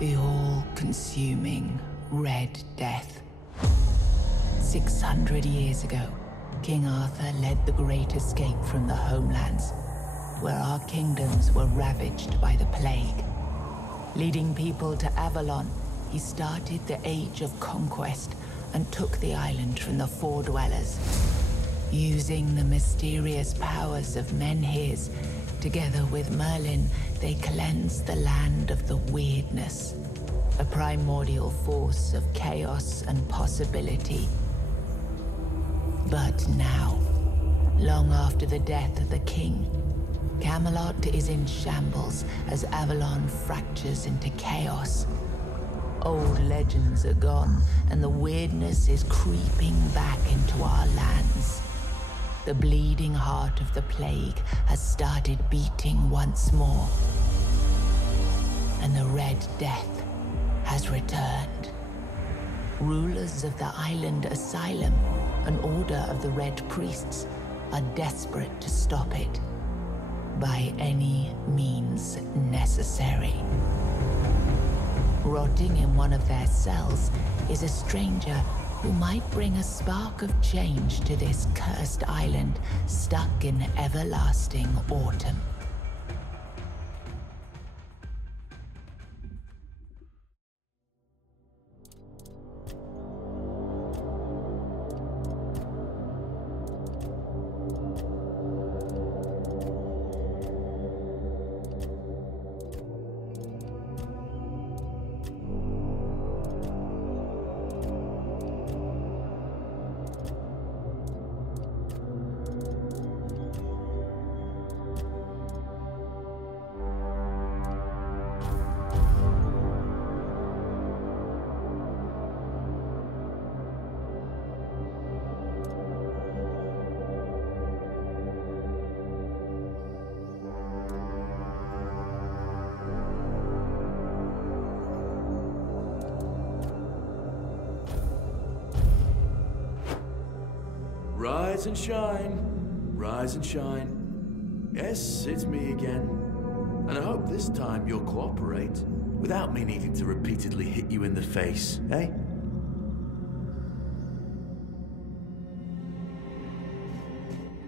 The all-consuming Red Death. 600 years ago, King Arthur led the Great Escape from the homelands, where our kingdoms were ravaged by the plague. Leading people to Avalon, he started the Age of Conquest and took the island from the Four Dwellers. Using the mysterious powers of Menhirs, together with Merlin, they cleansed the land of the weirdness, a primordial force of chaos and possibility. But now, long after the death of the king, Camelot is in shambles as Avalon fractures into chaos. Old legends are gone, and the weirdness is creeping back into our lands. The bleeding heart of the plague has started beating once more, and the Red Death has returned. Rulers of the island asylum, an order of the Red Priests, are desperate to stop it by any means necessary. Rotting in one of their cells is a stranger who might bring a spark of change to this cursed island stuck in everlasting autumn. Rise and shine, rise and shine. Yes, it's me again. And I hope this time you'll cooperate, without me needing to repeatedly hit you in the face, eh?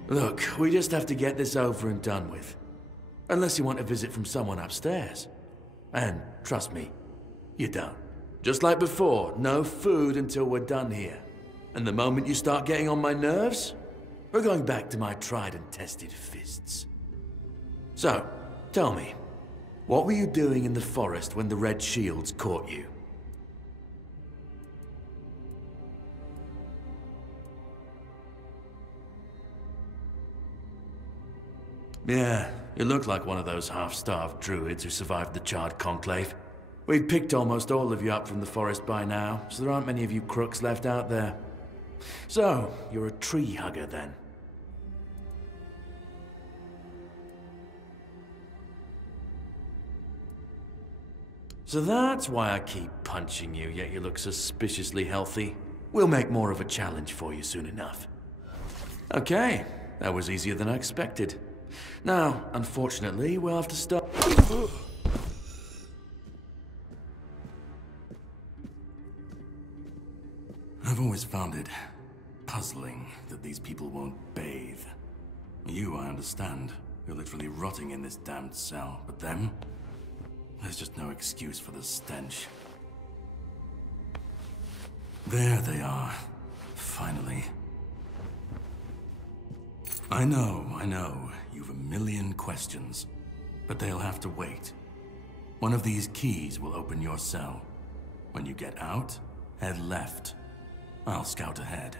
Look, we just have to get this over and done with. Unless you want a visit from someone upstairs. And trust me, you don't. Just like before, no food until we're done here. And the moment you start getting on my nerves, we're going back to my tried and tested fists. So, tell me, what were you doing in the forest when the Red Shields caught you? Yeah, you look like one of those half-starved druids who survived the Charred Conclave. We'd picked almost all of you up from the forest by now, so there aren't many of you crooks left out there. So, you're a tree hugger then? So that's why I keep punching you, yet you look suspiciously healthy. We'll make more of a challenge for you soon enough. Okay, that was easier than I expected. Now, unfortunately, we'll have to start... I've always found it puzzling that these people won't bathe. You, I understand. You're literally rotting in this damned cell. But them? There's just no excuse for the stench. There they are. Finally. I know. You've a million questions. But they'll have to wait. One of these keys will open your cell. When you get out, head left. I'll scout ahead.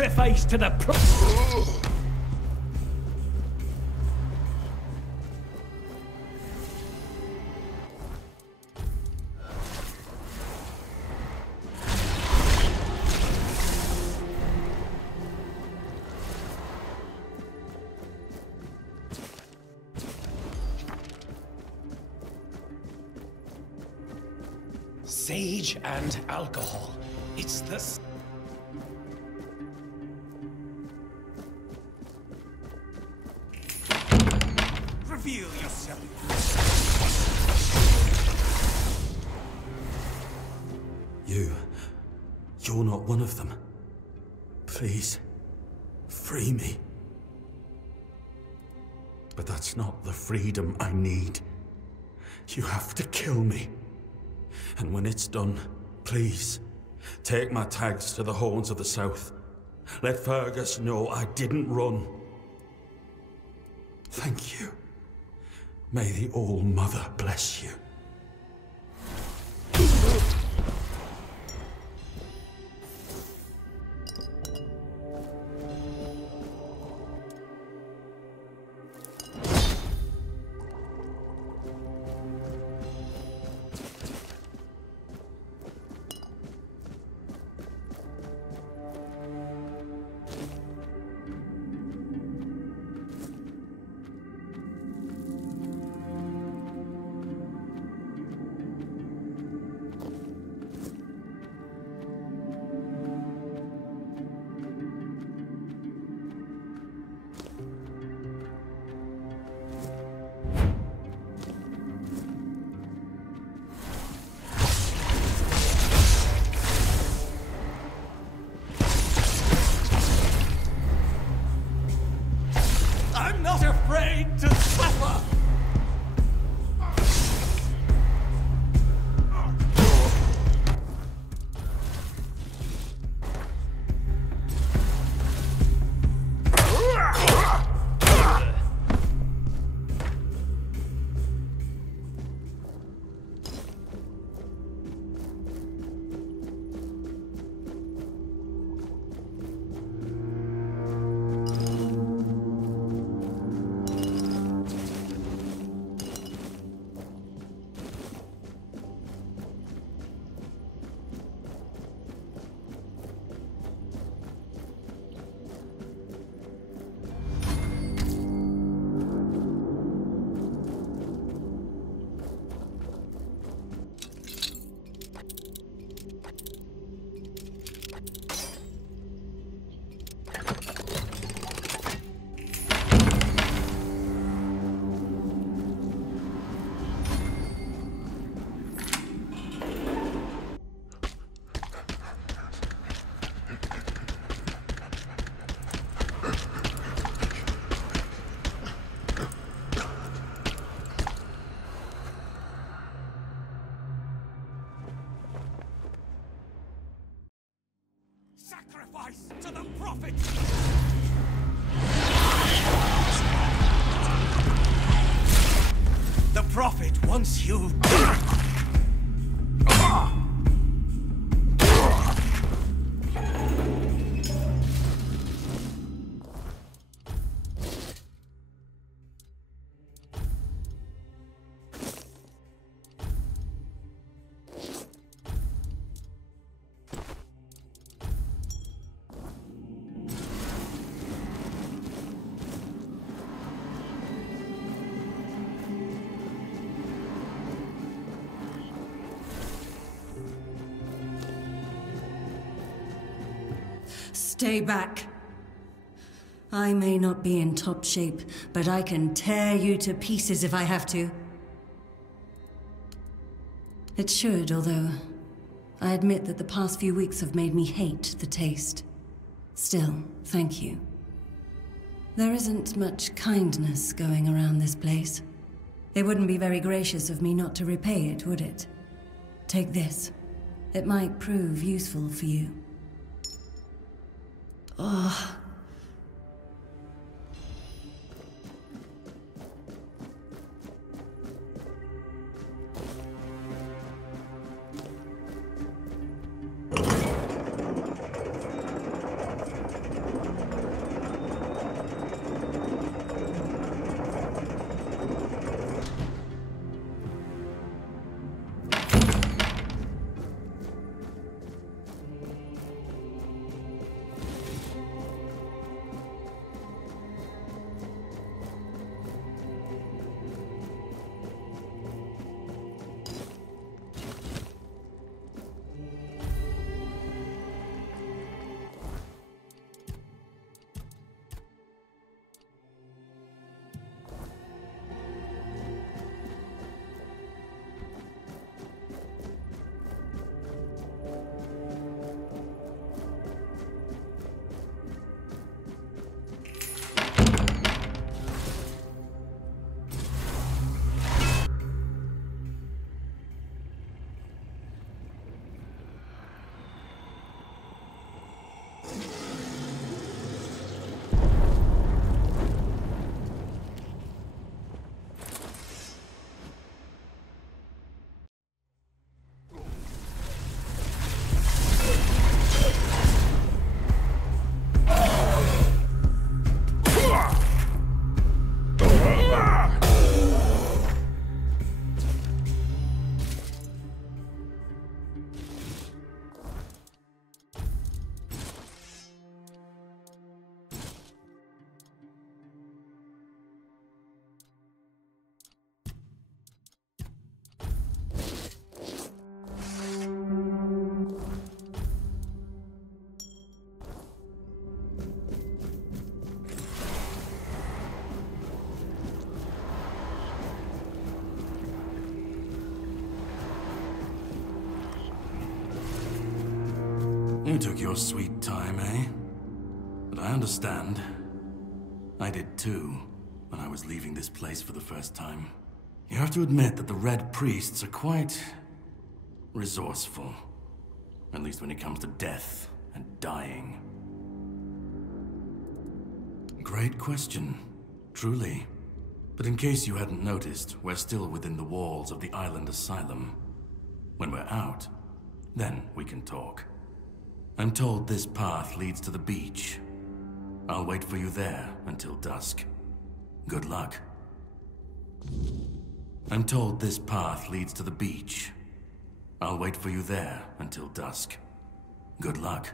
Sacrifice to the Sage and alcohol. It's the... Reveal yourself. You're not one of them. Please, free me. But that's not the freedom I need. You have to kill me. And when it's done, please, take my tags to the Horns of the South. Let Fergus know I didn't run. Thank you. May the All-Mother bless you. sacrifice to the prophet! The prophet wants you. Stay back. I may not be in top shape, but I can tear you to pieces if I have to. It should, although I admit that the past few weeks have made me hate the taste. Still, thank you. There isn't much kindness going around this place. It wouldn't be very gracious of me not to repay it, would it? Take this. It might prove useful for you. Oh. You took your sweet time, eh? But I understand. I did too, when I was leaving this place for the first time. You have to admit that the Red Priests are quite resourceful. At least when it comes to death and dying. Great question, truly. But in case you hadn't noticed, we're still within the walls of the island asylum. When we're out, then we can talk. I'm told this path leads to the beach. I'll wait for you there until dusk. Good luck. I'm told this path leads to the beach. I'll wait for you there until dusk. Good luck.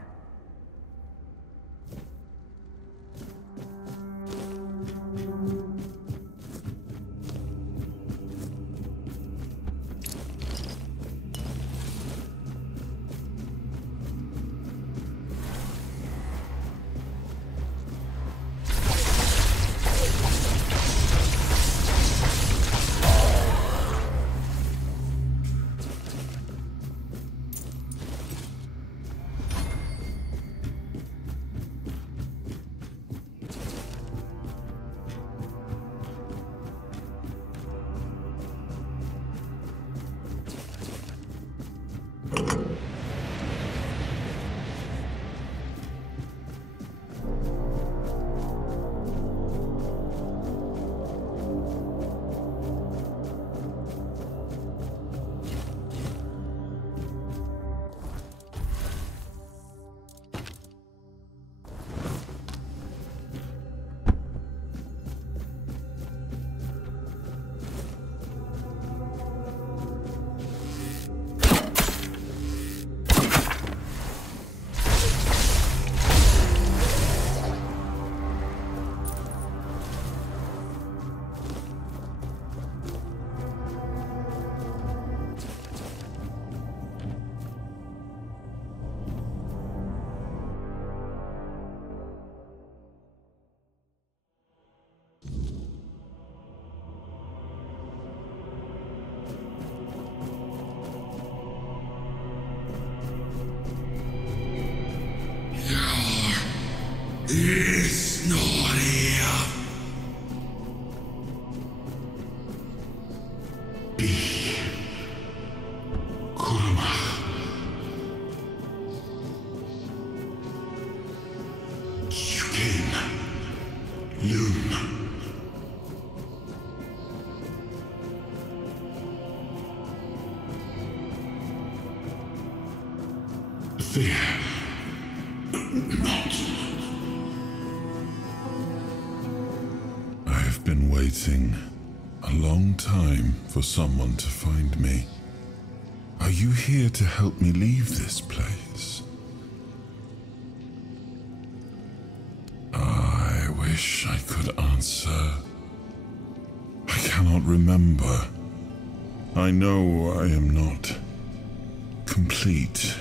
is not here. Be Kuruma. Yukin. Yun. Fear not. I've been waiting a long time for someone to find me. Are you here to help me leave this place? I wish I could answer. I cannot remember. I know I am not complete.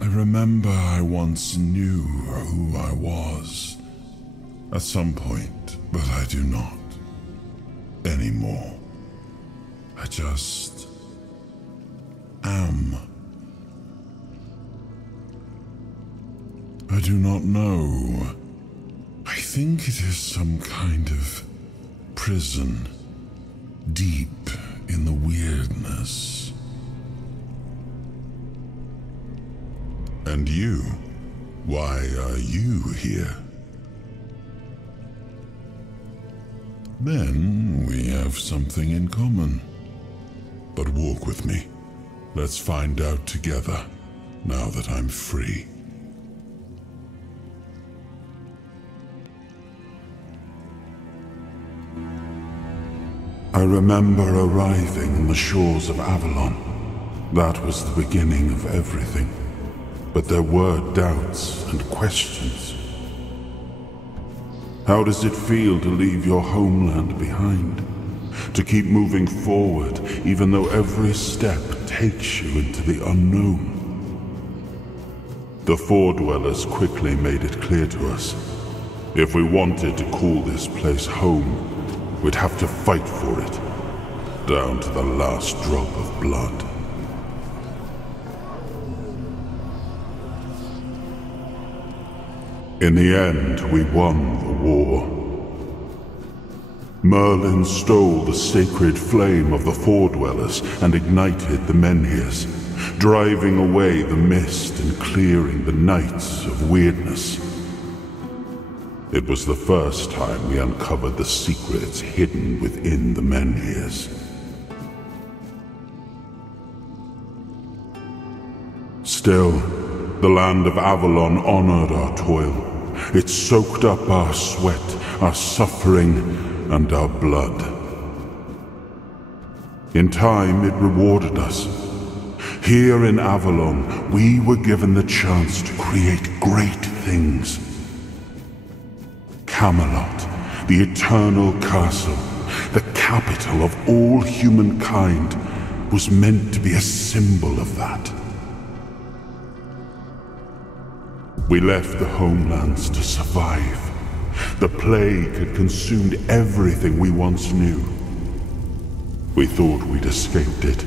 I remember I once knew who I was at some point, but I do not anymore. I just am. I do not know. I think it is some kind of prison deep in the weirdness. And you? Why are you here? Then we have something in common. But walk with me. Let's find out together, now that I'm free. I remember arriving on the shores of Avalon. That was the beginning of everything. But there were doubts and questions. How does it feel to leave your homeland behind? To keep moving forward, even though every step takes you into the unknown? The Four Dwellers quickly made it clear to us. If we wanted to call this place home, we'd have to fight for it, down to the last drop of blood. In the end, we won the war. Merlin stole the sacred flame of the Four Dwellers and ignited the Menhirs, driving away the mist and clearing the nights of weirdness. It was the first time we uncovered the secrets hidden within the Menhirs. Still, the land of Avalon honored our toil. It soaked up our sweat, our suffering, and our blood. In time, it rewarded us. Here in Avalon, we were given the chance to create great things. Camelot, the eternal castle, the capital of all humankind, was meant to be a symbol of that. We left the homelands to survive. The plague had consumed everything we once knew. We thought we'd escaped it,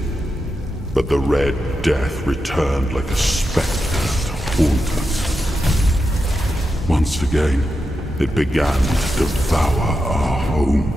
but the Red Death returned like a spectre to haunt us. Once again, it began to devour our home.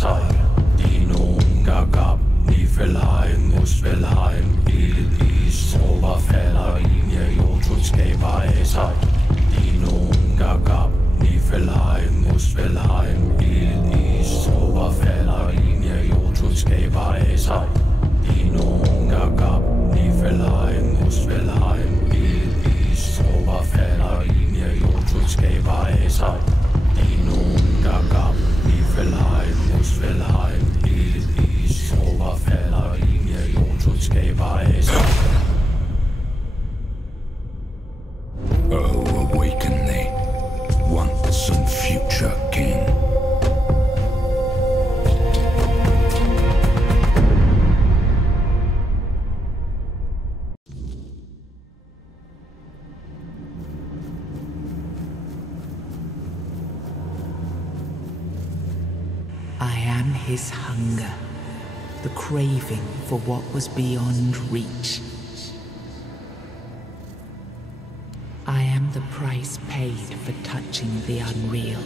Esai, Dinum Gagab, Nifelheim, Muspelheim, Is, Oberfeller, Linie, Jotuskeba, Esai, Dinum Gagab, Nifelheim, Muspelheim, Is, Oberfeller, Linie, Jotuskeba, Esai, Dinum Gagab, Nifelheim, Muspelheim, Is, Oberfeller, Linie, Jotuskeba, Esai, Dinum Gagab, Nifelheim, Muspelheim, Is, Oberfeller, Linie, Jotuskeba, Esai. Oh, awaken thee, once and future king. I am his hunger, the craving for what was beyond reach. I am the price paid for touching the unreal.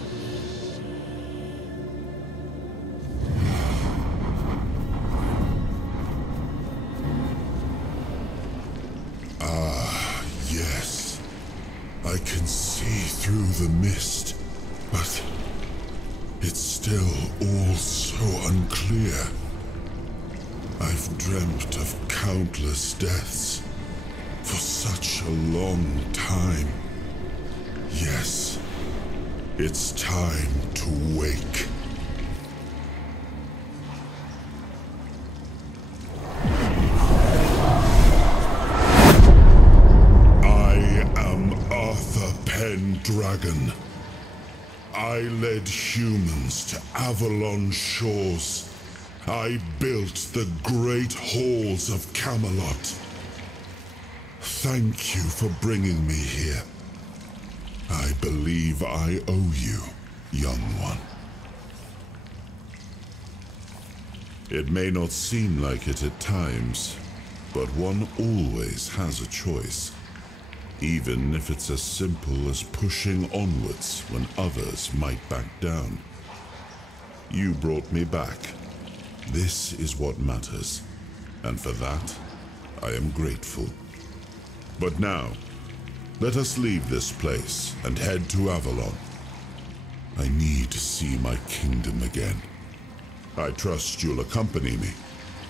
Yes. I can see through the mist, but it's still all so unclear. I've dreamt of countless deaths for such a long time. Yes, it's time to wake. I am Arthur Pendragon. I led humans to Avalon shores. I built the great halls of Camelot. Thank you for bringing me here. I believe I owe you, young one. It may not seem like it at times, but one always has a choice. Even if it's as simple as pushing onwards when others might back down. You brought me back. This is what matters, and for that, I am grateful. But now, let us leave this place and head to Avalon. I need to see my kingdom again. I trust you'll accompany me,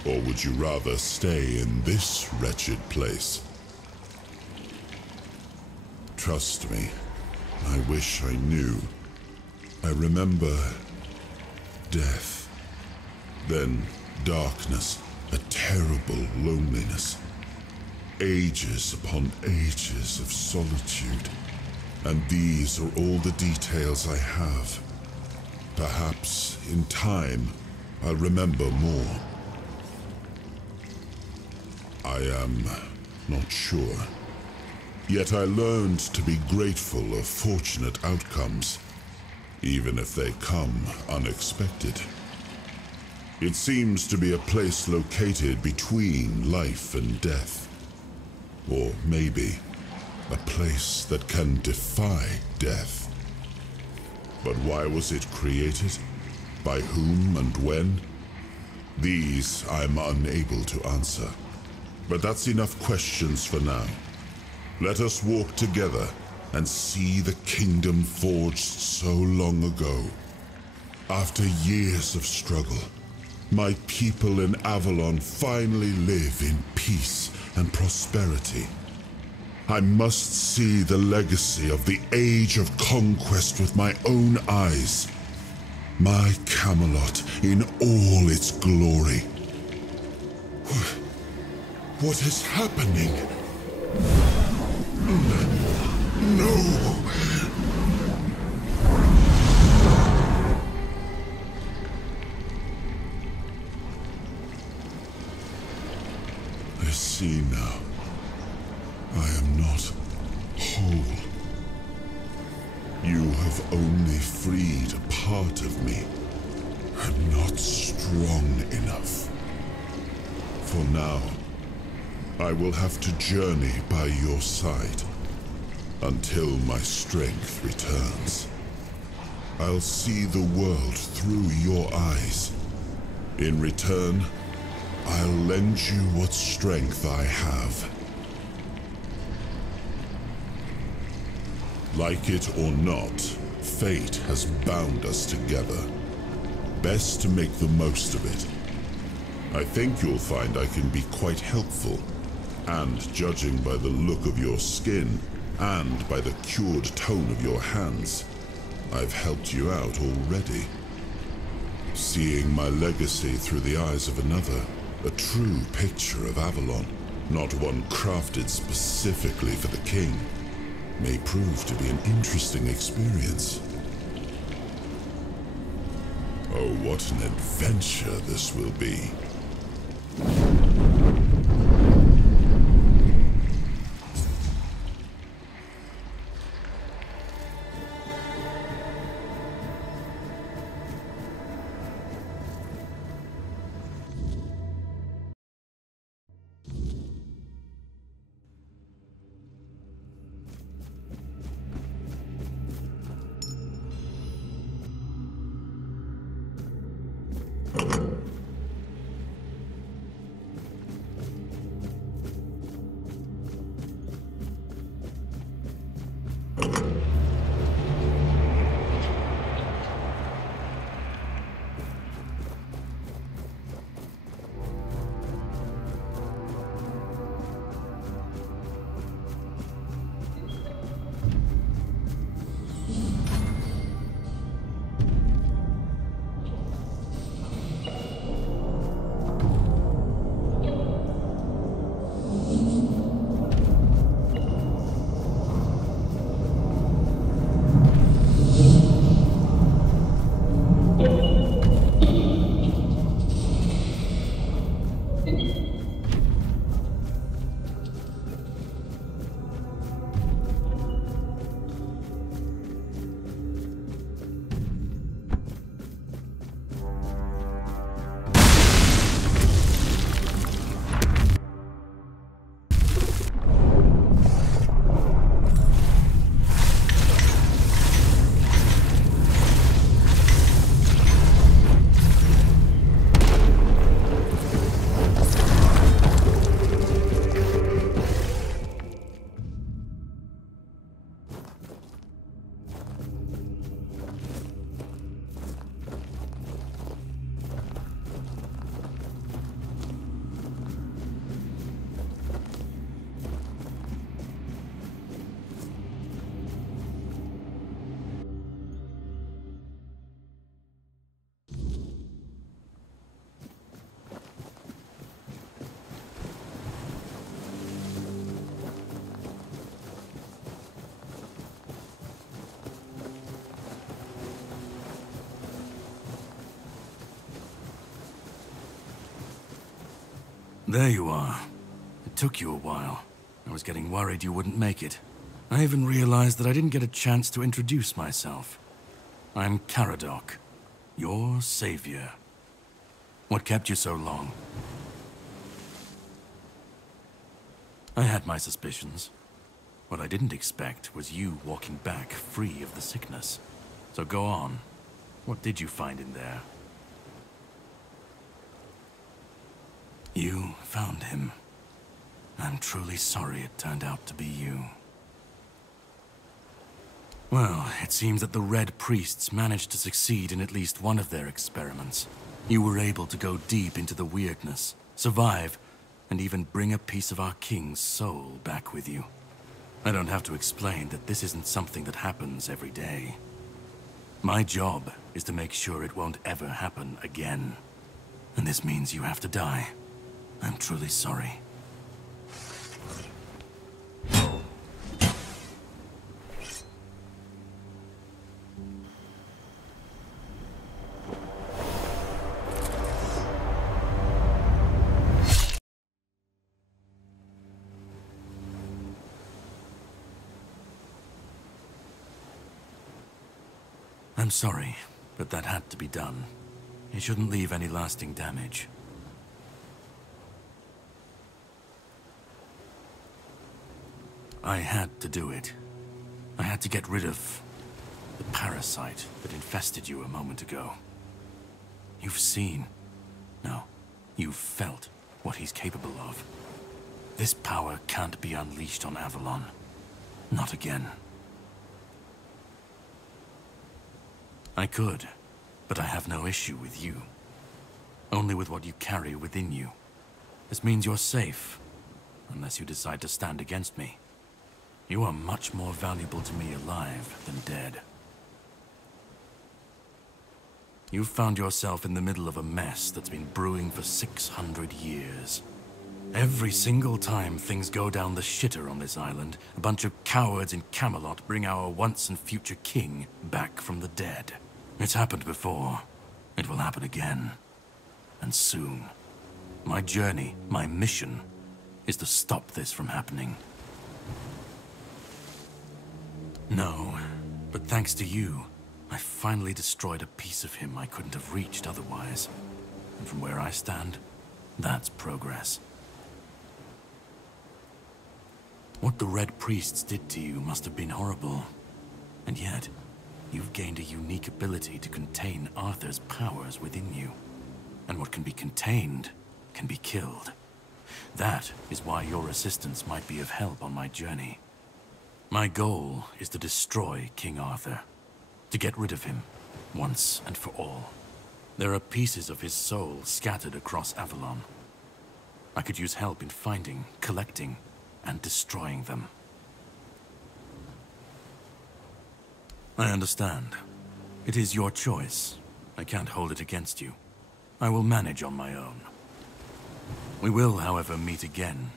or would you rather stay in this wretched place? Trust me, I wish I knew. I remember death, then darkness, a terrible loneliness. Ages upon ages of solitude. And these are all the details I have. Perhaps, in time, I'll remember more. I am not sure. Yet I learned to be grateful of fortunate outcomes, even if they come unexpected. It seems to be a place located between life and death. Or maybe a place that can defy death. But why was it created? By whom and when? These I'm unable to answer. But that's enough questions for now. Let us walk together and see the kingdom forged so long ago. After years of struggle, my people in Avalon finally live in peace and prosperity. I must see the legacy of the Age of Conquest with my own eyes. My Camelot in all its glory. What is happening? No! I see now. I am not whole. You have only freed a part of me. I'm not strong enough. For now, I will have to journey by your side until my strength returns. I'll see the world through your eyes. In return, I'll lend you what strength I have. Like it or not, fate has bound us together. Best to make the most of it. I think you'll find I can be quite helpful, and judging by the look of your skin, and by the cured tone of your hands, I've helped you out already. Seeing my legacy through the eyes of another, a true picture of Avalon, not one crafted specifically for the king, may prove to be an interesting experience. Oh, what an adventure this will be. There you are. It took you a while. I was getting worried you wouldn't make it. I even realized that I didn't get a chance to introduce myself. I'm Caradoc, your savior. What kept you so long? I had my suspicions. What I didn't expect was you walking back free of the sickness. So go on. What did you find in there? You found him. I'm truly sorry it turned out to be you. Well, it seems that the Red Priests managed to succeed in at least one of their experiments. You were able to go deep into the weirdness, survive, and even bring a piece of our king's soul back with you. I don't have to explain that this isn't something that happens every day. My job is to make sure it won't ever happen again. And this means you have to die. I'm truly sorry. I'm sorry, but that had to be done. It shouldn't leave any lasting damage. I had to do it. I had to get rid of the parasite that infested you a moment ago. You've seen, no, you've felt what he's capable of. This power can't be unleashed on Avalon. Not again. I could, but I have no issue with you. Only with what you carry within you. This means you're safe, unless you decide to stand against me. You are much more valuable to me alive than dead. You've found yourself in the middle of a mess that's been brewing for 600 years. Every single time things go down the shitter on this island, a bunch of cowards in Camelot bring our once and future king back from the dead. It's happened before. It will happen again. And soon. My journey, my mission, is to stop this from happening. No, but thanks to you, I finally destroyed a piece of him I couldn't have reached otherwise. And from where I stand, that's progress. What the Red Priests did to you must have been horrible. And yet, you've gained a unique ability to contain Arthur's powers within you. And what can be contained can be killed. That is why your assistance might be of help on my journey. My goal is to destroy King Arthur. To get rid of him, once and for all. There are pieces of his soul scattered across Avalon. I could use help in finding, collecting, and destroying them. I understand. It is your choice. I can't hold it against you. I will manage on my own. We will, however, meet again,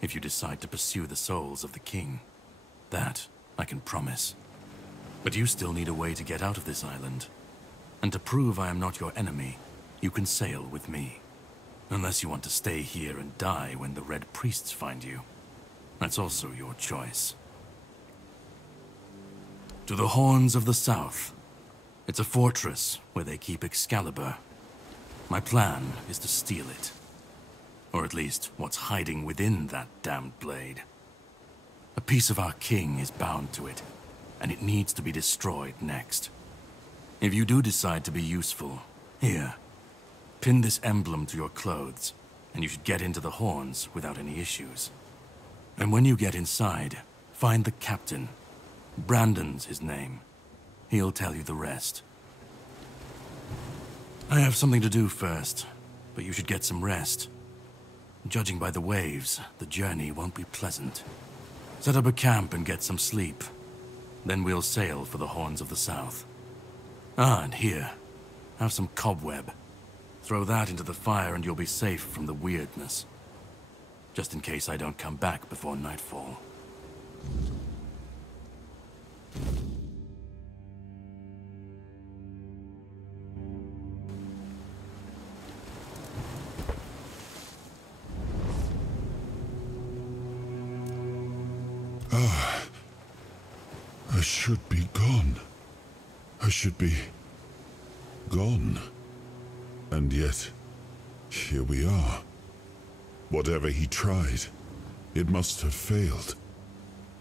if you decide to pursue the souls of the king. That I can promise. But you still need a way to get out of this island. And to prove I am not your enemy, you can sail with me. Unless you want to stay here and die when the Red Priests find you. That's also your choice. To the Horns of the South. It's a fortress where they keep Excalibur. My plan is to steal it. Or at least what's hiding within that damned blade. A piece of our king is bound to it, and it needs to be destroyed next. If you do decide to be useful, here, pin this emblem to your clothes, and you should get into the Horns without any issues. And when you get inside, find the captain. Brandon's his name. He'll tell you the rest. I have something to do first, but you should get some rest. Judging by the waves, the journey won't be pleasant. Set up a camp and get some sleep. Then we'll sail for the Horns of the South. Ah, and here, have some cobweb. Throw that into the fire and you'll be safe from the weirdness. Just in case I don't come back before nightfall. I should be gone. I should be gone. And yet, here we are. Whatever he tried, it must have failed.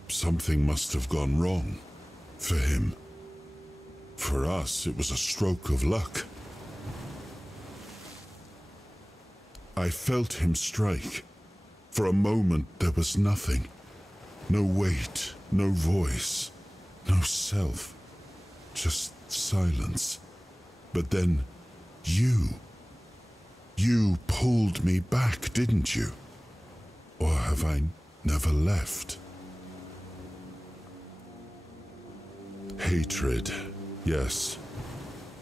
Something must have gone wrong. For him. For us, it was a stroke of luck. I felt him strike. For a moment, there was nothing. No weight, no voice, no self. Just silence. But then, you pulled me back, didn't you? Or have I never left? Hatred, yes.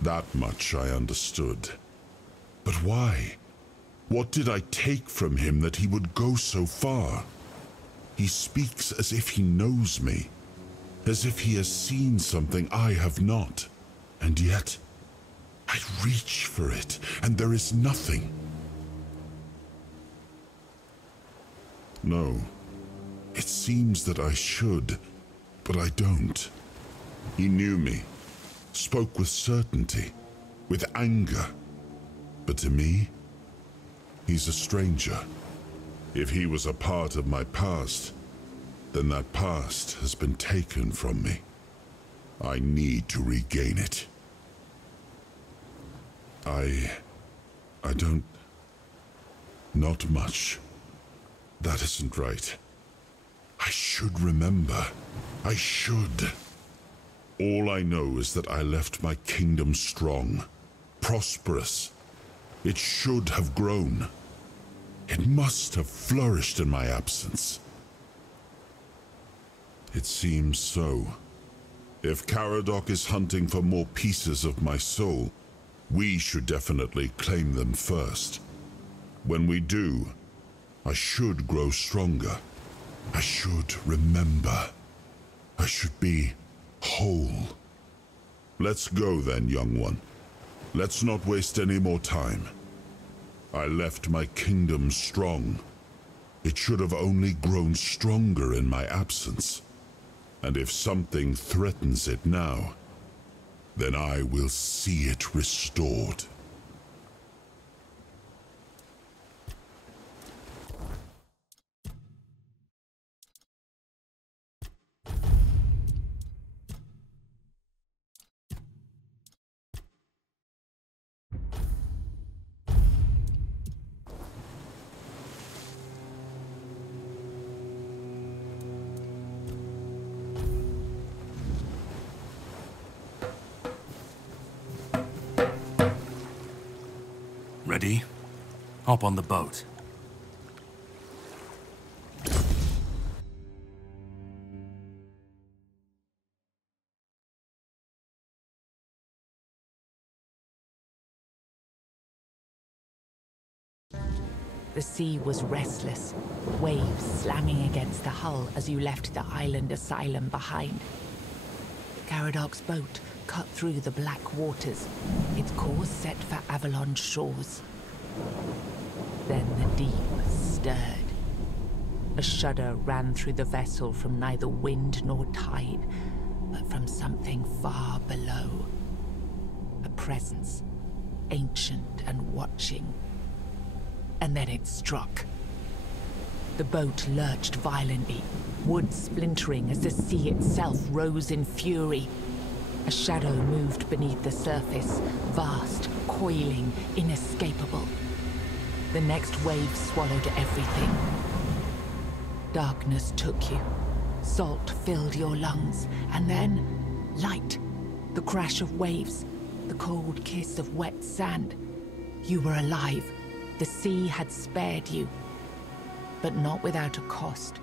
That much I understood. But why? What did I take from him that he would go so far? He speaks as if he knows me, as if he has seen something I have not. And yet, I reach for it, and there is nothing. No, it seems that I should, but I don't. He knew me, spoke with certainty, with anger. But to me, he's a stranger. If he was a part of my past, then that past has been taken from me. I need to regain it. I don't... Not much. That isn't right. I should remember. I should. All I know is that I left my kingdom strong, prosperous. It should have grown. It must have flourished in my absence. It seems so. If Caradoc is hunting for more pieces of my soul, we should definitely claim them first. When we do, I should grow stronger. I should remember. I should be whole. Let's go then, young one. Let's not waste any more time. I left my kingdom strong. It should have only grown stronger in my absence. And if something threatens it now, then I will see it restored. Ready? Hop on the boat. The sea was restless, waves slamming against the hull as you left the island asylum behind. Caradoc's boat cut through the black waters, its course set for Avalon's shores. Then the deep stirred. A shudder ran through the vessel from neither wind nor tide, but from something far below. A presence, ancient and watching. And then it struck. The boat lurched violently, wood splintering as the sea itself rose in fury. A shadow moved beneath the surface, vast, coiling, inescapable. The next wave swallowed everything. Darkness took you. Salt filled your lungs, and then light. The crash of waves, the cold kiss of wet sand. You were alive. The sea had spared you, but not without a cost.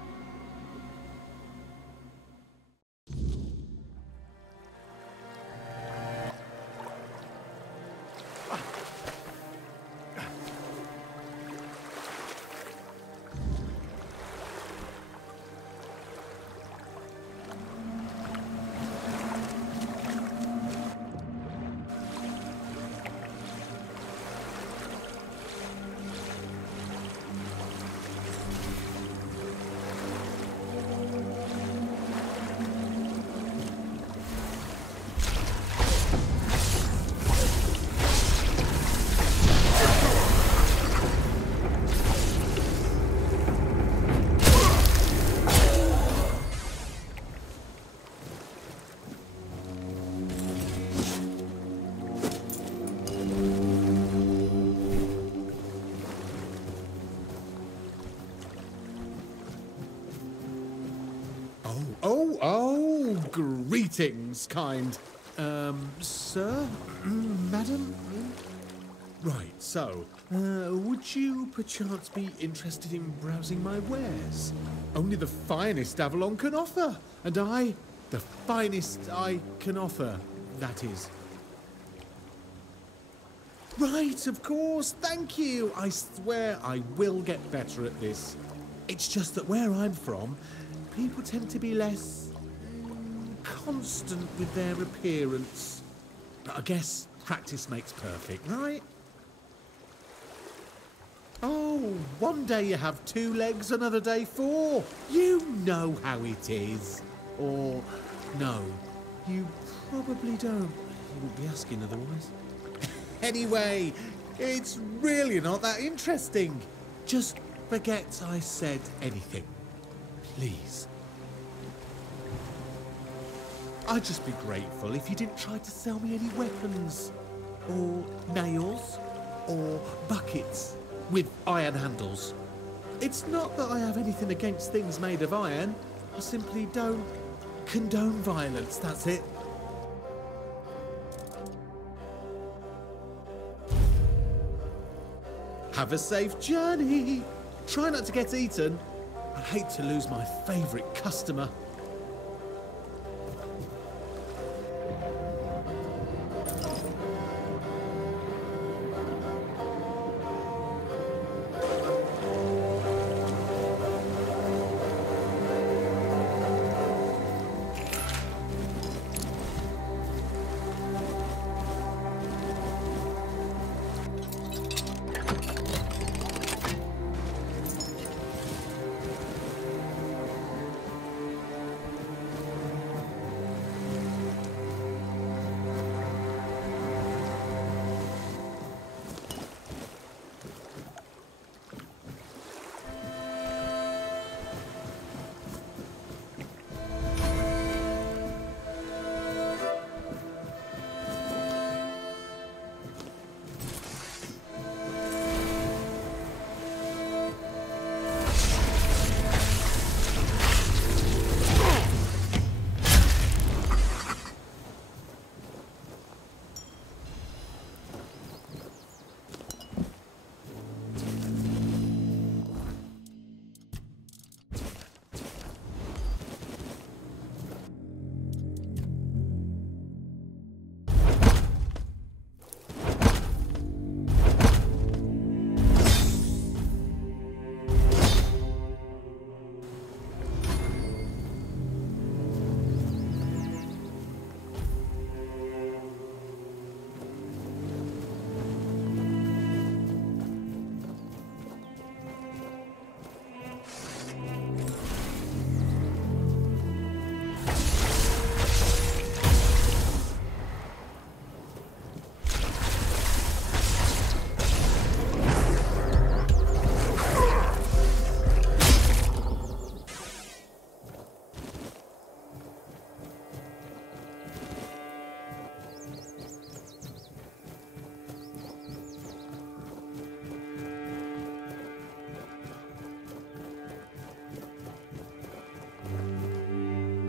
Greetings, kind. Sir? Madam? Right, so, would you perchance be interested in browsing my wares? Only the finest Avalon can offer, and I, the finest I can offer, that is. Right, of course, thank you. I swear I will get better at this. It's just that where I'm from, people tend to be less constant with their appearance. But I guess practice makes perfect, right? Oh, one day you have 2 legs, another day 4. You know how it is. Or, no, you probably don't. You wouldn't be asking otherwise. Anyway, it's really not that interesting. Just forget I said anything. Please. I'd just be grateful if you didn't try to sell me any weapons, or nails, or buckets with iron handles. It's not that I have anything against things made of iron. I simply don't condone violence, that's it. Have a safe journey. Try not to get eaten. I'd hate to lose my favourite customer.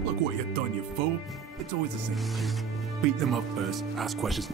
Look what you've done, you fool. It's always the same thing. Beat them up first, ask questions.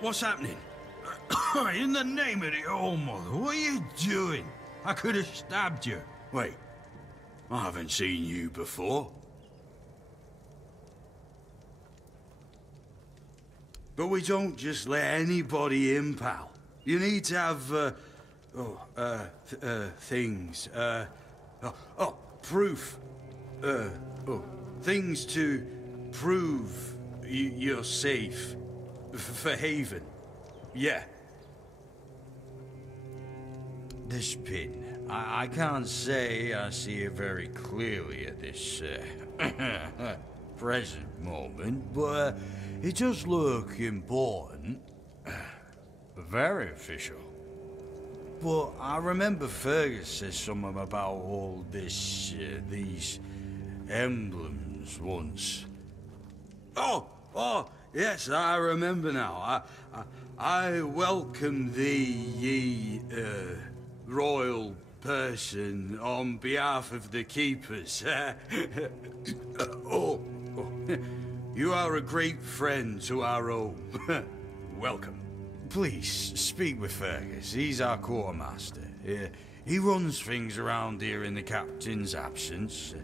What's happening? In the name of the All-Mother, what are you doing? I could have stabbed you. Wait, I haven't seen you before. But we don't just let anybody in, pal. You need to have, things. Proof. Things to prove you're safe. For Haven. Yeah. This pin. I can't say I see it very clearly at this present moment, but it does look important. Very official. But I remember Fergus said something about all this, these emblems once. Oh, yes, I remember now. I welcome thee, ye, royal person, on behalf of the keepers. You are a great friend to our own. Welcome. Please, speak with Fergus. He's our quartermaster. He runs things around here in the captain's absence.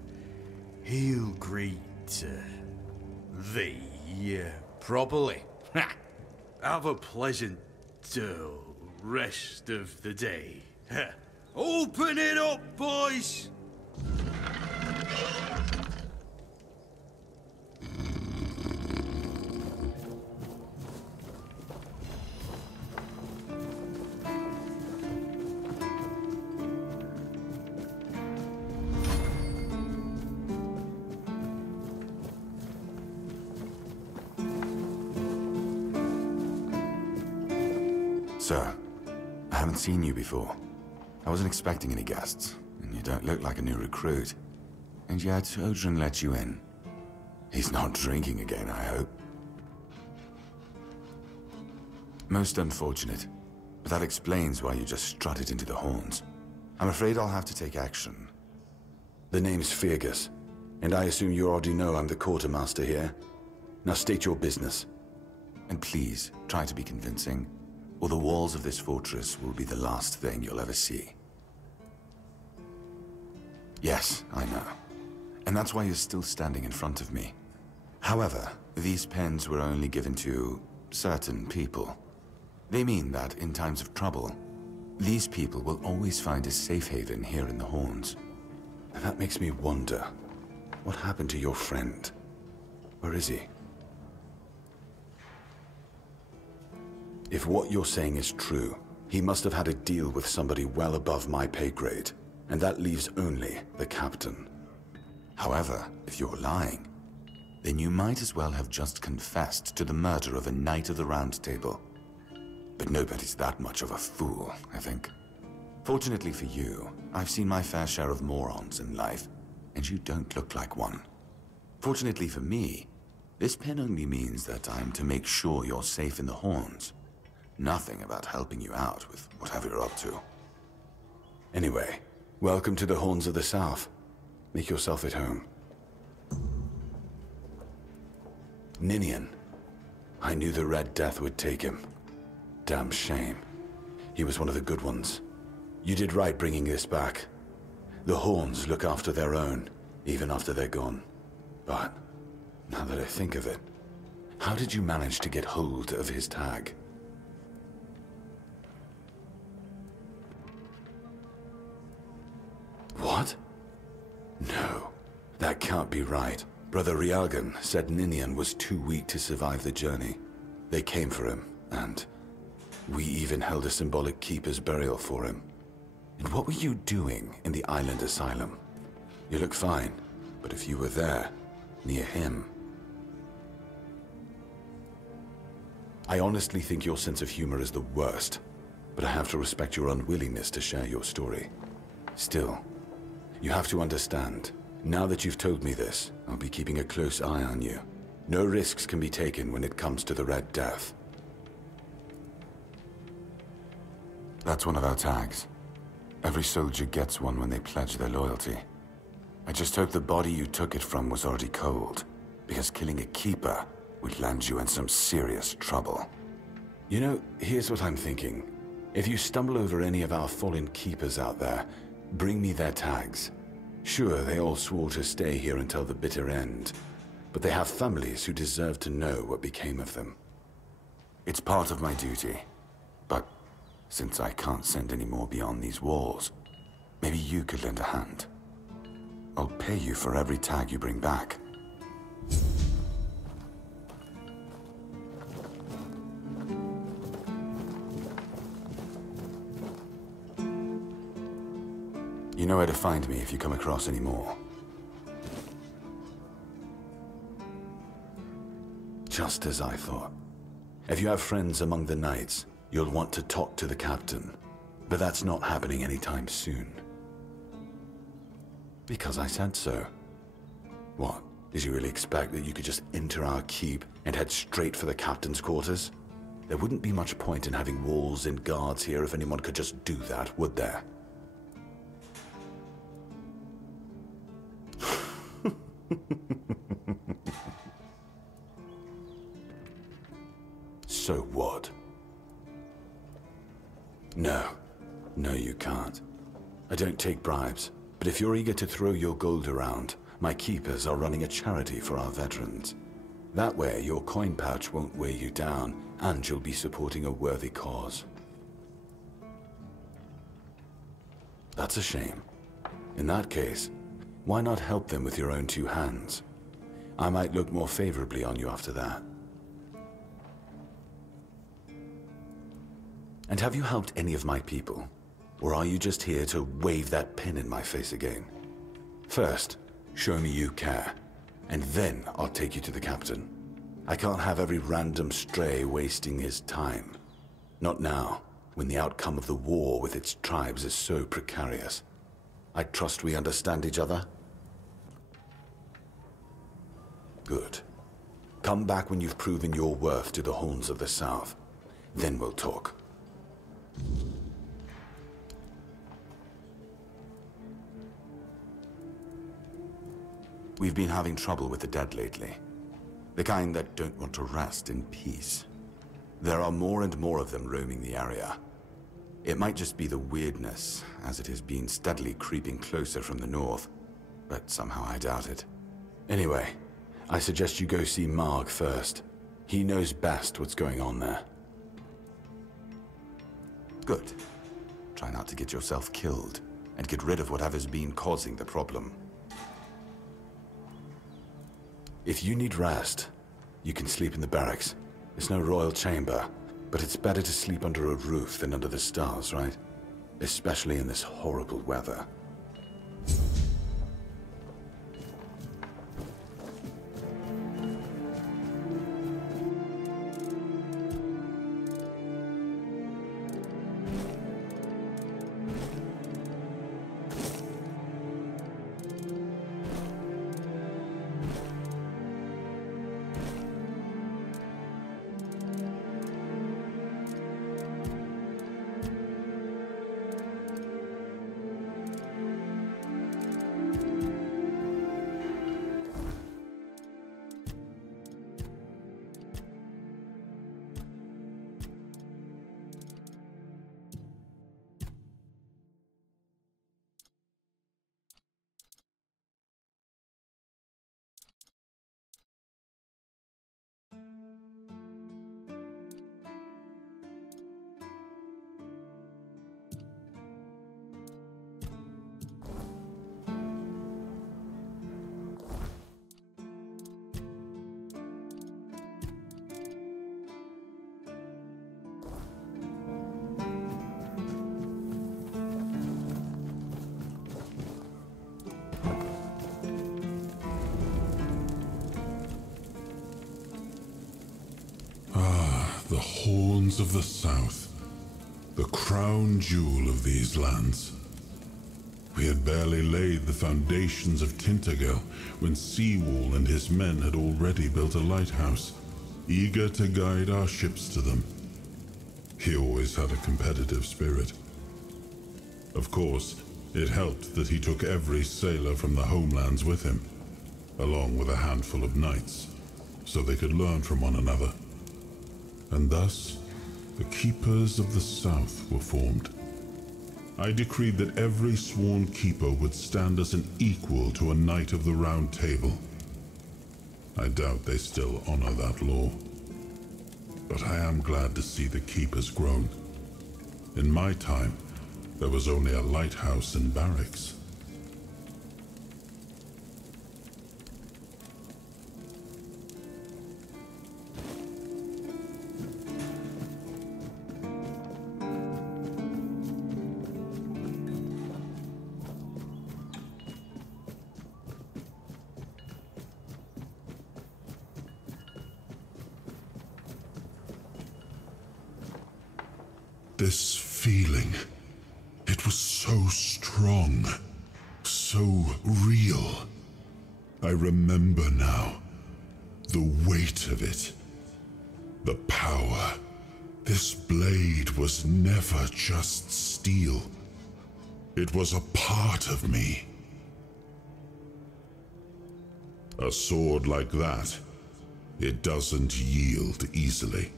He'll greet thee properly. Have a pleasant rest of the day. Open it up, boys! Sir, I haven't seen you before. I wasn't expecting any guests, and you don't look like a new recruit. And yet, Odrin let you in. He's not drinking again, I hope. Most unfortunate, but that explains why you just strutted into the horns. I'm afraid I'll have to take action. The name's Fergus, and I assume you already know I'm the quartermaster here. Now state your business. And please, try to be convincing, or the walls of this fortress will be the last thing you'll ever see. Yes, I know. And that's why you're still standing in front of me. However, these pens were only given to certain people. They mean that in times of trouble, these people will always find a safe haven here in the Horns. And that makes me wonder, what happened to your friend? Where is he? If what you're saying is true, he must have had a deal with somebody well above my pay grade, and that leaves only the captain. However, if you're lying, then you might as well have just confessed to the murder of a Knight of the Round Table. But nobody's that much of a fool, I think. Fortunately for you, I've seen my fair share of morons in life, and you don't look like one. Fortunately for me, this pen only means that I'm to make sure you're safe in the Horns. Nothing about helping you out with whatever you're up to. Anyway, welcome to the Horns of the South. Make yourself at home. Ninian. I knew the Red Death would take him. Damn shame. He was one of the good ones. You did right bringing this back. The Horns look after their own, even after they're gone. But, now that I think of it, how did you manage to get hold of his tag? What? No, that can't be right. Brother Riagan said Ninian was too weak to survive the journey. They came for him, and we even held a symbolic keeper's burial for him. And what were you doing in the island asylum? You look fine, but if you were there, near him... I honestly think your sense of humor is the worst, but I have to respect your unwillingness to share your story. Still, you have to understand, now that you've told me this, I'll be keeping a close eye on you. No risks can be taken when it comes to the Red Death. That's one of our tags. Every soldier gets one when they pledge their loyalty. I just hope the body you took it from was already cold, because killing a keeper would land you in some serious trouble. You know, here's what I'm thinking. If you stumble over any of our fallen keepers out there, bring me their tags. Sure, they all swore to stay here until the bitter end, but they have families who deserve to know what became of them. It's part of my duty, but since I can't send any more beyond these walls, maybe you could lend a hand. I'll pay you for every tag you bring back. You know where to find me if you come across any more. Just as I thought. If you have friends among the knights, you'll want to talk to the captain. But that's not happening anytime soon. Because I said so. What? Did you really expect that you could just enter our keep and head straight for the captain's quarters? There wouldn't be much point in having walls and guards here if anyone could just do that, would there? So what? No. No, you can't. I don't take bribes, but if you're eager to throw your gold around, my keepers are running a charity for our veterans. That way, your coin pouch won't weigh you down, and you'll be supporting a worthy cause. That's a shame. In that case, why not help them with your own two hands? I might look more favorably on you after that. And have you helped any of my people? Or are you just here to wave that pin in my face again? First, show me you care, and then I'll take you to the captain. I can't have every random stray wasting his time. Not now, when the outcome of the war with its tribes is so precarious. I trust we understand each other? Good. Come back when you've proven your worth to the Horns of the South. Then we'll talk. We've been having trouble with the dead lately. The kind that don't want to rest in peace. There are more and more of them roaming the area. It might just be the weirdness, as it has been steadily creeping closer from the north, but somehow I doubt it. Anyway, I suggest you go see Marg first. He knows best what's going on there. Good. Try not to get yourself killed, and get rid of whatever's been causing the problem. If you need rest, you can sleep in the barracks. It's no royal chamber, but it's better to sleep under a roof than under the stars, right? Especially in this horrible weather. The Horns of the South, the crown jewel of these lands. We had barely laid the foundations of Tainted Grail when Seawall and his men had already built a lighthouse, eager to guide our ships to them. He always had a competitive spirit. Of course, it helped that he took every sailor from the homelands with him, along with a handful of knights, so they could learn from one another. And thus, the Keepers of the South were formed. I decreed that every sworn keeper would stand as an equal to a Knight of the Round Table. I doubt they still honor that law. But I am glad to see the keepers grown. In my time, there was only a lighthouse and barracks. This feeling, it was so strong, so real. I remember now, the weight of it, the power. This blade was never just steel. It was a part of me. A sword like that, it doesn't yield easily.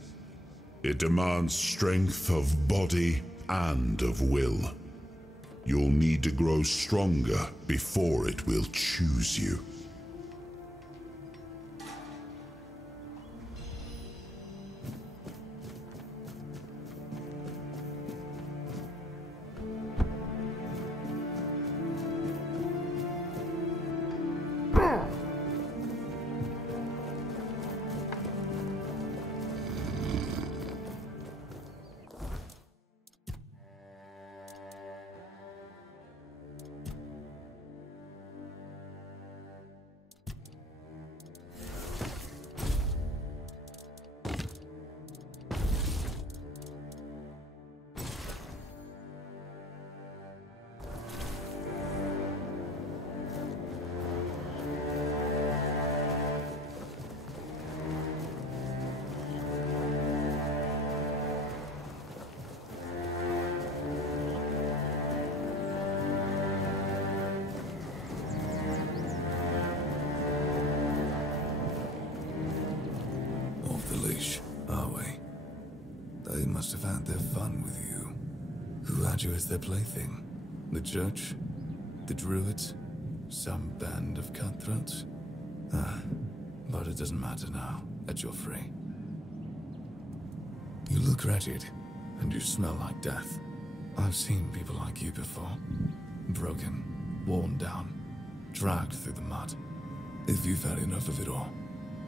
It demands strength of body and of will. You'll need to grow stronger before it will choose you. They must have had their fun with you. Who had you as their plaything? The church? The druids? Some band of cutthroats? But it doesn't matter now, that you're free. You look wretched, and you smell like death. I've seen people like you before. Broken, worn down, dragged through the mud. If you've had enough of it all,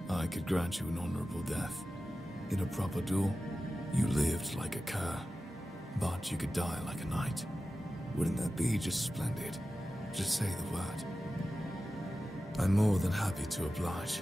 I could grant you an honorable death. In a proper duel, you lived like a cur, but you could die like a knight. Wouldn't that be just splendid? Just say the word. I'm more than happy to oblige.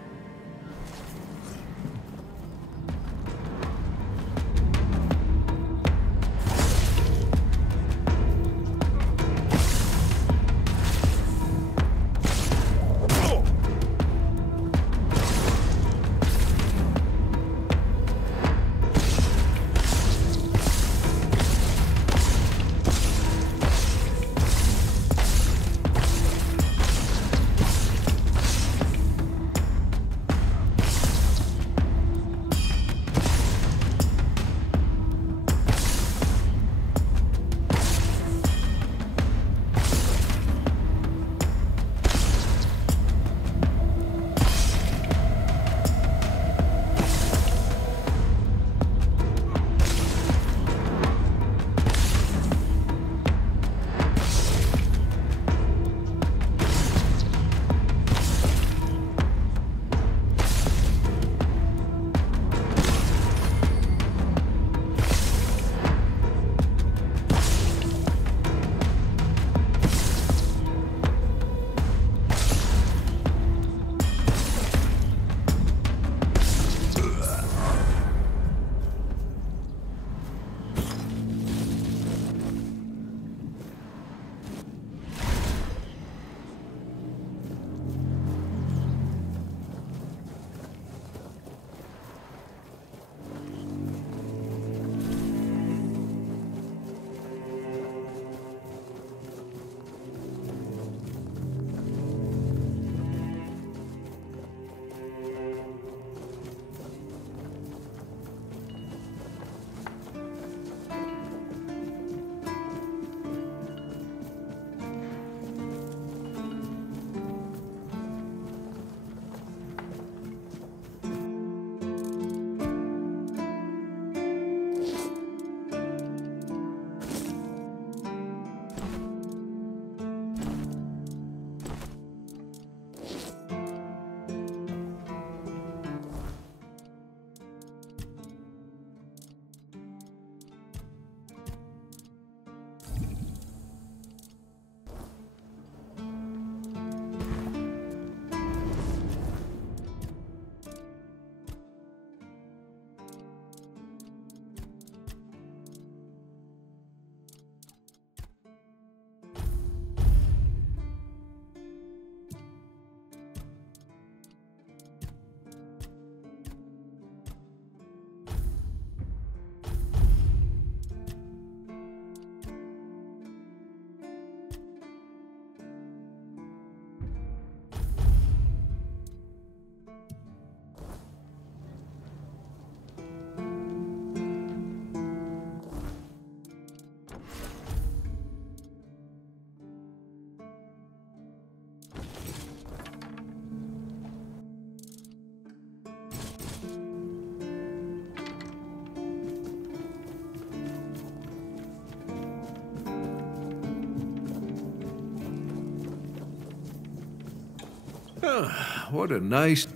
What a nice...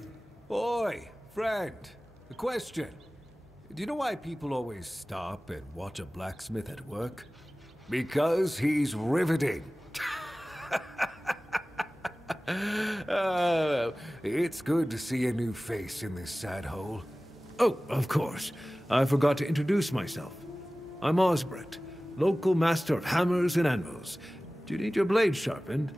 Oi, friend. A question. Do you know why people always stop and watch a blacksmith at work? Because he's riveting. It's good to see a new face in this sad hole. Oh, of course. I forgot to introduce myself. I'm Osbert, local master of hammers and anvils. Do you need your blade sharpened?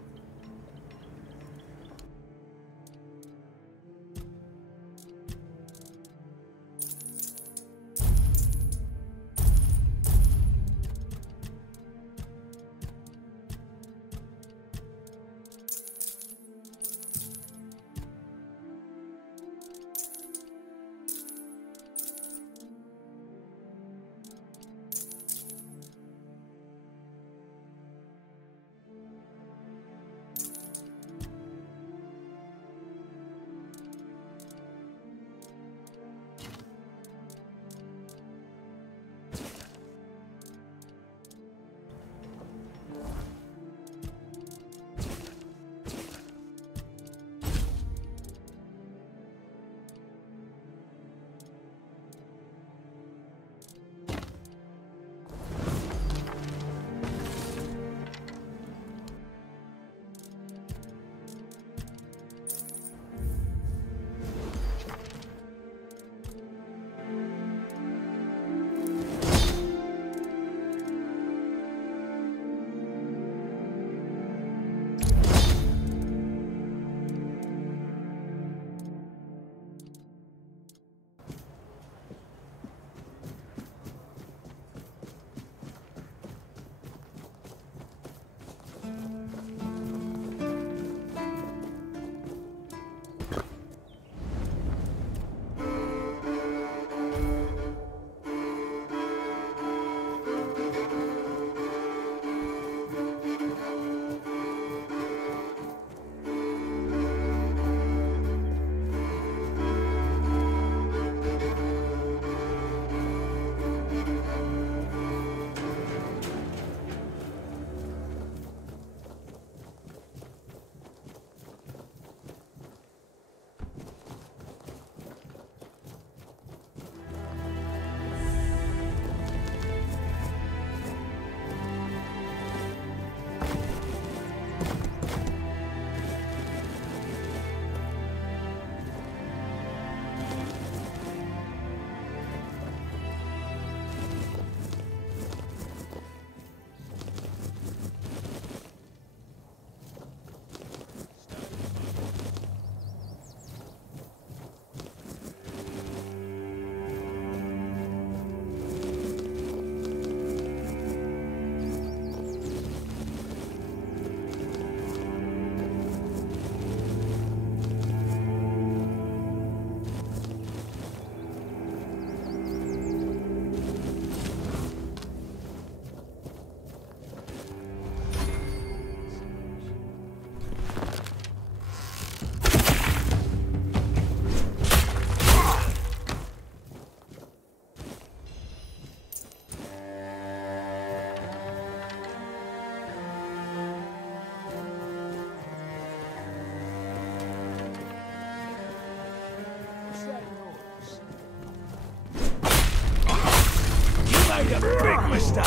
made a big mistake.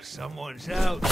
Someone's out.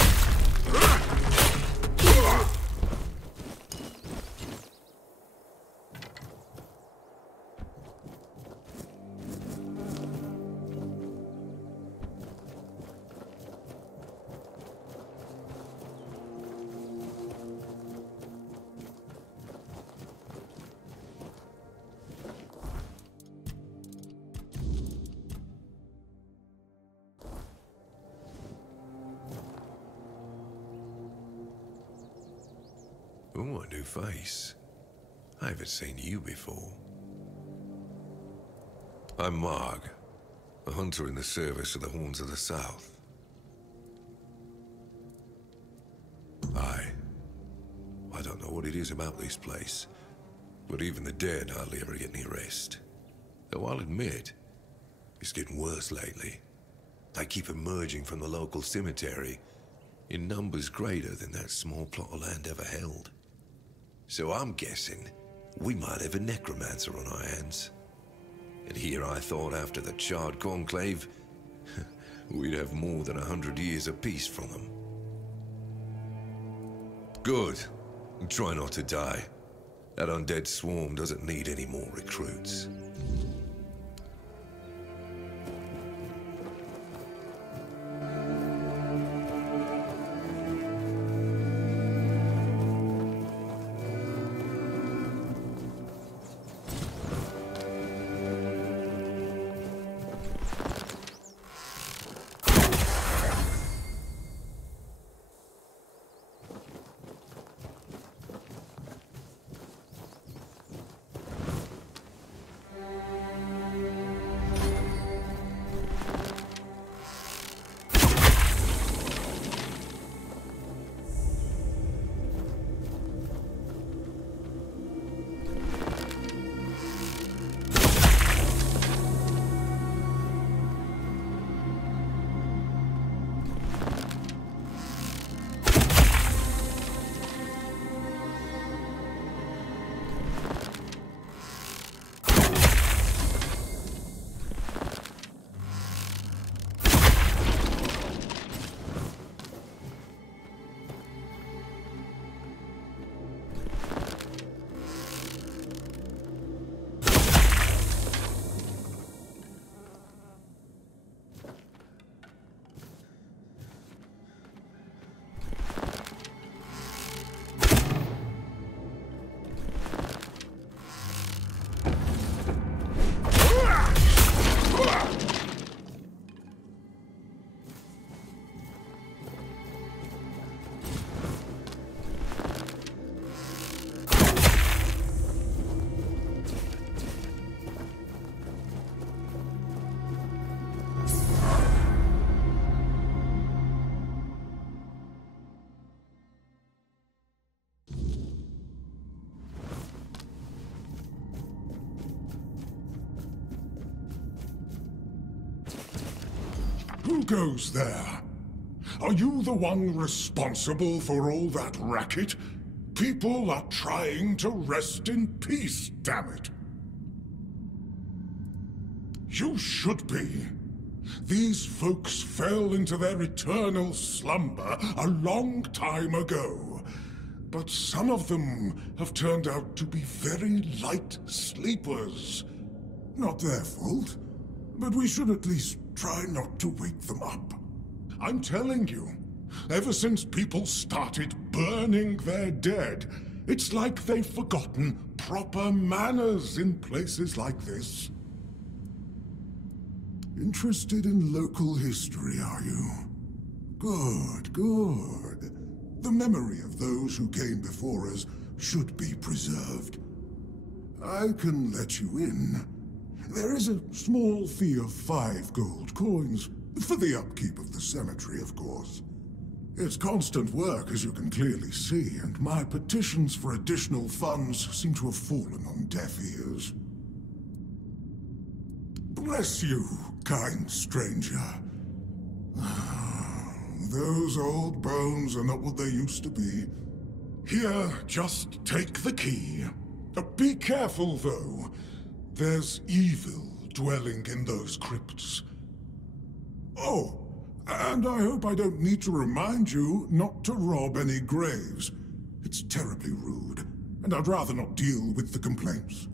Oh, a new face. I haven't seen you before. I'm Marg, a hunter in the service of the Horns of the South. I don't know what it is about this place, but even the dead hardly ever get any rest. Though I'll admit, it's getting worse lately. They keep emerging from the local cemetery in numbers greater than that small plot of land ever held. So I'm guessing we might have a necromancer on our hands. And here I thought after the Charred Conclave, we'd have more than 100 years of peace from them. Good. Try not to die. That undead swarm doesn't need any more recruits. Who goes there? Are you the one responsible for all that racket? People are trying to rest in peace, damn it. You should be. These folks fell into their eternal slumber a long time ago. But some of them have turned out to be very light sleepers. Not their fault, but we should at least try not to wake them up. I'm telling you, ever since people started burning their dead, it's like they've forgotten proper manners in places like this. Interested in local history, are you? Good, good. The memory of those who came before us should be preserved. I can let you in. There is a small fee of 5 gold coins, for the upkeep of the cemetery, of course. It's constant work, as you can clearly see, and my petitions for additional funds seem to have fallen on deaf ears. Bless you, kind stranger. Those old bones are not what they used to be. Here, just take the key. Be careful, though. There's evil dwelling in those crypts. Oh, and I hope I don't need to remind you not to rob any graves. It's terribly rude, and I'd rather not deal with the complaints.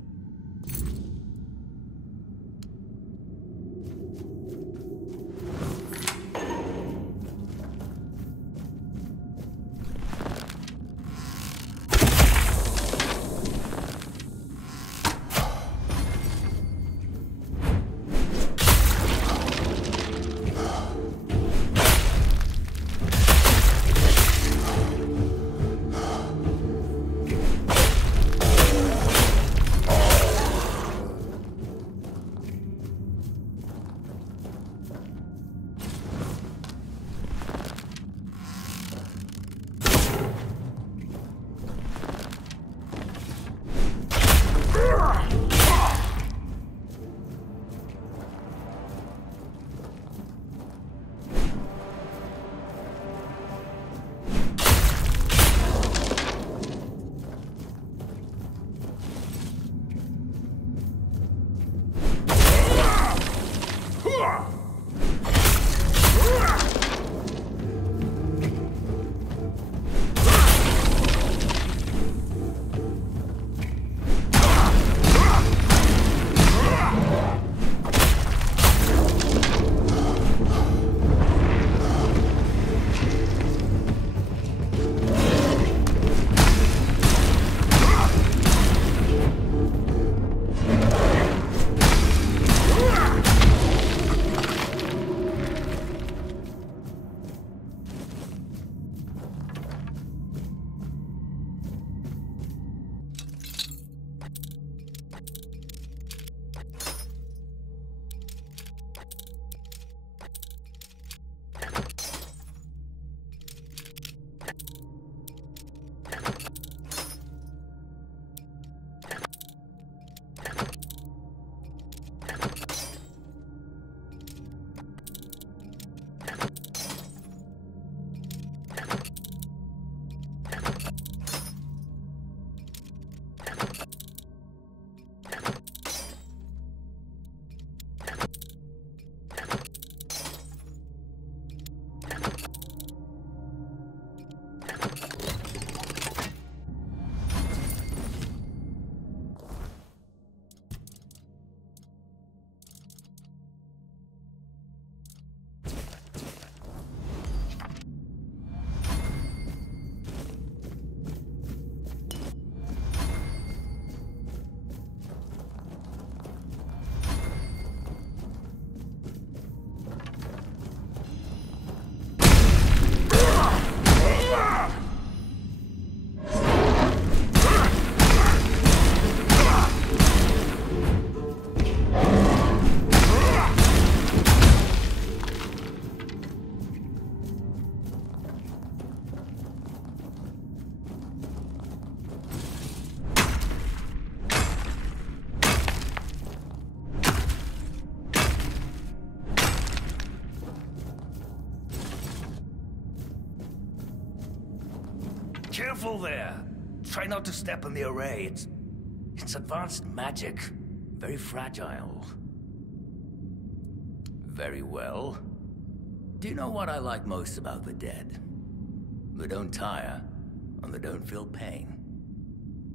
Careful there! Try not to step on the array. It's advanced magic. Very fragile. Very well. Do you know what I like most about the dead? They don't tire, and they don't feel pain.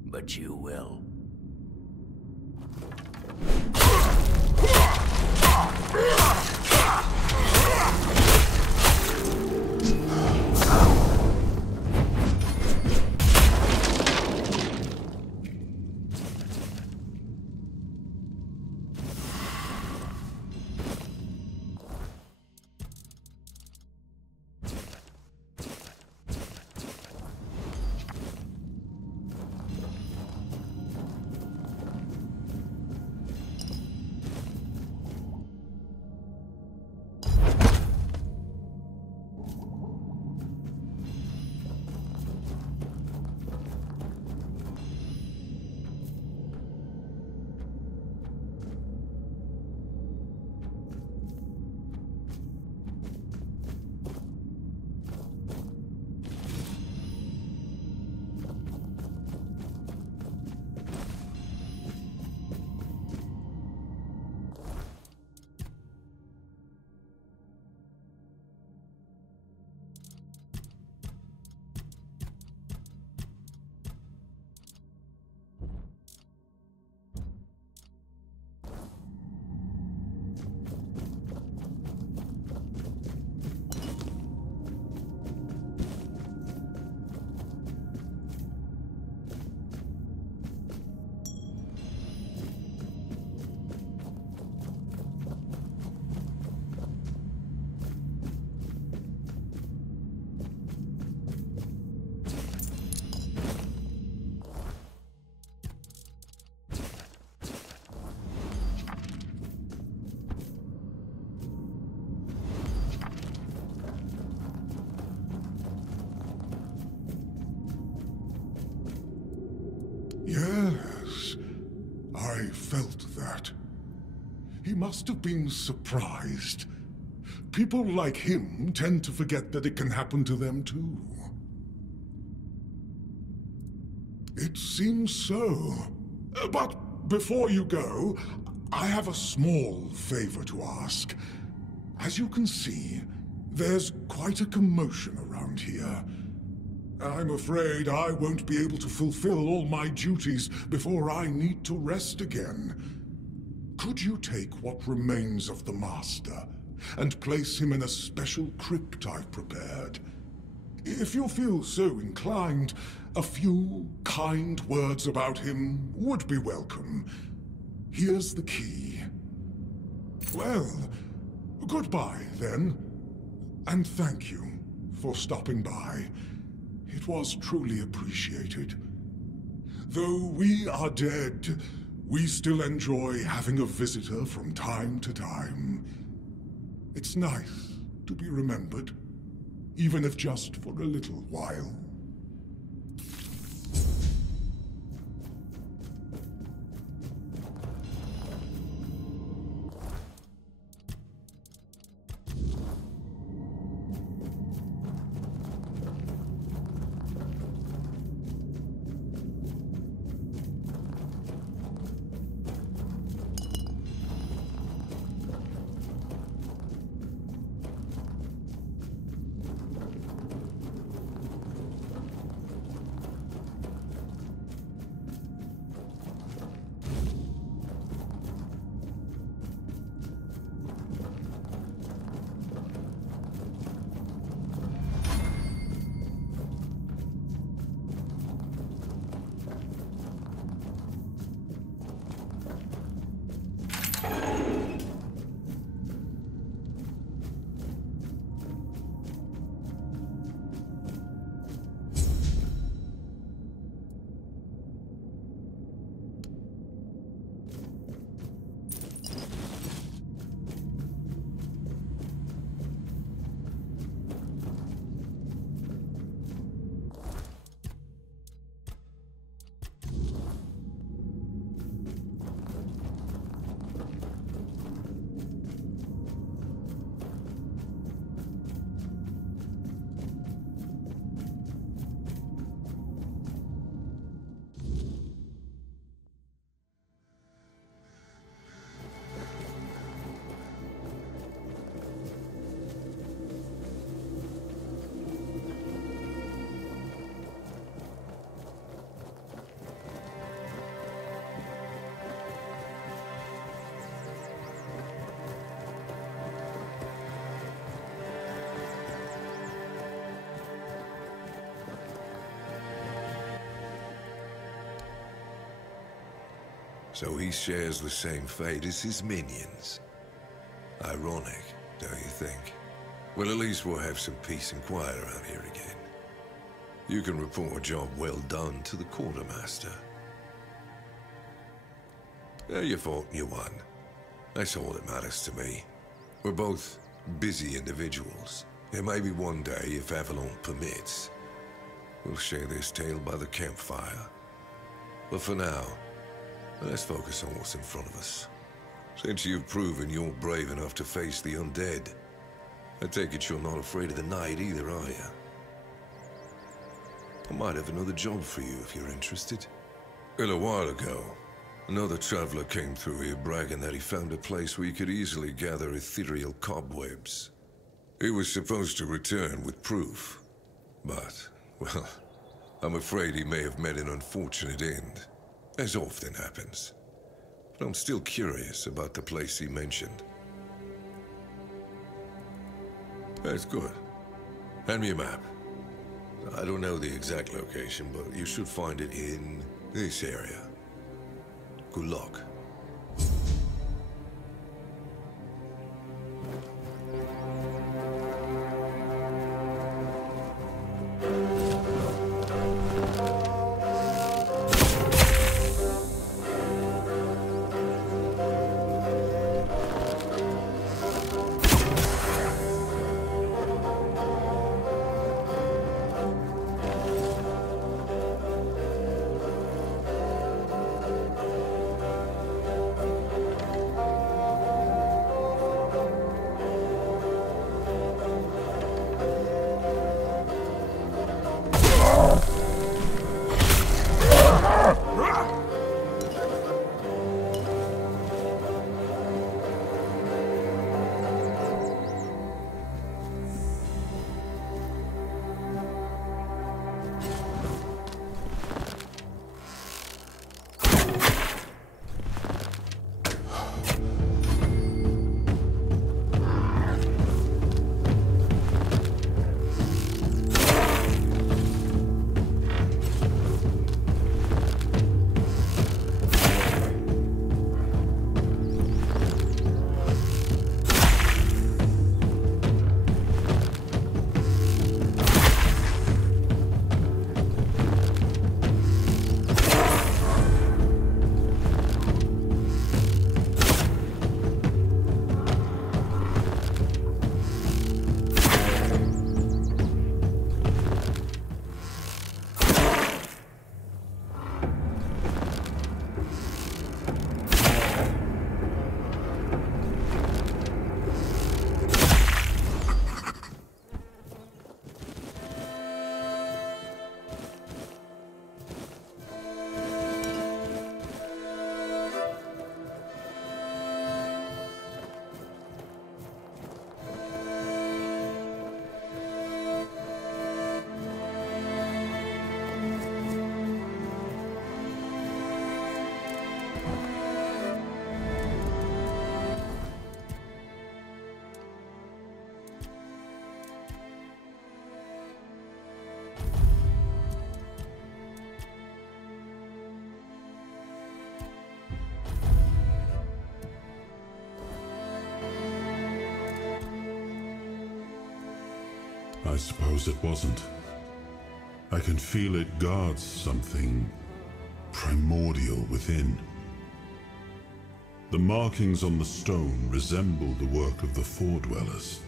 But you will. Yes, I felt that. He must have been surprised. People like him tend to forget that it can happen to them too. It seems so. But before you go, I have a small favor to ask. As you can see, there's quite a commotion around here. I'm afraid I won't be able to fulfill all my duties before I need to rest again. Could you take what remains of the Master and place him in a special crypt I've prepared? If you feel so inclined, a few kind words about him would be welcome. Here's the key. Well, goodbye then, and thank you for stopping by. It was truly appreciated. Though we are dead, we still enjoy having a visitor from time to time. It's nice to be remembered, even if just for a little while. So he shares the same fate as his minions. Ironic, don't you think? Well, at least we'll have some peace and quiet around here again. You can report a job well done to the quartermaster. You fought and you won. That's all that matters to me. We're both busy individuals. And maybe one day, if Avalon permits, we'll share this tale by the campfire. But for now, let's focus on what's in front of us. Since you've proven you're brave enough to face the undead, I take it you're not afraid of the night either, are you? I might have another job for you if you're interested. A while ago, another traveler came through here bragging that he found a place where you could easily gather ethereal cobwebs. He was supposed to return with proof, but, well, I'm afraid he may have met an unfortunate end, as often happens. But I'm still curious about the place he mentioned. That's good. Hand me a map. I don't know the exact location, but you should find it in this area. Good luck. I suppose it wasn't. I can feel it guards something primordial within. The markings on the stone resemble the work of the Foredwellers.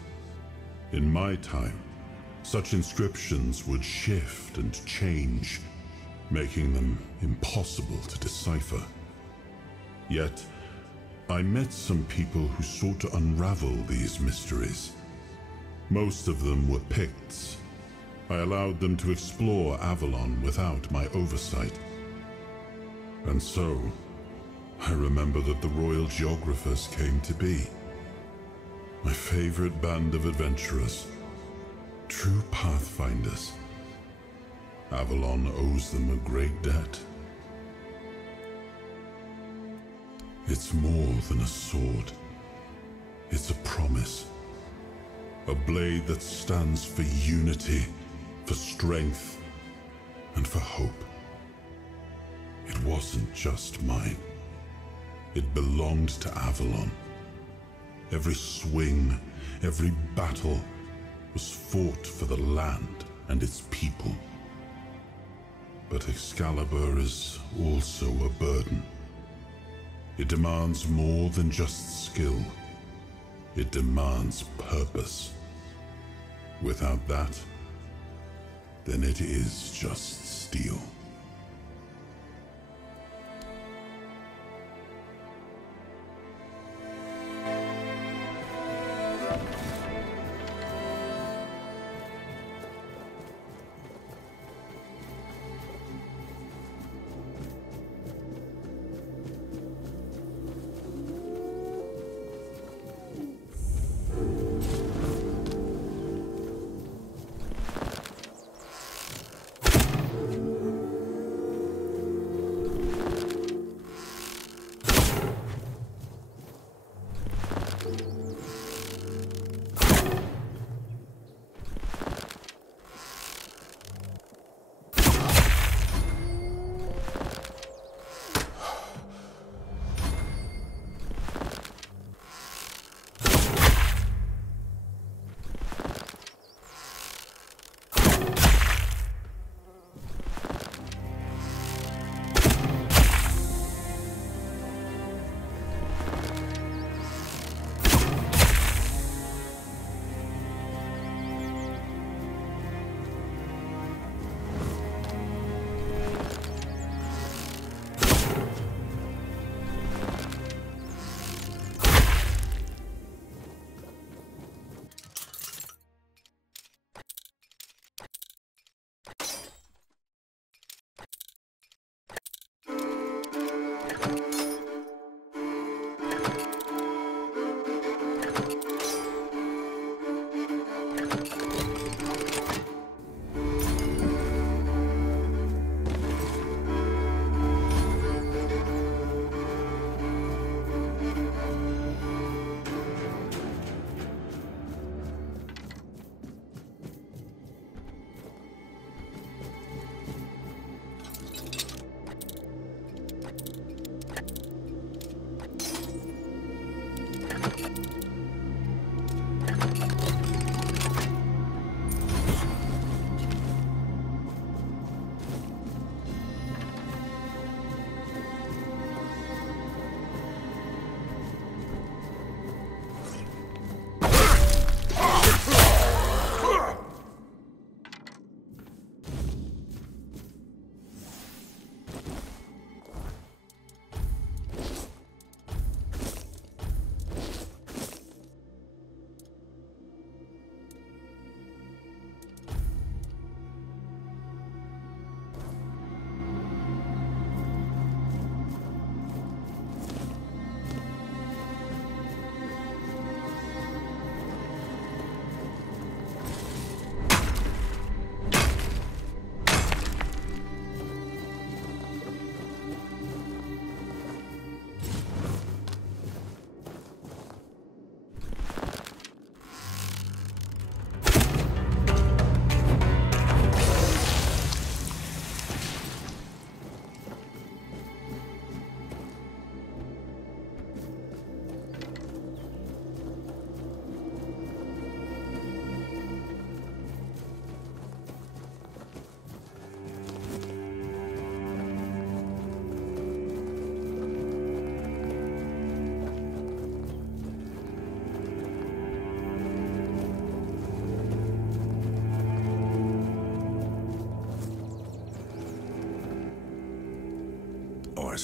In my time, such inscriptions would shift and change, making them impossible to decipher. Yet, I met some people who sought to unravel these mysteries. Most of them were Picts. I allowed them to explore Avalon without my oversight. And so, I remember that the royal geographers came to be. My favorite band of adventurers. True pathfinders. Avalon owes them a great debt. It's more than a sword. It's a promise. A blade that stands for unity, for strength, and for hope. It wasn't just mine. It belonged to Avalon. Every swing, every battle was fought for the land and its people. But Excalibur is also a burden. It demands more than just skill. It demands purpose. Without that, then it is just steel.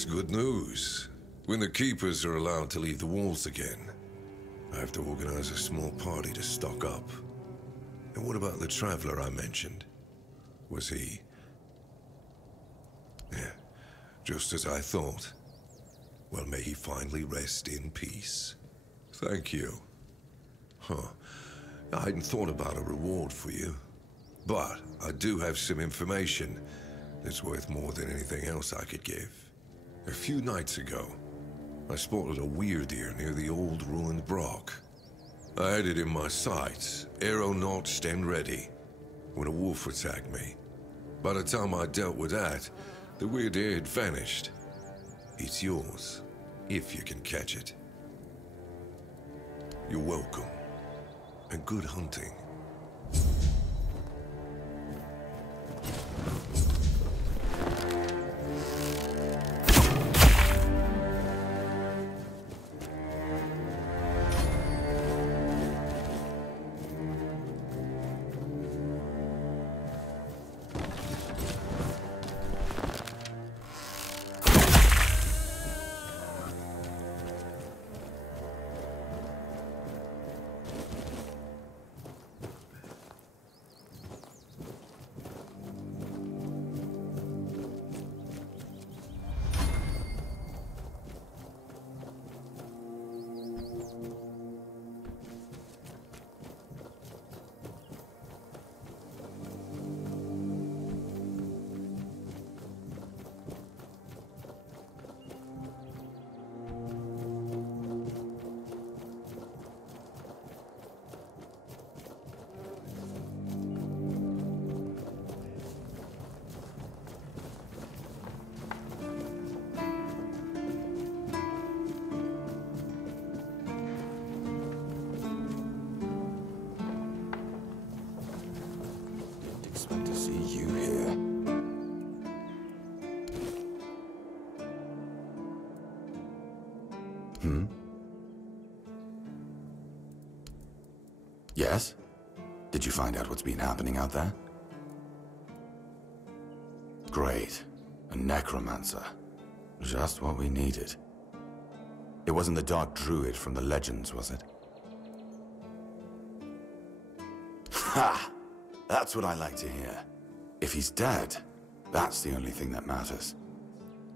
That's good news. When the Keepers are allowed to leave the walls again, I have to organize a small party to stock up. And what about the traveler I mentioned? Was he... Yeah, just as I thought. Well, may he finally rest in peace. Thank you. Huh. I hadn't thought about a reward for you. But I do have some information that's worth more than anything else I could give. A few nights ago, I spotted a weird ear near the old ruined Brock. I had it in my sights, arrow notched and ready, when a wolf attacked me. By the time I dealt with that, the weird ear had vanished. It's yours. If you can catch it. You're welcome. And good hunting. Expect to see you here. Yes? Did you find out what's been happening out there? Great. A necromancer. Just what we needed. It wasn't the Dark Druid from the legends, was it? Ha! That's what I like to hear. If he's dead, that's the only thing that matters.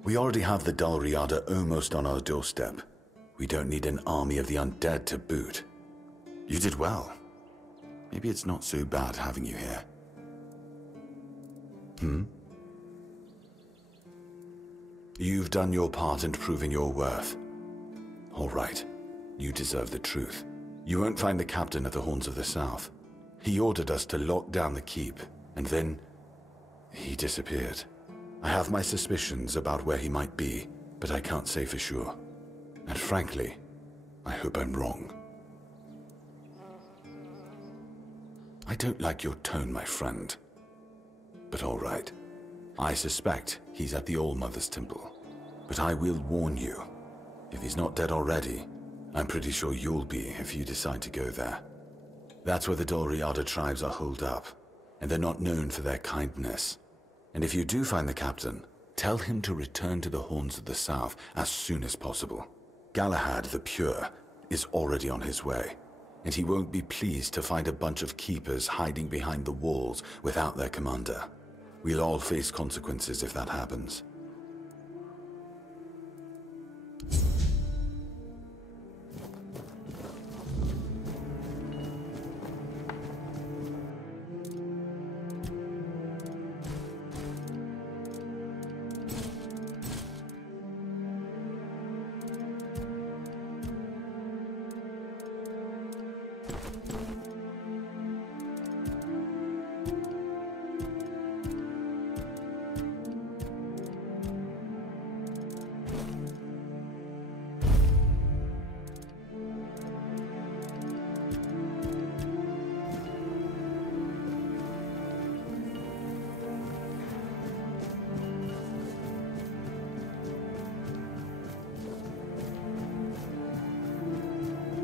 We already have the Dalriada almost on our doorstep. We don't need an army of the undead to boot. You did well. Maybe it's not so bad having you here. You've done your part in proving your worth. All right. You deserve the truth. You won't find the captain at the Horns of the South. He ordered us to lock down the keep, and then he disappeared. I have my suspicions about where he might be, but I can't say for sure. And frankly, I hope I'm wrong. I don't like your tone, my friend. But all right. I suspect he's at the All-Mother's Temple. But I will warn you. If he's not dead already, I'm pretty sure you'll be if you decide to go there. That's where the Dalriada tribes are holed up, and they're not known for their kindness. And if you do find the captain, tell him to return to the Horns of the South as soon as possible. Galahad the Pure is already on his way, and he won't be pleased to find a bunch of keepers hiding behind the walls without their commander. We'll all face consequences if that happens.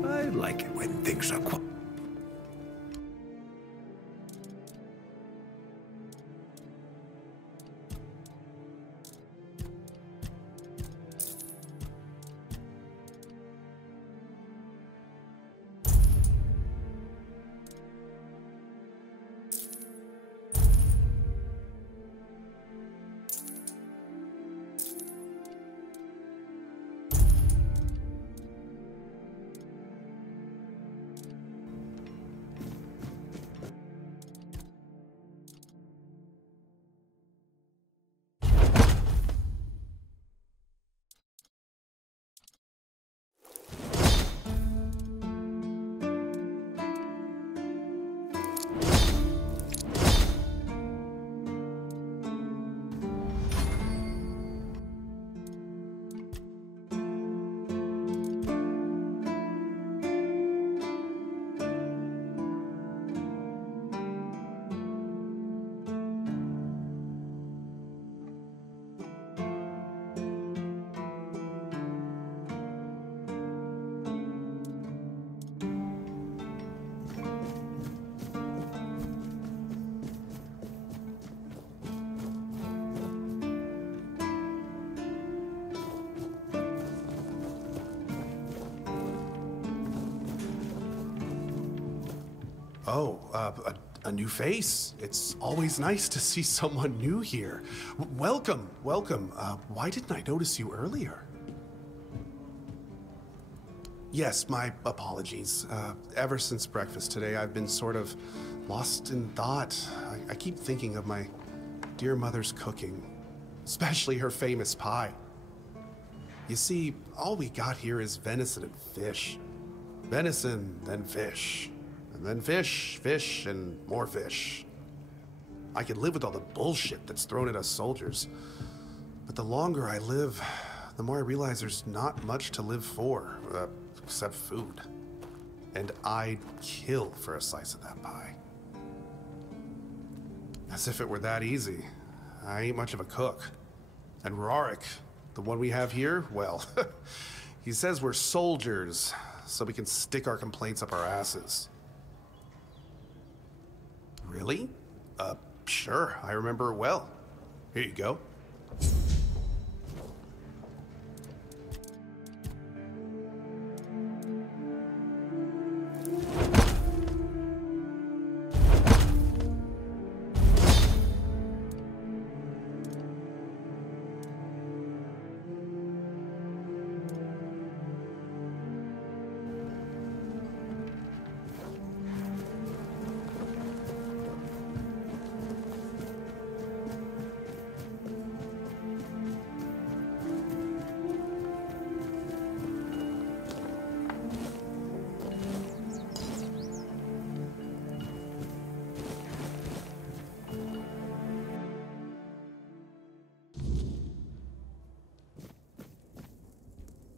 I like it when things are quiet. Oh, a new face. It's always nice to see someone new here. Welcome, welcome. Why didn't I notice you earlier? Yes, my apologies. Ever since breakfast today, I've been sort of lost in thought. I keep thinking of my dear mother's cooking, especially her famous pie. You see, all we got here is venison and fish. Venison, then fish. And then fish, fish, and more fish. I can live with all the bullshit that's thrown at us soldiers. But the longer I live, the more I realize there's not much to live for, except food. And I'd kill for a slice of that pie. As if it were that easy. I ain't much of a cook. And Rorik, the one we have here, well, he says we're soldiers, so we can stick our complaints up our asses. Really? Sure, I remember it well. Here you go.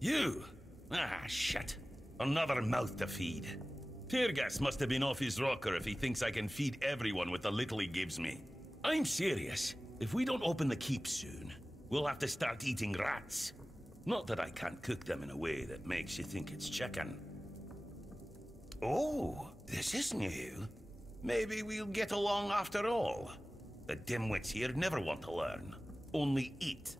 You? Ah, shit. Another mouth to feed. Teargas must have been off his rocker if he thinks I can feed everyone with the little he gives me. I'm serious. If we don't open the keep soon, we'll have to start eating rats. Not that I can't cook them in a way that makes you think it's chicken. Oh, this is new. Maybe we'll get along after all. The dimwits here never want to learn. Only eat.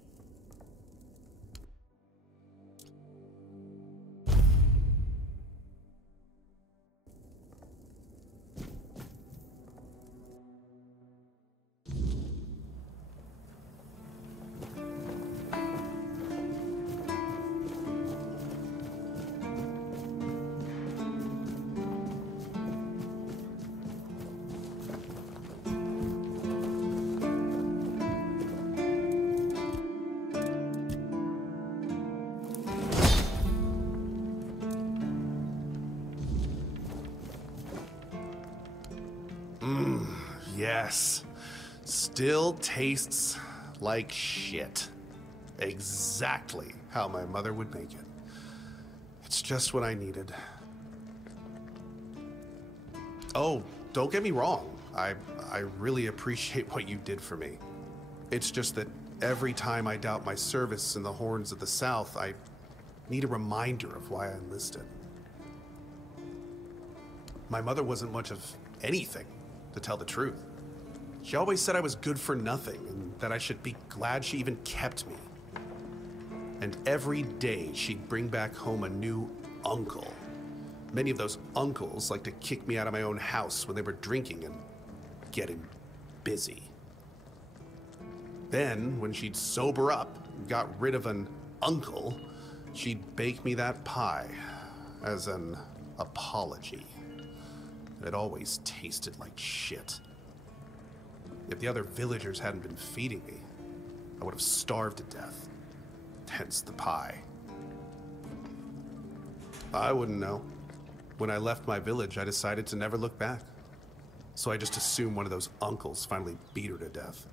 Yes. Still tastes like shit. Exactly how my mother would make it. It's just what I needed. Oh, don't get me wrong. I really appreciate what you did for me. It's just that every time I doubt my service in the Horns of the South, I need a reminder of why I enlisted. My mother wasn't much of anything, to tell the truth. She always said I was good for nothing, and that I should be glad she even kept me. And every day she'd bring back home a new uncle. Many of those uncles like to kick me out of my own house when they were drinking and getting busy. Then, when she'd sober up and got rid of an uncle, she'd bake me that pie as an apology. It always tasted like shit. If the other villagers hadn't been feeding me, I would have starved to death. Hence the pie. I wouldn't know. When I left my village, I decided to never look back. So I just assumed one of those uncles finally beat her to death.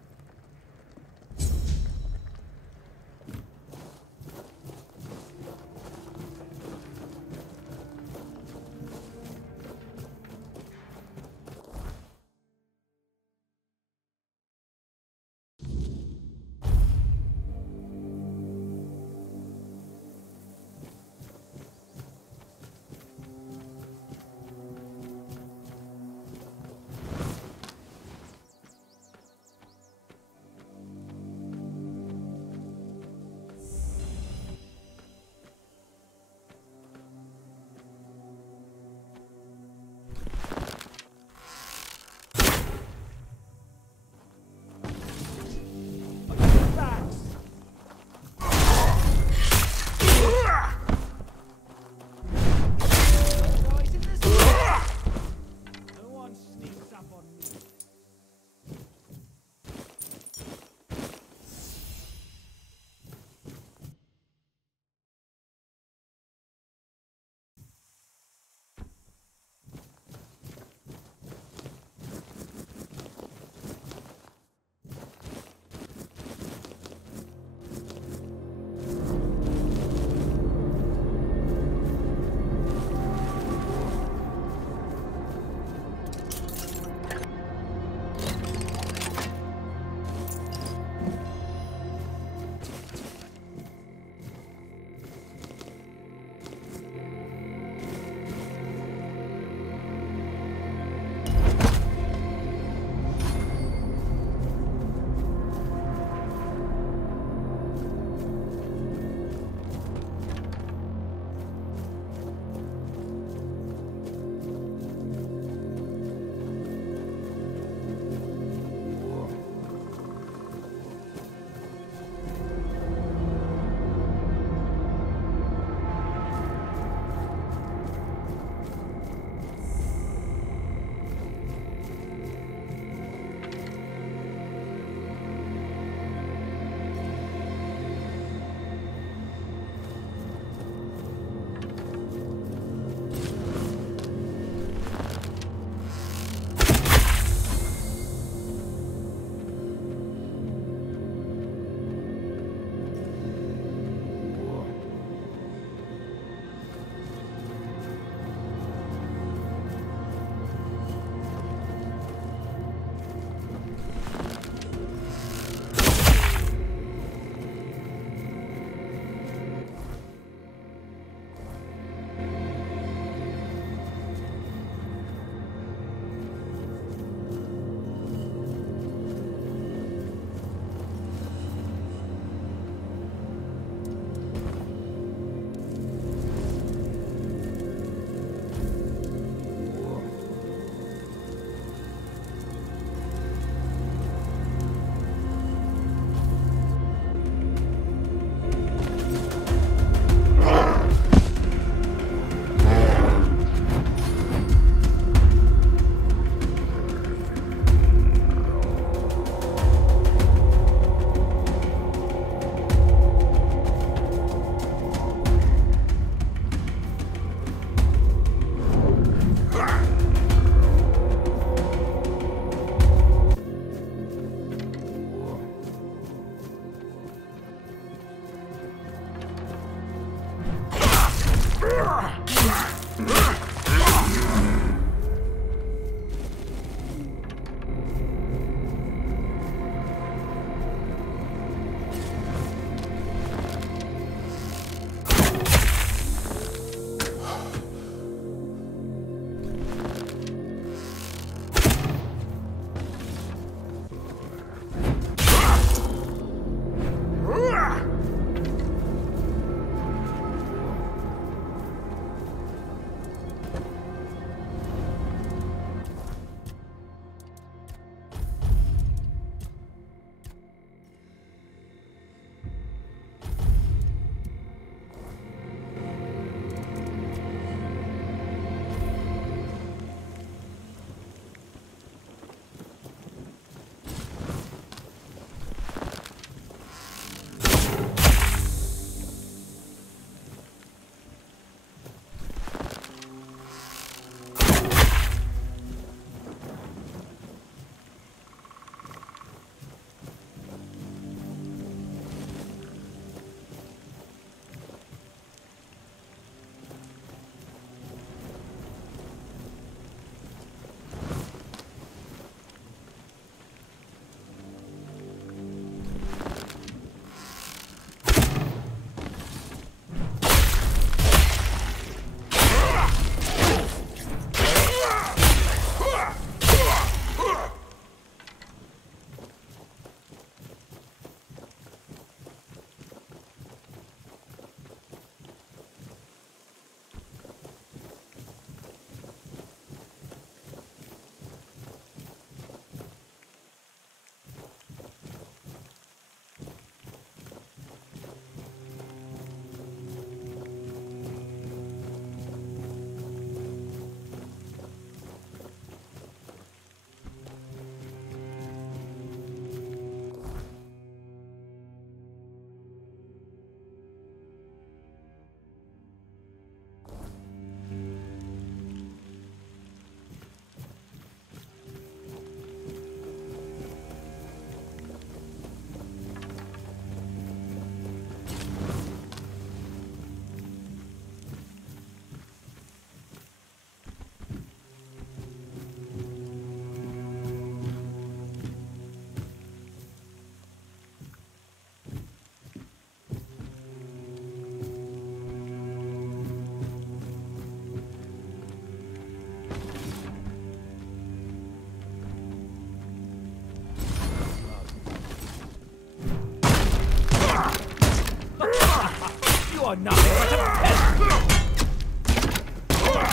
are nothing but a pest!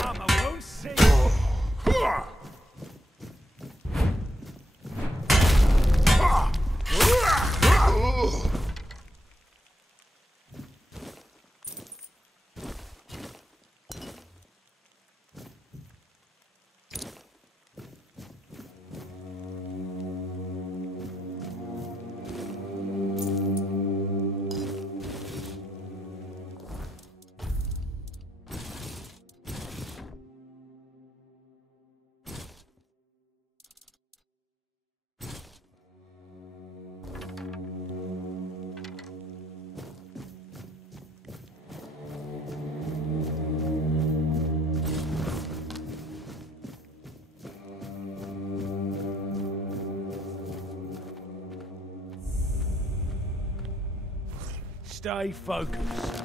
Armor won't save you. Stay focused.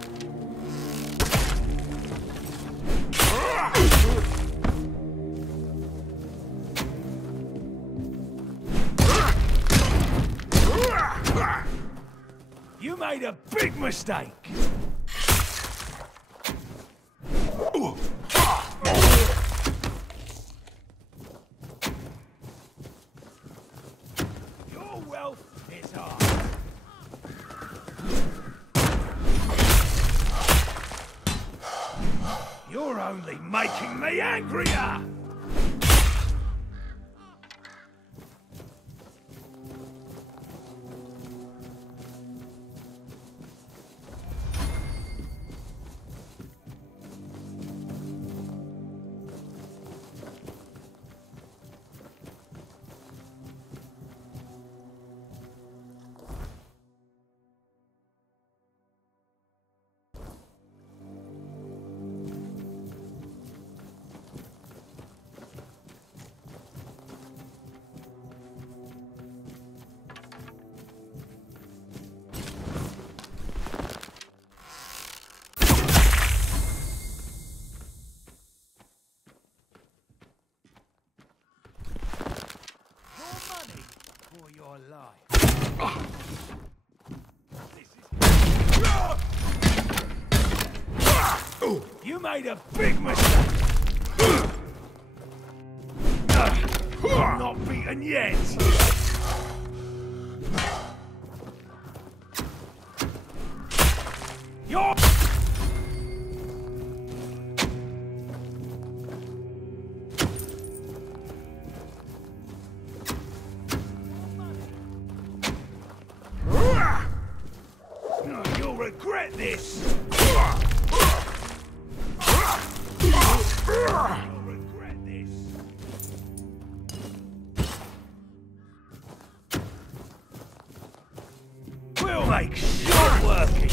You made a big mistake. Your wealth is ours. You're only making me angrier! You made a big mistake! I'm not beaten yet! You're... You'll regret this! We'll make short working!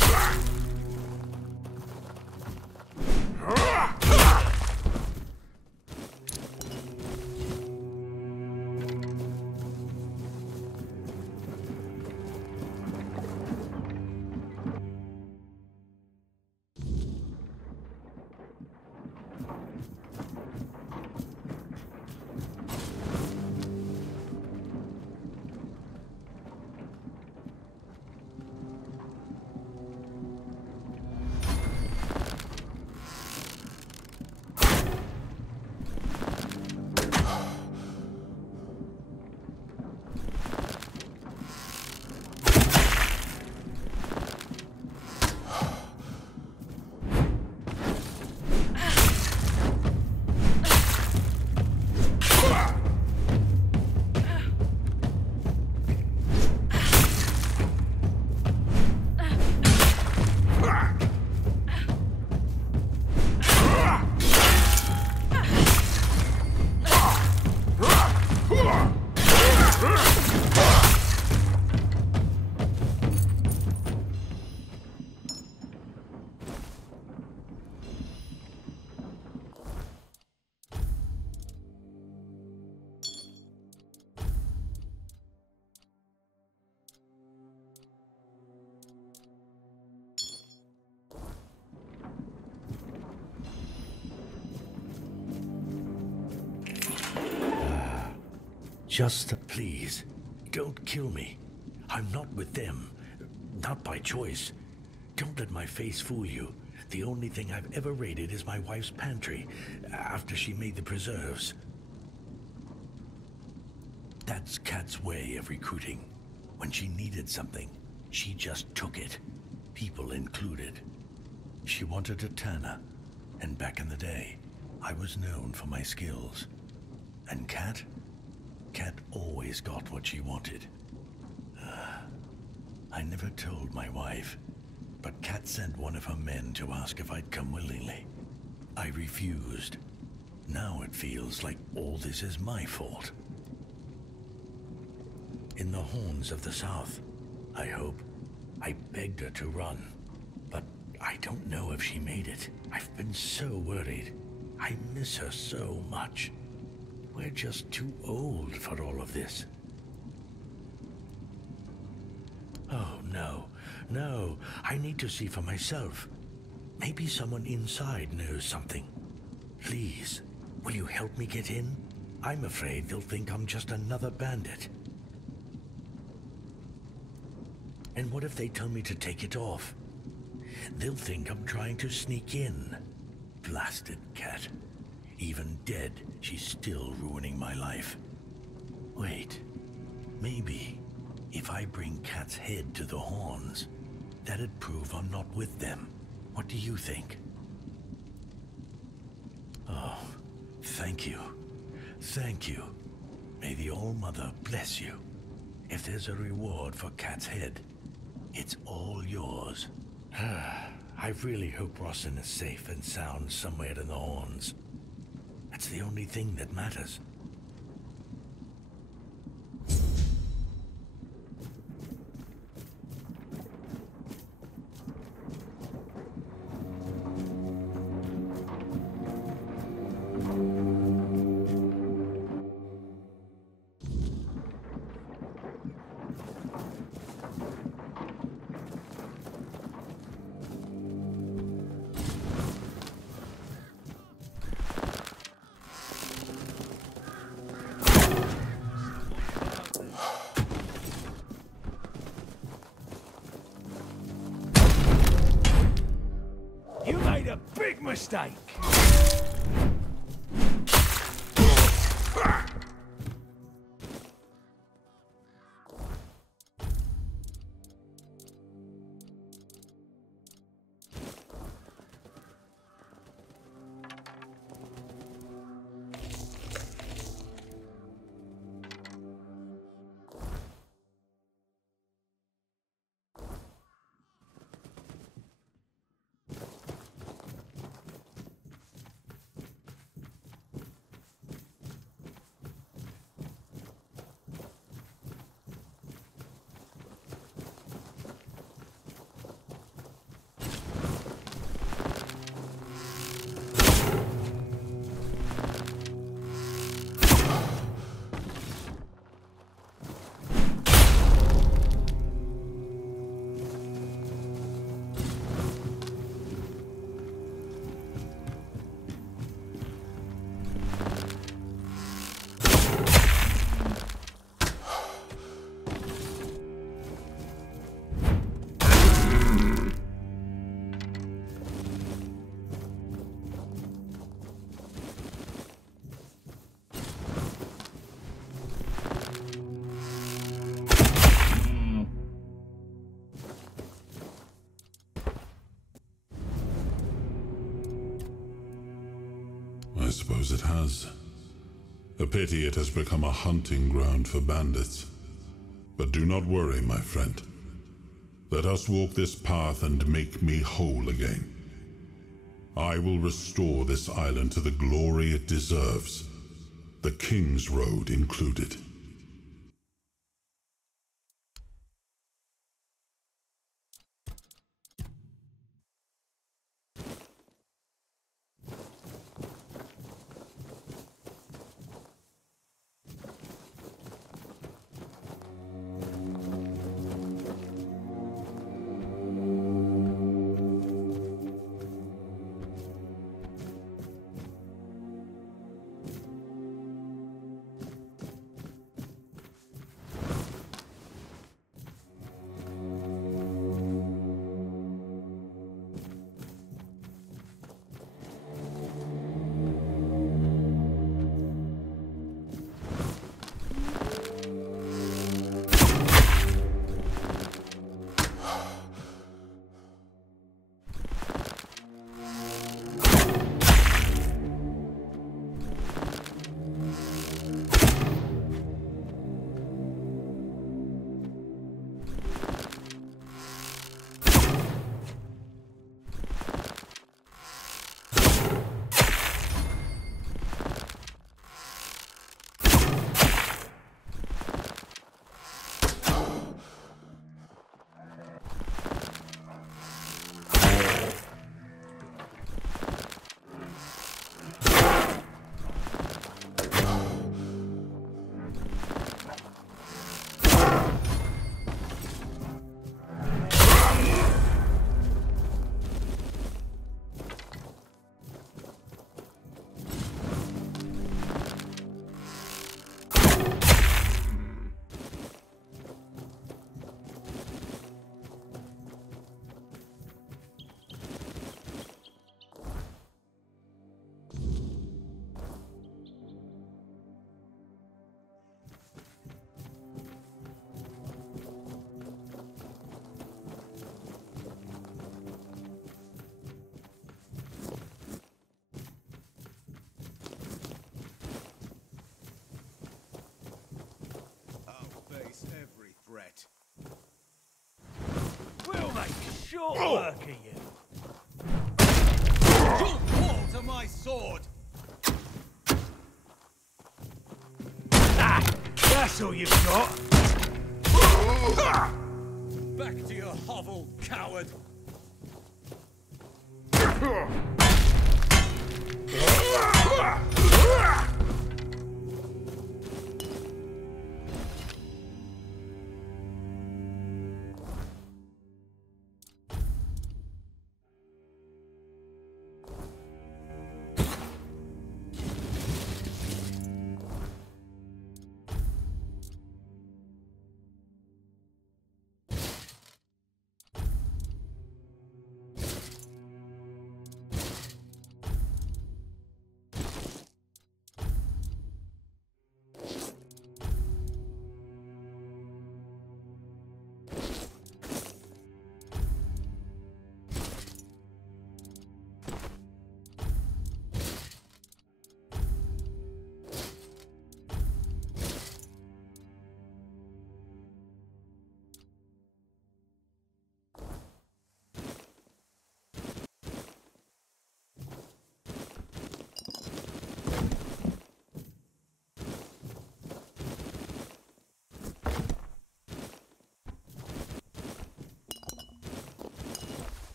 Just please, don't kill me. I'm not with them. Not by choice. Don't let my face fool you. The only thing I've ever raided is my wife's pantry, after she made the preserves. That's Kat's way of recruiting. When she needed something, she just took it. People included. She wanted a Tanner, and back in the day, I was known for my skills. And Kat? Kat always got what she wanted. I never told my wife, but Kat sent one of her men to ask if I'd come willingly. I refused. Now it feels like all this is my fault. In the horns of the south, I hope. I begged her to run, but I don't know if she made it. I've been so worried. I miss her so much. We're just too old for all of this. Oh, no. No. I need to see for myself. Maybe someone inside knows something. Please, will you help me get in? I'm afraid they'll think I'm just another bandit. And what if they tell me to take it off? They'll think I'm trying to sneak in. Blasted Kat. Even dead, she's still ruining my life. Wait, maybe if I bring Kat's head to the horns, that'd prove I'm not with them. What do you think? Oh, thank you. Thank you. May the All-Mother bless you. If there's a reward for Kat's head, it's all yours. I really hope Rossin is safe and sound somewhere in the horns. That's the only thing that matters. You made a big mistake! I suppose it has. A pity it has become a hunting ground for bandits. But do not worry, my friend. Let us walk this path and make me whole again. I will restore this island to the glory it deserves, the King's Road included. Every threat. We'll make short work of you. Don't fall to my sword. Ah, that's all you've got. Back to your hovel, coward.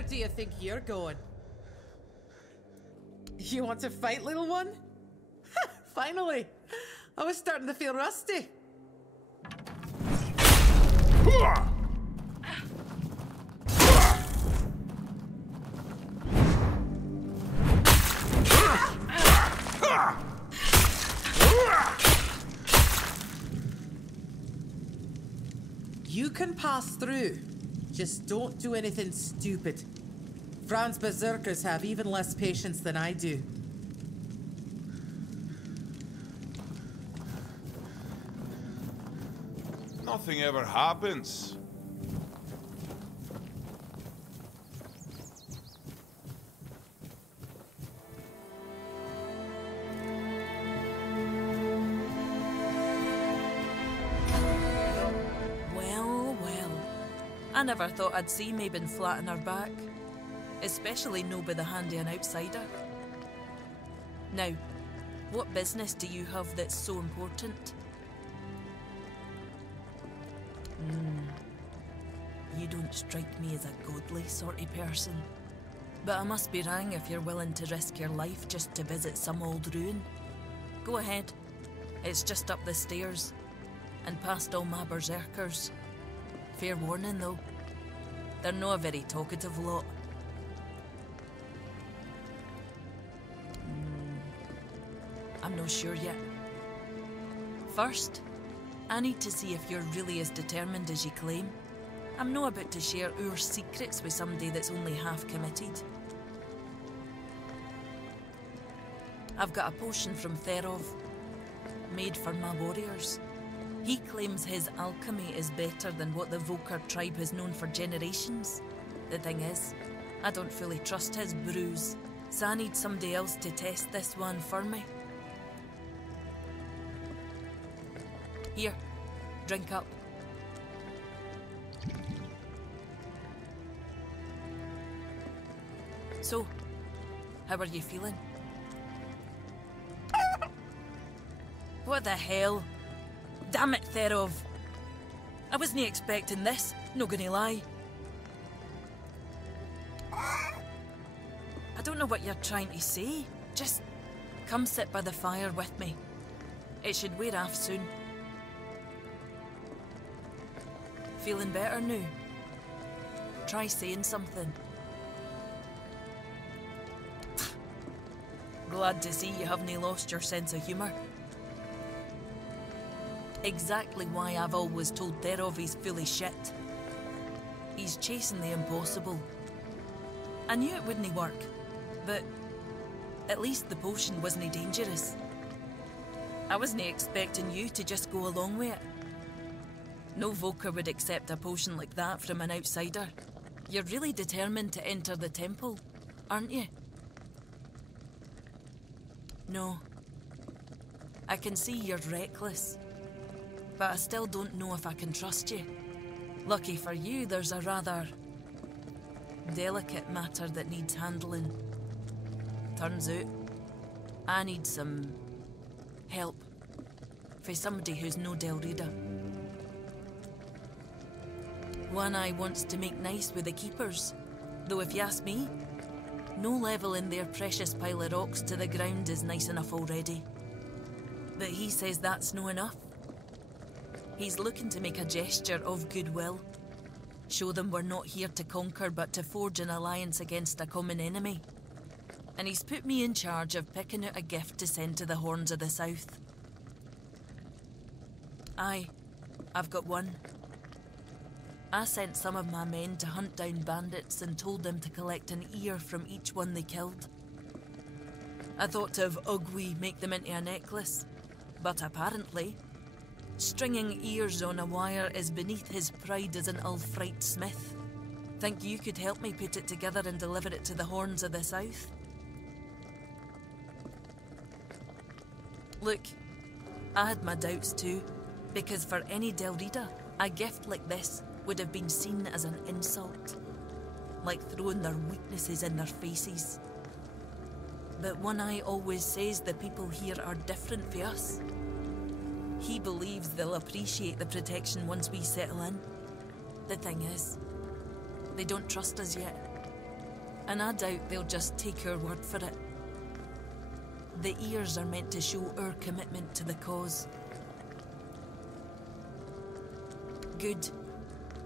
Where do you think you're going? You want to fight, little one? Finally! I was starting to feel rusty. You can pass through. Just don't do anything stupid. Fran's berserkers have even less patience than I do. Nothing ever happens. Well, well. I never thought I'd see Mabon flat on her back. Especially no by the hand of an outsider. Now, what business do you have that's so important? You don't strike me as a godly sort of person. But I must be wrong if you're willing to risk your life just to visit some old ruin. Go ahead. It's just up the stairs. And past all my berserkers. Fair warning though. They're not a very talkative lot. I'm not sure yet. First, I need to see if you're really as determined as you claim. I'm not about to share our secrets with somebody that's only half committed. I've got a potion from Therov, made for my warriors. He claims his alchemy is better than what the Volker tribe has known for generations. The thing is, I don't fully trust his brews, so I need somebody else to test this one for me. Here, drink up. So, how are you feeling? What the hell? Damn it, Therov! I wasn't expecting this, not gonna lie. I don't know what you're trying to say. Just come sit by the fire with me. It should wear off soon. Feeling better now? Try saying something. Glad to see you haven't lost your sense of humour. Exactly why I've always told Therov he's full of shit. He's chasing the impossible. I knew it wouldn't work, but at least the potion wasn't dangerous. I wasn't expecting you to just go along with it. No Volker would accept a potion like that from an outsider. You're really determined to enter the temple, aren't you? No. I can see you're reckless. But I still don't know if I can trust you. Lucky for you, there's a rather delicate matter that needs handling. Turns out, I need some help for somebody who's no Del Reader. One eye wants to make nice with the keepers, though if you ask me, no leveling their precious pile of rocks to the ground is nice enough already. But he says that's no enough. He's looking to make a gesture of goodwill. Show them we're not here to conquer but to forge an alliance against a common enemy. And he's put me in charge of picking out a gift to send to the Horns of the South. Aye, I've got one. I sent some of my men to hunt down bandits and told them to collect an ear from each one they killed. I thought of Ugwi make them into a necklace, but apparently, stringing ears on a wire is beneath his pride as an Ulfrite smith. Think you could help me put it together and deliver it to the Horns of the South? Look, I had my doubts too, because for any Del Reader, a gift like this would have been seen as an insult, like throwing their weaknesses in their faces. But One Eye always says the people here are different for us. He believes they'll appreciate the protection once we settle in. The thing is, they don't trust us yet. And I doubt they'll just take our word for it. The ears are meant to show our commitment to the cause. Good.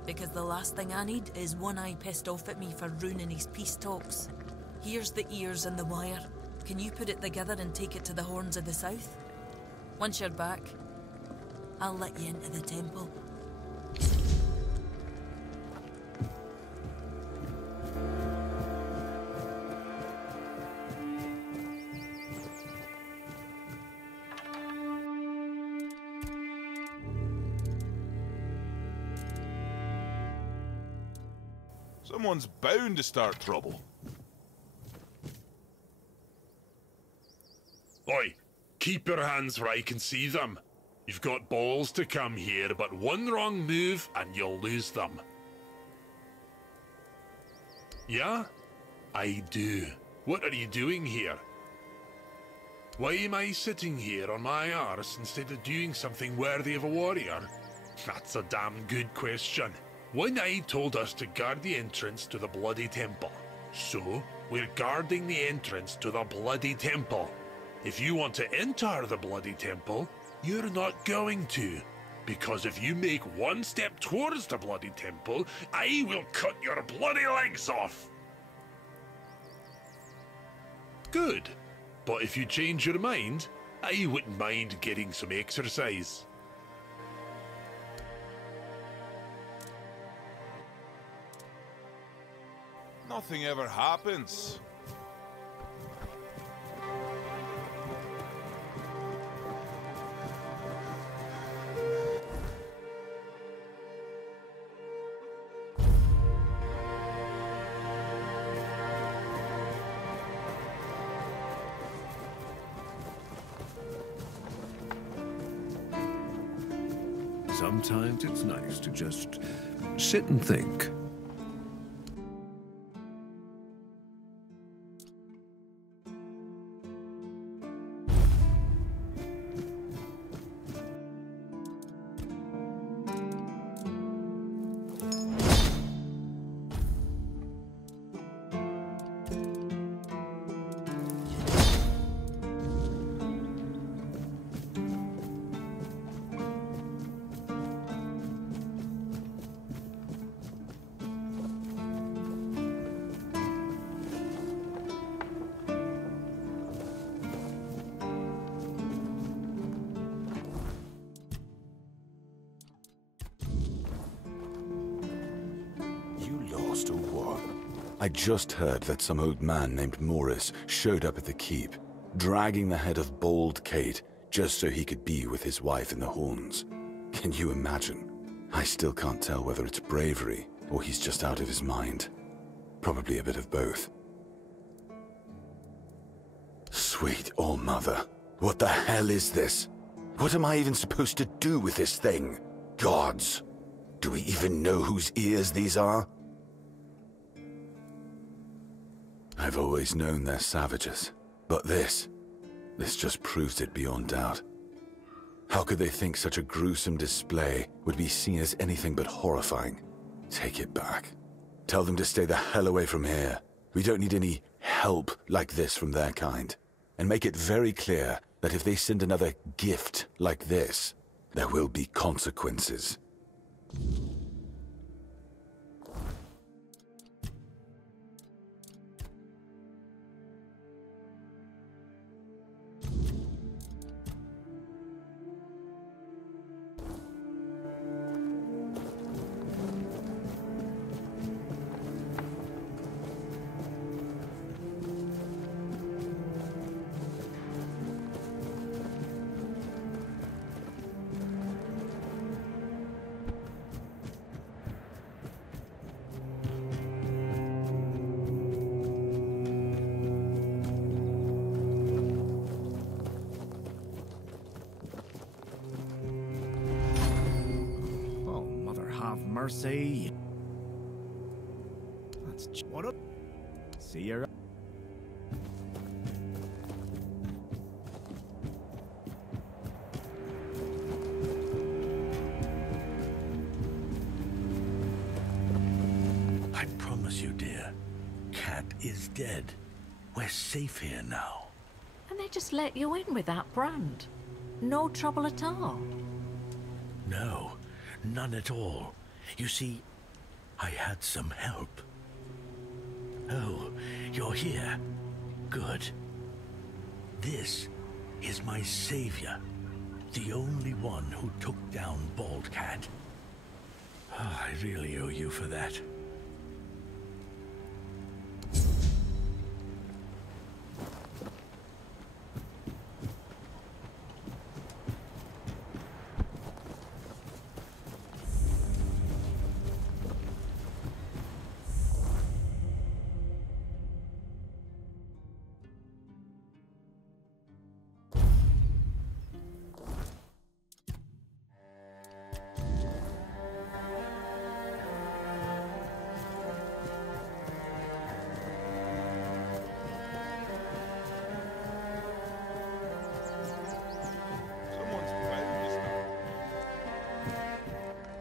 Because the last thing I need is One Eye pissed off at me for ruining his peace talks. Here's the ears and the wire. Can you put it together and take it to the Horns of the South? Once you're back, I'll let you into the temple. Someone's bound to start trouble. Oi, keep your hands where I can see them. You've got balls to come here, but one wrong move and you'll lose them. Yeah? I do. What are you doing here? Why am I sitting here on my arse instead of doing something worthy of a warrior? That's a damn good question. One Eye told us to guard the entrance to the Bloody Temple. So, we're guarding the entrance to the Bloody Temple. If you want to enter the Bloody Temple, you're not going to. Because if you make one step towards the Bloody Temple, I will cut your bloody legs off. Good. But if you change your mind, I wouldn't mind getting some exercise. Nothing ever happens. Sometimes it's nice to just sit and think. Or what? I just heard that some old man named Morris showed up at the keep, dragging the head of bald Kate just so he could be with his wife in the Horns. Can you imagine? I still can't tell whether it's bravery or he's just out of his mind. Probably a bit of both. Sweet All-Mother, what the hell is this? What am I even supposed to do with this thing? Gods! Do we even know whose ears these are? I've always known they're savages, but this just proves it beyond doubt. How could they think such a gruesome display would be seen as anything but horrifying? Take it back. Tell them to stay the hell away from here. We don't need any help like this from their kind. And make it very clear that if they send another gift like this, there will be consequences. Mercy. That's what up. See you. I promise you, dear, Cat is dead. We're safe here now. And they just let you in with that brand? No trouble at all? No, none at all. You see, I had some help. Oh, you're here. Good. This is my savior. The only one who took down Baldcat. Oh, I really owe you for that.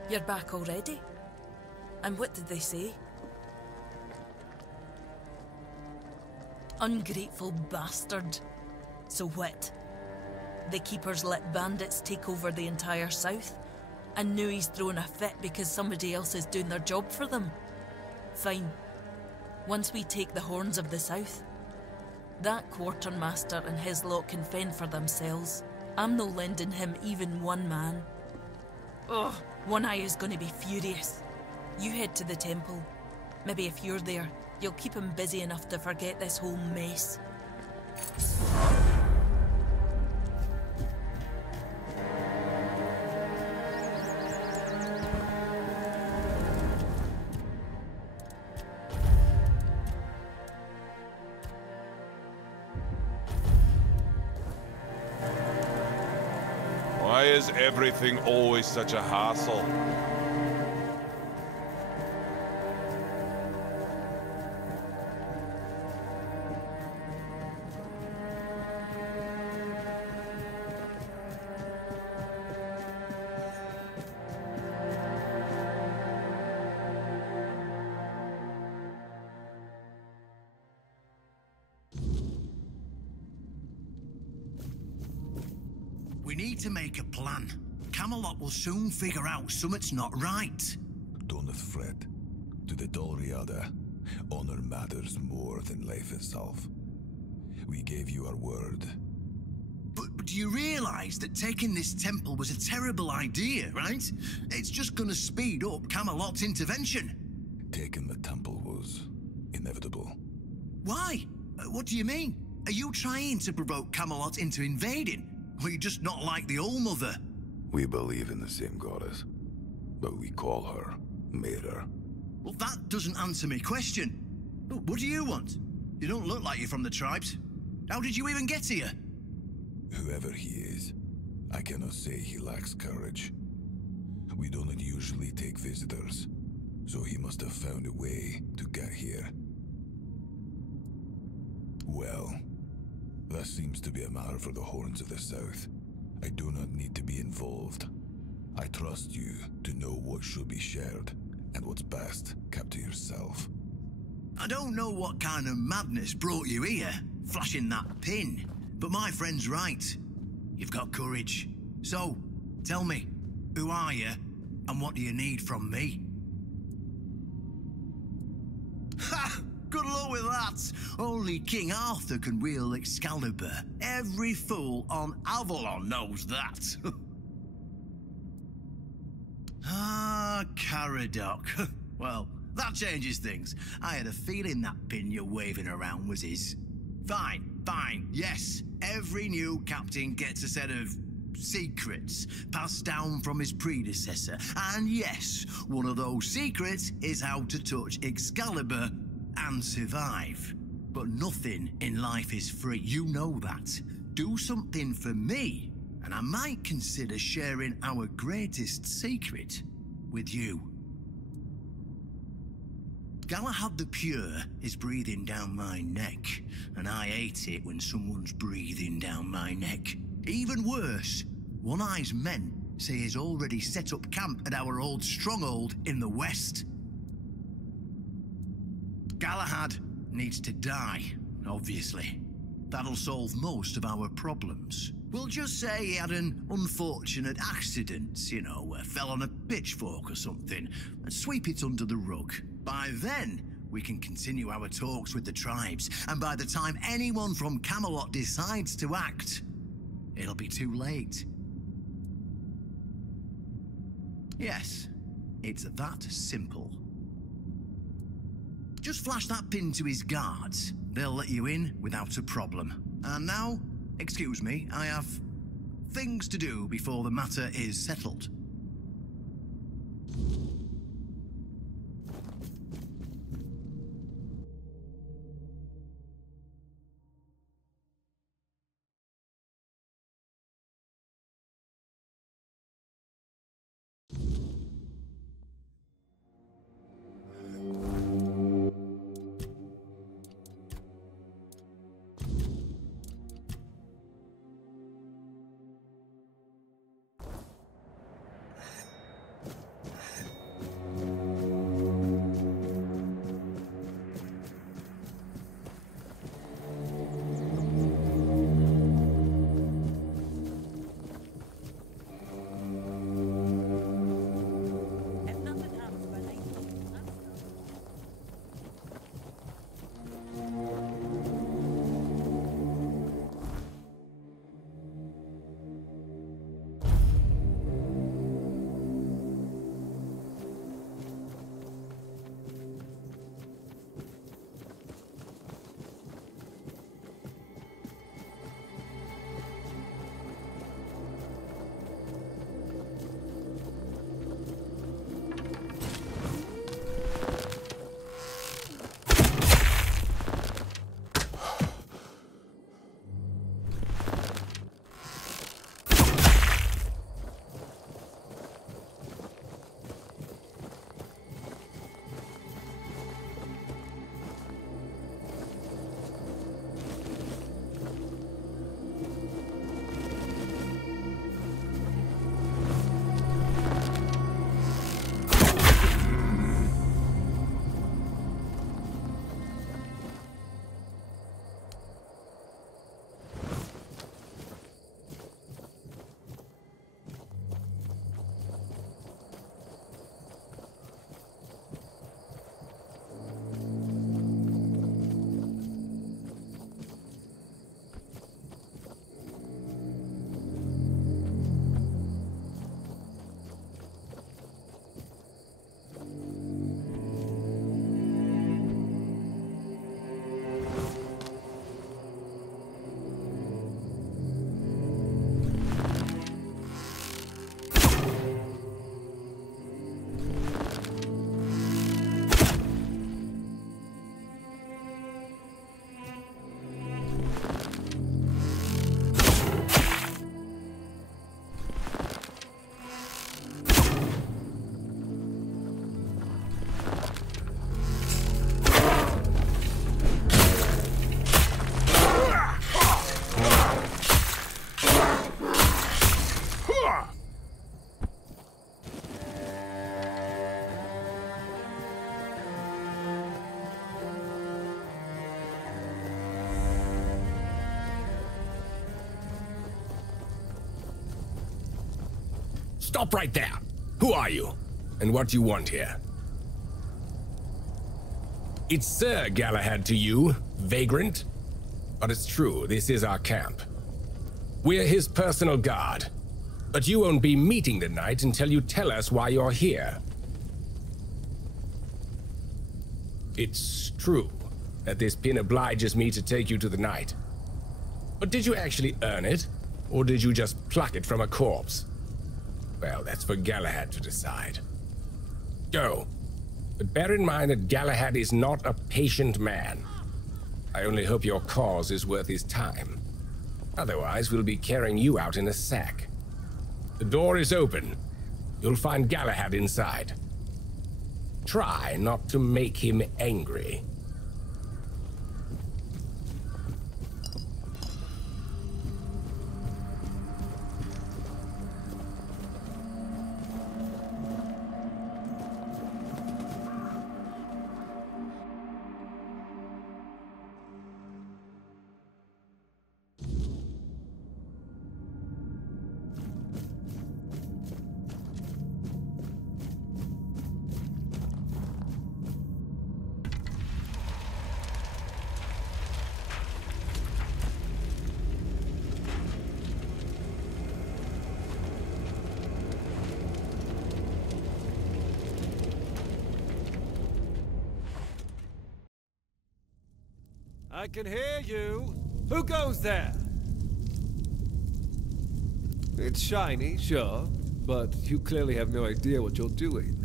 You're back already? And what did they say? Ungrateful bastard. So what? The Keepers let bandits take over the entire south, and now he's throwing a fit because somebody else is doing their job for them? Fine. Once we take the horns of the south, that quartermaster and his lot can fend for themselves. I'm no lending him even one man. Ugh, One Eye is gonna be furious. You head to the temple. Maybe if you're there, you'll keep him busy enough to forget this whole mess. Why is everything always such a hassle? We need to make a plan. Camelot will soon figure out something's not right. Don't fret. To the Doriada, honor matters more than life itself. We gave you our word. But do you realize that taking this temple was a terrible idea, right? It's just gonna speed up Camelot's intervention. Taking the temple was inevitable. Why? What do you mean? Are you trying to provoke Camelot into invading? Or you just not like the All-Mother? We believe in the same goddess, but we call her Mirror. Well, that doesn't answer my question. What do you want? You don't look like you're from the tribes. How did you even get here? Whoever he is, I cannot say he lacks courage. We don't usually take visitors, so he must have found a way to get here. Well, that seems to be a matter for the Horns of the South. I do not need to be involved. I trust you to know what should be shared, and what's best kept to yourself. I don't know what kind of madness brought you here, flashing that pin, but my friend's right. You've got courage. So, tell me, who are you, and what do you need from me? Ha! Good luck with that. Only King Arthur can wield Excalibur. Every fool on Avalon knows that. Ah, Caradoc. Well, that changes things. I had a feeling that pin you're waving around was his. Fine, fine, yes. Every new captain gets a set of secrets passed down from his predecessor. And yes, one of those secrets is how to touch Excalibur and survive. But nothing in life is free, you know that. Do something for me, and I might consider sharing our greatest secret with you. Galahad the Pure is breathing down my neck, and I hate it when someone's breathing down my neck. Even worse, One Eye's men say he's already set up camp at our old stronghold in the west. Galahad, needs to die, obviously. That'll solve most of our problems. We'll just say he had an unfortunate accident, you know, fell on a pitchfork or something, and sweep it under the rug. By then, we can continue our talks with the tribes, and by the time anyone from Camelot decides to act, it'll be too late. Yes, it's that simple. Just flash that pin to his guards. They'll let you in without a problem. And now, excuse me, I have things to do before the matter is settled. Stop right there. Who are you? And what do you want here? It's Sir Galahad to you, vagrant. But it's true, this is our camp. We're his personal guard. But you won't be meeting tonight until you tell us why you're here. It's true that this pin obliges me to take you to the night. But did you actually earn it? Or did you just pluck it from a corpse? Well, that's for Galahad to decide. Go. But bear in mind that Galahad is not a patient man. I only hope your cause is worth his time. Otherwise, we'll be carrying you out in a sack. The door is open. You'll find Galahad inside. Try not to make him angry. I can hear you. Who goes there? It's shiny, sure, but you clearly have no idea what you're doing.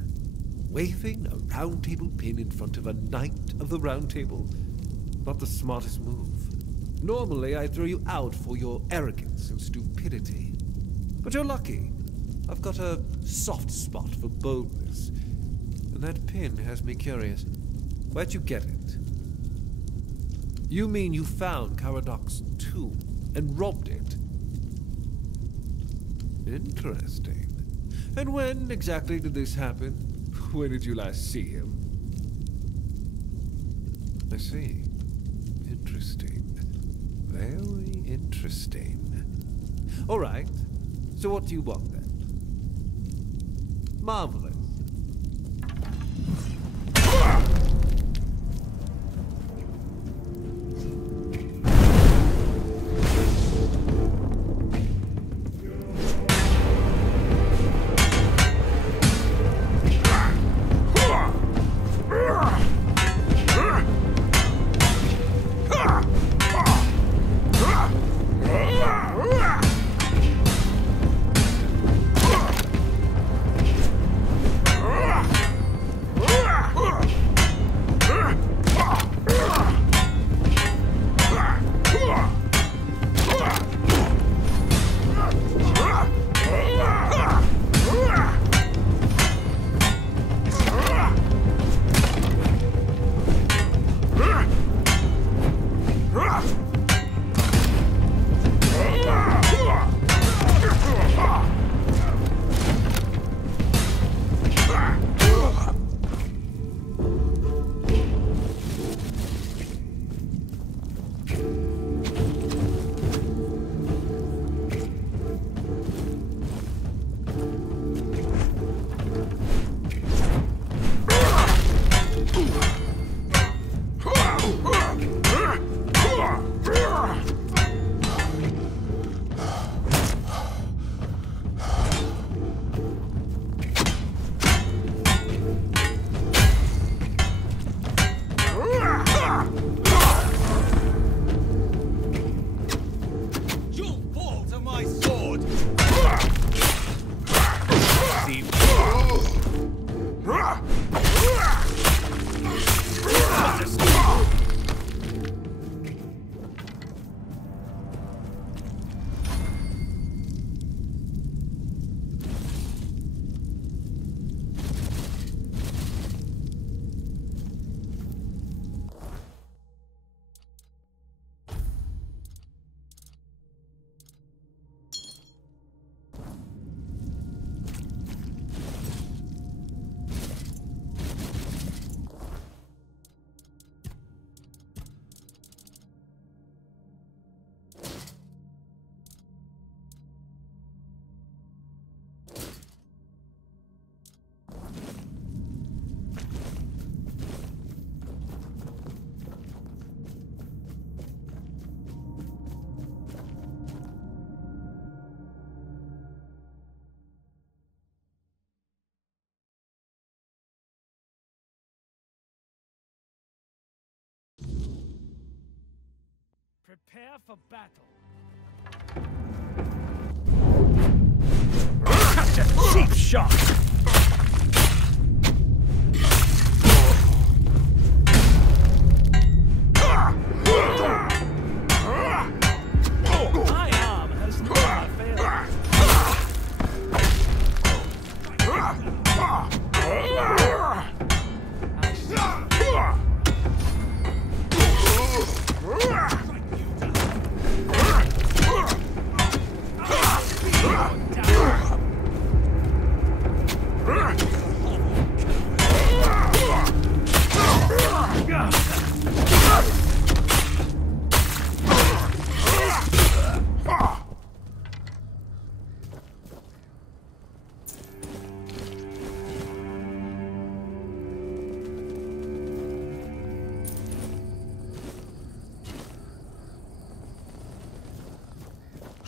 Waving a round table pin in front of a knight of the round table? Not the smartest move. Normally, I'd throw you out for your arrogance and stupidity. But you're lucky. I've got a soft spot for boldness. And that pin has me curious. Where'd you get it? You mean you found Caradoc's tomb and robbed it? Interesting. And when exactly did this happen? When did you last see him? I see. Interesting. Very interesting. All right. So what do you want then? Marvelous. Prepare for battle. Catch a cheap shot! My arm has never failed.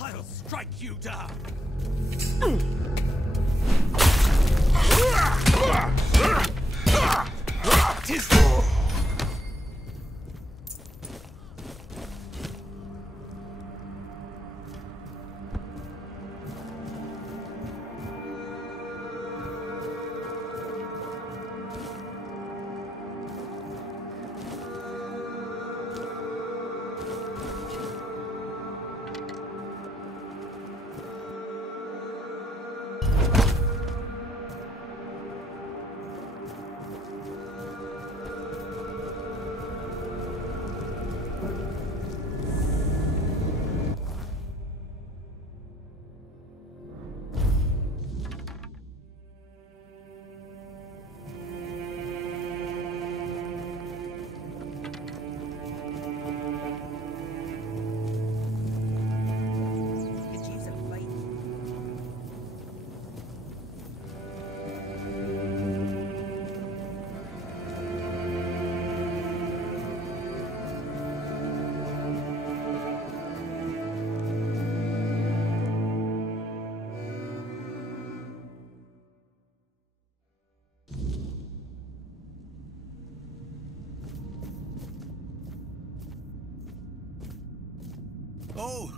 I'll strike you down!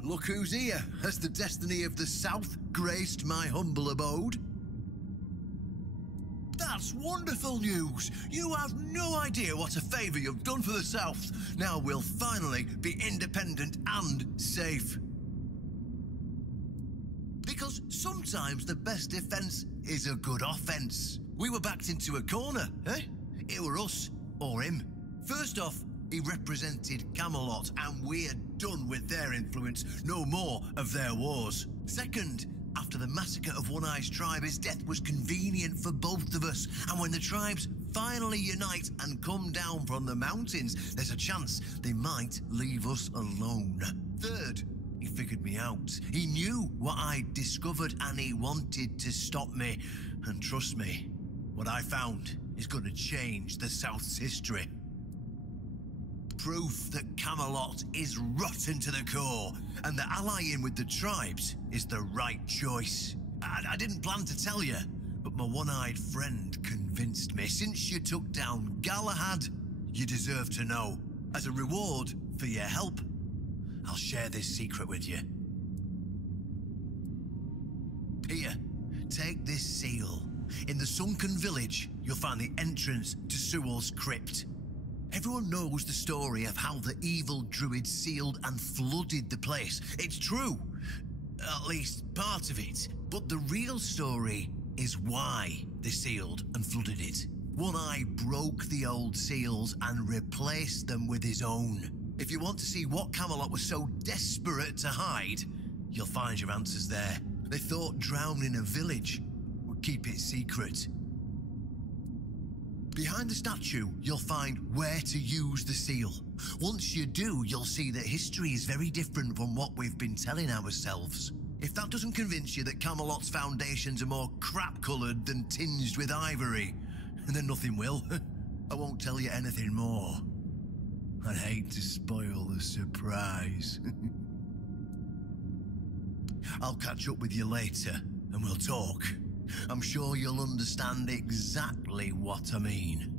look who's here. Has the destiny of the South graced my humble abode? That's wonderful news! You have no idea what a favour you've done for the South. Now we'll finally be independent and safe. Because sometimes the best defence is a good offence. We were backed into a corner, eh? It were us, or him. First off, he represented Camelot, and we're done with their influence, no more of their wars. Second, after the massacre of One Eye's tribe, his death was convenient for both of us, and when the tribes finally unite and come down from the mountains, there's a chance they might leave us alone. Third, he figured me out. He knew what I'd discovered, and he wanted to stop me. And trust me, what I found is going to change the South's history. Proof that Camelot is rotten to the core, and that allying with the tribes is the right choice. I didn't plan to tell you, but my one-eyed friend convinced me. Since you took down Galahad, you deserve to know. As a reward for your help, I'll share this secret with you. Here, take this seal. In the sunken village, you'll find the entrance to Sewell's crypt. Everyone knows the story of how the evil druid sealed and flooded the place. It's true. At least part of it. But the real story is why they sealed and flooded it. One Eye broke the old seals and replaced them with his own. If you want to see what Camelot was so desperate to hide, you'll find your answers there. They thought drowning a village would keep it secret. Behind the statue, you'll find where to use the seal. Once you do, you'll see that history is very different from what we've been telling ourselves. If that doesn't convince you that Camelot's foundations are more crap-coloured than tinged with ivory, then nothing will. I won't tell you anything more. I'd hate to spoil the surprise. I'll catch up with you later, and we'll talk. I'm sure you'll understand exactly what I mean.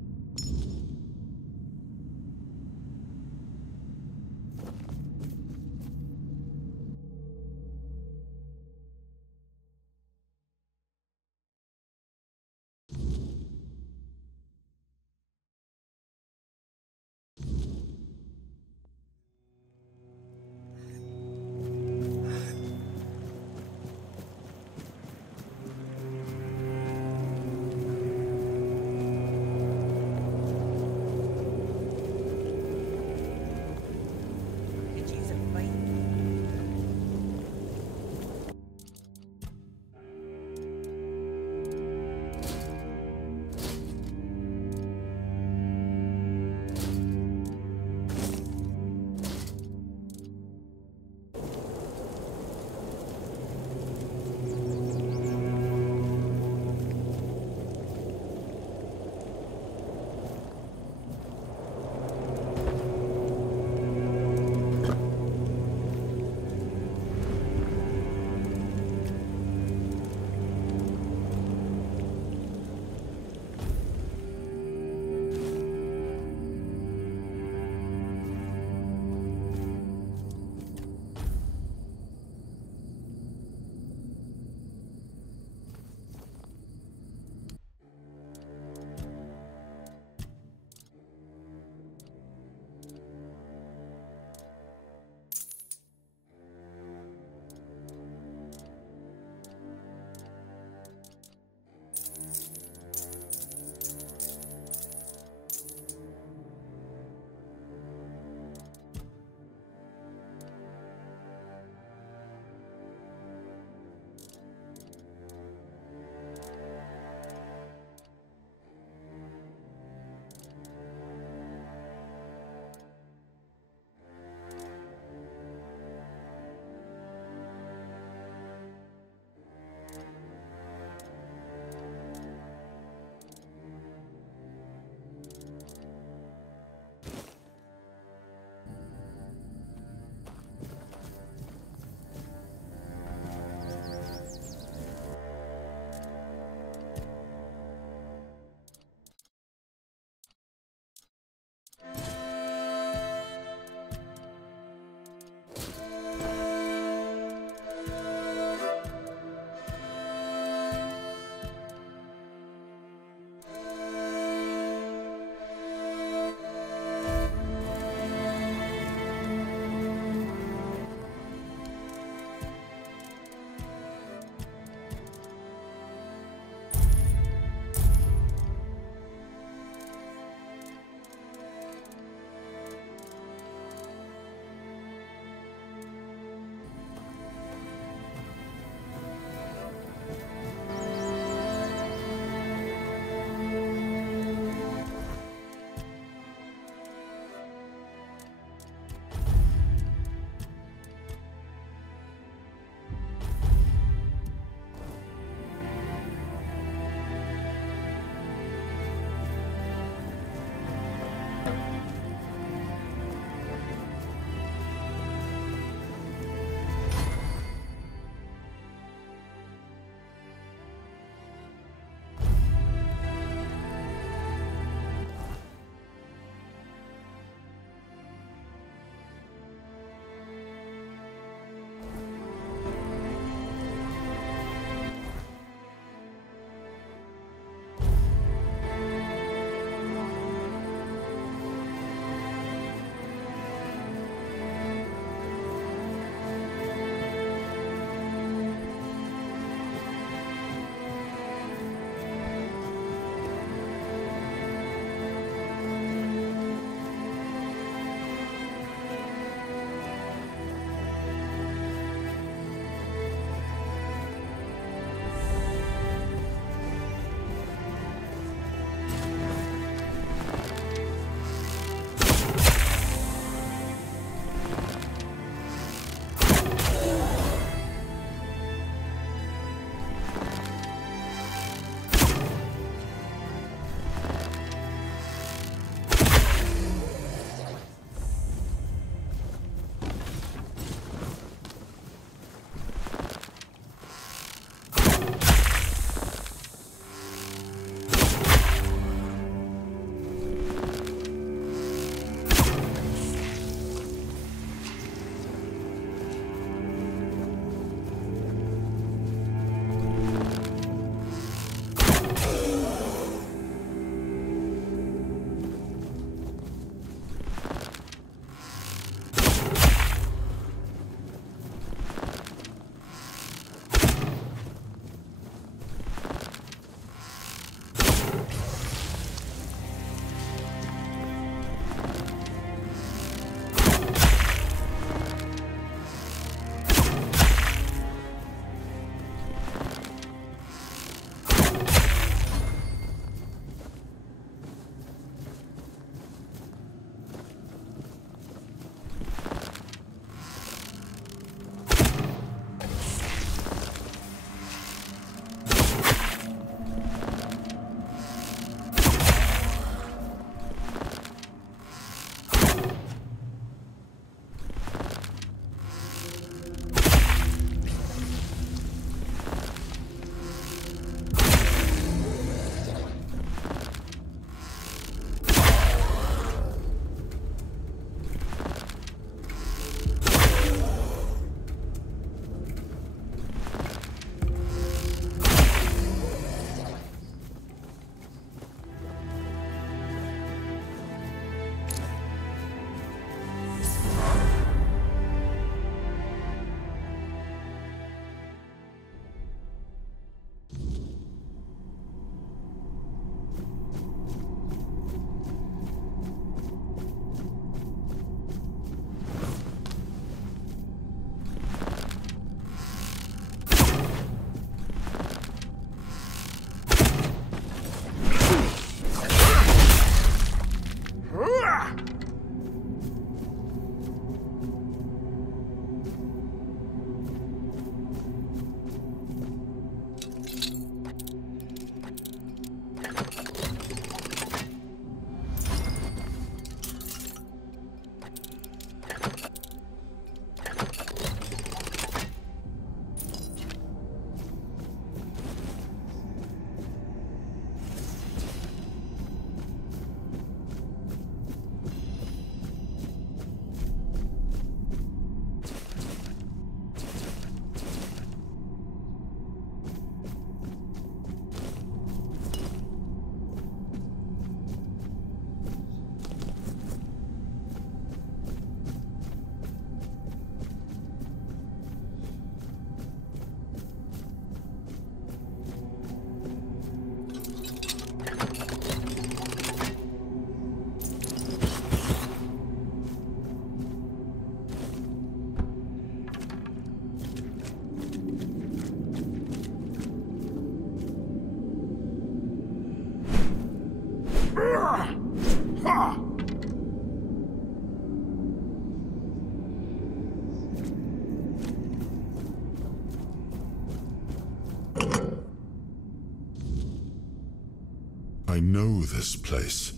I know this place.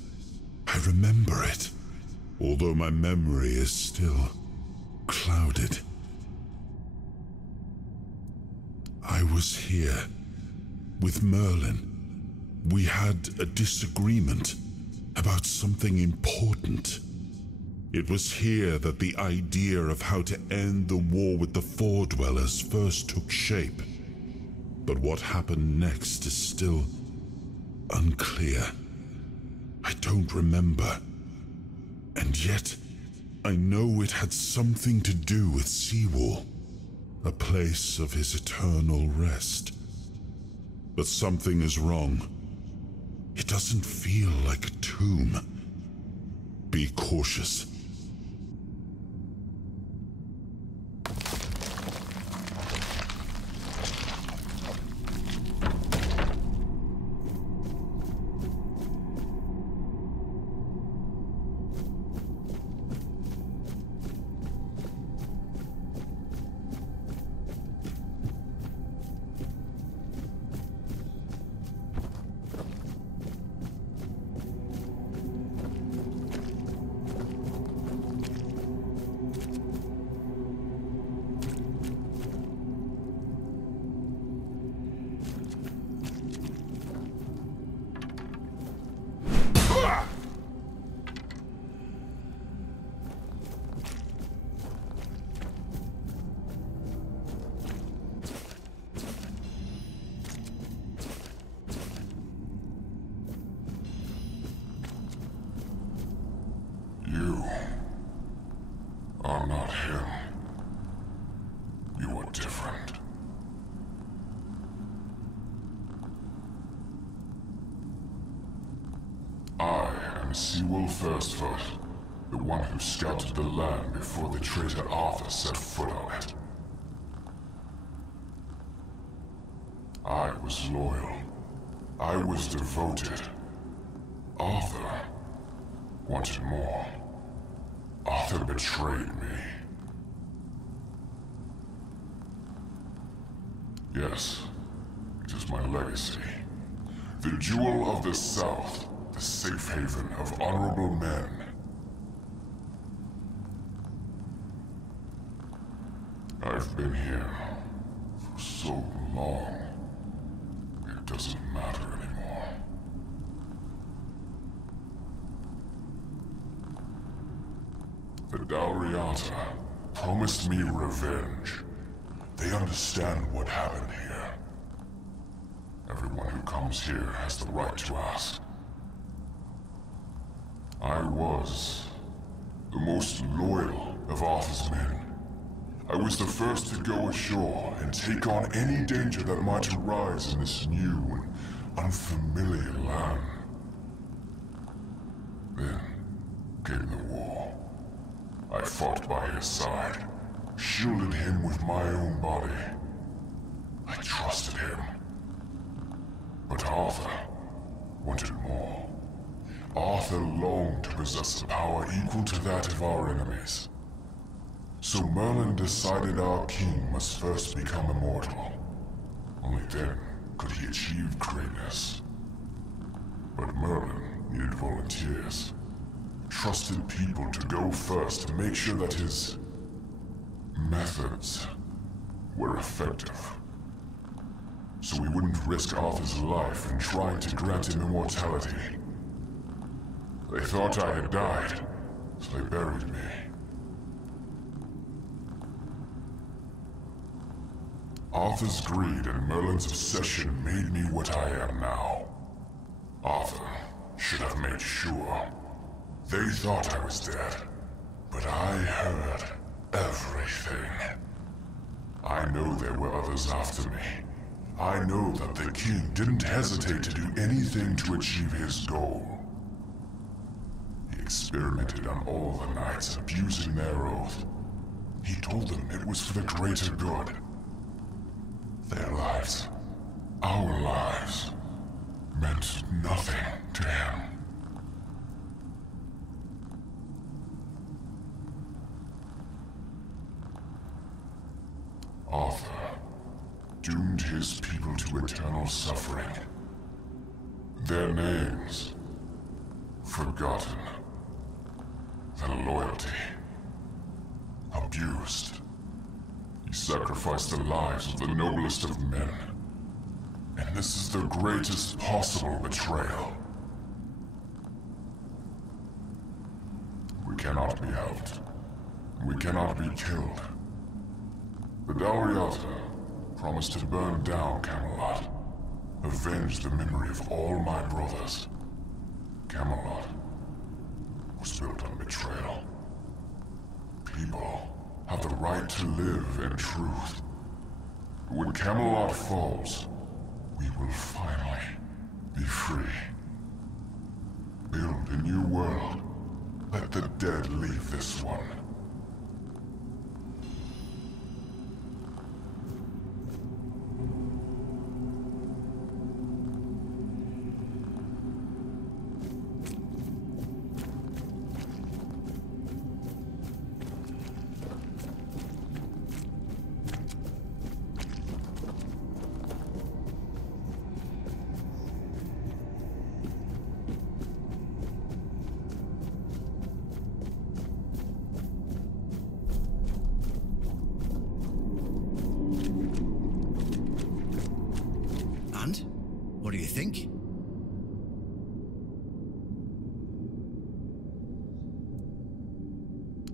I remember it, although my memory is still clouded. I was here with Merlin. We had a disagreement about something important. It was here that the idea of how to end the war with the Four Dwellers first took shape. But what happened next is still unclear. I don't remember. And yet, I know it had something to do with Seawall, a place of his eternal rest. But something is wrong. It doesn't feel like a tomb. Be cautious. Firstfoot, the one who scouted the land before the traitor Arthur set foot on it. I was loyal. I was devoted. Arthur wanted more. Arthur betrayed me. Yes, it is my legacy. The Jewel of the South. The safe haven of honorable men. I've been here for so long, it doesn't matter anymore. The Dalriata promised me revenge. They understand what happened here. Everyone who comes here has the right to ask. I was the most loyal of Arthur's men. I was the first to go ashore and take on any danger that might arise in this new and unfamiliar land. Then came the war. I fought by his side, shielded him with my own body. I trusted him. But Arthur wanted more. Arthur longed to possess a power equal to that of our enemies. So Merlin decided our king must first become immortal. Only then could he achieve greatness. But Merlin needed volunteers. Trusted people to go first to make sure that his methods were effective. So we wouldn't risk Arthur's life in trying to grant him immortality. They thought I had died, so they buried me. Arthur's greed and Merlin's obsession made me what I am now. Arthur should have made sure. They thought I was dead, but I heard everything. I know there were others after me. I know that the king didn't hesitate to do anything to achieve his goal. He experimented on all the knights, abusing their oath. He told them it was for the greater good. Their lives, our lives, meant nothing to him. Arthur doomed his people to eternal suffering. Their names forgotten. Their loyalty abused. He sacrificed the lives of the noblest of men. And this is the greatest possible betrayal. We cannot be helped. We cannot be killed. The Dalriata promised to burn down Camelot. Avenge the memory of all my brothers. Camelot was built on betrayal. People have the right to live in truth. When Camelot falls, we will finally be free. Build a new world. Let the dead leave this one. What do you think?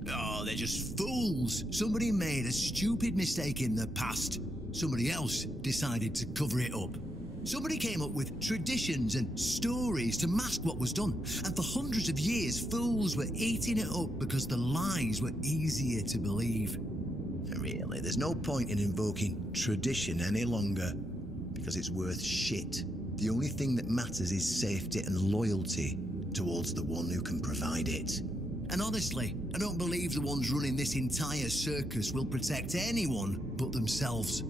Oh, they're just fools. Somebody made a stupid mistake in the past. Somebody else decided to cover it up. Somebody came up with traditions and stories to mask what was done. And for hundreds of years, fools were eating it up because the lies were easier to believe. Really, there's no point in invoking tradition any longer, because it's worth shit. The only thing that matters is safety and loyalty towards the one who can provide it. And honestly, I don't believe the ones running this entire circus will protect anyone but themselves.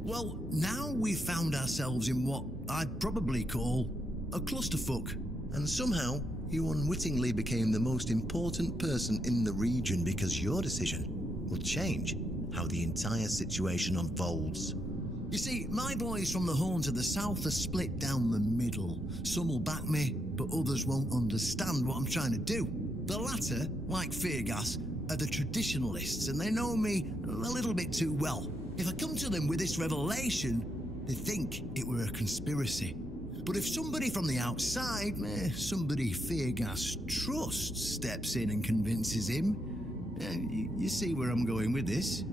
Well, now we've found ourselves in what I'd probably call a clusterfuck. And somehow, you unwittingly became the most important person in the region because your decision will change how the entire situation unfolds. You see, my boys from the Horn to the south are split down the middle. Some will back me, but others won't understand what I'm trying to do. The latter, like Feargas, are the traditionalists, and they know me a little bit too well. If I come to them with this revelation, they think it were a conspiracy. But if somebody from the outside, somebody Feargas trusts, steps in and convinces him, you see where I'm going with this?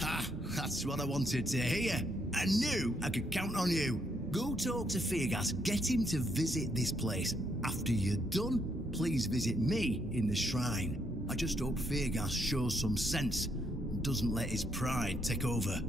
Ha! That's what I wanted to hear. I knew I could count on you. Go talk to Feargas, get him to visit this place. After you're done, please visit me in the shrine. I just hope Feargas shows some sense and doesn't let his pride take over.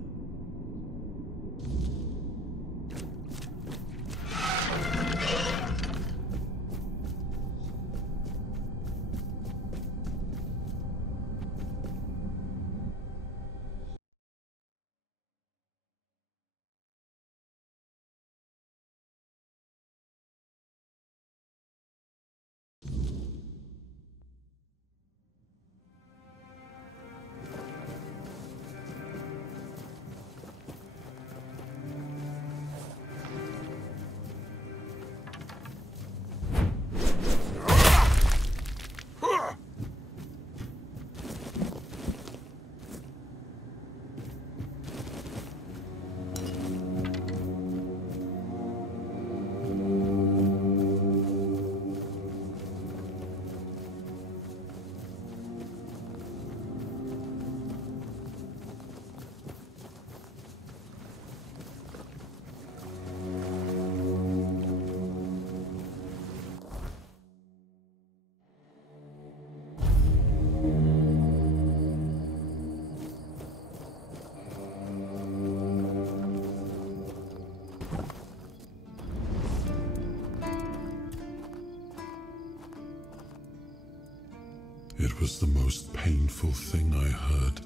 It was the most painful thing I heard.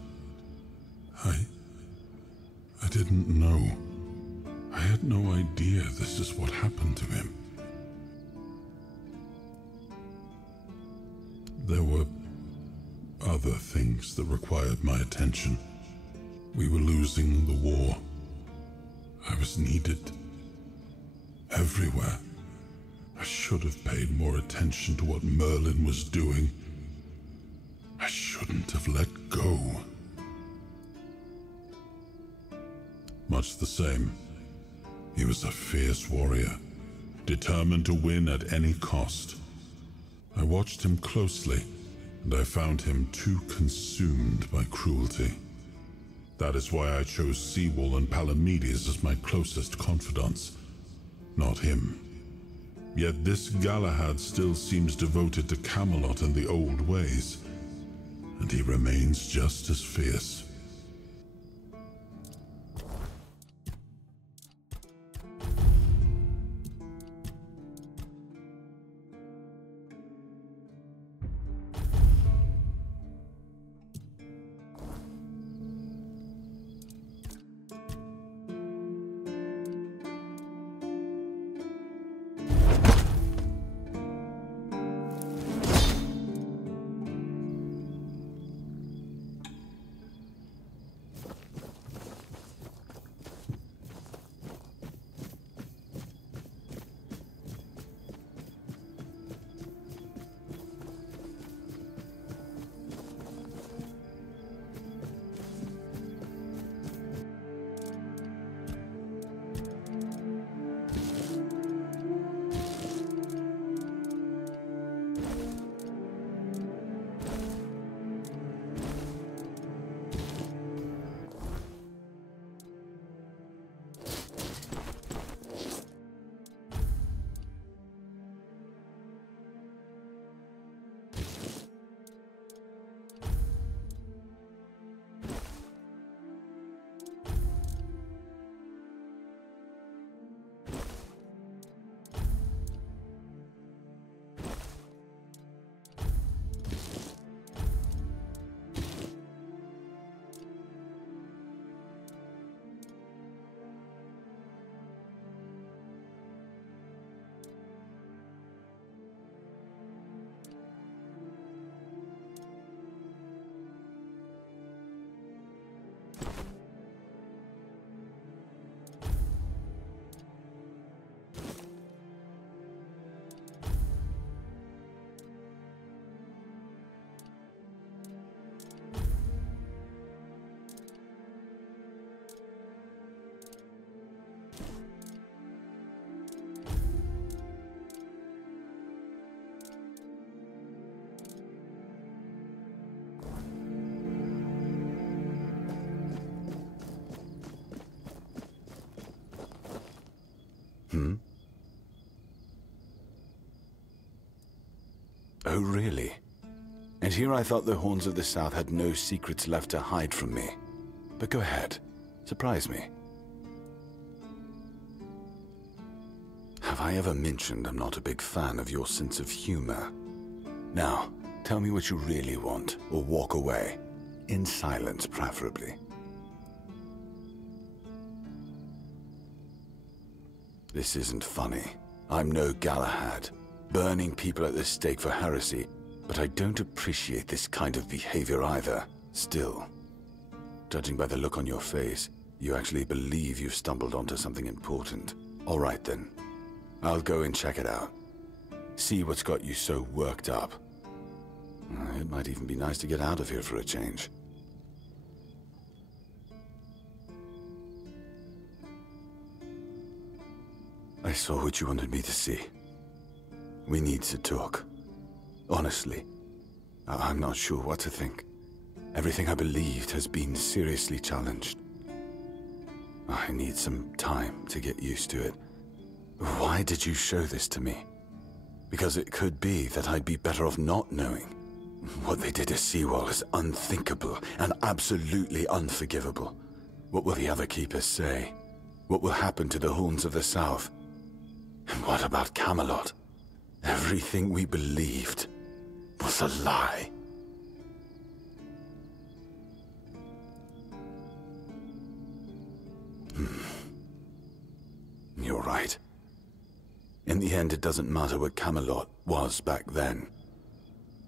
I didn't know. I had no idea this is what happened to him. There were other things that required my attention. We were losing the war. I was needed everywhere. I should have paid more attention to what Merlin was doing. I shouldn't have let go. Much the same. He was a fierce warrior, determined to win at any cost. I watched him closely, and I found him too consumed by cruelty. That is why I chose Seawall and Palamedes as my closest confidants, not him. Yet this Galahad still seems devoted to Camelot and the old ways, and he remains just as fierce. Oh, really? And here I thought the Horns of the South had no secrets left to hide from me. But go ahead. Surprise me. Have I ever mentioned I'm not a big fan of your sense of humor? Now, tell me what you really want, or walk away. In silence, preferably. This isn't funny. I'm no Galahad, burning people at the stake for heresy, but I don't appreciate this kind of behavior either. Still, judging by the look on your face, you actually believe you've stumbled onto something important. All right then. I'll go and check it out. See what's got you so worked up. It might even be nice to get out of here for a change. I saw what you wanted me to see. We need to talk. Honestly, I'm not sure what to think. Everything I believed has been seriously challenged. I need some time to get used to it. Why did you show this to me? Because it could be that I'd be better off not knowing. What they did to Seawall is unthinkable and absolutely unforgivable. What will the other keepers say? What will happen to the Horns of the South? And what about Camelot? Everything we believed was a lie. You're right. In the end, it doesn't matter what Camelot was back then.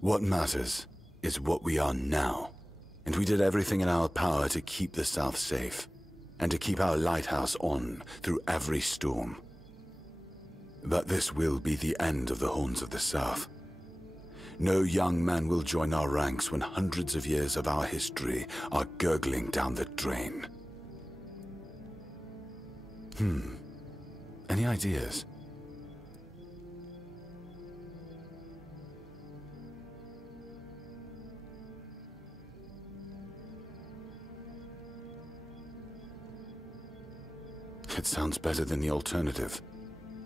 What matters is what we are now. And we did everything in our power to keep the South safe, and to keep our lighthouse on through every storm. But this will be the end of the Horns of the South. No young man will join our ranks when hundreds of years of our history are gurgling down the drain. Any ideas? It sounds better than the alternative.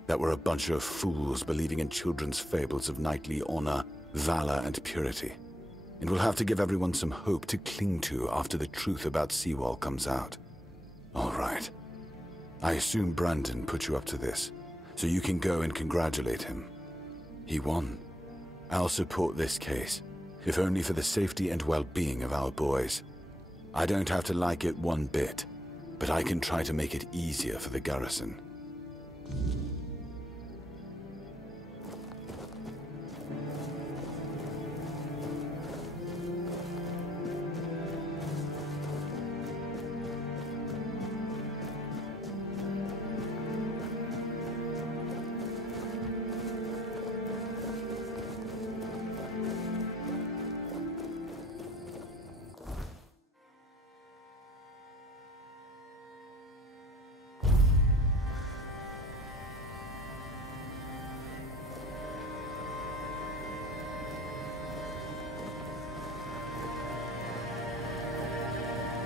That we're a bunch of fools believing in children's fables of knightly honor, valor, and purity. And we'll have to give everyone some hope to cling to after the truth about Seawall comes out. All right. I assume Brandon put you up to this, so you can go and congratulate him. He won. I'll support this case, if only for the safety and well-being of our boys. I don't have to like it one bit, but I can try to make it easier for the garrison.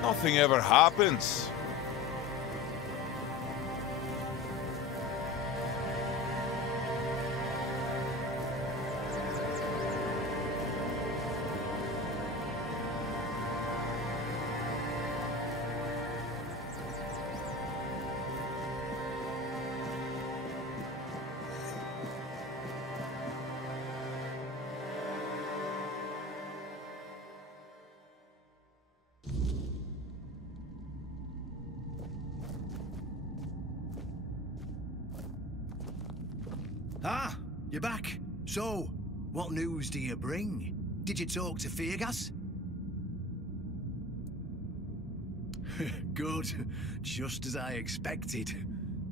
Nothing ever happens. Ah, you're back. So, what news do you bring? Did you talk to Fergus? Good. Just as I expected.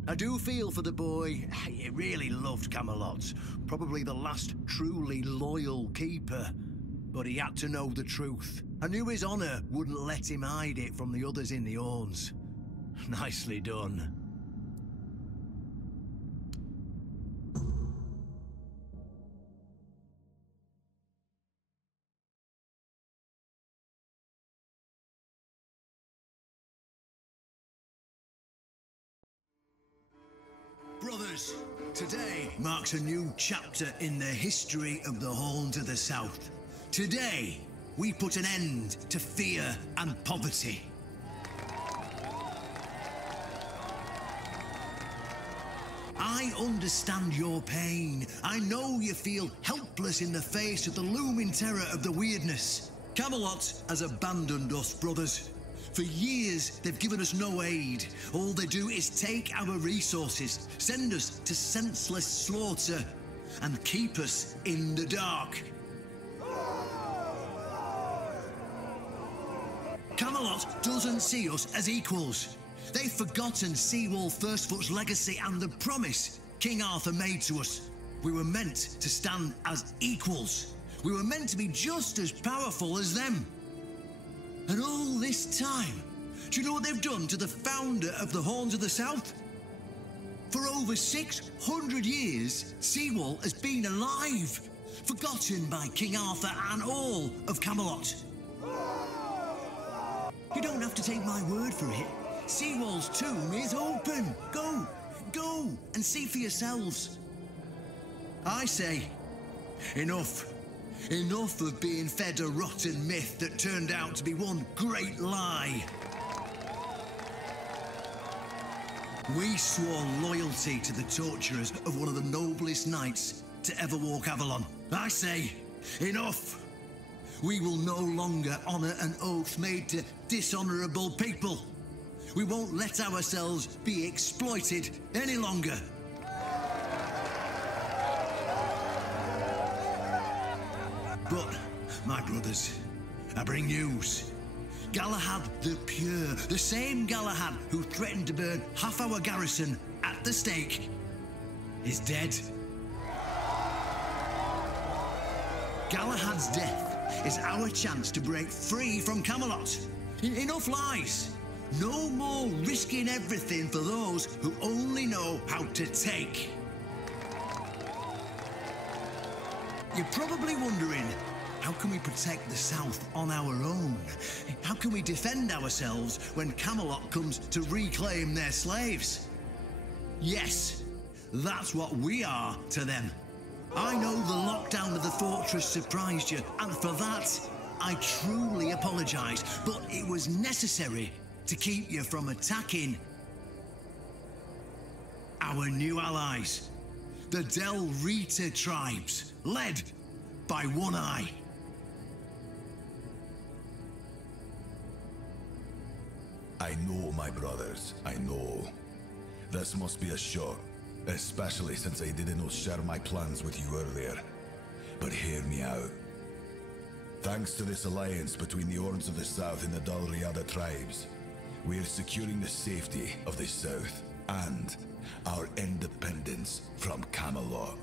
I do feel for the boy. He really loved Camelot. Probably the last truly loyal keeper. But he had to know the truth. I knew his honor wouldn't let him hide it from the others in the Horns. Nicely done. Brothers, today marks a new chapter in the history of the Horns of the South. Today, we put an end to fear and poverty. I understand your pain. I know you feel helpless in the face of the looming terror of the weirdness. Camelot has abandoned us, brothers. For years, they've given us no aid. All they do is take our resources, send us to senseless slaughter, and keep us in the dark. Camelot doesn't see us as equals. They've forgotten Seawall Firstfoot's legacy and the promise King Arthur made to us. We were meant to stand as equals. We were meant to be just as powerful as them. And all this time, do you know what they've done to the founder of the Horns of the South? For over 600 years, Seawall has been alive, forgotten by King Arthur and all of Camelot. You don't have to take my word for it. Seawall's tomb is open. Go and see for yourselves. I say, enough. Enough of being fed a rotten myth that turned out to be one great lie. We swore loyalty to the torturers of one of the noblest knights to ever walk Avalon. I say, enough! We will no longer honor an oath made to dishonorable people. We won't let ourselves be exploited any longer. But, my brothers, I bring news. Galahad the Pure, the same Galahad who threatened to burn half our garrison at the stake, is dead. Galahad's death is our chance to break free from Camelot. Enough lies. No more risking everything for those who only know how to take. You're probably wondering, how can we protect the South on our own? How can we defend ourselves when Camelot comes to reclaim their slaves? Yes, that's what we are to them. I know the lockdown of the fortress surprised you, and for that, I truly apologize, but it was necessary to keep you from attacking our new allies, the Del Rita tribes, led by One Eye. I know, my brothers, I know. This must be a shock, especially since I didn't share my plans with you earlier. But hear me out. Thanks to this alliance between the Orns of the South and the Dalriada tribes, we are securing the safety of the South and our independence from Camelot.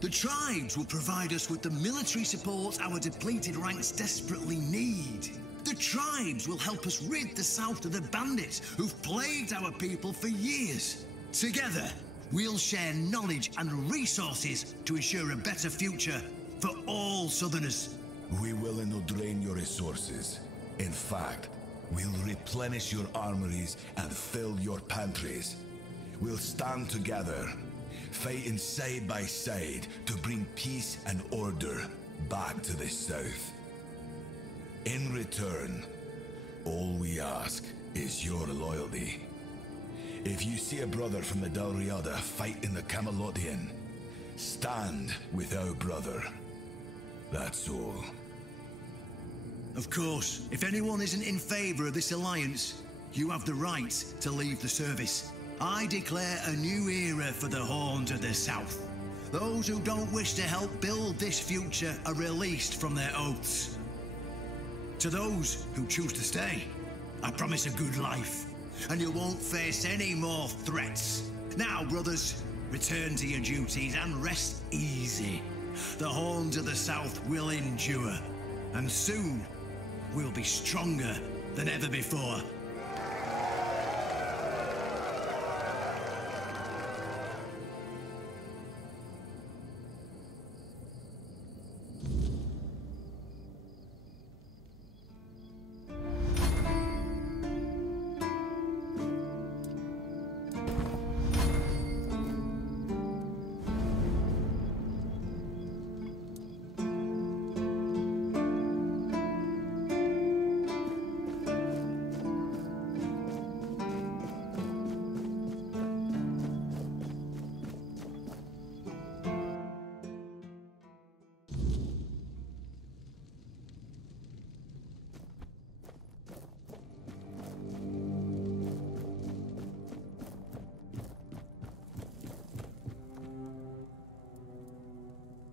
The tribes will provide us with the military support our depleted ranks desperately need. The tribes will help us rid the South of the bandits who've plagued our people for years. Together, we'll share knowledge and resources to ensure a better future for all Southerners. We will not drain your resources. In fact, we'll replenish your armories and fill your pantries. We'll stand together, fighting side by side to bring peace and order back to the South. In return, all we ask is your loyalty. If you see a brother from the Dalriada fight in the Camelotian, stand with our brother. That's all. Of course, if anyone isn't in favor of this alliance, you have the right to leave the service. I declare a new era for the Horns of the South. Those who don't wish to help build this future are released from their oaths. To those who choose to stay, I promise a good life, and you won't face any more threats. Now, brothers, return to your duties and rest easy. The Horns of the South will endure, and soon we'll be stronger than ever before.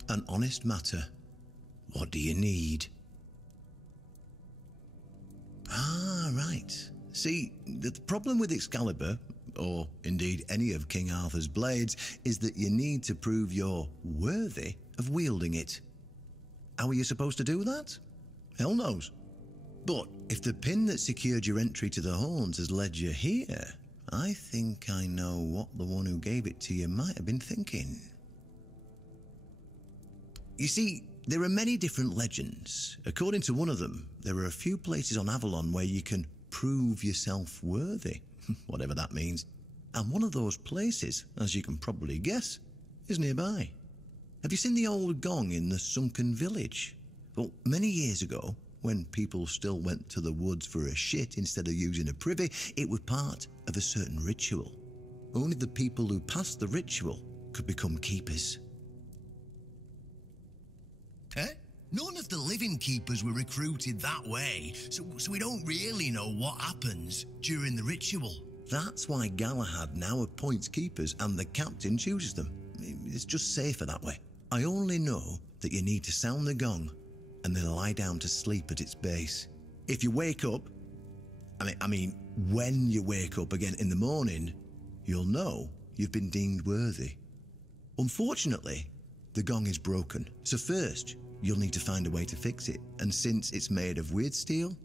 An honest matter. What do you need? Ah, right. See, the problem with Excalibur, or indeed any of King Arthur's blades, is that you need to prove you're worthy of wielding it. How are you supposed to do that? Hell knows. But if the pin that secured your entry to the Horns has led you here, I think I know what the one who gave it to you might have been thinking. You see, there are many different legends. According to one of them, there are a few places on Avalon where you can prove yourself worthy, whatever that means. And one of those places, as you can probably guess, is nearby. Have you seen the old gong in the sunken village? Well, many years ago, when people still went to the woods for a shit instead of using a privy, it was part of a certain ritual. Only the people who passed the ritual could become keepers. Eh? None of the living keepers were recruited that way, so we don't really know what happens during the ritual. That's why Galahad now appoints keepers and the captain chooses them. It's just safer that way. I only know that you need to sound the gong and then lie down to sleep at its base. If you wake up, I mean, when you wake up again in the morning, you'll know you've been deemed worthy. Unfortunately, the gong is broken, so first, you'll need to find a way to fix it, and since it's made of weird steel,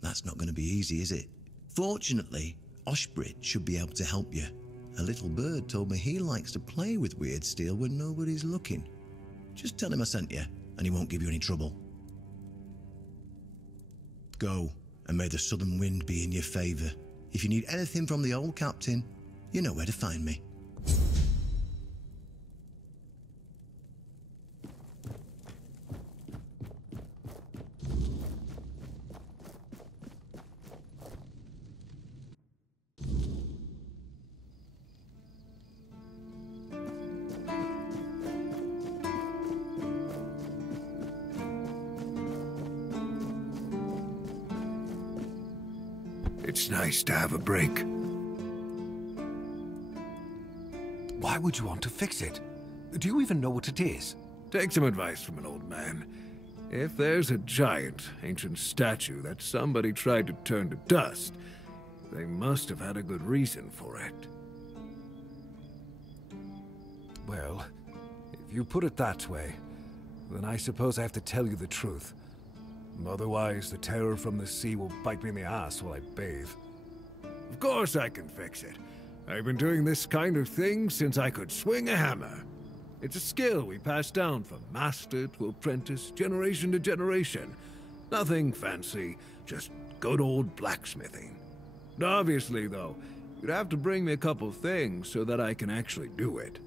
that's not going to be easy, is it? Fortunately, Oshbrit should be able to help you. A little bird told me he likes to play with weird steel when nobody's looking. Just tell him I sent you, and he won't give you any trouble. Go, and may the southern wind be in your favor. If you need anything from the old captain, you know where to find me. It's nice to have a break. Why would you want to fix it? Do you even know what it is? Take some advice from an old man. If there's a giant, ancient statue that somebody tried to turn to dust, they must have had a good reason for it. Well, if you put it that way, then I suppose I have to tell you the truth. Otherwise, the terror from the sea will bite me in the ass while I bathe. Of course I can fix it. I've been doing this kind of thing since I could swing a hammer. It's a skill we pass down from master to apprentice, generation to generation. Nothing fancy, just good old blacksmithing. Obviously, though, you'd have to bring me a couple things so that I can actually do it.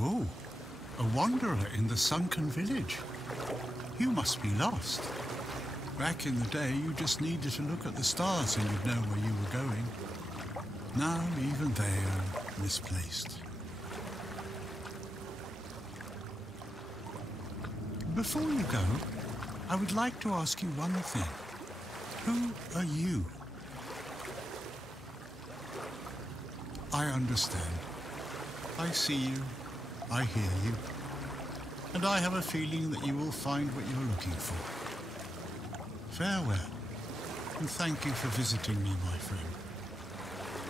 Oh, a wanderer in the sunken village. You must be lost. Back in the day, you just needed to look at the stars and you'd know where you were going. Now, even they are misplaced. Before you go, I would like to ask you one thing. Who are you? I understand. I see you. I hear you. And I have a feeling that you will find what you're looking for. Farewell. And thank you for visiting me, my friend.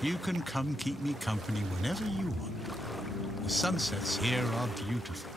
You can come keep me company whenever you want. The sunsets here are beautiful.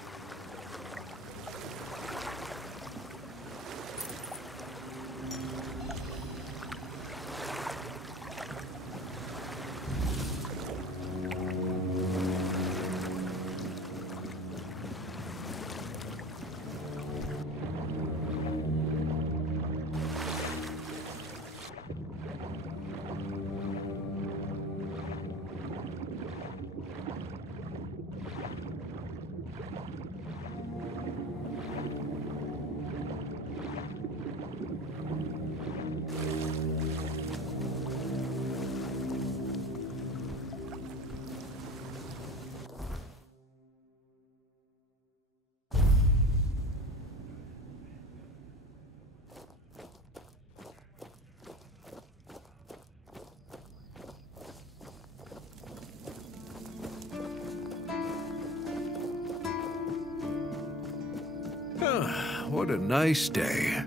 what a nice day.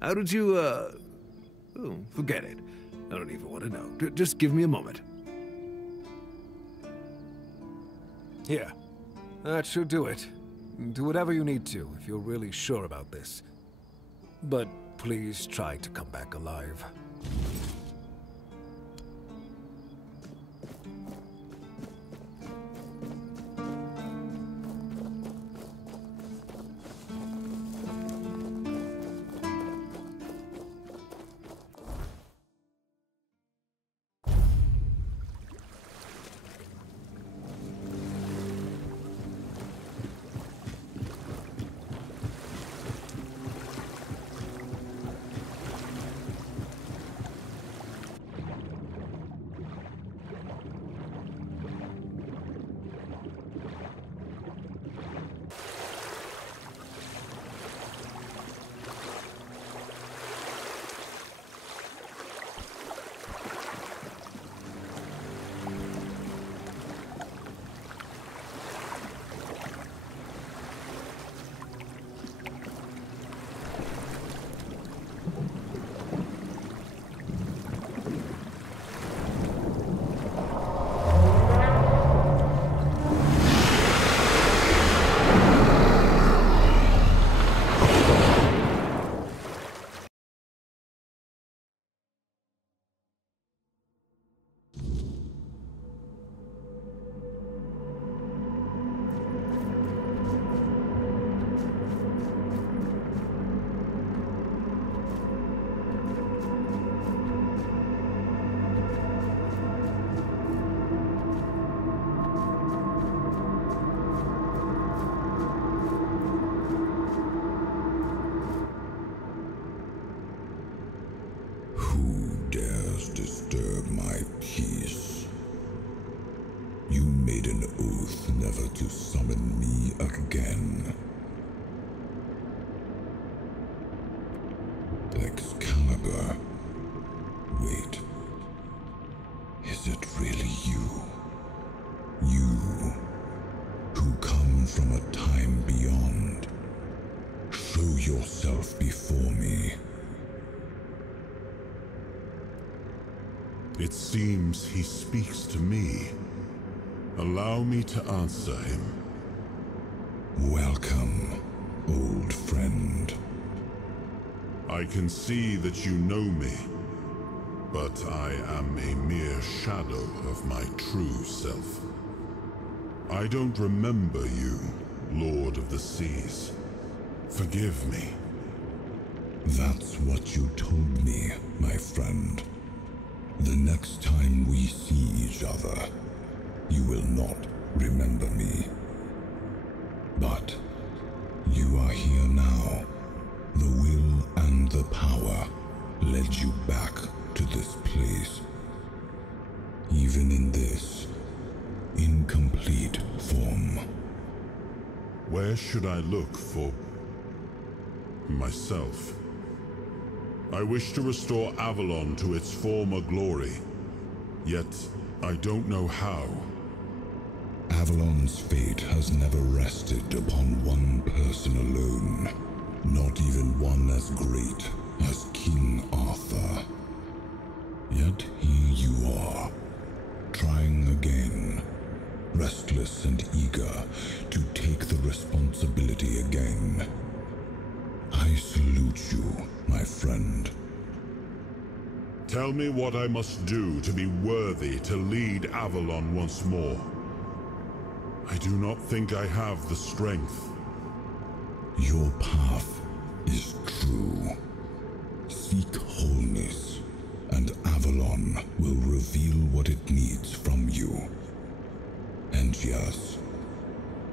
How did you, oh, forget it. I don't even want to know. Just give me a moment. Here. That should do it. Do whatever you need to, if you're really sure about this. But please try to come back alive. Disturb my peace. You made an oath never to summon me again. Excalibur. Wait. Is it really you? You, who come from a time beyond. Show yourself before me. It seems he speaks to me. Allow me to answer him. Welcome, old friend. I can see that you know me, but I am a mere shadow of my true self. I don't remember you, Lord of the Seas. Forgive me. That's what you told me, my friend. The next time we see each other, you will not remember me. But you are here now. The will and the power led you back to this place. Even in this incomplete form. Where should I look for myself? I wish to restore Avalon to its former glory, yet I don't know how. Avalon's fate has never rested upon one person alone, not even one as great as King Arthur. Yet here you are, trying again, restless and eager to take the responsibility again. I salute you, my friend. Tell me what I must do to be worthy to lead Avalon once more. I do not think I have the strength. Your path is true. Seek wholeness, and Avalon will reveal what it needs from you. And yes,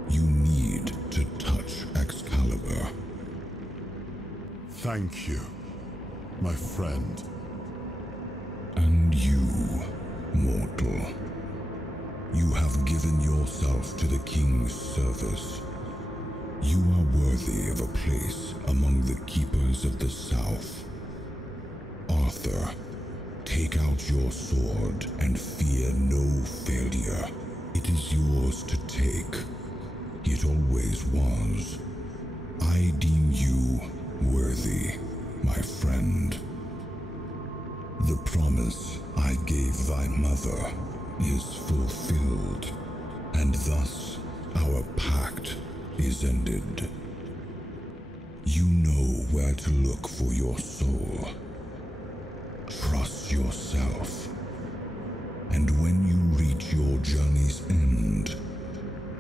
you need to touch Excalibur. Thank you, my friend. And you, mortal. You have given yourself to the King's service. You are worthy of a place among the Keepers of the South. Arthur, take out your sword and fear no failure. It is yours to take. It always was. I deem you worthy, my friend. The promise I gave thy mother is fulfilled, and thus our pact is ended. You know where to look for your soul. Trust yourself. And when you reach your journey's end,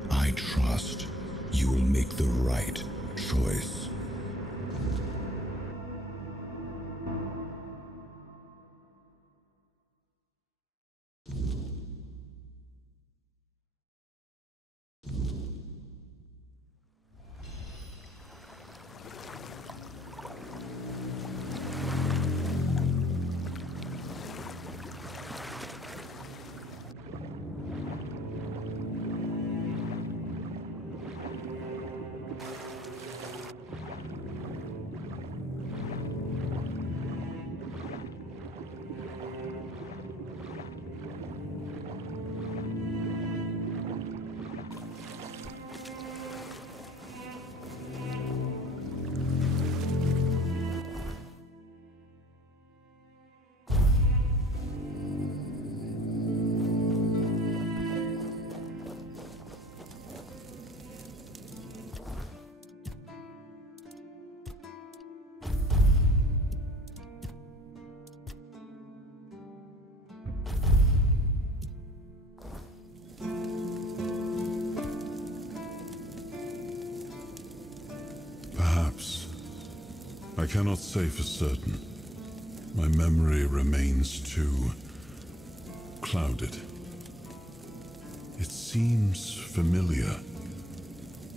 I trust you will make the right choice. I cannot say for certain. My memory remains too clouded. It seems familiar.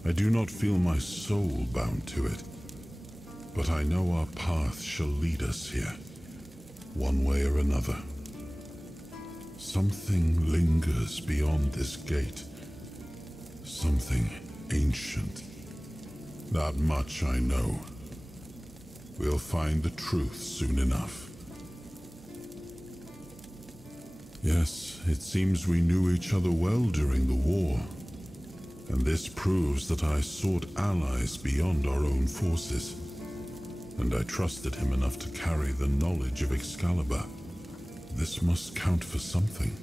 I do not feel my soul bound to it, but I know our path shall lead us here, one way or another. Something lingers beyond this gate. Something ancient. That much I know. We'll find the truth soon enough. Yes, it seems we knew each other well during the war. And this proves that I sought allies beyond our own forces. And I trusted him enough to carry the knowledge of Excalibur. This must count for something.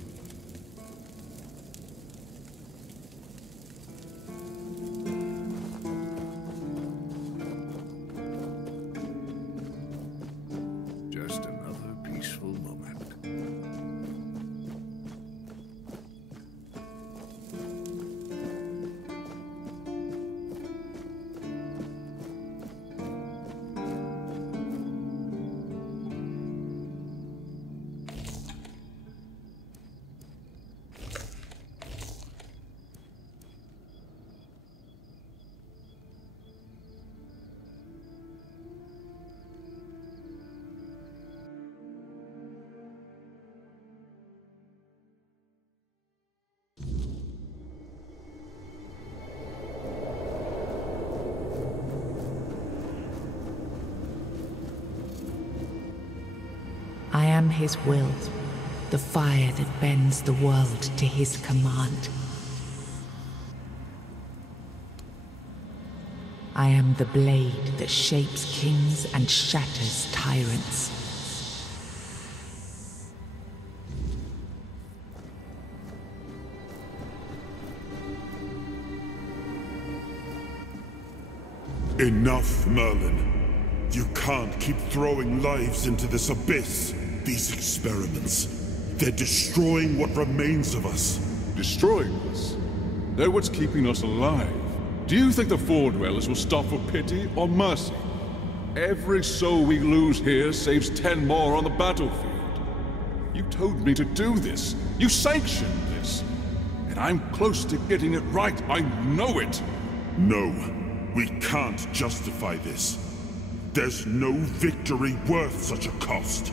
Just another peaceful moment. I am his will, the fire that bends the world to his command. I am the blade that shapes kings and shatters tyrants. Enough, Merlin. You can't keep throwing lives into this abyss. These experiments, they're destroying what remains of us. Destroying us? They're what's keeping us alive. Do you think the Four Dwellers will stop for pity or mercy? Every soul we lose here saves 10 more on the battlefield. You told me to do this. You sanctioned this. And I'm close to getting it right. I know it. No, we can't justify this. There's no victory worth such a cost.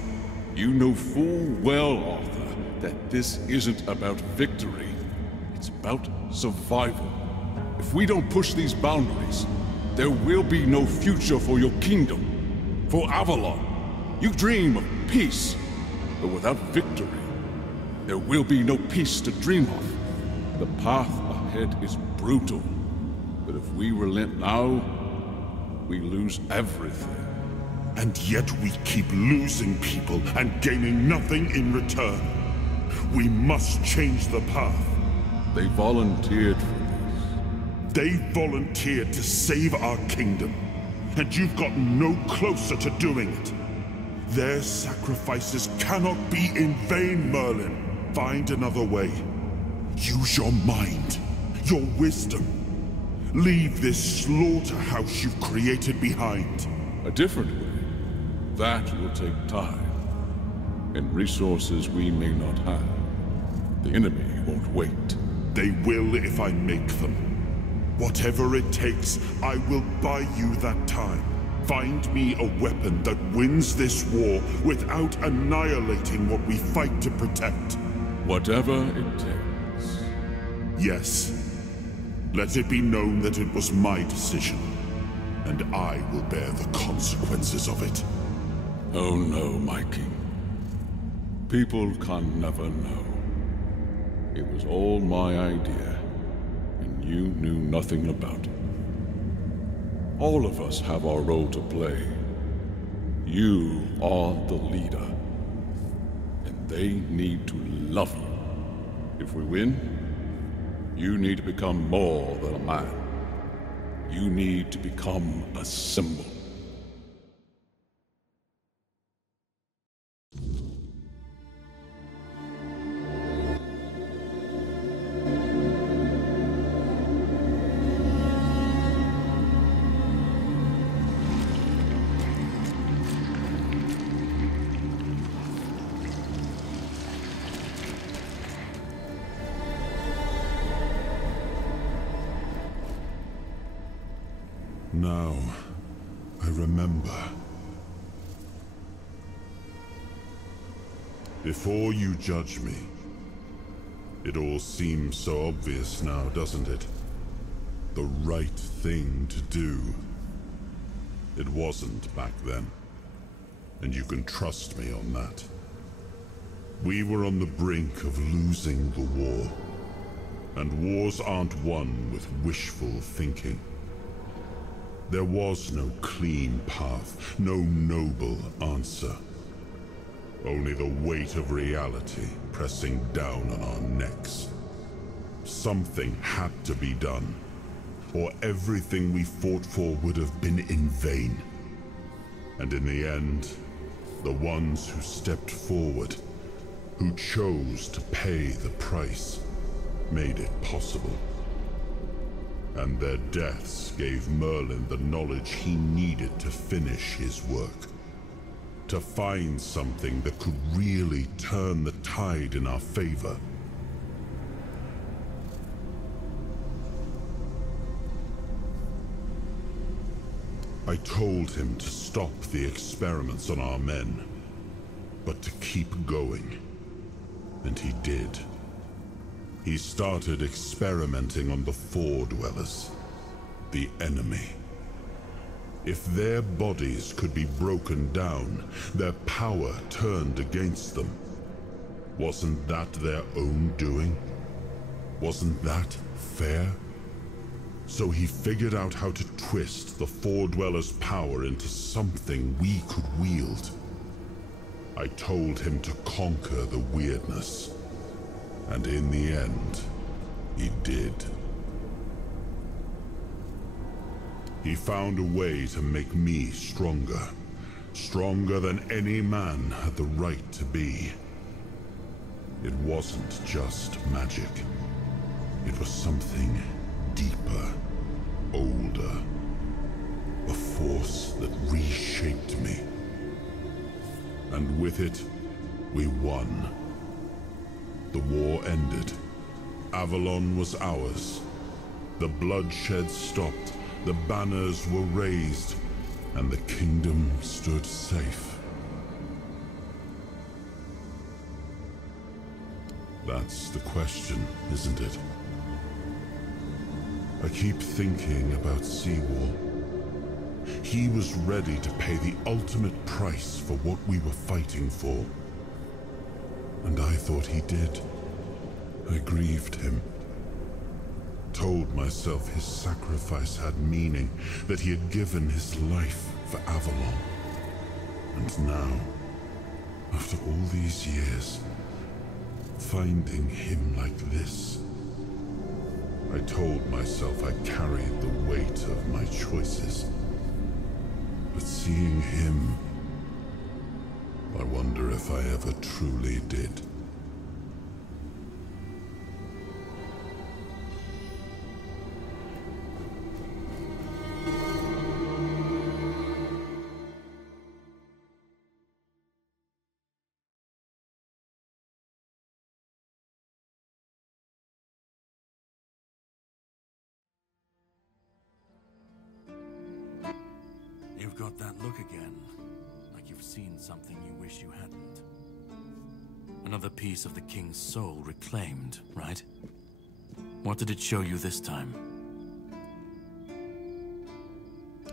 You know full well, Arthur, that this isn't about victory. It's about survival. If we don't push these boundaries, there will be no future for your kingdom, for Avalon. You dream of peace, but without victory, there will be no peace to dream of. The path ahead is brutal, but if we relent now, we lose everything. And yet we keep losing people and gaining nothing in return. We must change the path. They volunteered for this. They volunteered to save our kingdom, and you've gotten no closer to doing it. Their sacrifices cannot be in vain, Merlin. Find another way. Use your mind, your wisdom. Leave this slaughterhouse you've created behind. A different way. That will take time, and resources we may not have. The enemy won't wait. They will if I make them. Whatever it takes, I will buy you that time. Find me a weapon that wins this war without annihilating what we fight to protect. Whatever it takes. Yes. Let it be known that it was my decision, and I will bear the consequences of it. Oh no, my king. People can never know. It was all my idea, and you knew nothing about it. All of us have our role to play. You are the leader, and they need to love you. If we win, you need to become more than a man. You need to become a symbol. Now, I remember. Before you judge me, it all seems so obvious now, doesn't it? The right thing to do. It wasn't back then, and you can trust me on that. We were on the brink of losing the war, and wars aren't won with wishful thinking. There was no clean path, no noble answer. Only the weight of reality pressing down on our necks. Something had to be done, or everything we fought for would have been in vain. And in the end, the ones who stepped forward, who chose to pay the price, made it possible. And their deaths gave Merlin the knowledge he needed to finish his work. To find something that could really turn the tide in our favor. I told him to stop the experiments on our men, but to keep going. And he did. He started experimenting on the Four Dwellers, the enemy. If their bodies could be broken down, their power turned against them, wasn't that their own doing? Wasn't that fair? So he figured out how to twist the Four Dwellers' power into something we could wield. I told him to conquer the weirdness. And in the end, he did. He found a way to make me stronger. Stronger than any man had the right to be. It wasn't just magic. It was something deeper, older. A force that reshaped me. And with it, we won. The war ended. Avalon was ours. The bloodshed stopped, the banners were raised, and the kingdom stood safe. That's the question, isn't it? I keep thinking about Seawall. He was ready to pay the ultimate price for what we were fighting for. And I thought he did. I grieved him. told myself his sacrifice had meaning, that he had given his life for Avalon. And now, after all these years, finding him like this, I told myself I carried the weight of my choices. But seeing him, I wonder if I ever truly did. You've got that look again, like you've seen something you wish you hadn't. Another piece of the king's soul reclaimed, right? What did it show you this time?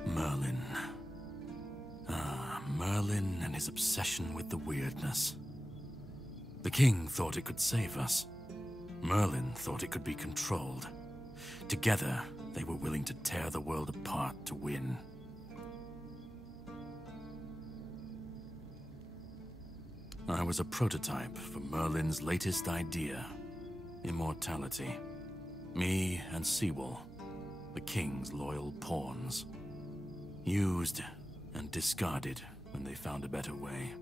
Merlin. Ah, Merlin and his obsession with the weirdness. The king thought it could save us. Merlin thought it could be controlled. Together, they were willing to tear the world apart to win. I was a prototype for Merlin's latest idea, immortality. Me and Sewell, the king's loyal pawns. Used and discarded when they found a better way.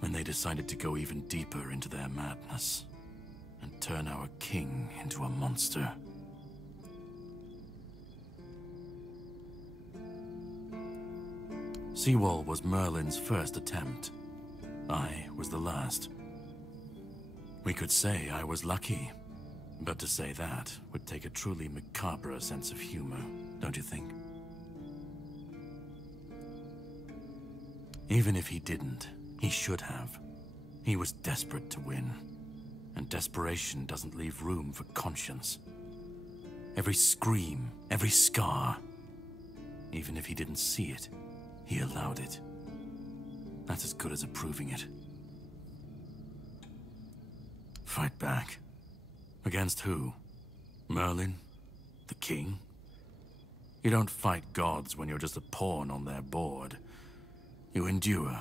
When they decided to go even deeper into their madness and turn our king into a monster. Sewell was Merlin's first attempt. I was the last. We could say I was lucky, but to say that would take a truly macabre sense of humor, don't you think? Even if he didn't, he should have. He was desperate to win, and desperation doesn't leave room for conscience. Every scream, every scar, even if he didn't see it, he allowed it. That's as good as approving it. Fight back. Against who? Merlin? The king? You don't fight gods when you're just a pawn on their board. You endure.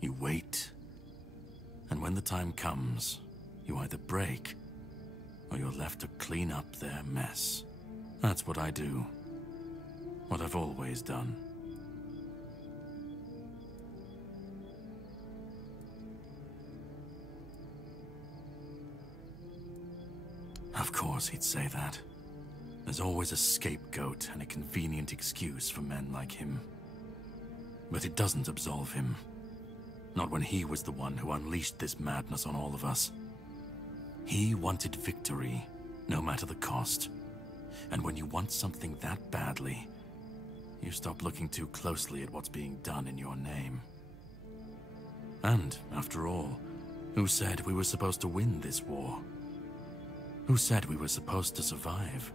You wait. And when the time comes, you either break, or you're left to clean up their mess. That's what I do. What I've always done. Of course he'd say that. There's always a scapegoat and a convenient excuse for men like him. But it doesn't absolve him. Not when he was the one who unleashed this madness on all of us. He wanted victory, no matter the cost. And when you want something that badly, you stop looking too closely at what's being done in your name. And, after all, who said we were supposed to win this war? Who said we were supposed to survive?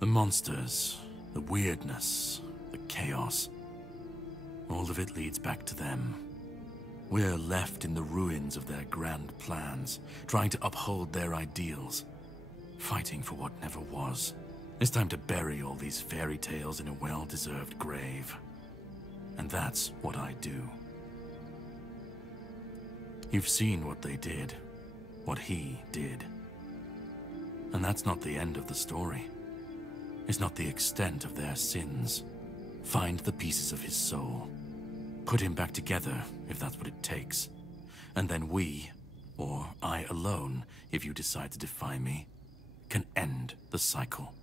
The monsters, the weirdness, the chaos, all of it leads back to them. We're left in the ruins of their grand plans, trying to uphold their ideals, fighting for what never was. It's time to bury all these fairy tales in a well-deserved grave. And that's what I do. You've seen what they did, what he did. And that's not the end of the story. It's not the extent of their sins. Find the pieces of his soul. Put him back together, if that's what it takes. And then we, or I alone, if you decide to defy me, can end the cycle.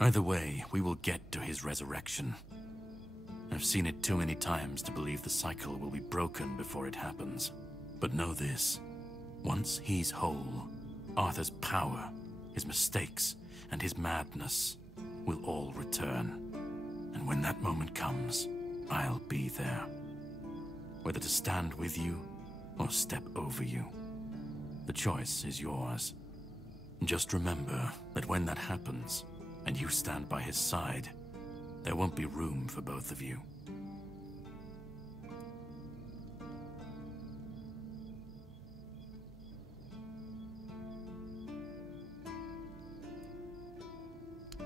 Either way, we will get to his resurrection. I've seen it too many times to believe the cycle will be broken before it happens. But know this, once he's whole, Arthur's power, his mistakes, and his madness will all return. And when that moment comes, I'll be there. Whether to stand with you, or step over you. The choice is yours. Just remember that when that happens, and you stand by his side, there won't be room for both of you.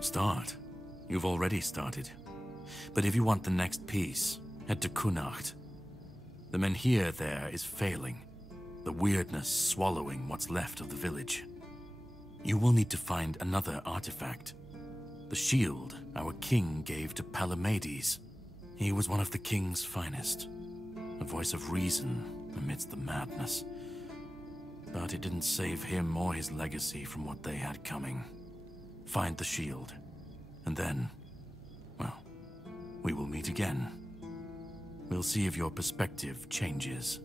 Start? You've already started. But if you want the next piece, head to Kunacht. The menhir there is failing, the weirdness swallowing what's left of the village. You will need to find another artifact. The shield our king gave to Palamedes. He was one of the king's finest. A voice of reason amidst the madness. But it didn't save him or his legacy from what they had coming. Find the shield, and then, well, we will meet again. We'll see if your perspective changes.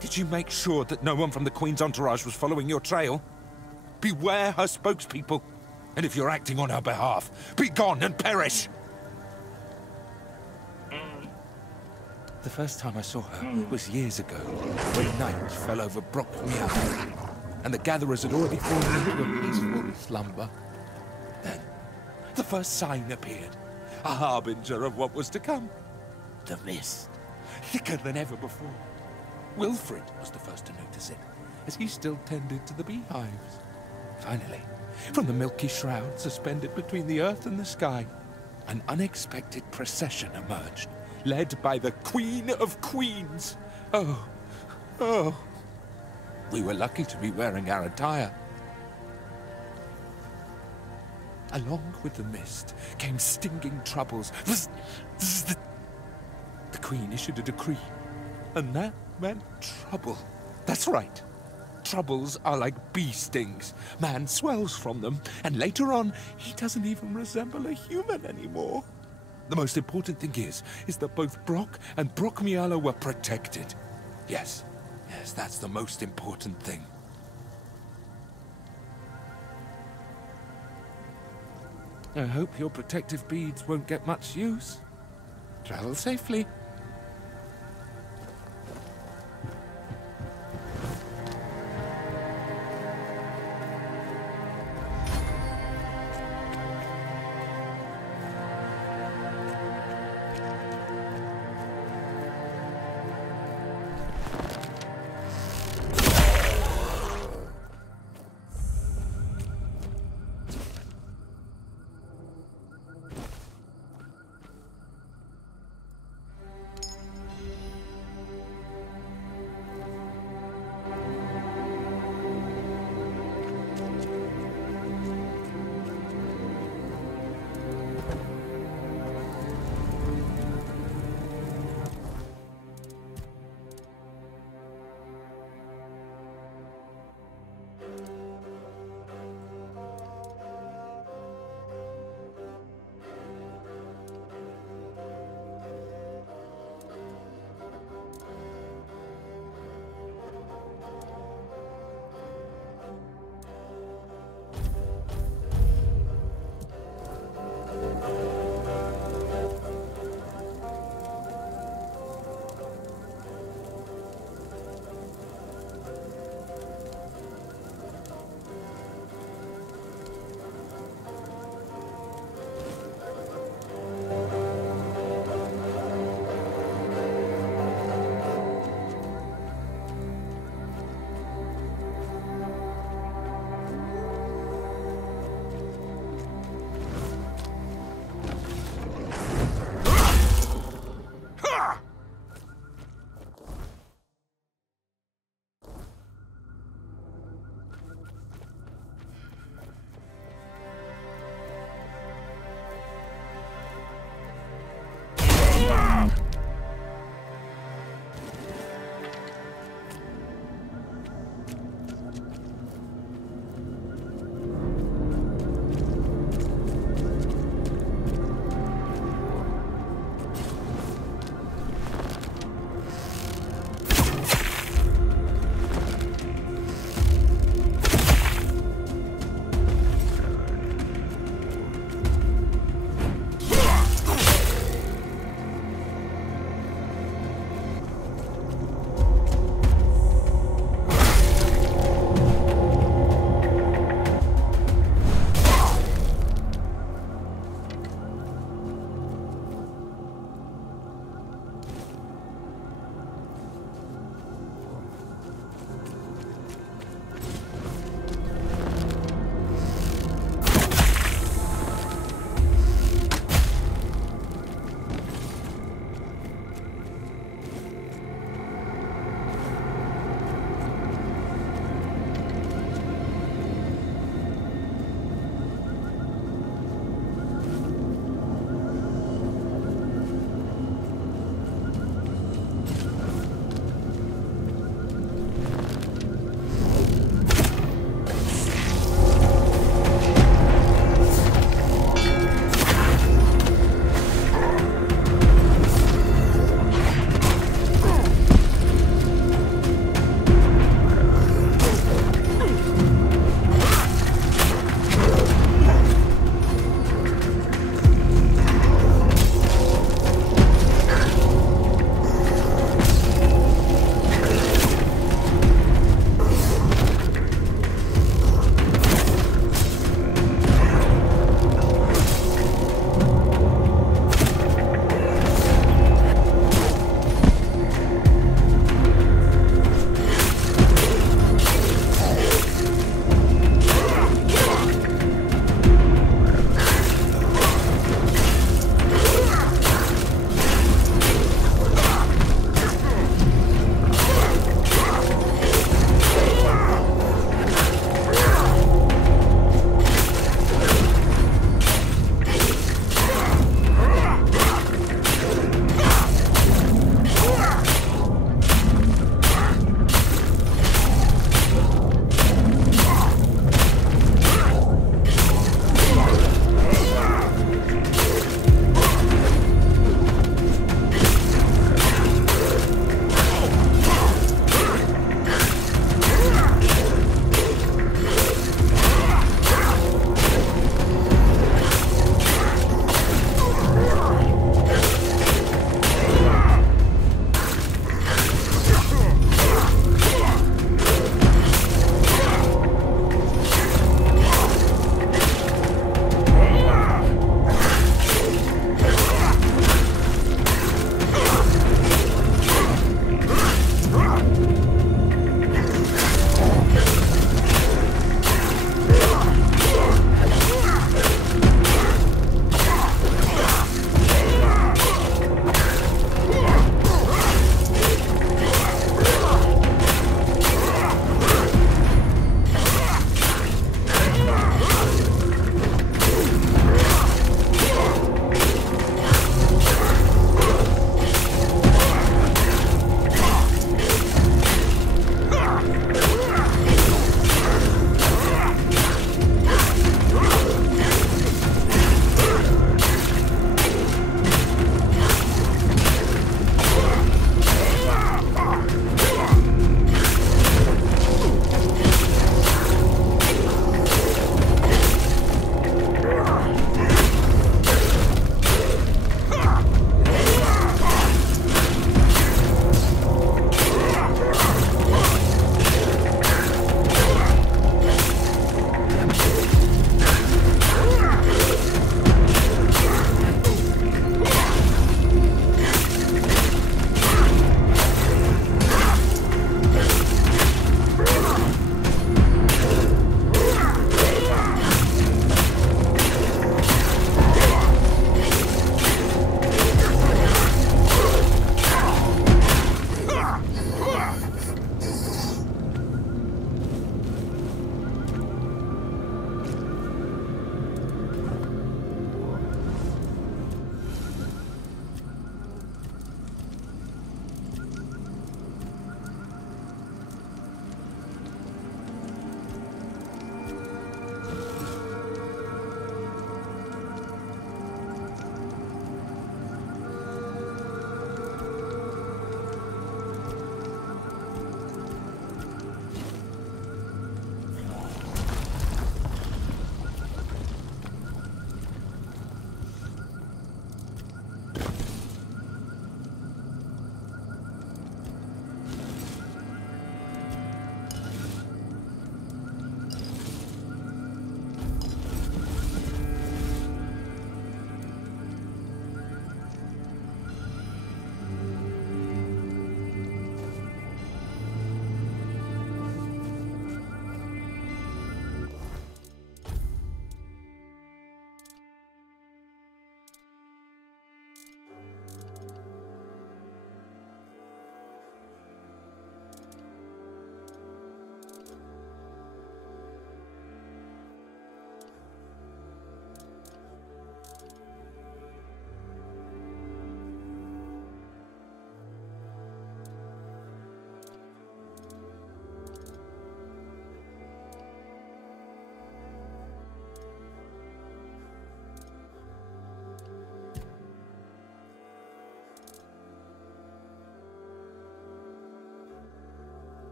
Did you make sure that no one from the Queen's entourage was following your trail? Beware her spokespeople. And if you're acting on her behalf, be gone and perish! The first time I saw her was years ago, when night fell over Brockmere, and the gatherers had already fallen into a peaceful slumber. Then, the first sign appeared, a harbinger of what was to come. The mist, thicker than ever before. Wilfred was the first to notice it, as he still tended to the beehives. Finally, from the milky shroud suspended between the earth and the sky, an unexpected procession emerged, led by the Queen of Queens. Oh, oh. We were lucky to be wearing our attire. Along with the mist came stinging troubles. The Queen issued a decree, and that meant trouble. That's right. Troubles are like bee stings. Man swells from them, and later on, he doesn't even resemble a human anymore. The most important thing is that both Brock and Brockmere were protected. Yes, that's the most important thing. I hope your protective beads won't get much use. Travel safely.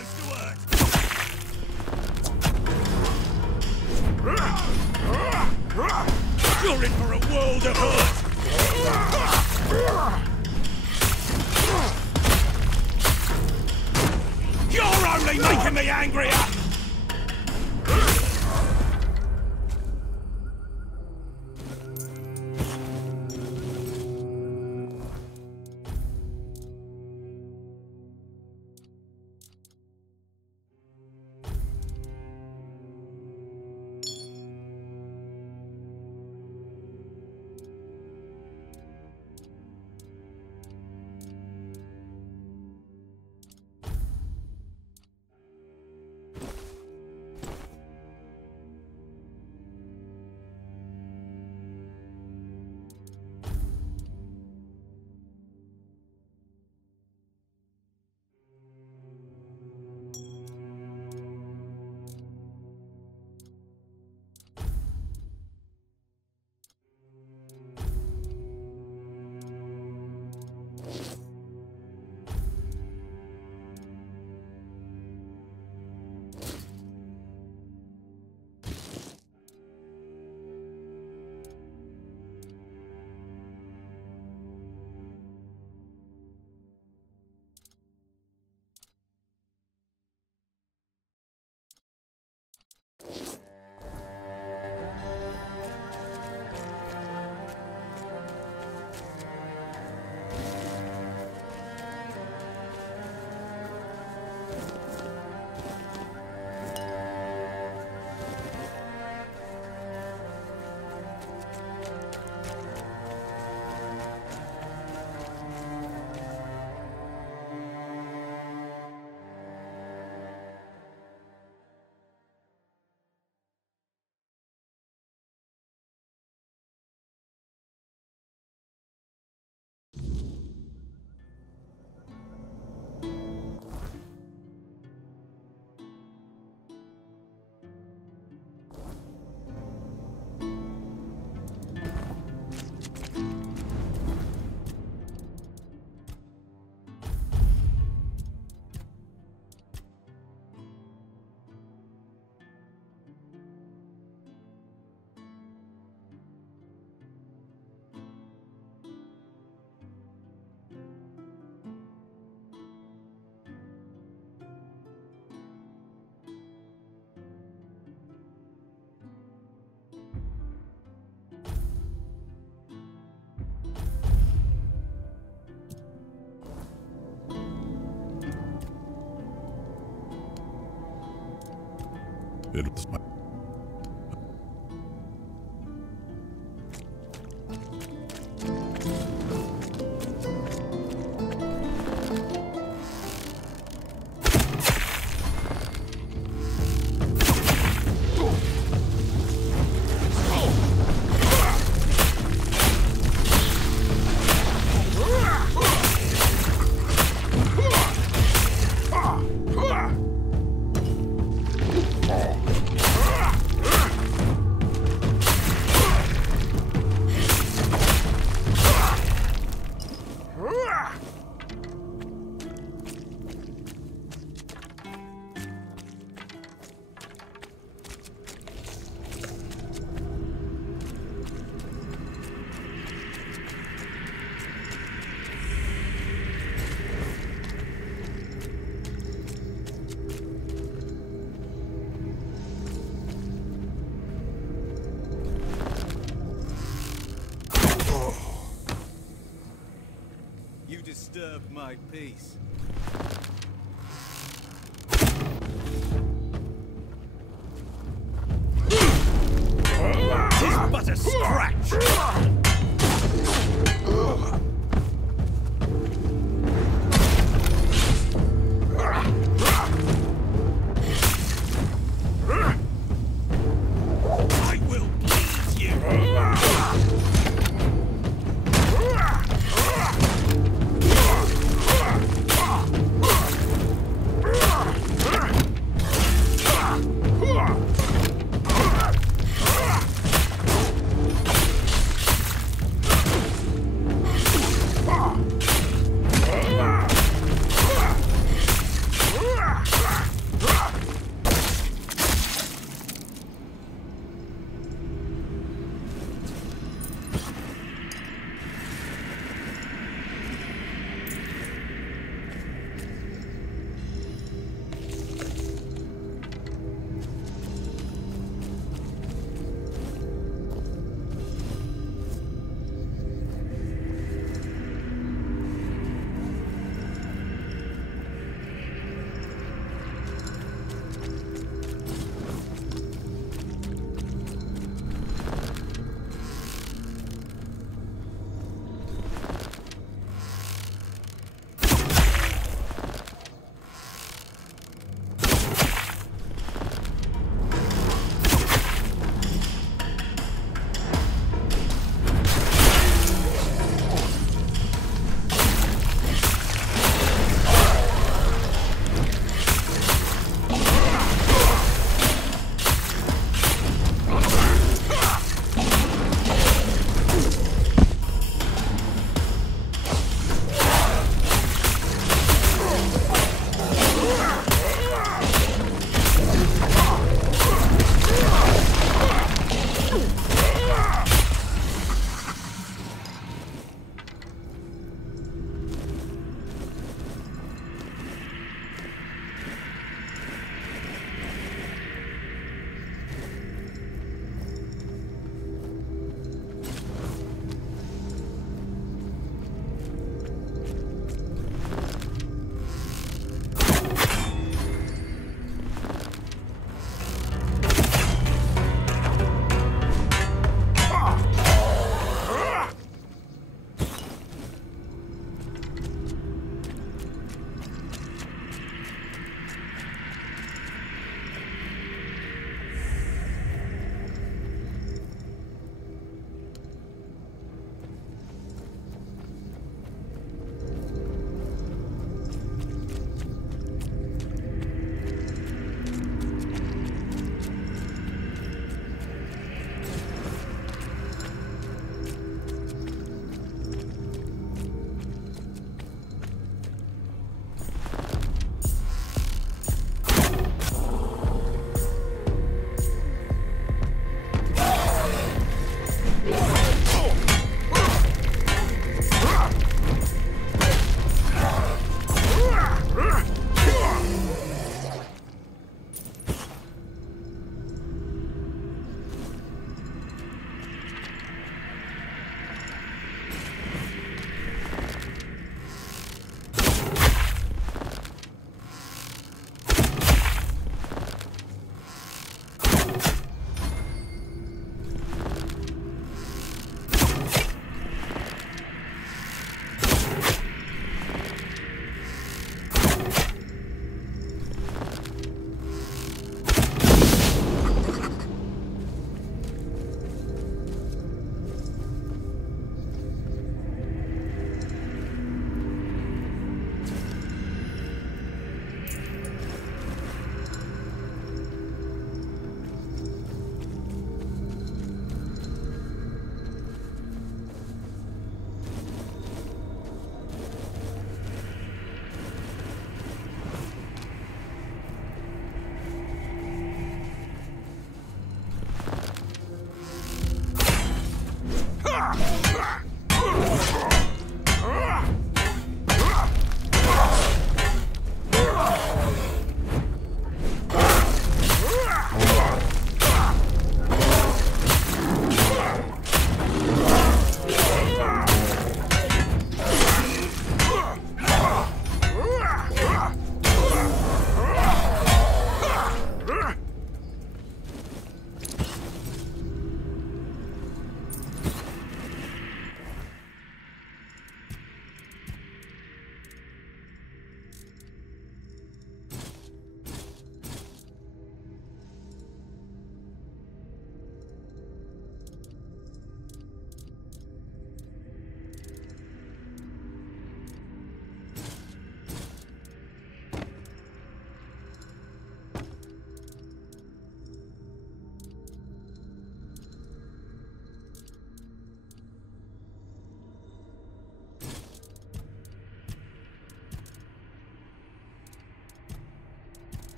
close to earth. You're in for a world of hurt. You're only making me angrier. It was my... Disturbed my peace. Tis but a scratch! I will bleed you!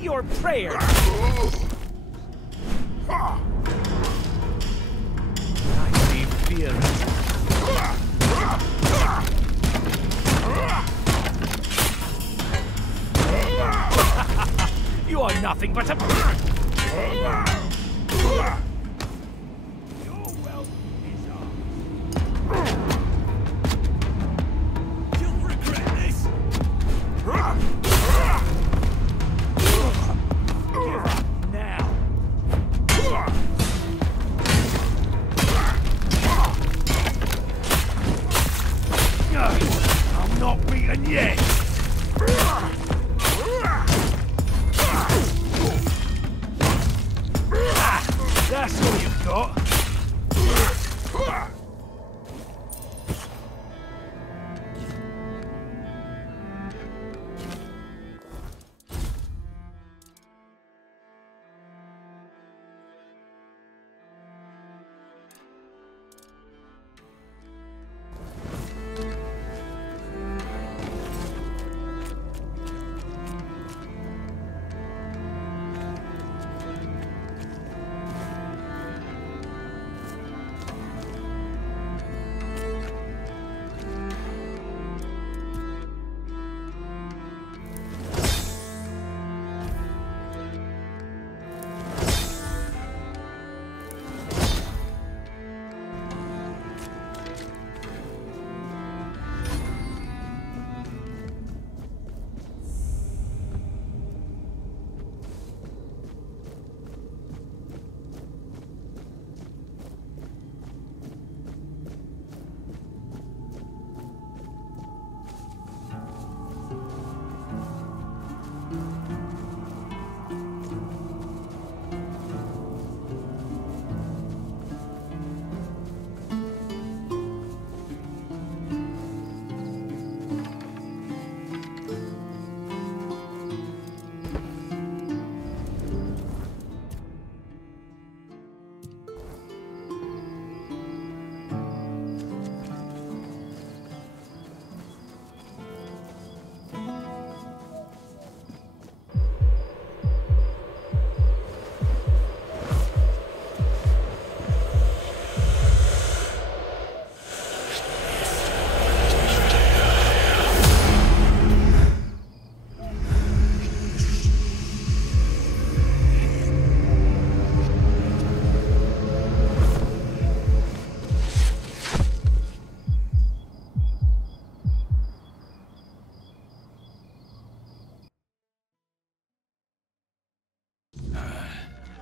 Your prayer. I see fear. You are nothing but a. You'll regret this. I'm not beaten yet! That's all you've got!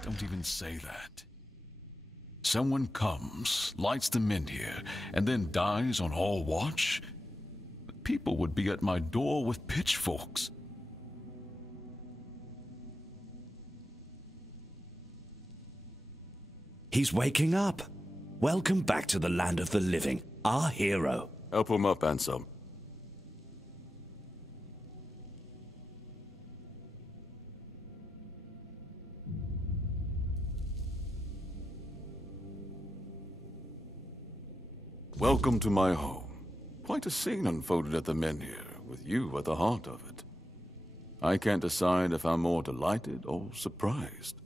Don't even say that. Someone comes, lights the Menhir, and then dies on all watch? People would be at my door with pitchforks. He's waking up. Welcome back to the land of the living, our hero. Help him up, Ansem. Welcome to my home. Quite a scene unfolded at the Menhir, with you at the heart of it. I can't decide if I'm more delighted or surprised.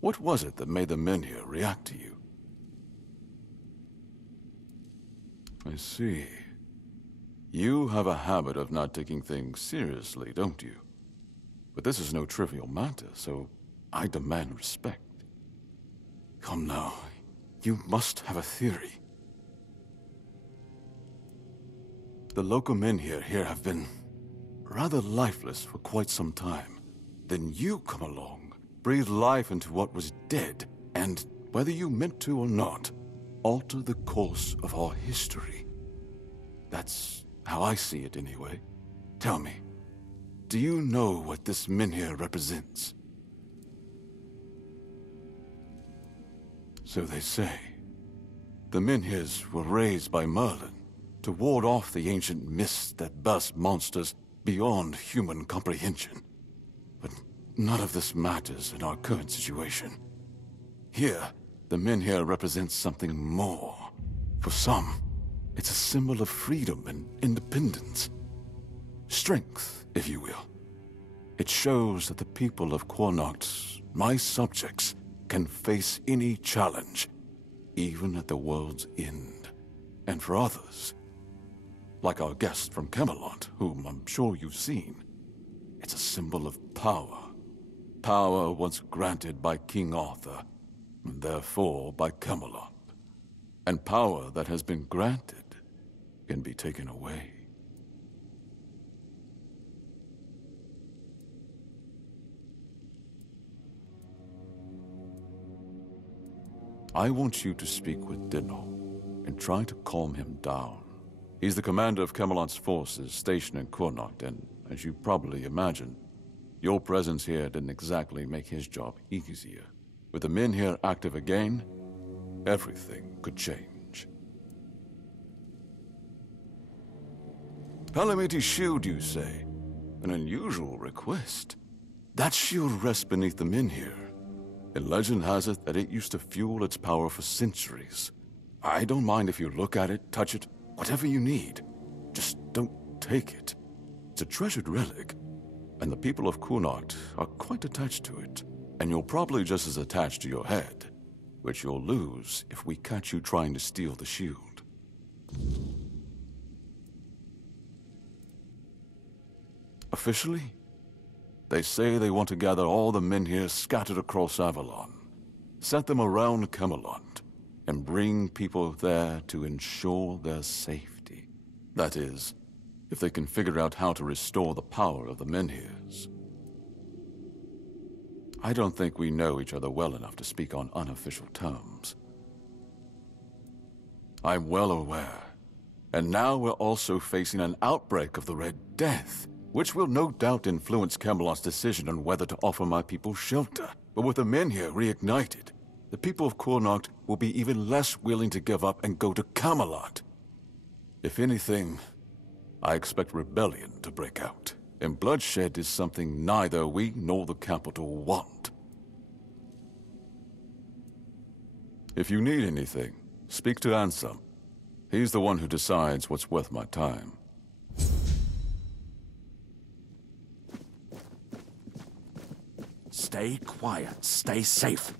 What was it that made the Menhir react to you? I see. You have a habit of not taking things seriously, don't you? But this is no trivial matter, so I demand respect. Come now, you must have a theory. The local men here have been rather lifeless for quite some time. Then you come along, breathe life into what was dead, and, whether you meant to or not, alter the course of our history. That's how I see it anyway. Tell me, do you know what this menhir represents? So they say. The menhirs were raised by Merlin to ward off the ancient mists that burst monsters beyond human comprehension. But none of this matters in our current situation. Here, the menhir represents something more. For some, it's a symbol of freedom and independence. Strength, if you will. It shows that the people of Quornoct, my subjects, can face any challenge, even at the world's end. And for others, like our guest from Camelot, whom I'm sure you've seen, it's a symbol of power. Power once granted by King Arthur, and therefore by Camelot. And power that has been granted can be taken away. I want you to speak with Dinno and try to calm him down. He's the commander of Camelot's forces stationed in Quornoct, and as you probably imagine, your presence here didn't exactly make his job easier. With the men here active again, everything could change. Palamiti's shield, you say? An unusual request. That shield rests beneath the men here. And legend has it that it used to fuel its power for centuries. I don't mind if you look at it, touch it, whatever you need. Just don't take it. It's a treasured relic, and the people of Quornoct are quite attached to it. And you're probably just as attached to your head, which you'll lose if we catch you trying to steal the shield. Officially, they say they want to gather all the men here scattered across Avalon, set them around Camelot, and bring people there to ensure their safety. That is, if they can figure out how to restore the power of the menhirs. I don't think we know each other well enough to speak on unofficial terms. I'm well aware. And now we're also facing an outbreak of the Red Death, which will no doubt influence Camelot's decision on whether to offer my people shelter. But with the menhir reignited, the people of Quornoct will be even less willing to give up and go to Camelot. If anything, I expect rebellion to break out. And bloodshed is something neither we nor the capital want. If you need anything, speak to Ansem. He's the one who decides what's worth my time. Stay quiet. Stay safe.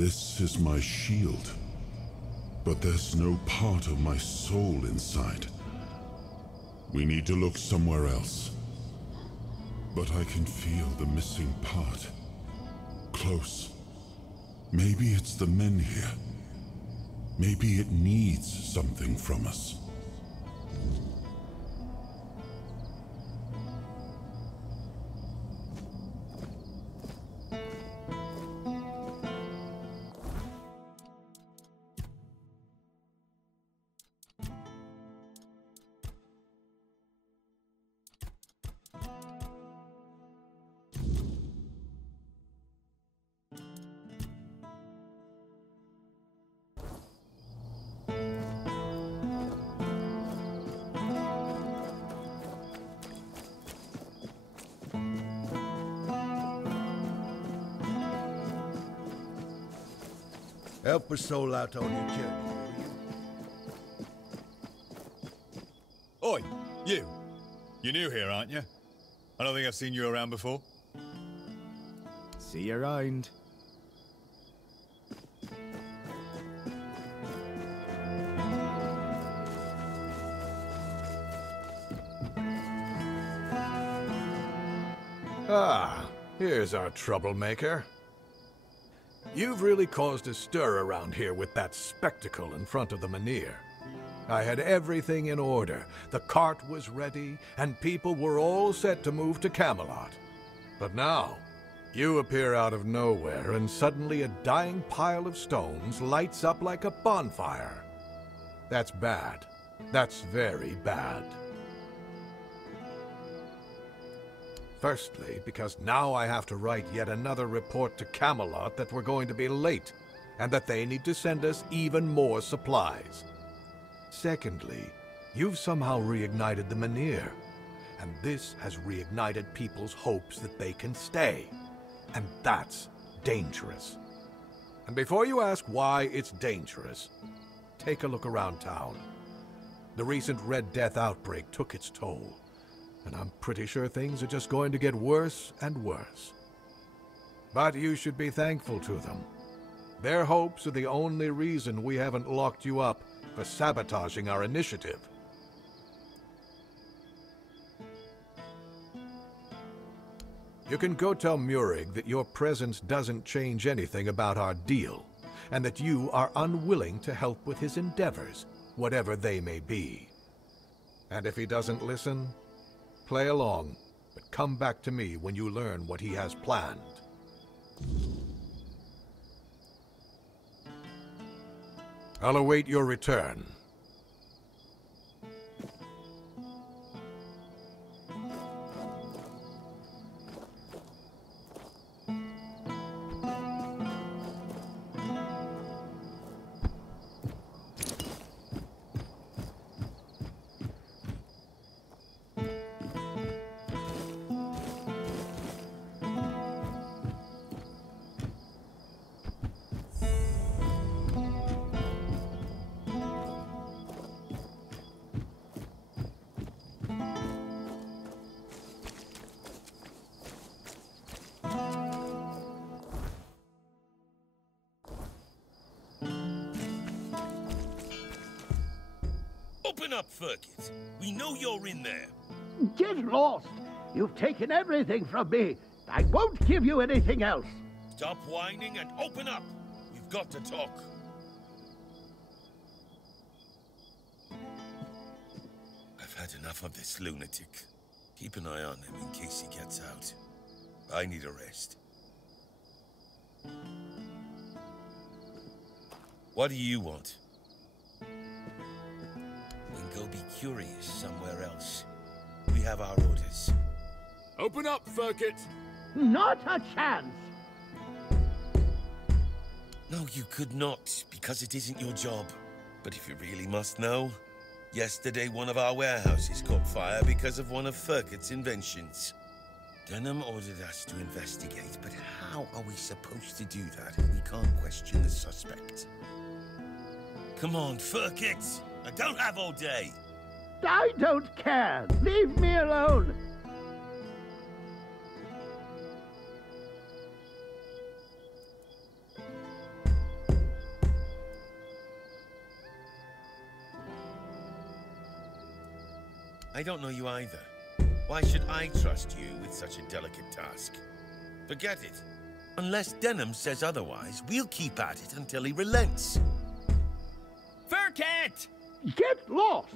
This is my shield, but there's no part of my soul inside. We need to look somewhere else. But I can feel the missing part. Close. Maybe it's the men here. Maybe it needs something from us. Help a soul out on your journey, will you? Oi, you! You're new here, aren't you? I don't think I've seen you around before. See you around. Ah, here's our troublemaker. You've really caused a stir around here with that spectacle in front of the menhir. I had everything in order. The cart was ready, and people were all set to move to Camelot. But now, You appear out of nowhere, and suddenly a dying pile of stones lights up like a bonfire. That's bad. That's very bad. Firstly, because now I have to write yet another report to Camelot that we're going to be late, and that they need to send us even more supplies. Secondly, you've somehow reignited the Menhir, and this has reignited people's hopes that they can stay. And that's dangerous. And before you ask why it's dangerous, take a look around town. The recent Red Death outbreak took its toll, and I'm pretty sure things are just going to get worse and worse. But you should be thankful to them. Their hopes are the only reason we haven't locked you up for sabotaging our initiative. You can go tell Murig that your presence doesn't change anything about our deal, and that you are unwilling to help with his endeavors, whatever they may be. And if he doesn't listen, play along, but come back to me when you learn what he has planned. I'll await your return. Open up, Firkit. We know you're in there. Get lost! You've taken everything from me. I won't give you anything else. Stop whining and open up. We've got to talk. I've had enough of this lunatic. Keep an eye on him in case he gets out. I need a rest. What do you want? Go be curious somewhere else. We have our orders. Open up, Firkit! Not a chance! No, you could not, because it isn't your job. But if you really must know, yesterday one of our warehouses caught fire because of one of Firkit's inventions. Denham ordered us to investigate, but how are we supposed to do that if we can't question the suspect? Come on, Firkit! I don't have all day. I don't care. Leave me alone. I don't know you either. Why should I trust you with such a delicate task? Forget it. Unless Denham says otherwise, we'll keep at it until he relents. Firkit! Get lost!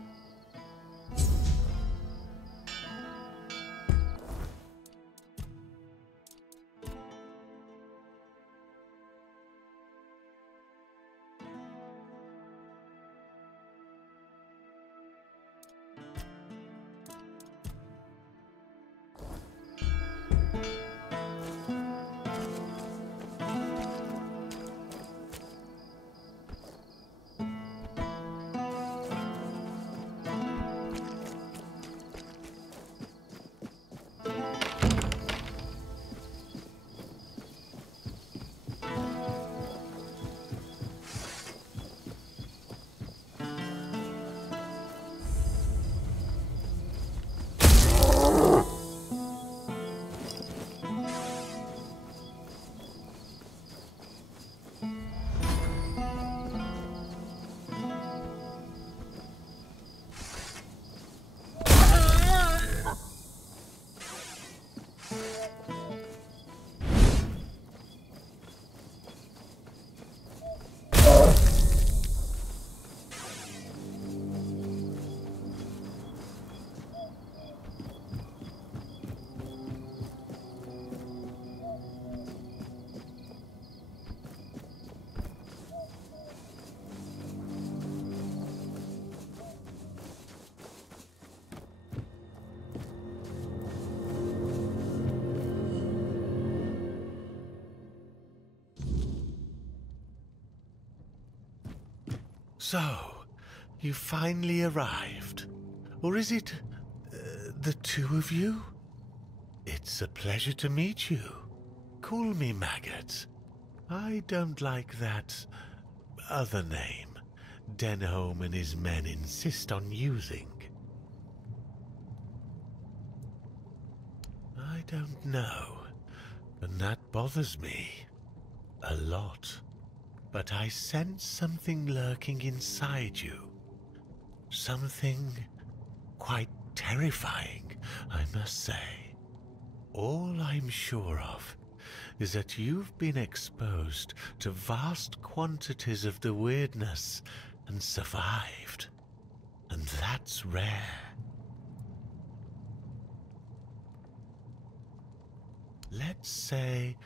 So, you finally arrived. Or is it the two of you? It's a pleasure to meet you. Call me Maggot. I don't like that other name Denholm and his men insist on using. I don't know, and that bothers me a lot. But I sense something lurking inside you. Something quite terrifying, I must say. All I'm sure of is that you've been exposed to vast quantities of the weirdness and survived. And that's rare. Let's say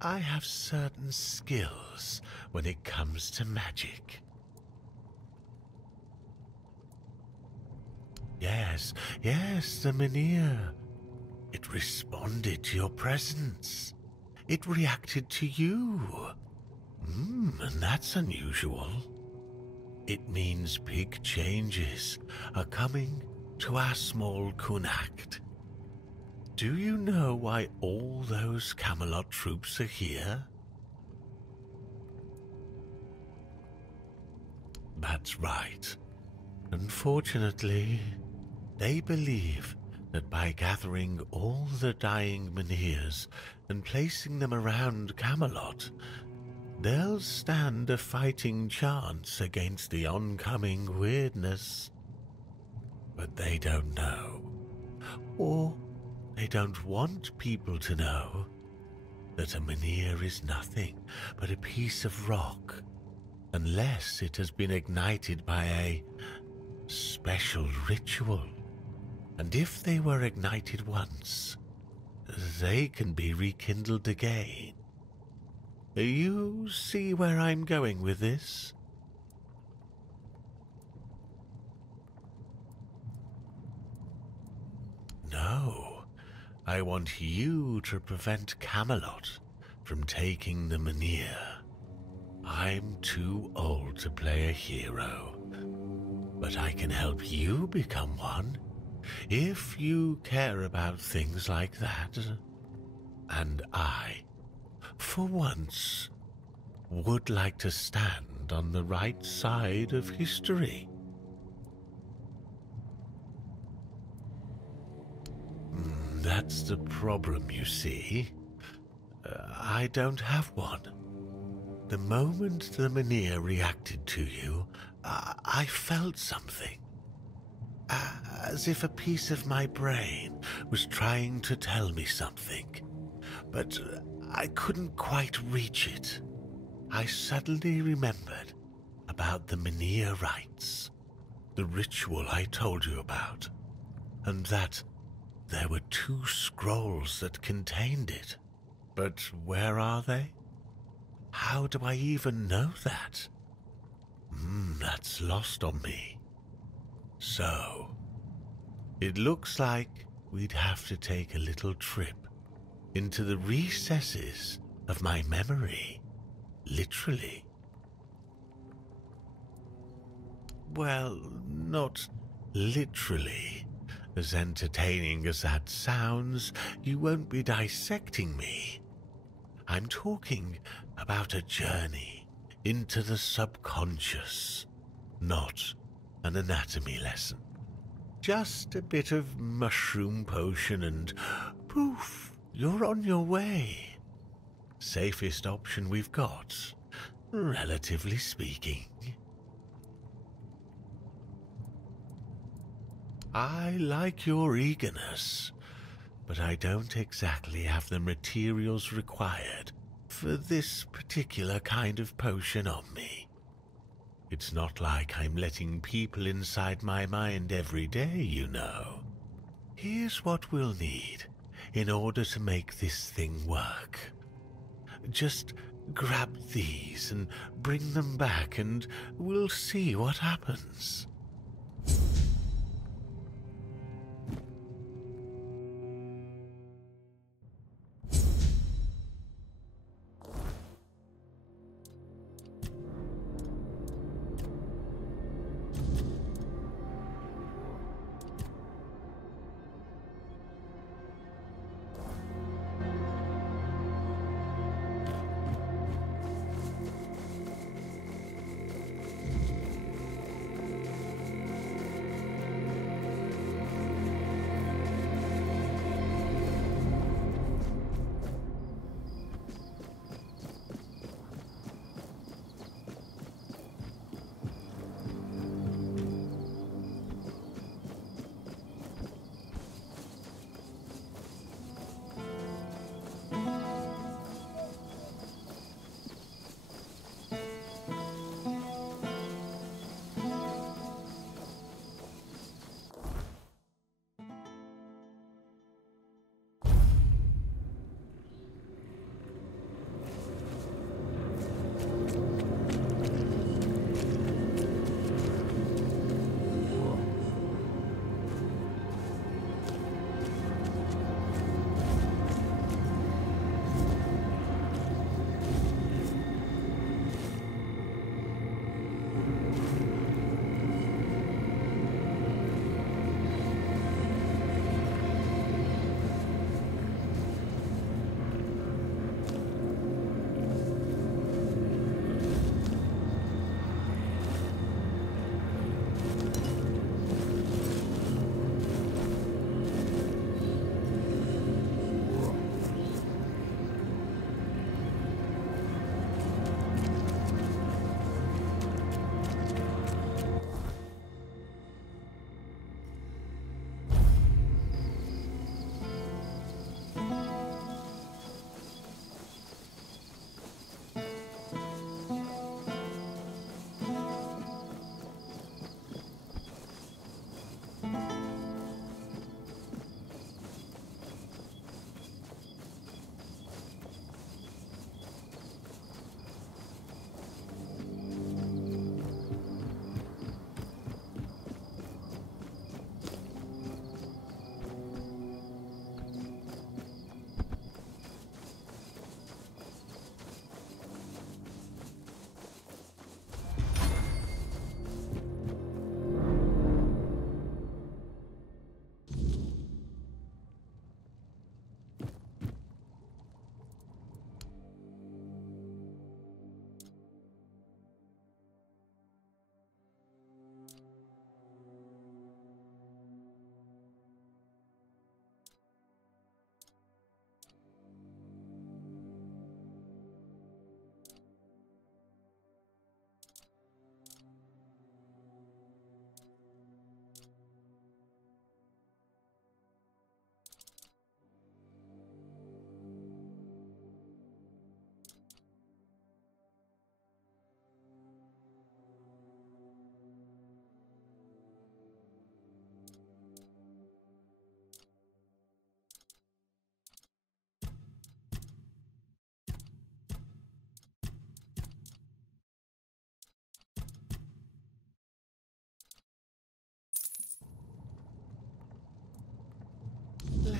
I have certain skills when it comes to magic. Yes, the Mynheer. It responded to your presence. It reacted to you. And that's unusual. It means big changes are coming to our small Kunacht. Do you know why all those Camelot troops are here? That's right. Unfortunately, they believe that by gathering all the dying Mynheers and placing them around Camelot, they'll stand a fighting chance against the oncoming weirdness. But they don't know, or they don't want people to know, that a Mynheer is nothing but a piece of rock, unless it has been ignited by a special ritual. And if they were ignited once, they can be rekindled again. You see where I'm going with this? No, I want you to prevent Camelot from taking the Mynheer. I'm too old to play a hero, but I can help you become one if you care about things like that. And I, for once, would like to stand on the right side of history. That's the problem, you see. I don't have one. The moment the Mynheer reacted to you, I felt something. As if a piece of my brain was trying to tell me something, but I couldn't quite reach it. I suddenly remembered about the Mynheer rites, the ritual I told you about, and that there were 2 scrolls that contained it. But where are they? How do I even know that? That's lost on me. So, it looks like we'd have to take a little trip into the recesses of my memory, literally. Well, not literally. As entertaining as that sounds, you won't be dissecting me. I'm talking about a journey into the subconscious, not an anatomy lesson. Just a bit of mushroom potion and poof, you're on your way. Safest option we've got, relatively speaking. I like your eagerness, but I don't exactly have the materials required for this particular kind of potion on me. It's not like I'm letting people inside my mind every day, you know. Here's what we'll need in order to make this thing work. Just grab these and bring them back and we'll see what happens.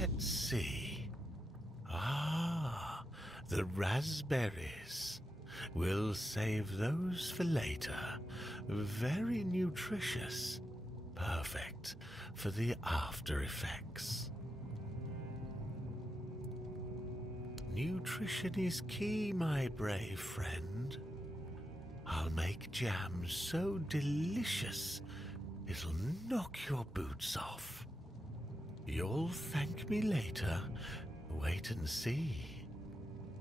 Let's see. Ah, the raspberries. We'll save those for later. Very nutritious. Perfect for the after effects. Nutrition is key, my brave friend. I'll make jam so delicious it'll knock your boots off. You'll thank me later. Wait and see.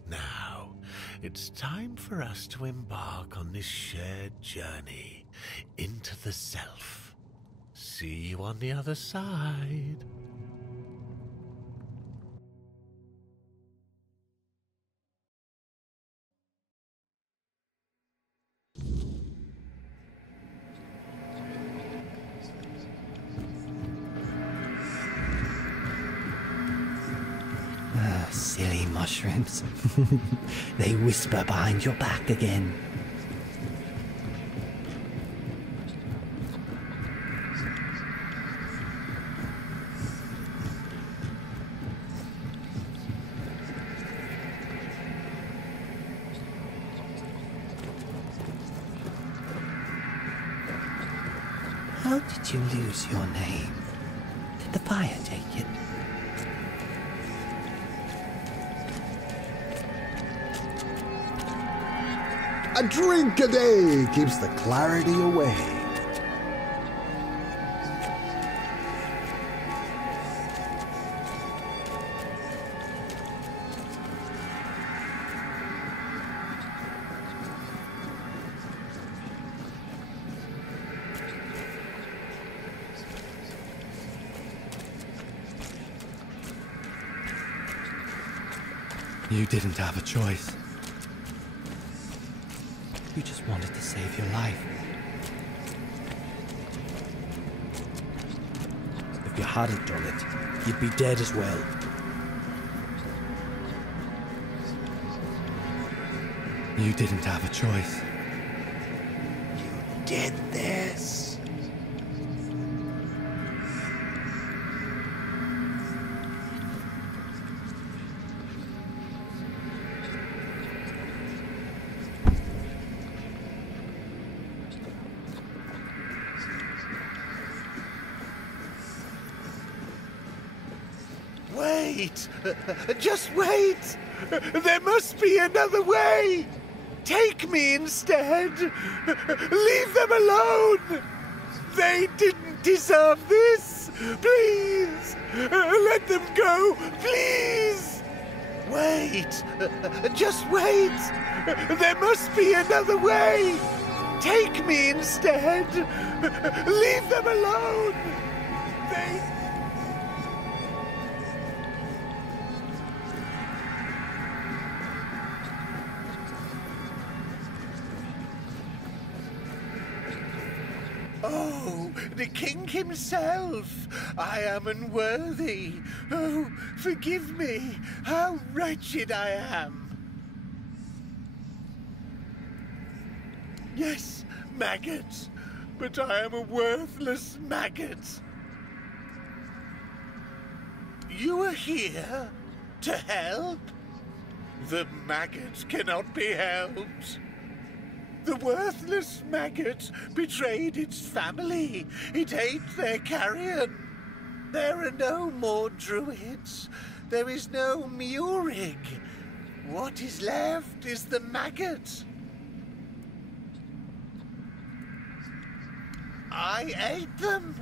Now, it's time for us to embark on this shared journey into the self. See you on the other side. Silly mushrooms. They whisper behind your back again. How did you lose your name? Did the fire take it? A drink a day keeps the clarity away. You didn't have a choice. You just wanted to save your life. If you hadn't done it, you'd be dead as well. You didn't have a choice. You did this. Wait! Just wait! There must be another way! Take me instead! Leave them alone! They didn't deserve this! Please! Let them go! Please! Wait! Just wait! There must be another way! Take me instead! Leave them alone! They... Oh, the king himself! I am unworthy. Oh, forgive me. How wretched I am. Yes, maggot. But I am a worthless maggot. You are here to help? The maggot cannot be helped. The worthless maggot betrayed its family. It ate their carrion. There are no more druids. There is no Murig. What is left is the maggot. I ate them.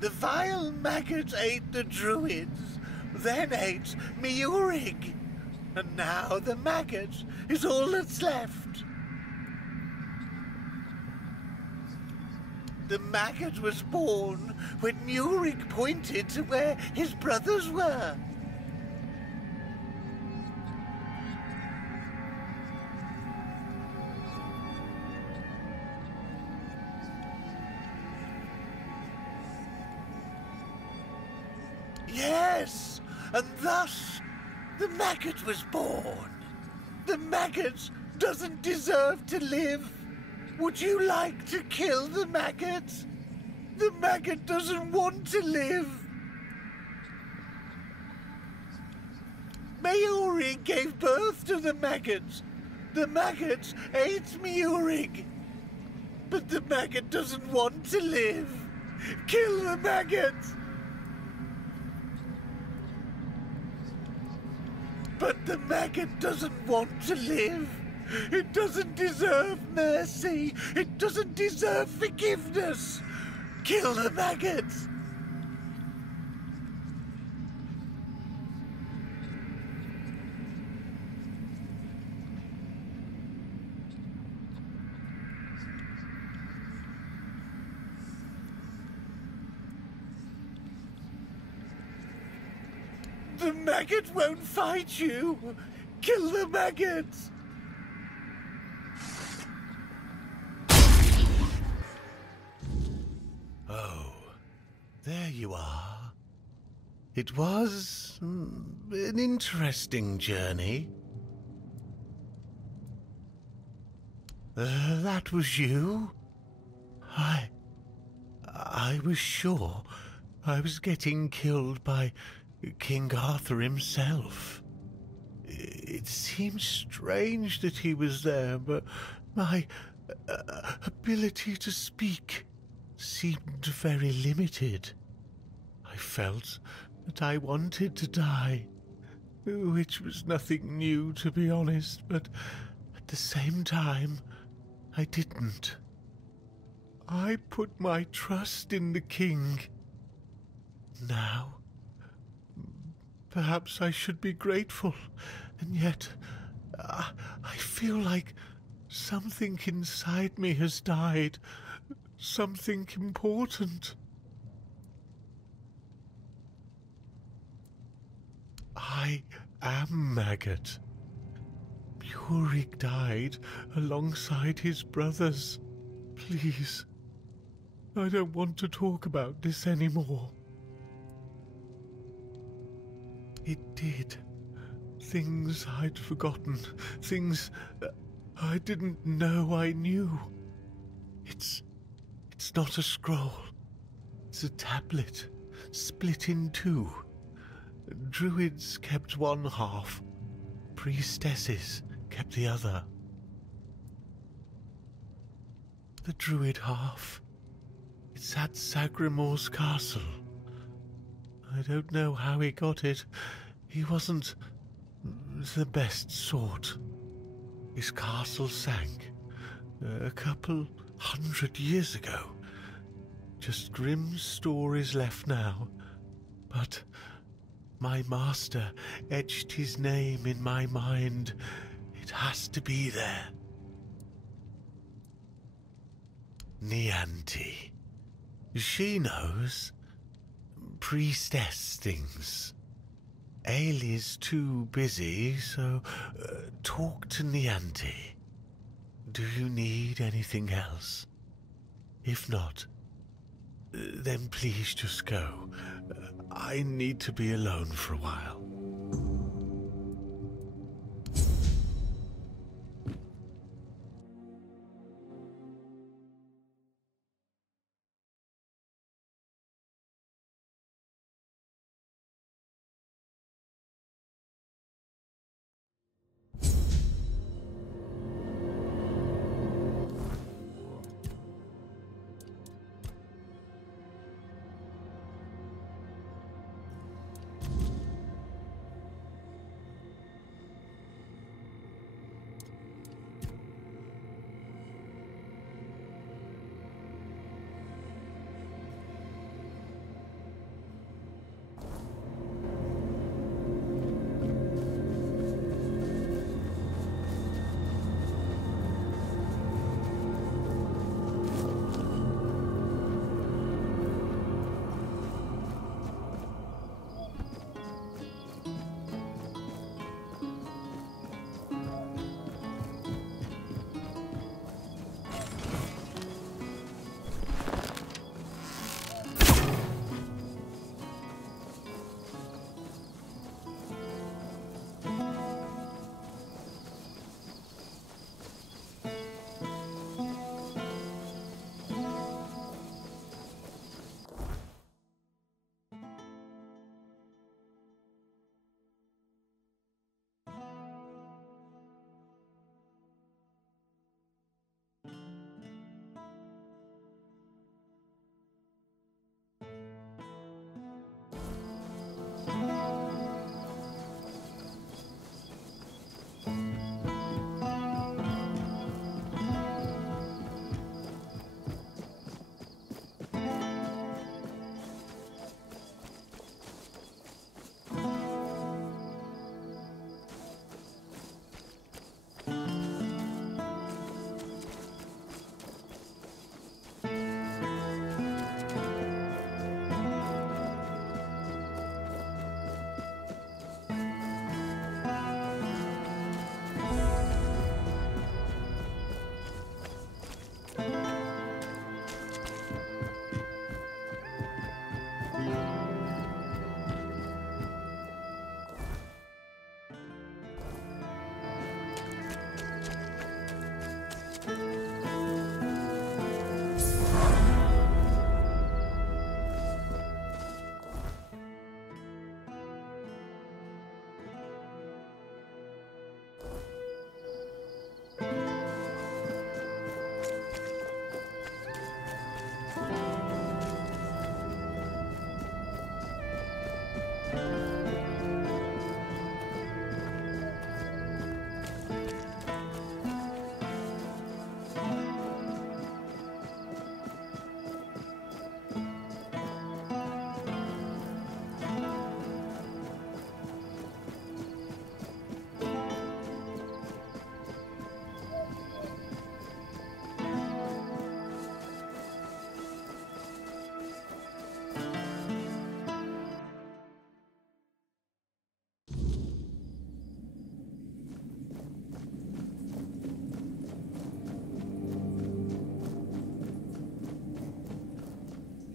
The vile maggot ate the druids, then ate Murig. And now the maggot is all that's left. The maggot was born when Murig pointed to where his brothers were. Yes, and thus the maggot was born. The maggot doesn't deserve to live. Would you like to kill the maggot? The maggot doesn't want to live. Mayorig gave birth to the maggots. The maggots ate Mayorig. But the maggot doesn't want to live. Kill the maggots! But the maggot doesn't want to live. It doesn't deserve mercy. It doesn't deserve forgiveness. Kill the maggots! The maggot won't fight you. Kill the maggots. Oh, there you are. It was an interesting journey. That was you? I was sure I was getting killed by King Arthur himself. It seemed strange that he was there, but my ability to speak seemed very limited. I felt that I wanted to die, which was nothing new, to be honest, but at the same time, I didn't. I put my trust in the king. Now, perhaps I should be grateful, and yet I feel like something inside me has died. Something important. I am Maggot. Murik died alongside his brothers. Please, I don't want to talk about this anymore. It did. Things I'd forgotten. Things I didn't know I knew. It's not a scroll. It's a tablet, split in two. Druids kept one half. Priestesses kept the other. The druid half. It's at Sagramor's castle. I don't know how he got it. He wasn't the best sort. His castle sank a couple 100 years ago. Just grim stories left now. But my master etched his name in my mind. It has to be there. Nianti. She knows. Priestess things. Ailey's too busy, so talk to Nianti. Do you need anything else? If not, then please just go. I need to be alone for a while.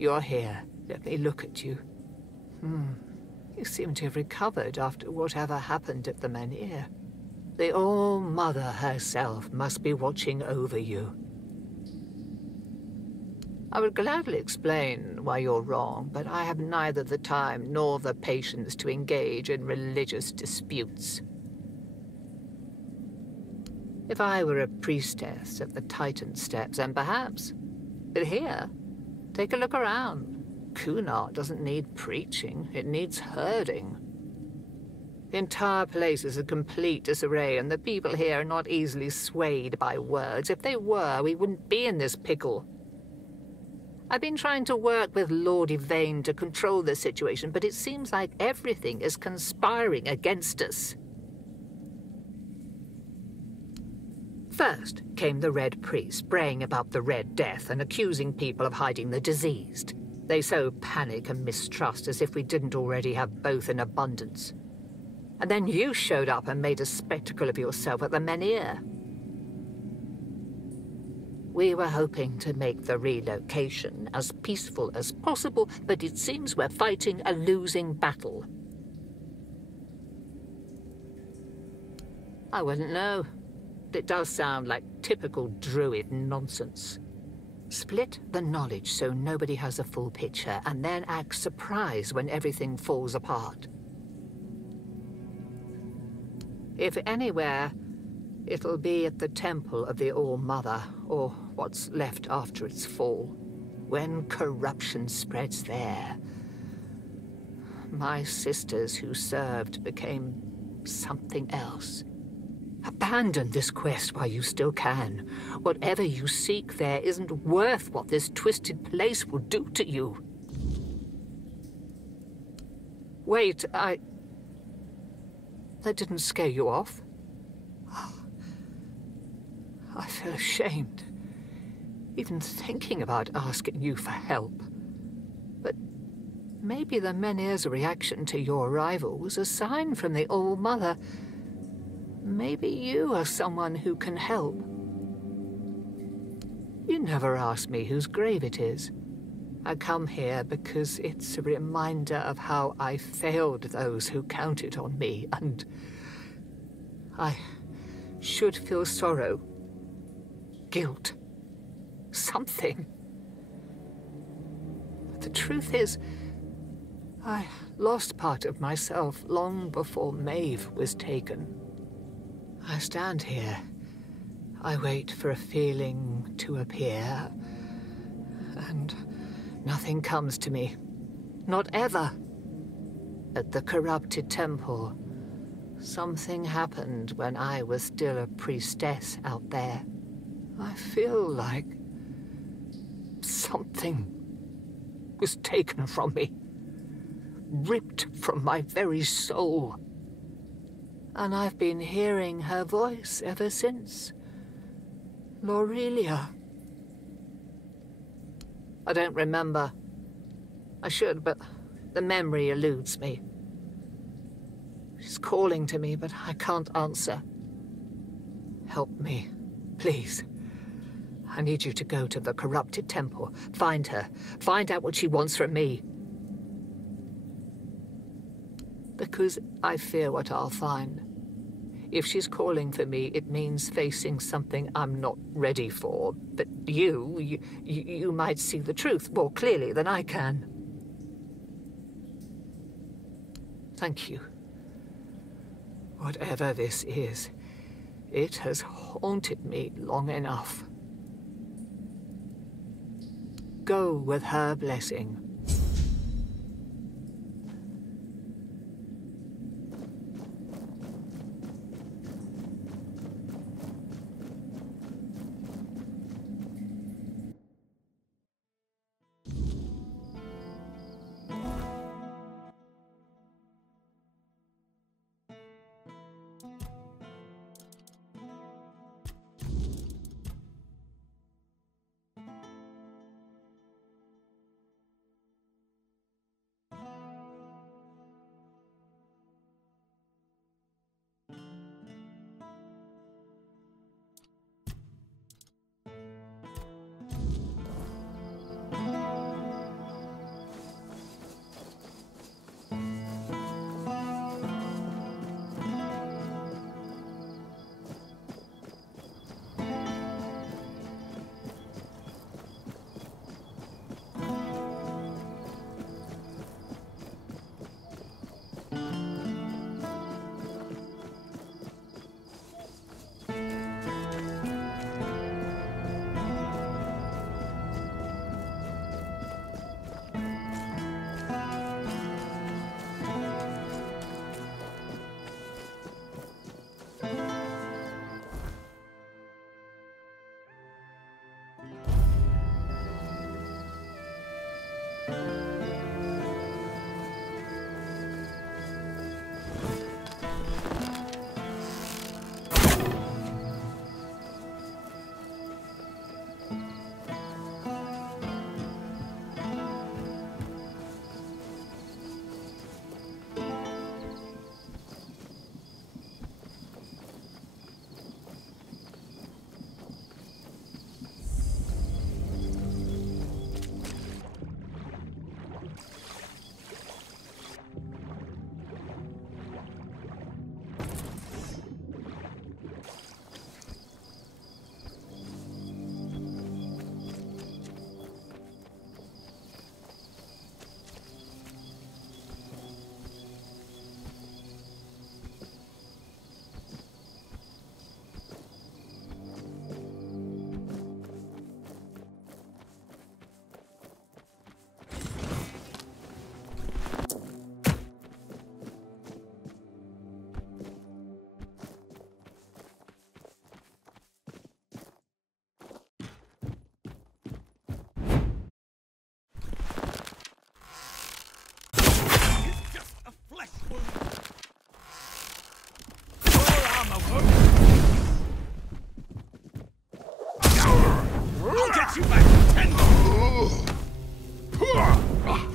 You're here. Let me look at you. You seem to have recovered after whatever happened at the Menhir. The All-Mother herself must be watching over you. I would gladly explain why you're wrong, but I have neither the time nor the patience to engage in religious disputes. If I were a priestess at the Titan Steps, and perhaps... But here, take a look around. Kunart doesn't need preaching, it needs herding. The entire place is a complete disarray, and the people here are not easily swayed by words. If they were, we wouldn't be in this pickle. I've been trying to work with Lord Yvain to control the situation, but it seems like everything is conspiring against us. First came the Red Priest, braying about the Red Death and accusing people of hiding the diseased. They sow panic and mistrust as if we didn't already have both in abundance. And then you showed up and made a spectacle of yourself at the Menhir. We were hoping to make the relocation as peaceful as possible, but it seems we're fighting a losing battle. I wouldn't know. It does sound like typical druid nonsense. Split the knowledge so nobody has a full picture, and then act surprised when everything falls apart. If anywhere, it'll be at the Temple of the All-Mother, or what's left after its fall. When corruption spreads there. My sisters who served became something else. Abandon this quest while you still can. Whatever you seek there isn't worth what this twisted place will do to you. Wait, That didn't scare you off? I feel ashamed, even thinking about asking you for help. But maybe the Menhir's reaction to your arrival was a sign from the All-Mother. Maybe you are someone who can help. You never asked me whose grave it is. I come here because it's a reminder of how I failed those who counted on me, and I should feel sorrow, guilt, something. But the truth is, I lost part of myself long before Maeve was taken. I stand here. I wait for a feeling to appear, and nothing comes to me. Not ever. At the corrupted temple, something happened when I was still a priestess out there. I feel like something was taken from me, ripped from my very soul. And I've been hearing her voice ever since. Lorelia. I don't remember. I should, but the memory eludes me. She's calling to me, but I can't answer. Help me, please. I need you to go to the corrupted temple. Find her. Find out what she wants from me. Because I fear what I'll find. If she's calling for me, it means facing something I'm not ready for. But you might see the truth more clearly than I can. Thank you. Whatever this is, it has haunted me long enough. Go with her blessing.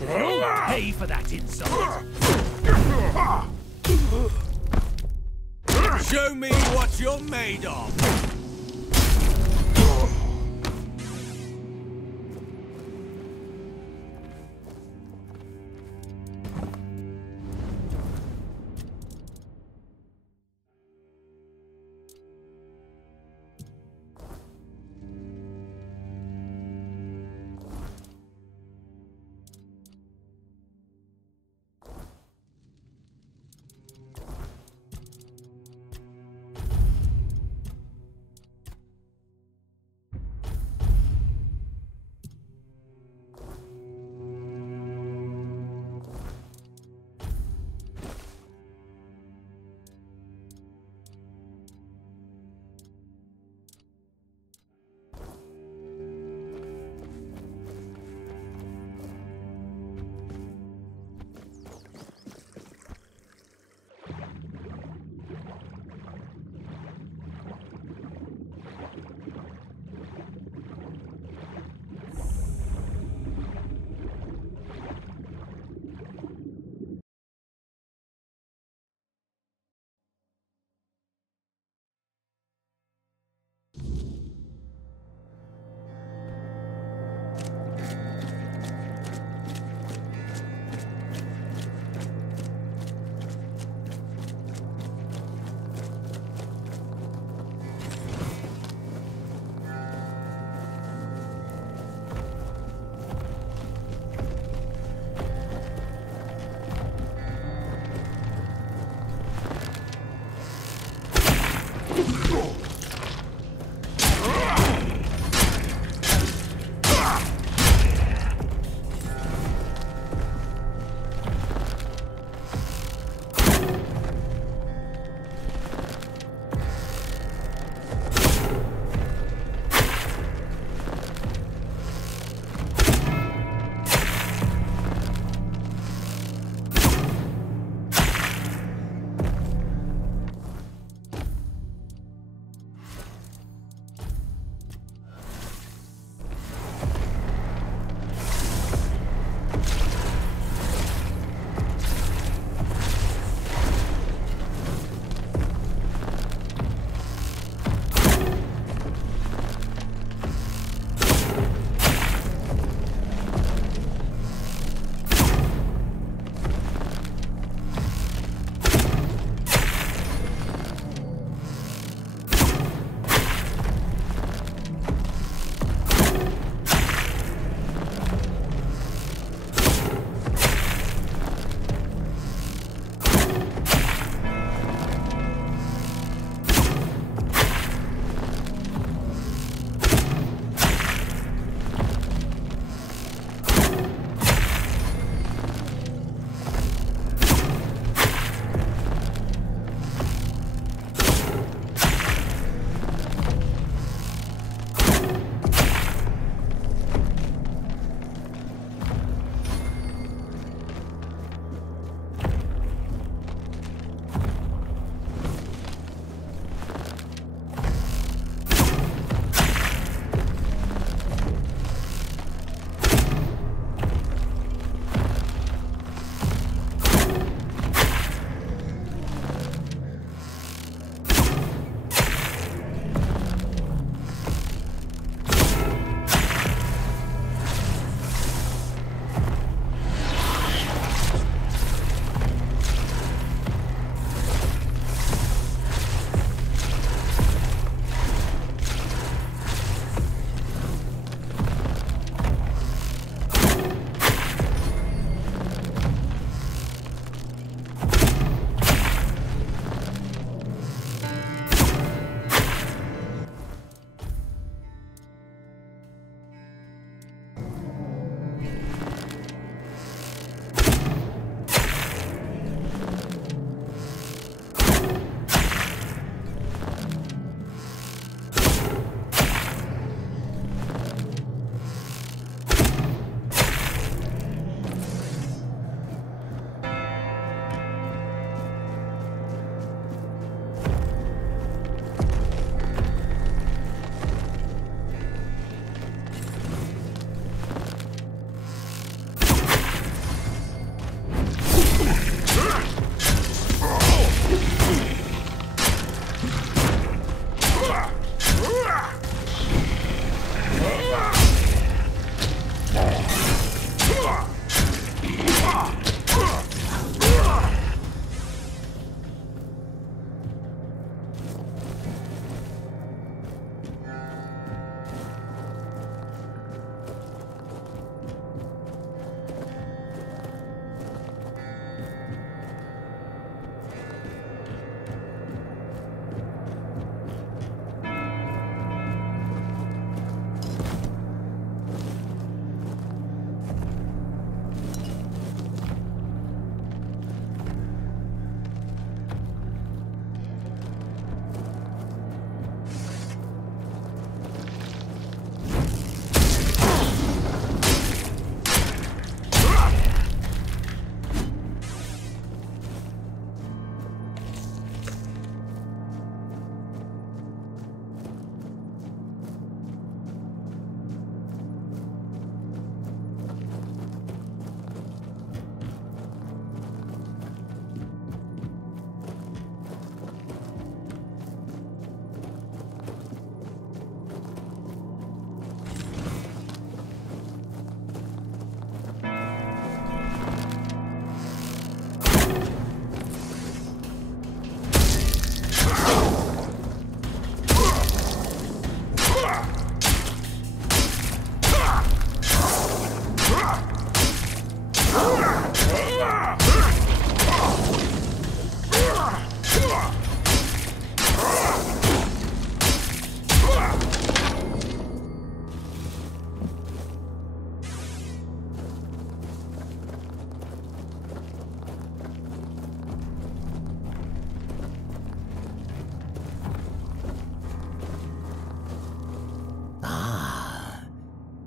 They'll pay for that insult. Show me what you're made of.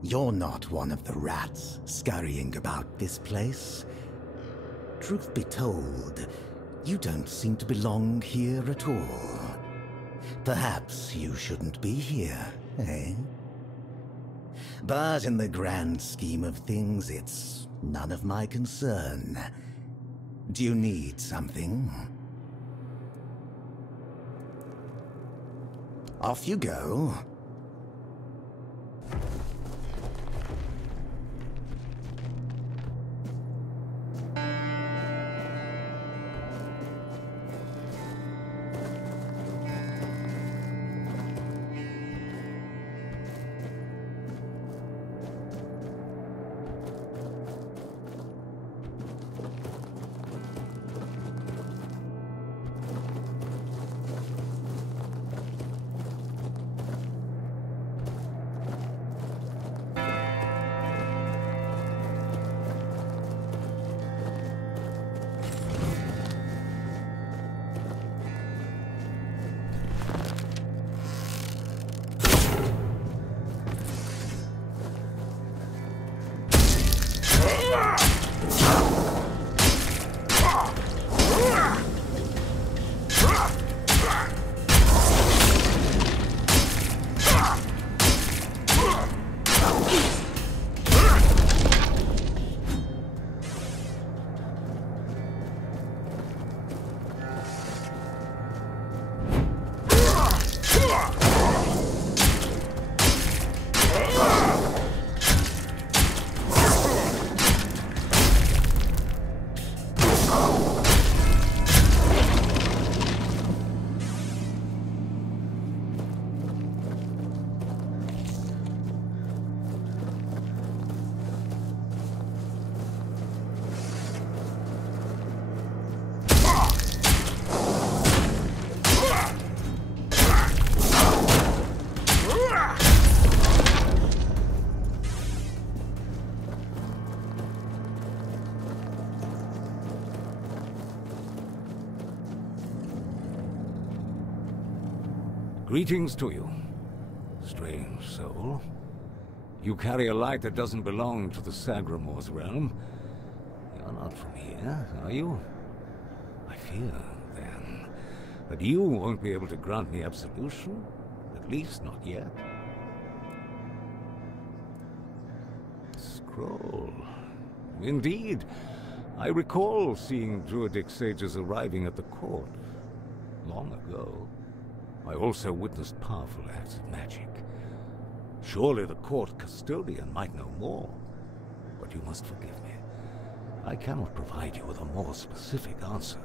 You're not one of the rats scurrying about this place. Truth be told, you don't seem to belong here at all. Perhaps you shouldn't be here, eh? But in the grand scheme of things, it's none of my concern. Do you need something? Off you go. Greetings to you, strange soul. You carry a light that doesn't belong to the Sagramor's realm. You're not from here, are you? I fear, then, that you won't be able to grant me absolution, at least not yet. Scroll. Indeed, I recall seeing Druidic sages arriving at the court long ago. I also witnessed powerful acts of magic. Surely the court custodian might know more. But you must forgive me. I cannot provide you with a more specific answer.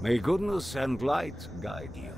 May goodness and light guide you.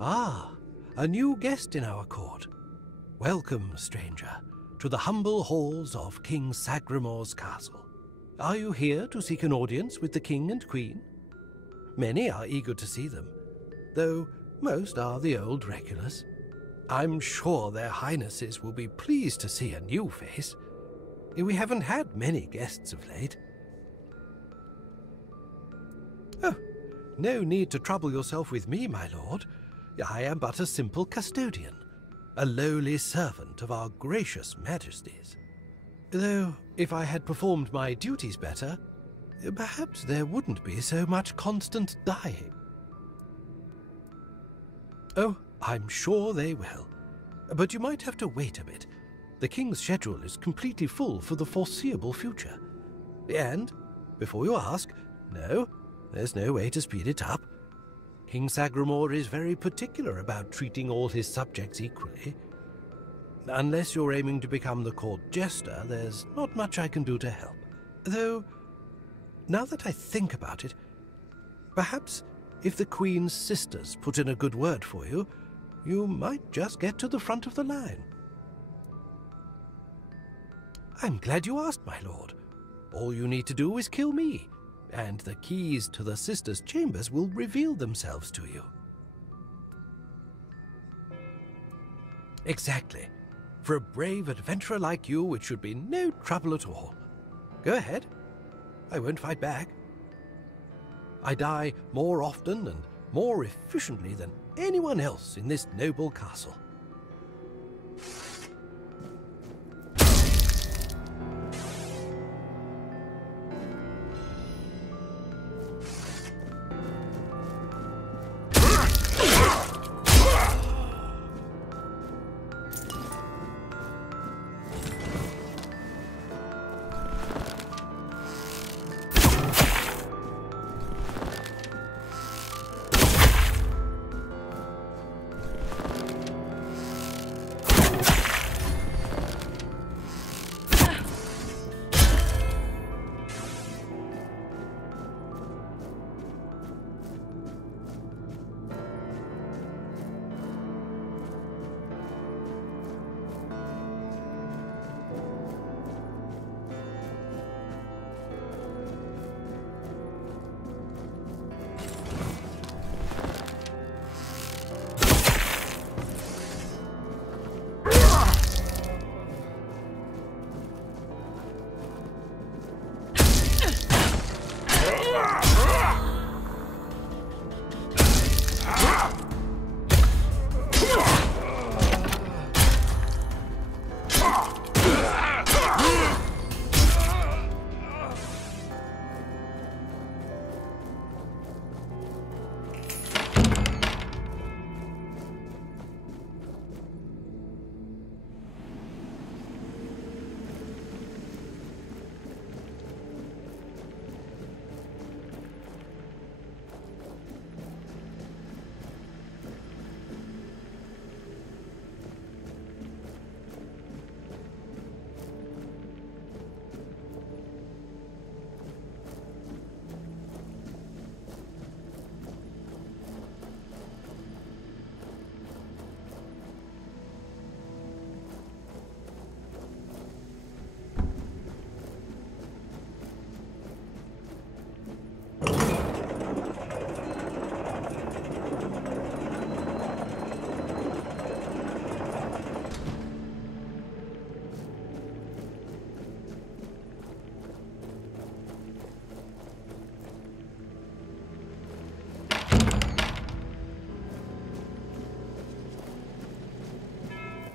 Ah, a new guest in our court. Welcome, stranger, to the humble halls of King Sagramor's castle. Are you here to seek an audience with the king and queen? Many are eager to see them, though most are the old regulars. I'm sure their highnesses will be pleased to see a new face. We haven't had many guests of late. Oh, no need to trouble yourself with me, my lord. I am but a simple custodian, a lowly servant of our gracious majesties. Though, if I had performed my duties better, perhaps there wouldn't be so much constant dying. Oh, I'm sure they will. But you might have to wait a bit. The king's schedule is completely full for the foreseeable future. And, before you ask, no, there's no way to speed it up. King Sagramor is very particular about treating all his subjects equally. Unless you're aiming to become the court jester, there's not much I can do to help. Though, now that I think about it, perhaps if the Queen's sisters put in a good word for you, you might just get to the front of the line. I'm glad you asked, my lord. All you need to do is kill me, and the keys to the sisters' chambers will reveal themselves to you. Exactly. For a brave adventurer like you, it should be no trouble at all. Go ahead. I won't fight back. I die more often and more efficiently than anyone else in this noble castle.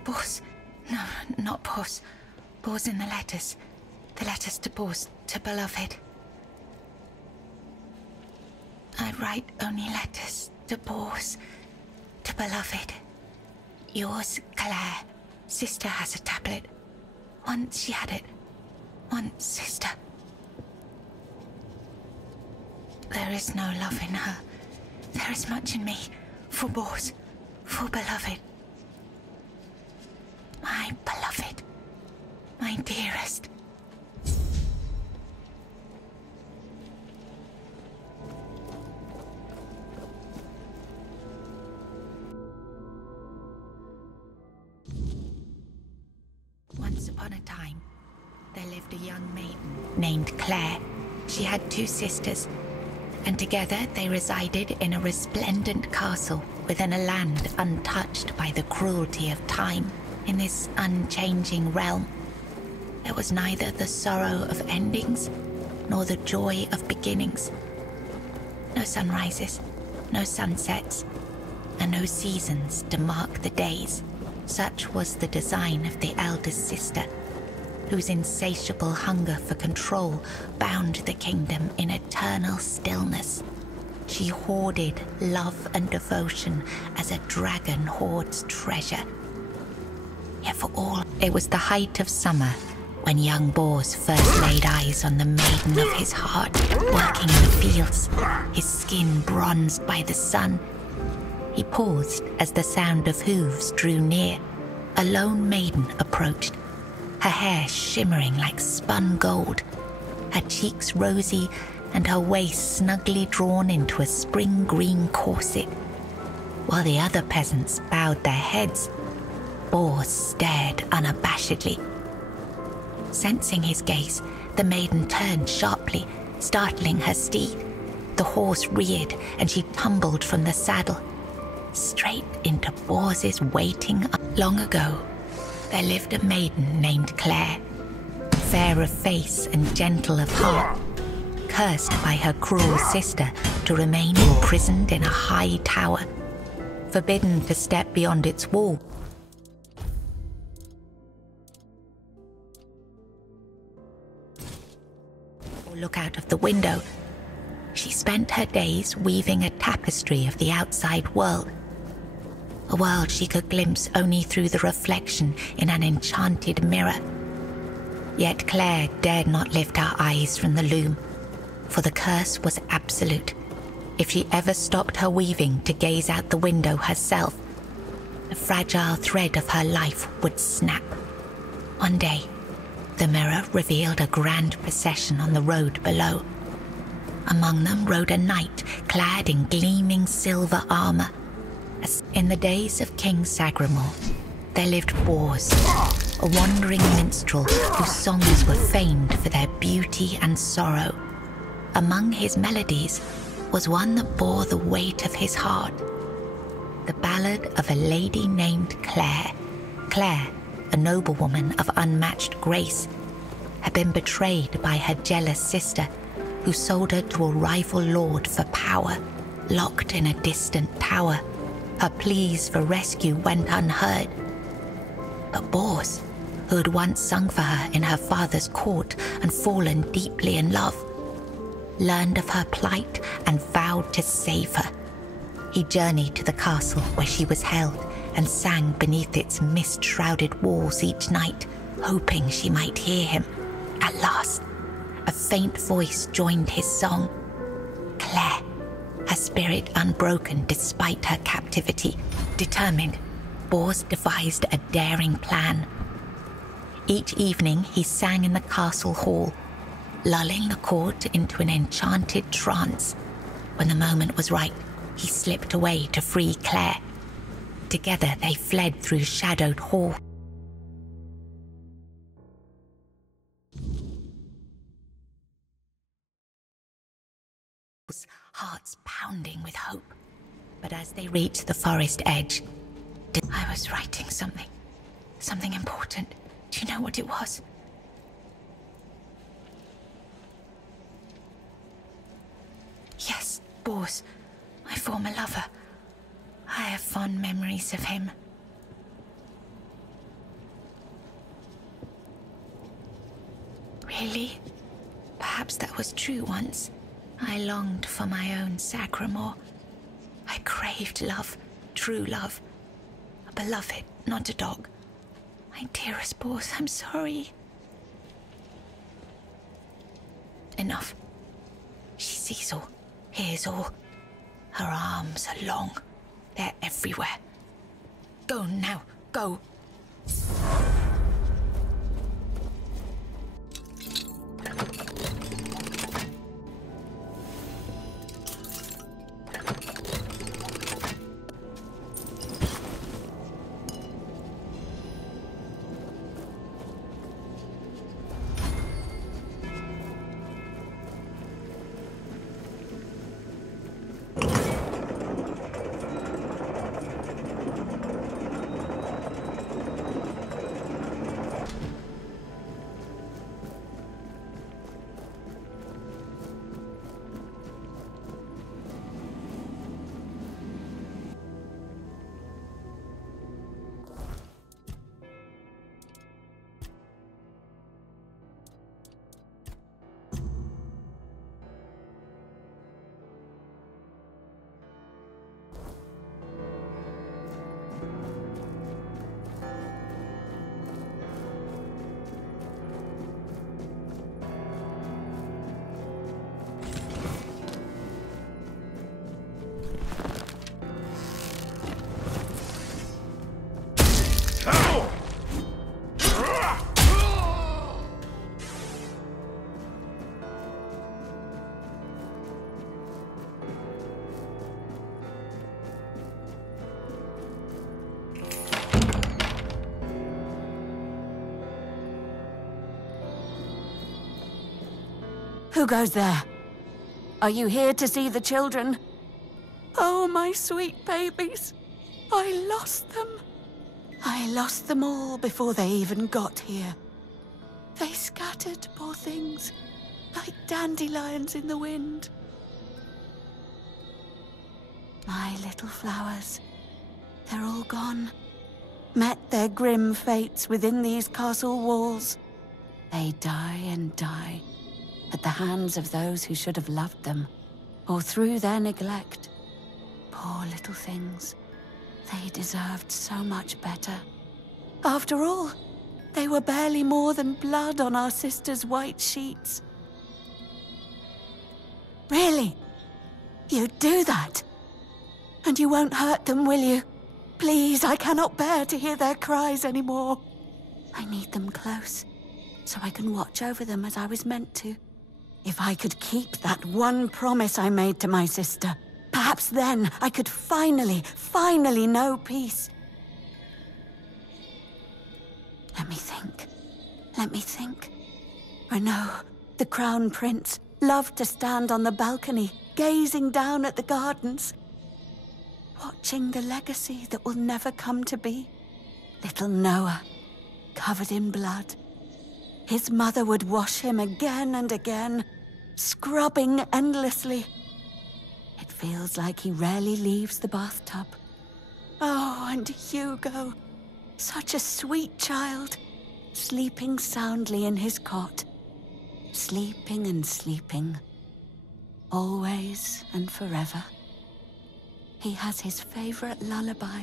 Boss. No, not Boss. Boss in the letters. The letters to Boss, to beloved. I write only letters to Boss, to beloved. Yours, Claire. Sister has a tablet. Once she had it. Once, sister. There is no love in her. There is much in me. For Boss. For beloved. My beloved. My dearest. upon a time, there lived a young maiden named Claire. She had 2 sisters, and together they resided in a resplendent castle within a land untouched by the cruelty of time. In this unchanging realm, there was neither the sorrow of endings nor the joy of beginnings. No sunrises, no sunsets, and no seasons to mark the days. Such was the design of the eldest sister, whose insatiable hunger for control bound the kingdom in eternal stillness. She hoarded love and devotion as a dragon hoards treasure. Yet for all, it was the height of summer when young Bors first laid eyes on the maiden of his heart, working in the fields, his skin bronzed by the sun. He paused as the sound of hooves drew near. A lone maiden approached, her hair shimmering like spun gold, her cheeks rosy and her waist snugly drawn into a spring green corset. While the other peasants bowed their heads, Bors stared unabashedly. Sensing his gaze, the maiden turned sharply, startling her steed. The horse reared and she tumbled from the saddle, straight into Bors's waiting. Long ago, there lived a maiden named Claire, fair of face and gentle of heart, cursed by her cruel sister to remain imprisoned in a high tower, forbidden to step beyond its wall. Or look out of the window. She spent her days weaving a tapestry of the outside world, a world she could glimpse only through the reflection in an enchanted mirror. Yet Claire dared not lift her eyes from the loom, for the curse was absolute. If she ever stopped her weaving to gaze out the window herself, the fragile thread of her life would snap. One day, the mirror revealed a grand procession on the road below. Among them rode a knight clad in gleaming silver armor. As in the days of King Sagramor, there lived Bors, a wandering minstrel whose songs were famed for their beauty and sorrow. Among his melodies was one that bore the weight of his heart, the ballad of a lady named Claire. Claire, a noblewoman of unmatched grace, had been betrayed by her jealous sister, who sold her to a rival lord for power. Locked in a distant tower, her pleas for rescue went unheard. But Bors, who had once sung for her in her father's court and fallen deeply in love, learned of her plight and vowed to save her. He journeyed to the castle where she was held and sang beneath its mist-shrouded walls each night, hoping she might hear him. At last, a faint voice joined his song. Claire, her spirit unbroken despite her captivity. Determined, Bors devised a daring plan. Each evening he sang in the castle hall, lulling the court into an enchanted trance. When the moment was right, he slipped away to free Claire. Together they fled through shadowed halls. Hearts pounding with hope. But as they reached the forest edge, I was writing something important. Do you know what it was? Yes, Bors, my former lover. I have fond memories of him. Really? Perhaps that was true once. I longed for my own Sagramor. I craved love, true love. A beloved, not a dog. My dearest Bors, I'm sorry. Enough. She sees all, hears all. Her arms are long. They're everywhere. Go now, go. Who goes there? Are you here to see the children? Oh, my sweet babies. I lost them. I lost them all before they even got here. They scattered, poor things, like dandelions in the wind. My little flowers, they're all gone. Met their grim fates within these castle walls. They die and die at the hands of those who should have loved them, or through their neglect. Poor little things. They deserved so much better. After all, they were barely more than blood on our sister's white sheets. Really? You'd do that? And you won't hurt them, will you? Please, I cannot bear to hear their cries anymore. I need them close, so I can watch over them as I was meant to. If I could keep that one promise I made to my sister, perhaps then I could finally know peace. Let me think. Renaud, the Crown Prince, loved to stand on the balcony, gazing down at the gardens, watching the legacy that will never come to be. Little Noah, covered in blood. His mother would wash him again and again, scrubbing endlessly. It feels like he rarely leaves the bathtub. Oh, and Hugo, such a sweet child, sleeping soundly in his cot. Sleeping and sleeping, always and forever. He has his favorite lullaby.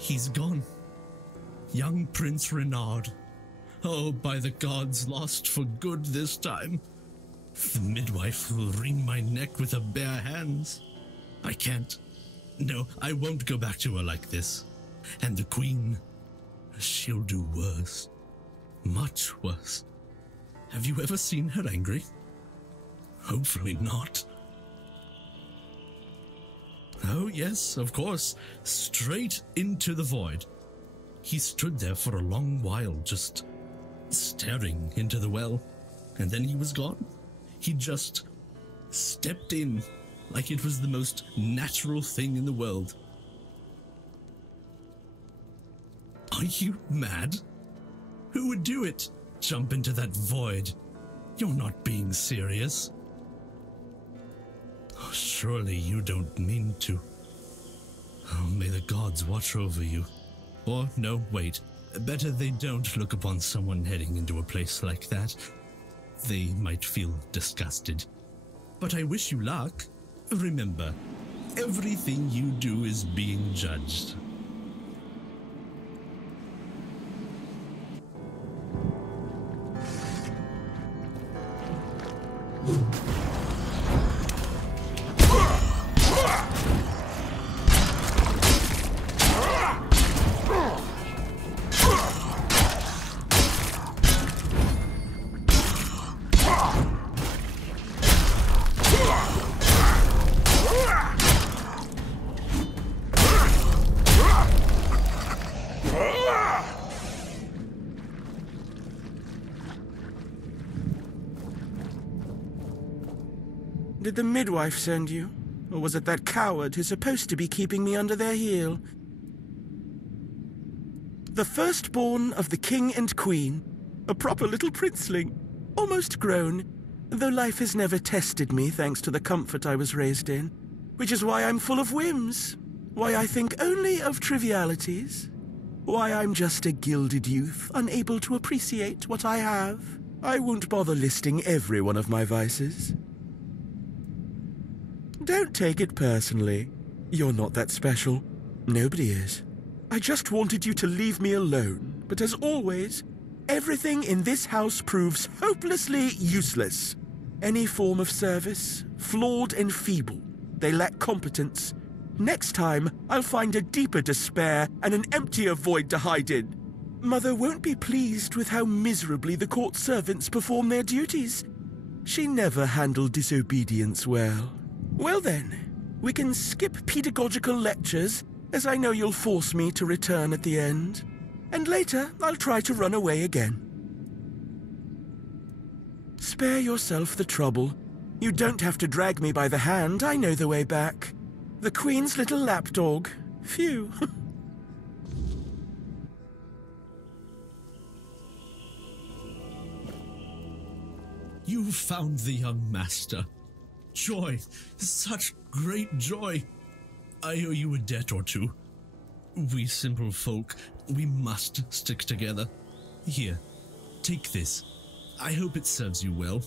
He's gone. Young Prince Renaud. Oh, by the gods, lost for good this time. The midwife will wring my neck with her bare hands. I can't. No, I won't go back to her like this. And the Queen, she'll do worse. Much worse. Have you ever seen her angry? Hopefully not. Oh, yes, of course. Straight into the void. He stood there for a long while, just staring into the well. And then he was gone. He just stepped in like it was the most natural thing in the world. Are you mad? Who would do it? Jump into that void? You're not being serious. Oh, surely you don't mean to. Oh, may the gods watch over you. Or, no, wait. Better they don't look upon someone heading into a place like that. They might feel disgusted. But I wish you luck. Remember, everything you do is being judged. Did the midwife send you? Or was it that coward who's supposed to be keeping me under their heel? The firstborn of the king and queen. A proper little princeling. Almost grown, though life has never tested me thanks to the comfort I was raised in. Which is why I'm full of whims. Why I think only of trivialities. Why I'm just a gilded youth, unable to appreciate what I have. I won't bother listing every one of my vices. Don't take it personally. You're not that special. Nobody is. I just wanted you to leave me alone, but as always, everything in this house proves hopelessly useless. Any form of service, flawed and feeble. They lack competence. Next time, I'll find a deeper despair and an emptier void to hide in. Mother won't be pleased with how miserably the court servants perform their duties. She never handled disobedience well. Well then, we can skip pedagogical lectures, as I know you'll force me to return at the end. And later, I'll try to run away again. Spare yourself the trouble. You don't have to drag me by the hand, I know the way back. The Queen's little lapdog. Phew. You found the young master. Joy, such great joy. I owe you a debt or two. We simple folk, we must stick together. Here, take this. I hope it serves you well.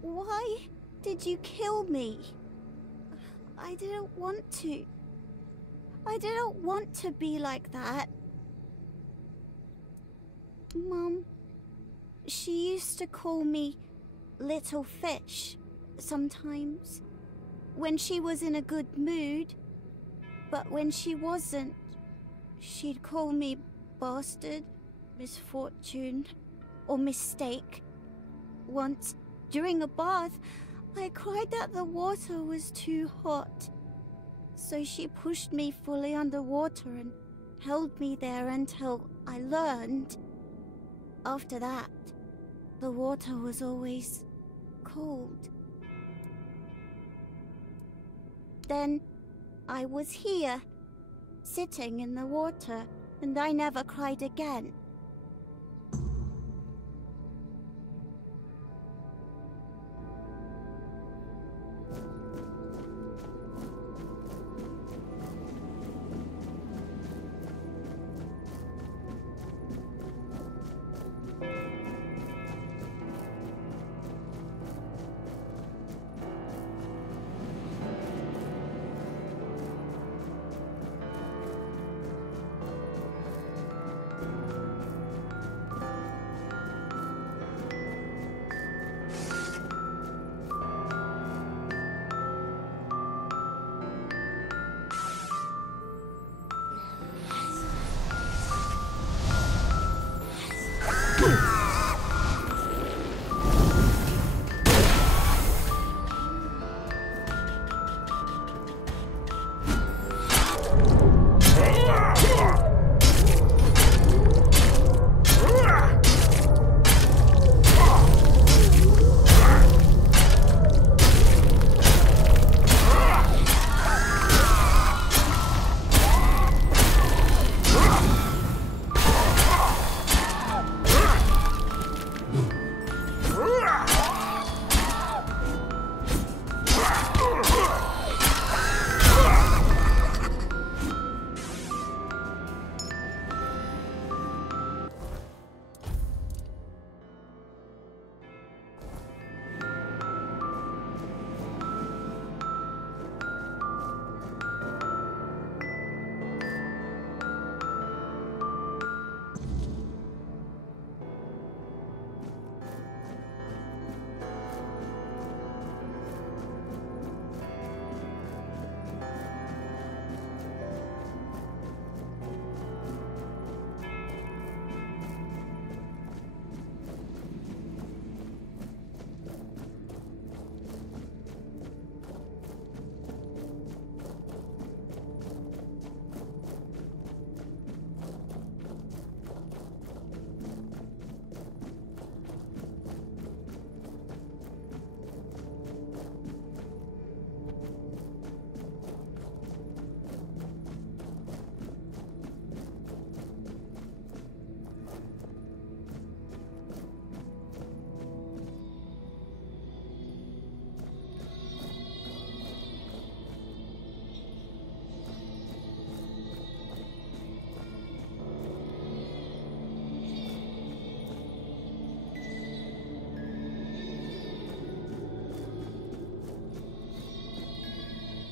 Why did you kill me? I didn't want to. I didn't want to be like that. Mum, she used to call me Little Fish sometimes, when she was in a good mood. But when she wasn't, she'd call me Bastard, Misfortune, or Mistake. Once, during a bath, I cried that the water was too hot. So she pushed me fully underwater and held me there until I learned. After that, the water was always cold. Then I was here, sitting in the water, and I never cried again.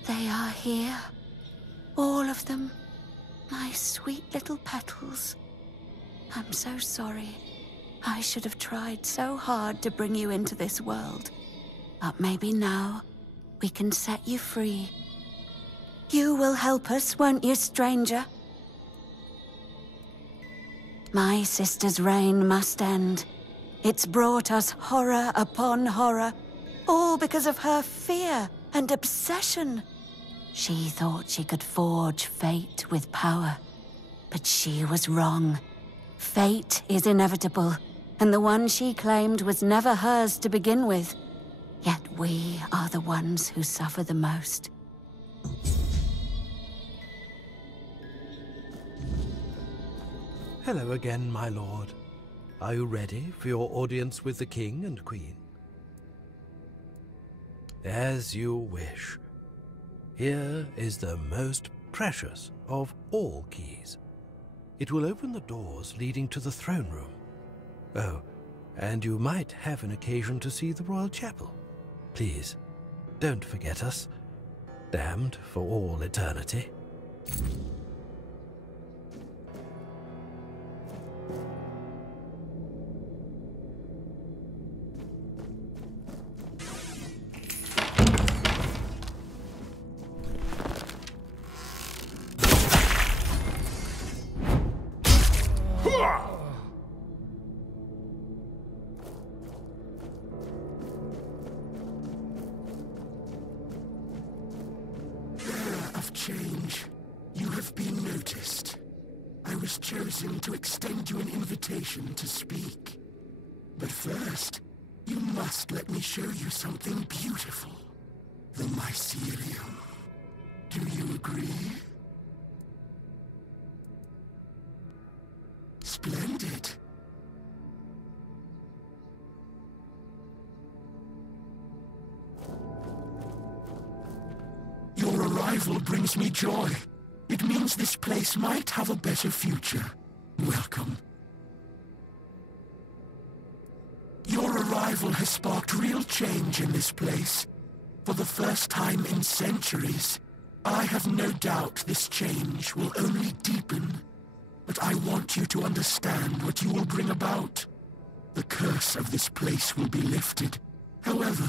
They are here. All of them. My sweet little petals. I'm so sorry. I should have tried so hard to bring you into this world. But maybe now we can set you free. You will help us, won't you, stranger? My sister's reign must end. It's brought us horror upon horror, all because of her fear and obsession. She thought she could forge fate with power, but she was wrong. Fate is inevitable, and the one she claimed was never hers to begin with. Yet we are the ones who suffer the most. Hello again, my lord. Are you ready for your audience with the king and queen? As you wish. Here is the most precious of all keys. It will open the doors leading to the throne room. Oh, and you might have an occasion to see the royal chapel. Please, don't forget us. Damned for all eternity. Change. You have been noticed. I was chosen to extend you an invitation to speak. But first, you must let me show you something beautiful. The mycelium. Do you agree? Splendid. Your arrival brings me joy. It means this place might have a better future. Welcome. Your arrival has sparked real change in this place. For the first time in centuries, I have no doubt this change will only deepen. But I want you to understand what you will bring about. The curse of this place will be lifted. However,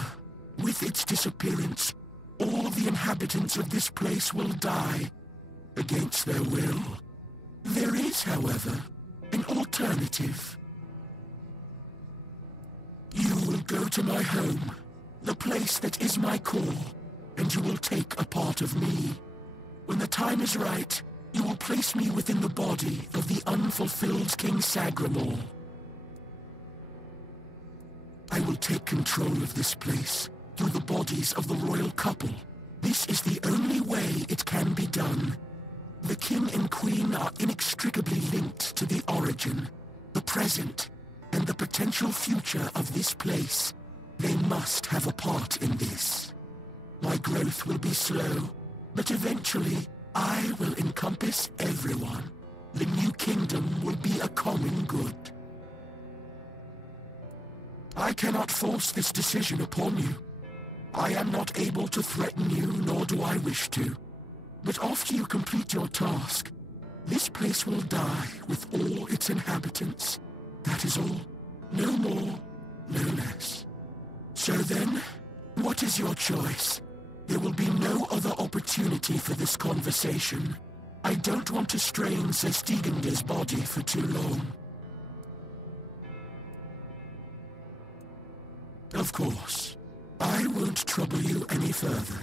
with its disappearance, all the inhabitants of this place will die, against their will. There is, however, an alternative. You will go to my home, the place that is my core, and you will take a part of me. When the time is right, you will place me within the body of the unfulfilled King Sagramor. I will take control of this place through the bodies of the royal couple. This is the only way it can be done. The king and queen are inextricably linked to the origin, the present, and the potential future of this place. They must have a part in this. My growth will be slow, but eventually I will encompass everyone. The new kingdom will be a common good. I cannot force this decision upon you. I am not able to threaten you, nor do I wish to. But after you complete your task, this place will die with all its inhabitants. That is all. No more, no less. So then, what is your choice? There will be no other opportunity for this conversation. I don't want to strain Sir Stegender's body for too long. Of course. I won't trouble you any further.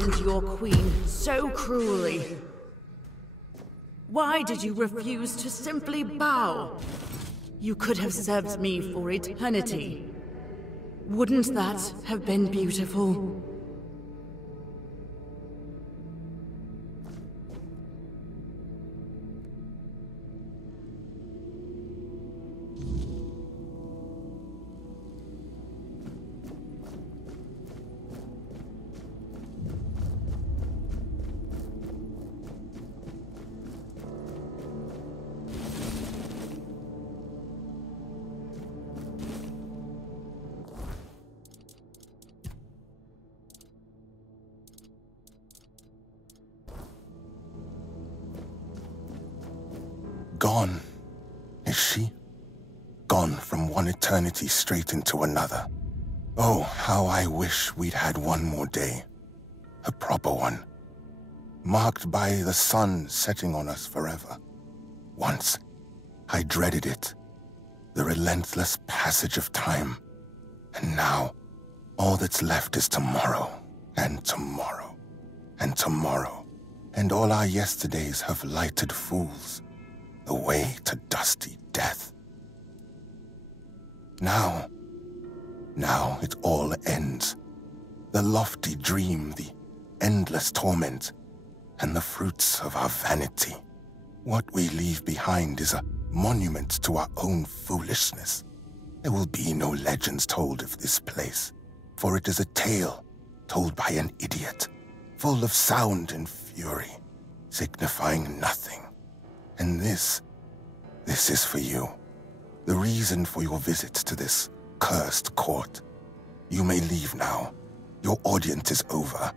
ruined your queen so cruelly? Why did you refuse to simply bow? You could have served me for eternity. Wouldn't that have been beautiful? Gone, is she? Gone from one eternity straight into another. Oh, how I wish we'd had one more day. A proper one. Marked by the sun setting on us forever. Once, I dreaded it. The relentless passage of time. And now, all that's left is tomorrow, and tomorrow, and tomorrow. And all our yesterdays have lighted fools. The way to dusty death. Now it all ends. The lofty dream, the endless torment, and the fruits of our vanity. What we leave behind is a monument to our own foolishness. There will be no legends told of this place, for it is a tale told by an idiot, full of sound and fury, signifying nothing. And this is for you. The reason for your visit to this cursed court. You may leave now. Your audience is over.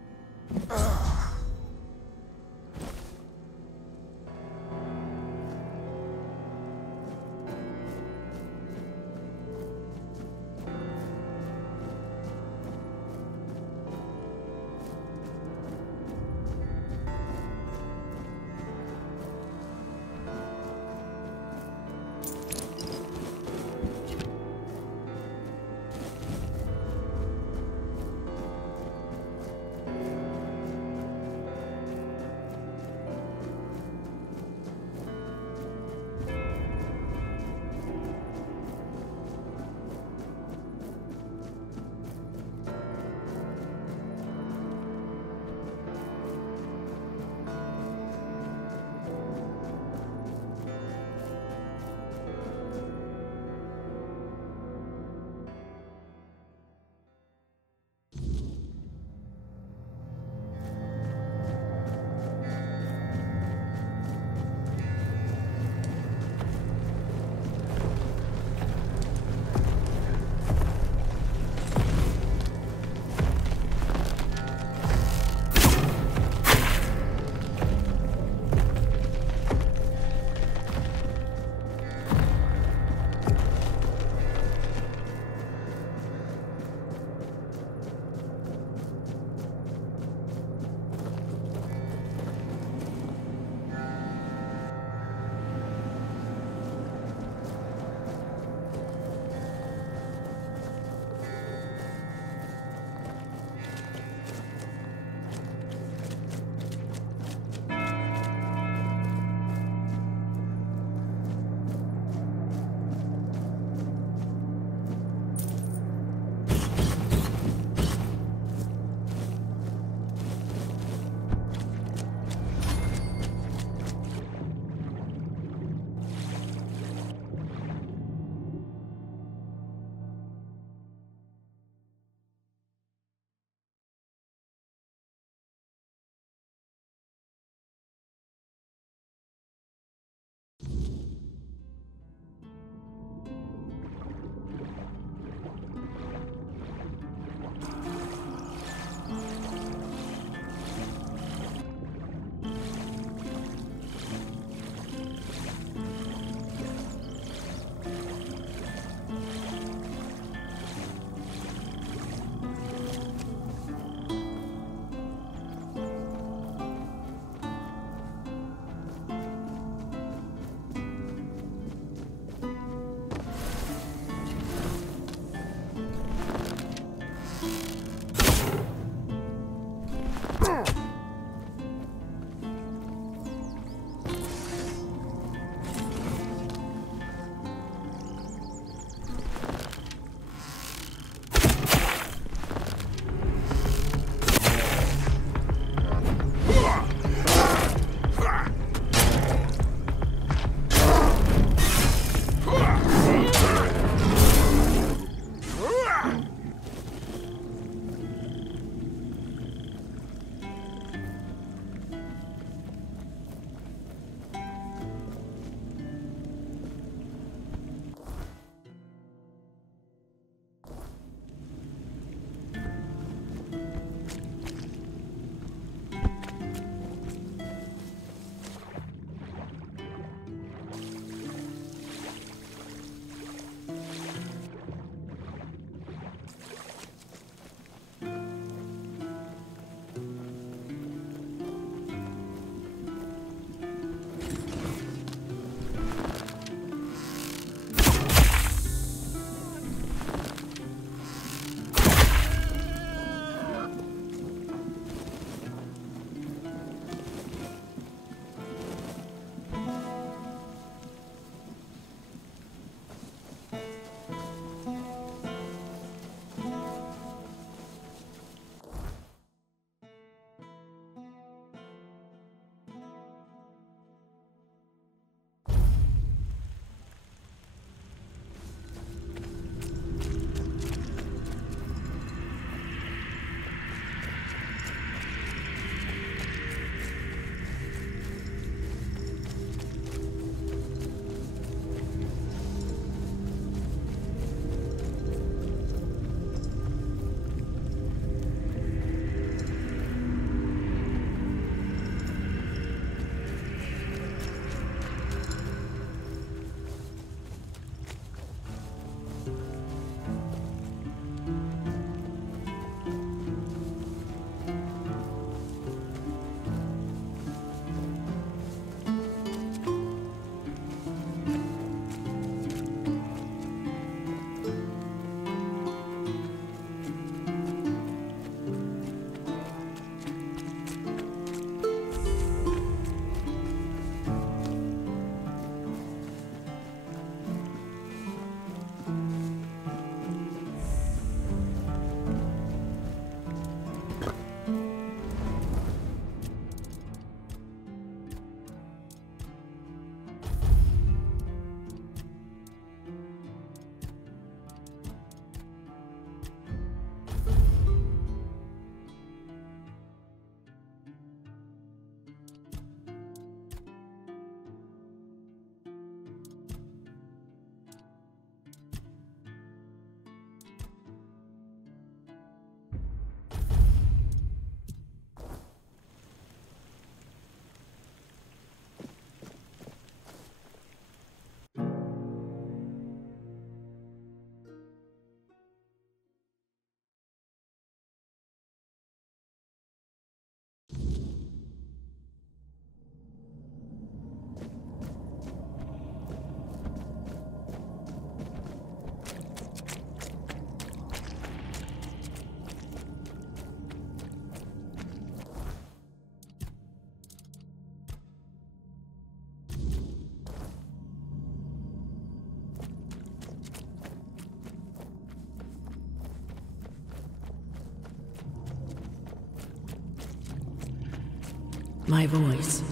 My voice.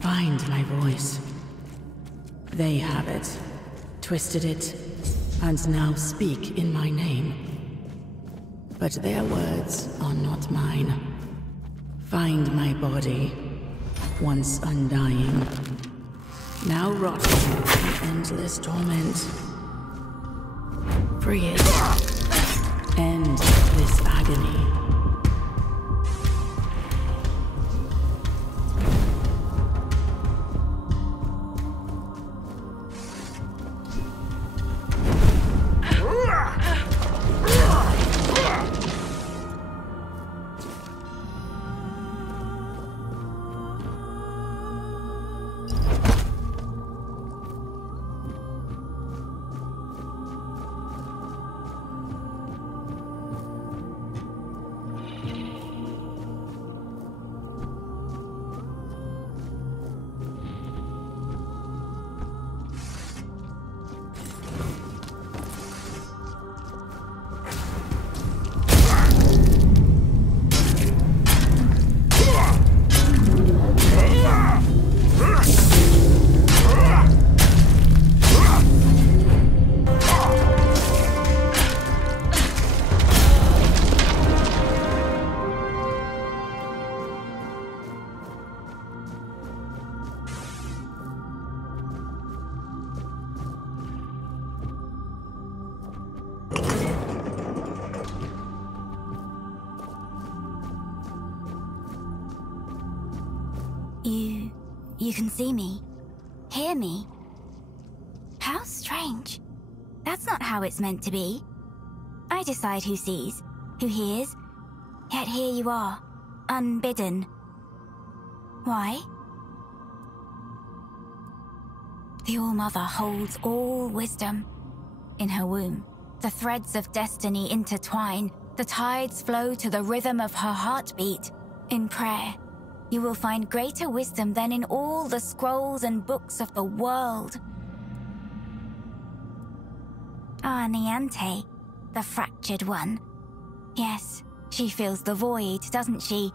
Find my voice. They have it, twisted it, and now speak in my name. But their words are not mine. Find my body, once undying, now rotting in endless torment. Free it. End this agony. You can see me, hear me. How strange. That's not how it's meant to be. I decide who sees, who hears, yet here you are, unbidden. Why? The All-Mother holds all wisdom in her womb. The threads of destiny intertwine. The tides flow to the rhythm of her heartbeat. In prayer, you will find greater wisdom than in all the scrolls and books of the world. Ah, Niante, the fractured one. Yes, she feels the void, doesn't she?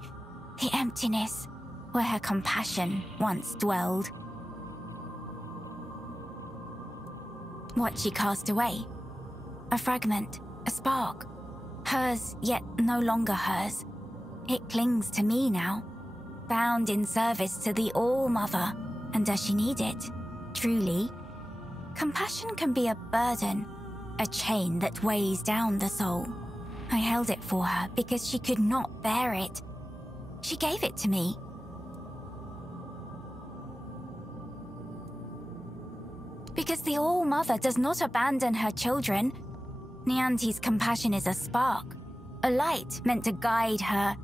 The emptiness, where her compassion once dwelled. What she cast away? A fragment, a spark. Hers, yet no longer hers. It clings to me now, bound in service to the All-Mother. And does she need it? Truly? Compassion can be a burden, a chain that weighs down the soul. I held it for her because she could not bear it. She gave it to me. Because the All-Mother does not abandon her children. Niante's compassion is a spark, a light meant to guide her.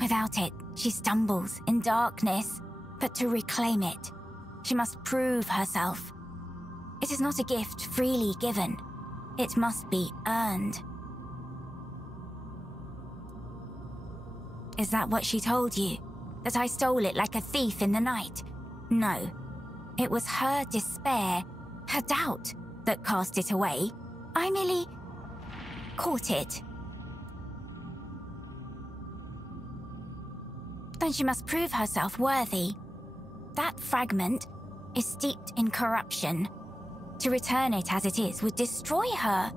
Without it, she stumbles in darkness. But to reclaim it, she must prove herself. It is not a gift freely given. It must be earned. Is that what she told you? That I stole it like a thief in the night? No. It was her despair, her doubt, that cast it away. I merely caught it. Then she must prove herself worthy. That fragment is steeped in corruption. To return it as it is would destroy her.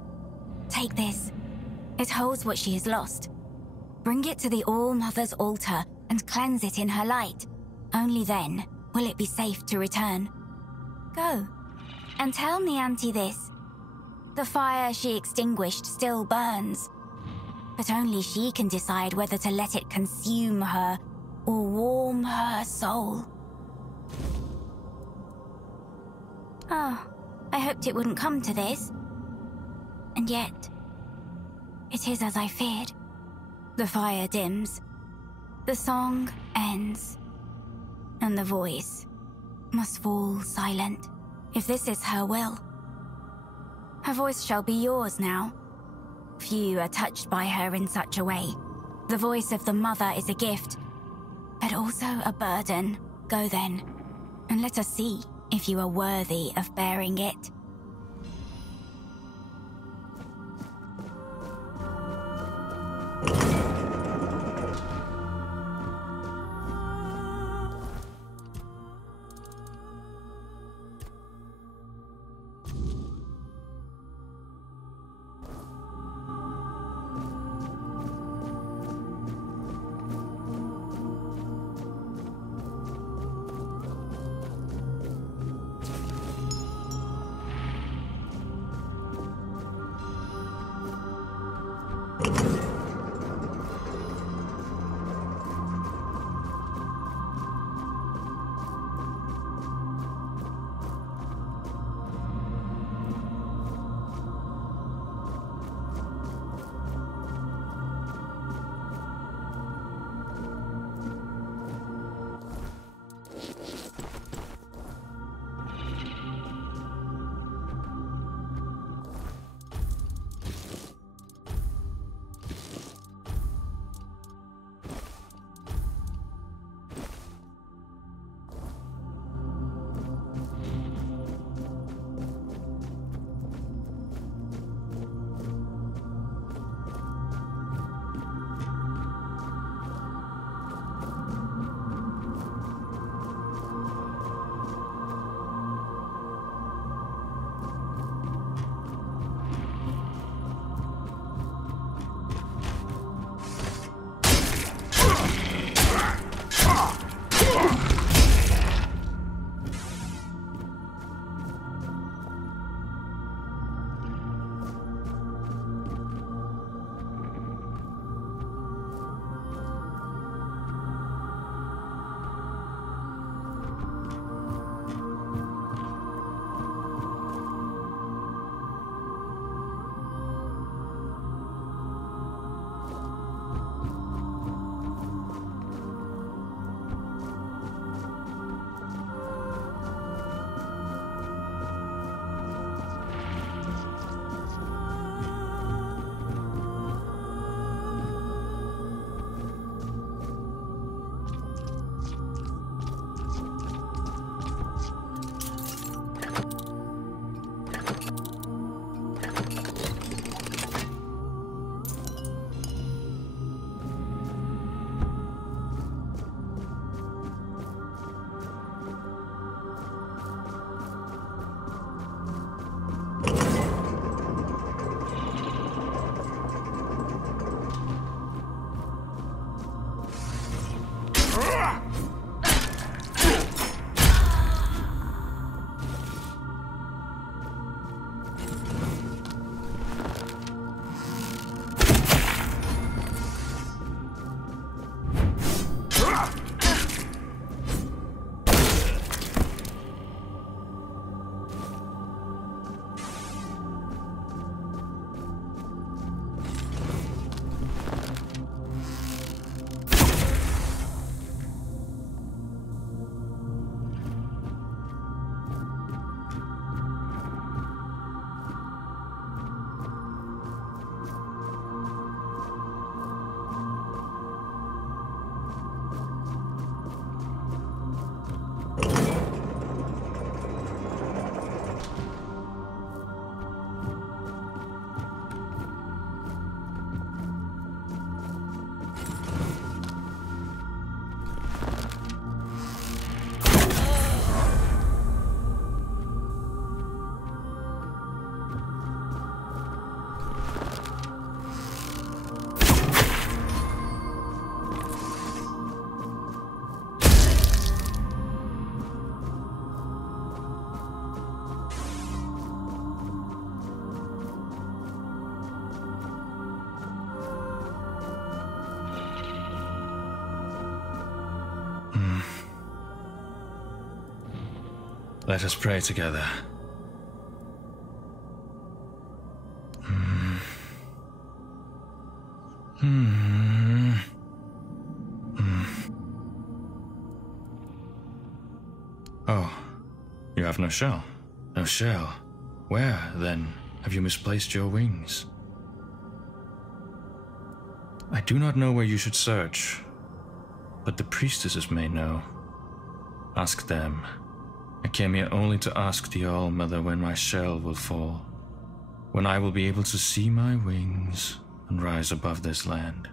Take this. It holds what she has lost. Bring it to the All-Mother's altar and cleanse it in her light. Only then will it be safe to return. Go, and tell Niante this. The fire she extinguished still burns, but only she can decide whether to let it consume her or warm her soul. Oh, I hoped it wouldn't come to this. And yet, it is as I feared. The fire dims, the song ends, and the voice must fall silent. If this is her will, her voice shall be yours now. Few are touched by her in such a way. The voice of the mother is a gift, but also a burden. Go then, and let us see if you are worthy of bearing it. Let us pray together. Oh, you have no shell. No shell. Where, then, have you misplaced your wings? I do not know where you should search, but the priestesses may know. Ask them. I came here only to ask the All-Mother when my shell will fall, when I will be able to see my wings and rise above this land.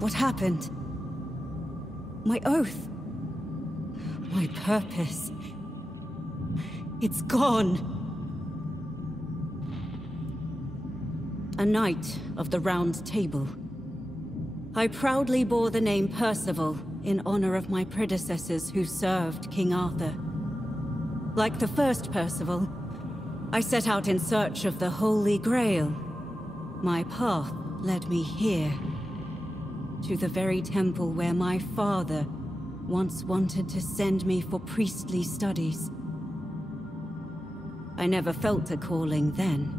What happened? My oath. My purpose. It's gone. A knight of the Round Table. I proudly bore the name Percival in honor of my predecessors who served King Arthur. Like the first Percival, I set out in search of the Holy Grail. My path led me here. to the very temple where my father once wanted to send me for priestly studies. I never felt a calling then.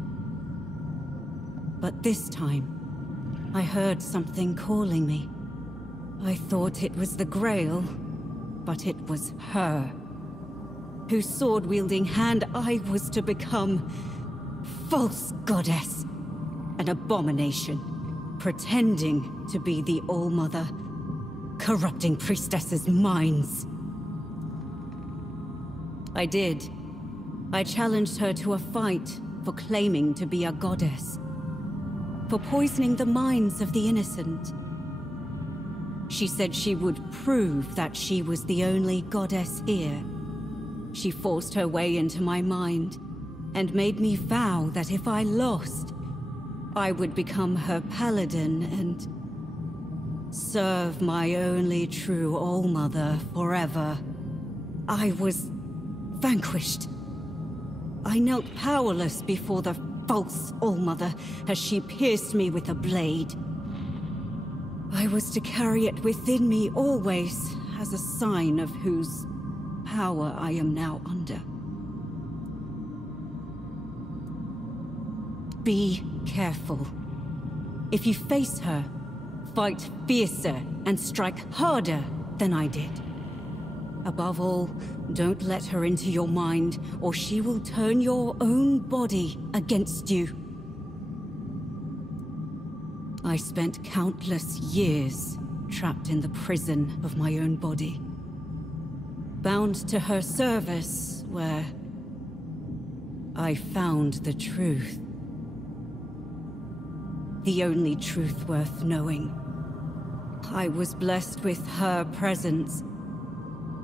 But this time, I heard something calling me. I thought it was the Grail, but it was her, whose sword-wielding hand I was to become. False goddess. An abomination, pretending to be the All-Mother, corrupting priestesses' minds. I did. I challenged her to a fight for claiming to be a goddess, for poisoning the minds of the innocent. She said she would prove that she was the only goddess here. She forced her way into my mind, and made me vow that if I lost, I would become her paladin and serve my only true All-Mother forever. I was vanquished. I knelt powerless before the false All-Mother as she pierced me with a blade. I was to carry it within me always as a sign of whose power I am now under. Be careful. If you face her, fight fiercer and strike harder than I did. Above all, don't let her into your mind, or she will turn your own body against you. I spent countless years trapped in the prison of my own body, bound to her service, where I found the truth. The only truth worth knowing. I was blessed with her presence.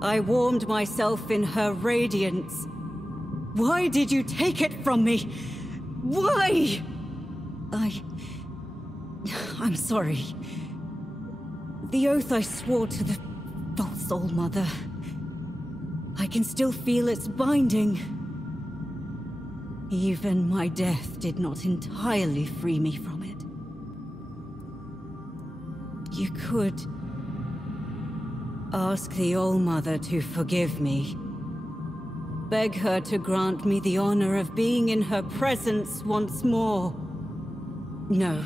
I warmed myself in her radiance. Why did you take it from me? Why? I'm sorry. The oath I swore to the false All-Mother, I can still feel its binding. Even my death did not entirely free me from it. You could ask the All-Mother to forgive me. Beg her to grant me the honor of being in her presence once more. No.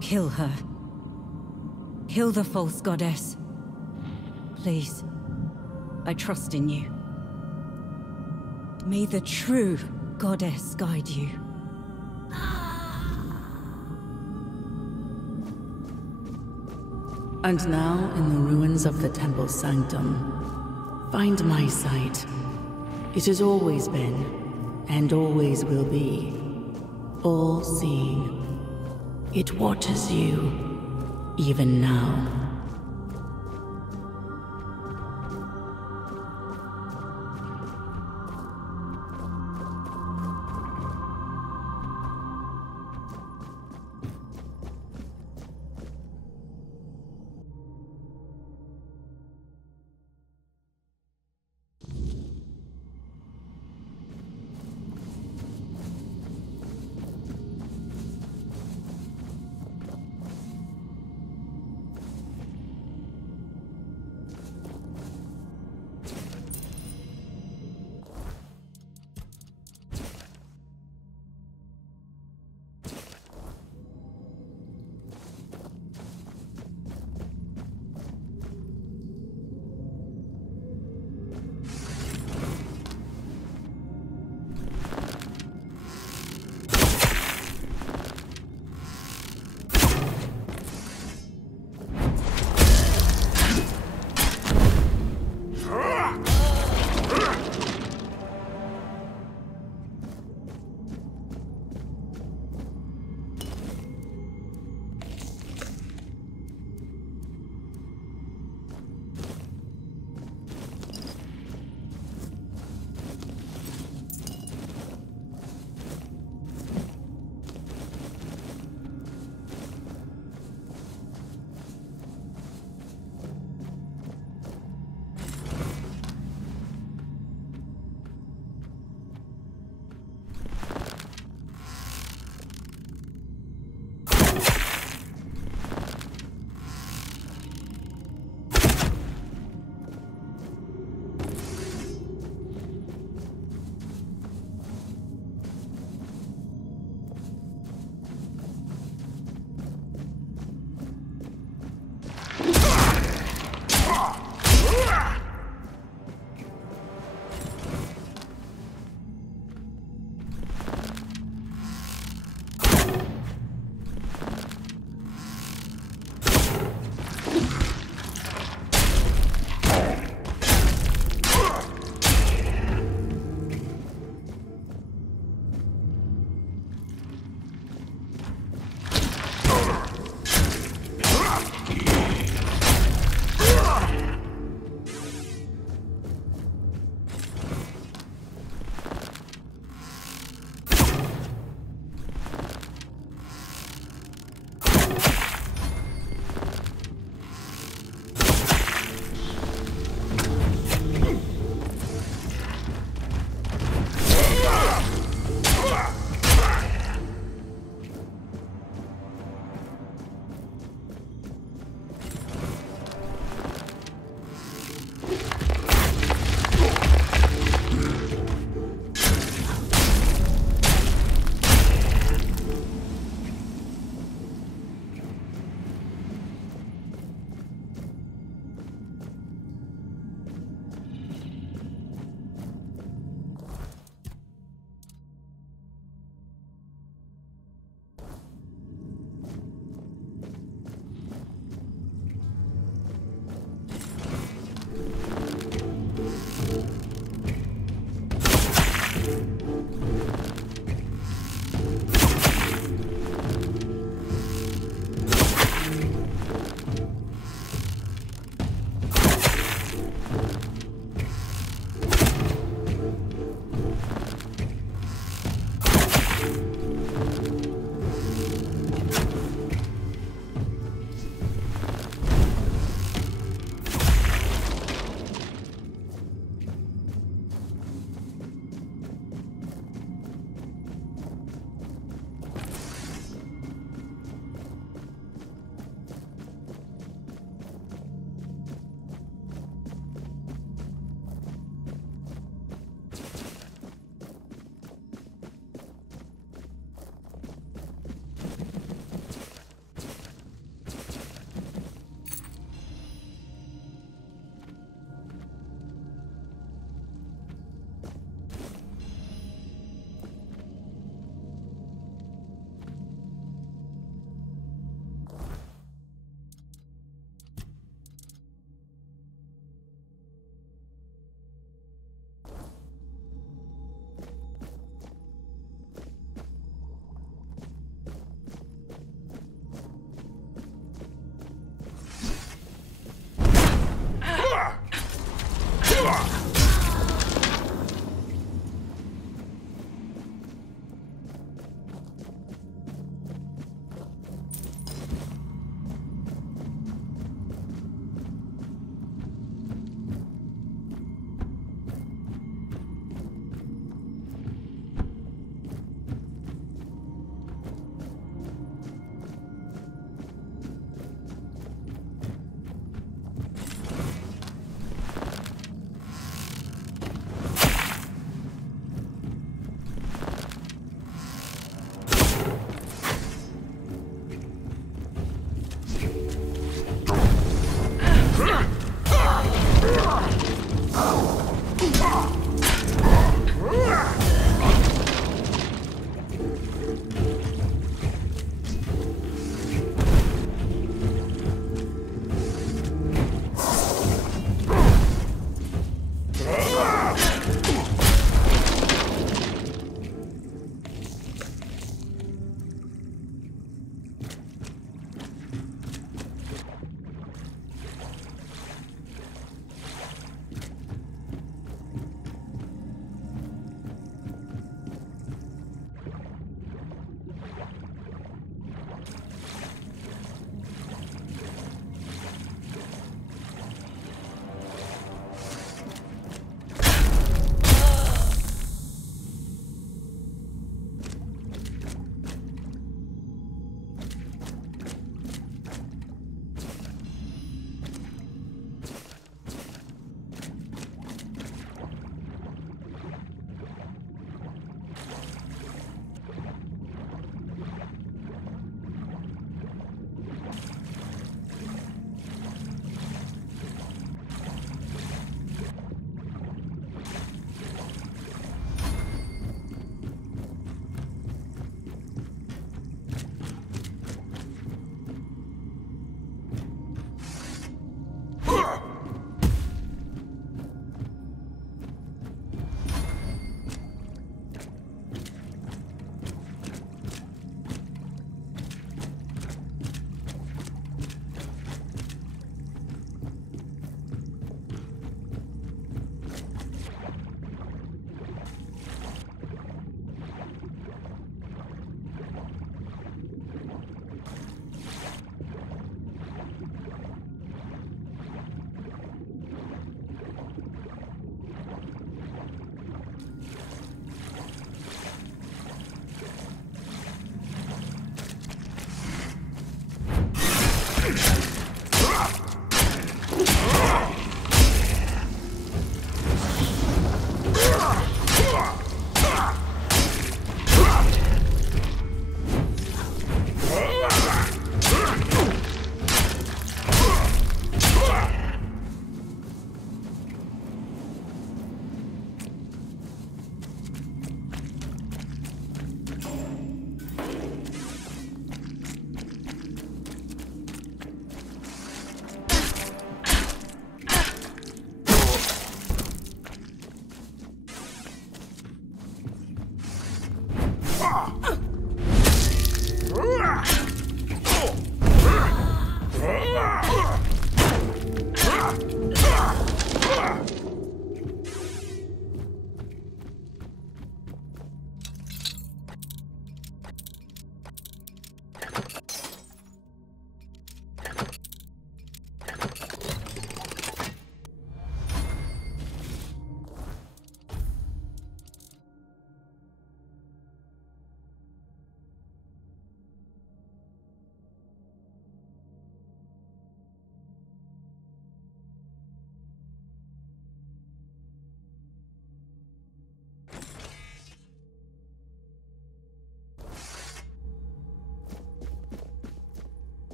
Kill her. Kill the false goddess. Please. I trust in you. May the true goddess guide you. And now, in the ruins of the temple sanctum, find my sight. It has always been, and always will be, all-seeing. It watches you, even now.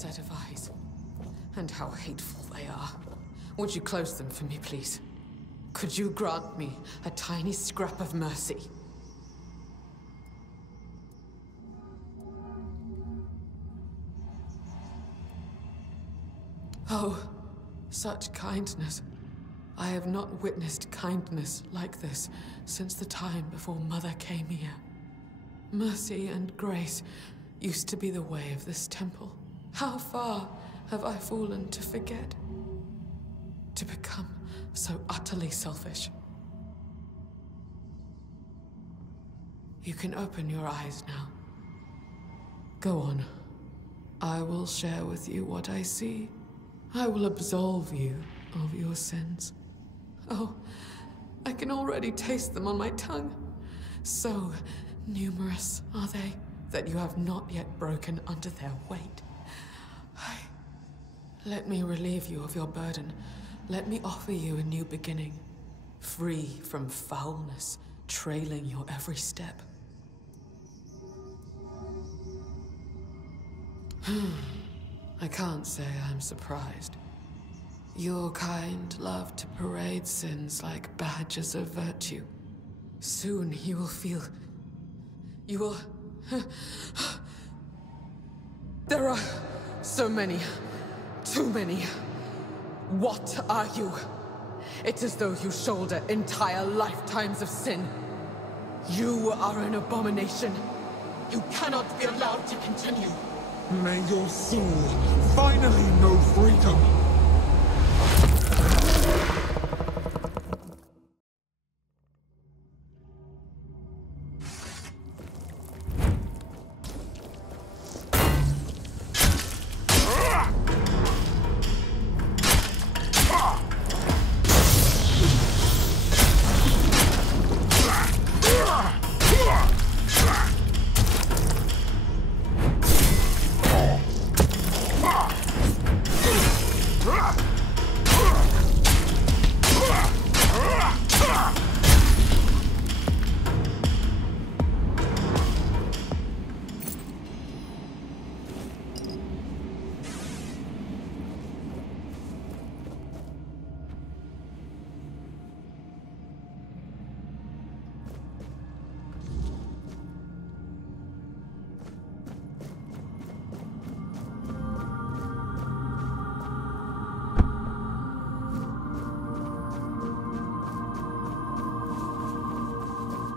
set of eyes. And how hateful they are. Would you close them for me, please? Could you grant me a tiny scrap of mercy? Oh, such kindness. I have not witnessed kindness like this since the time before Mother came here. Mercy and grace used to be the way of this temple. How far have I fallen to forget? To become so utterly selfish. You can open your eyes now. Go on. I will share with you what I see. I will absolve you of your sins. Oh, I can already taste them on my tongue. So numerous are they that you have not yet broken under their weight. Let me relieve you of your burden. Let me offer you a new beginning, free from foulness trailing your every step. I can't say I'm surprised. Your kind love to parade sins like badges of virtue. Soon you will feel... You will... There are so many. Too many. What are you? It's as though you shoulder entire lifetimes of sin. You are an abomination. You cannot be allowed to continue. May your soul finally know freedom.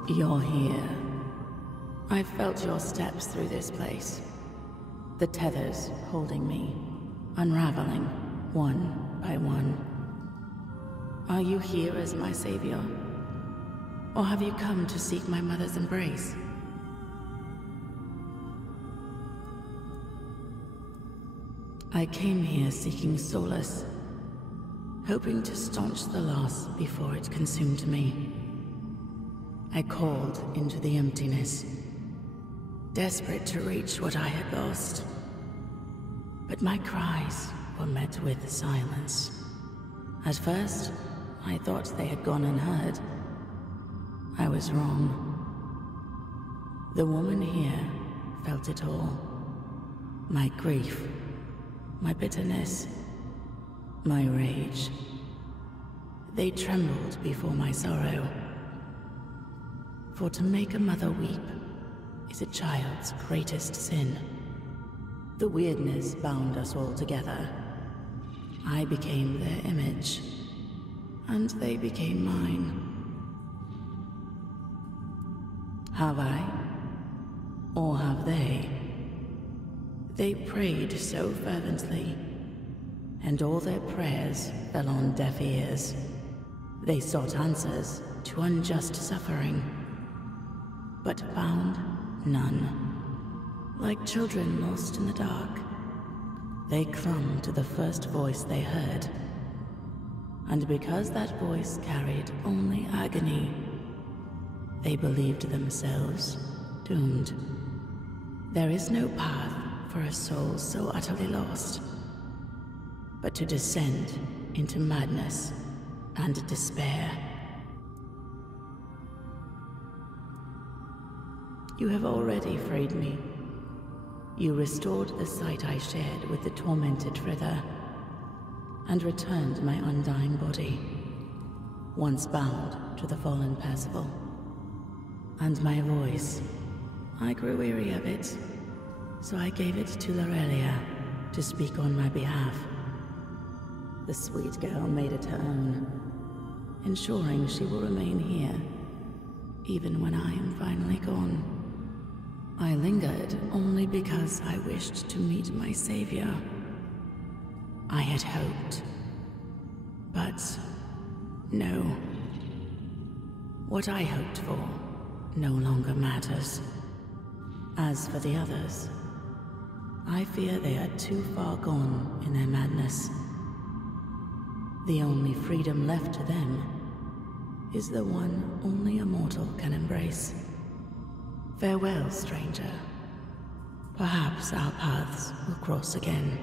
You're here. I've felt your steps through this place. The tethers holding me, unraveling one by one. Are you here as my savior? Or have you come to seek my mother's embrace? I came here seeking solace, hoping to staunch the loss before it consumed me. I called into the emptiness, desperate to reach what I had lost. But my cries were met with silence. At first, I thought they had gone unheard. I was wrong. The woman here felt it all. My grief, my bitterness, my rage. They trembled before my sorrow. For to make a mother weep is a child's greatest sin. The weirdness bound us all together. I became their image, and they became mine. Have I? Or have they? They prayed so fervently, and all their prayers fell on deaf ears. They sought answers to unjust suffering, but found none. Like children lost in the dark, they clung to the first voice they heard. And because that voice carried only agony, they believed themselves doomed. There is no path for a soul so utterly lost, but to descend into madness and despair. You have already freed me. You restored the sight I shared with the tormented Frither, and returned my undying body, once bound to the fallen Percival. And my voice, I grew weary of it, so I gave it to Lorelia to speak on my behalf. The sweet girl made it her own, ensuring she will remain here, even when I am finally gone. I lingered only because I wished to meet my savior. I had hoped, but no. What I hoped for no longer matters. As for the others, I fear they are too far gone in their madness. The only freedom left to them is the one only a mortal can embrace. Farewell, stranger. Perhaps our paths will cross again.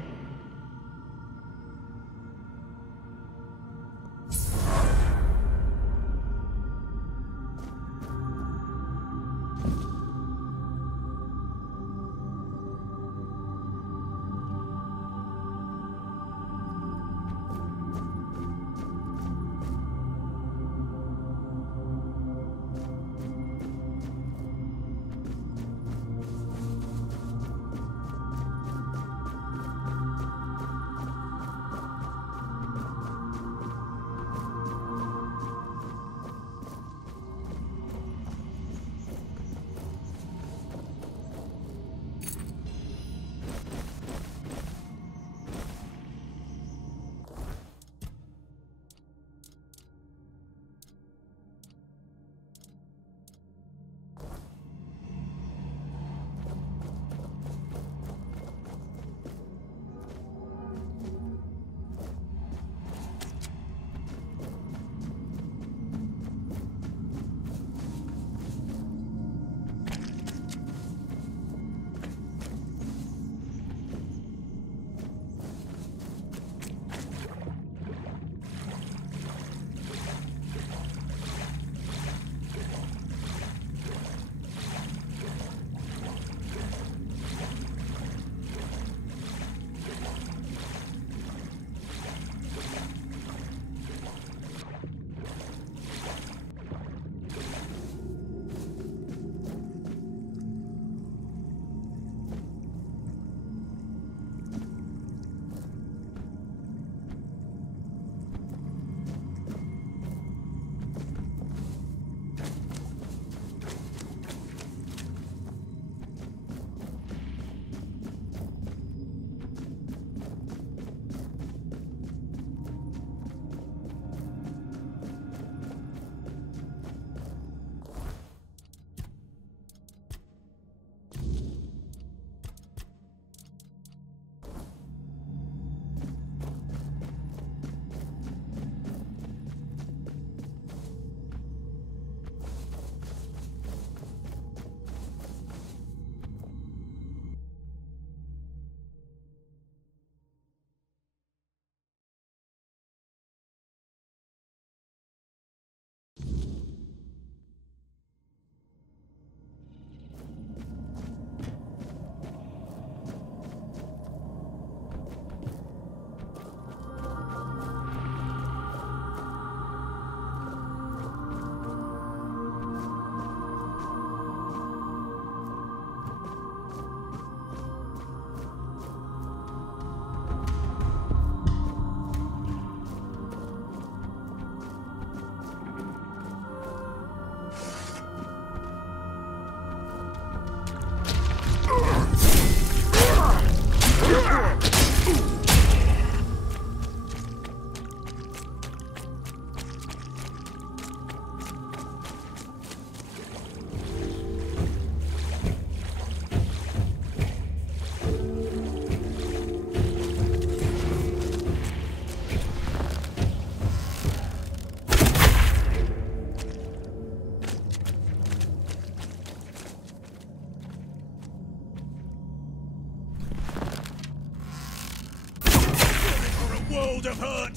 world of hurt!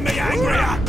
making me angrier!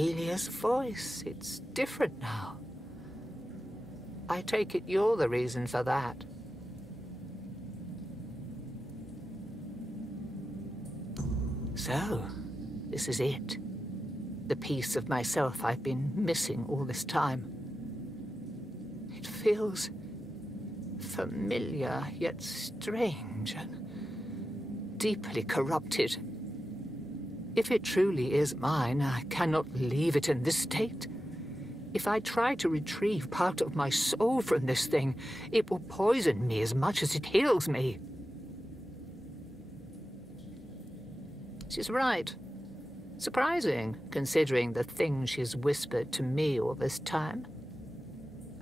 Aurelia's voice. It's different now. I take it you're the reason for that. So, this is it. The piece of myself I've been missing all this time. It feels familiar, yet strange, and deeply corrupted. If it truly is mine, I cannot leave it in this state. If I try to retrieve part of my soul from this thing, it will poison me as much as it heals me. She's right. Surprising, considering the things she's whispered to me all this time.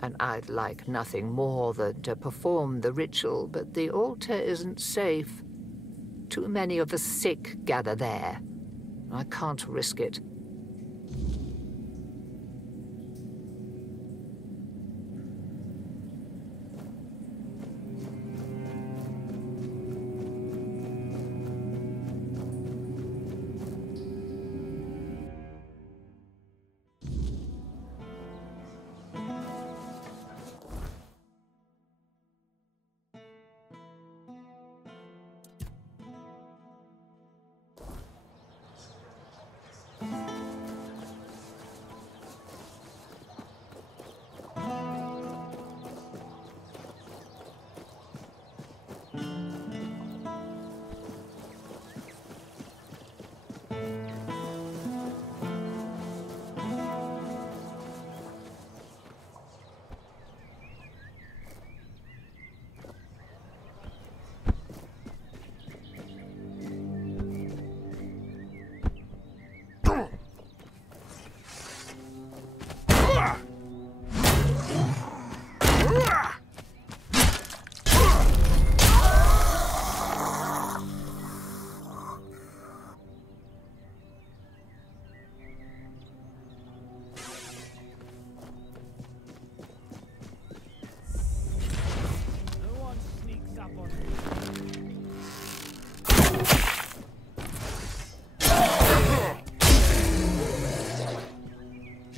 And I'd like nothing more than to perform the ritual, but the altar isn't safe. Too many of the sick gather there. I can't risk it.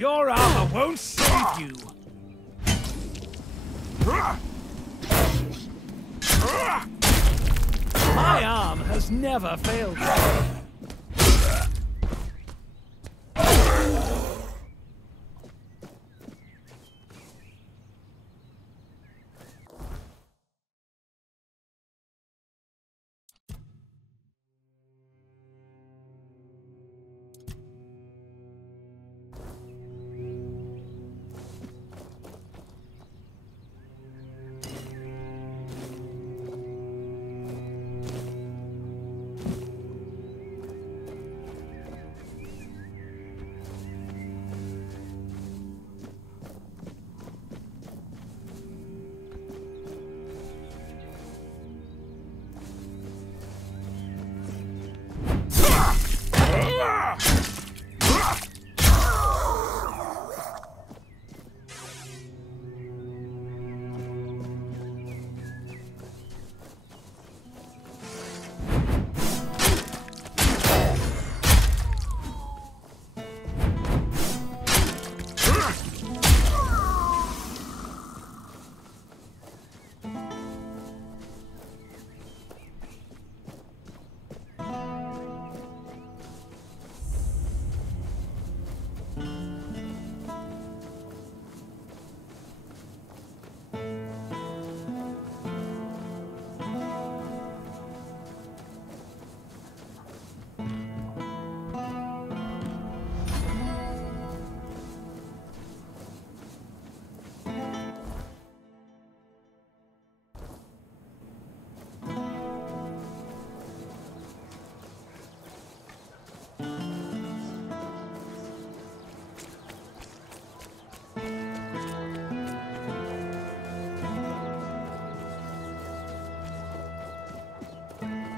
Your armor won't save you! My arm has never failed me.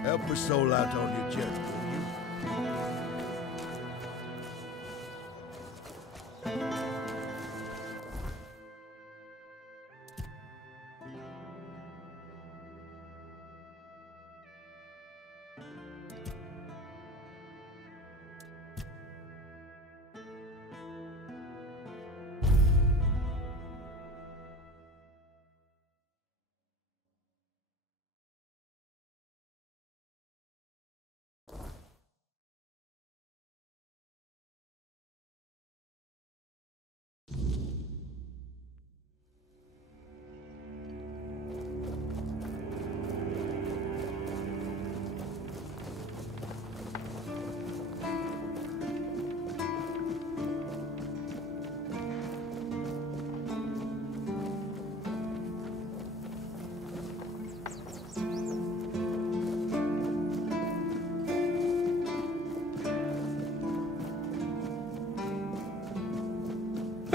Help a soul out on your jet, will you?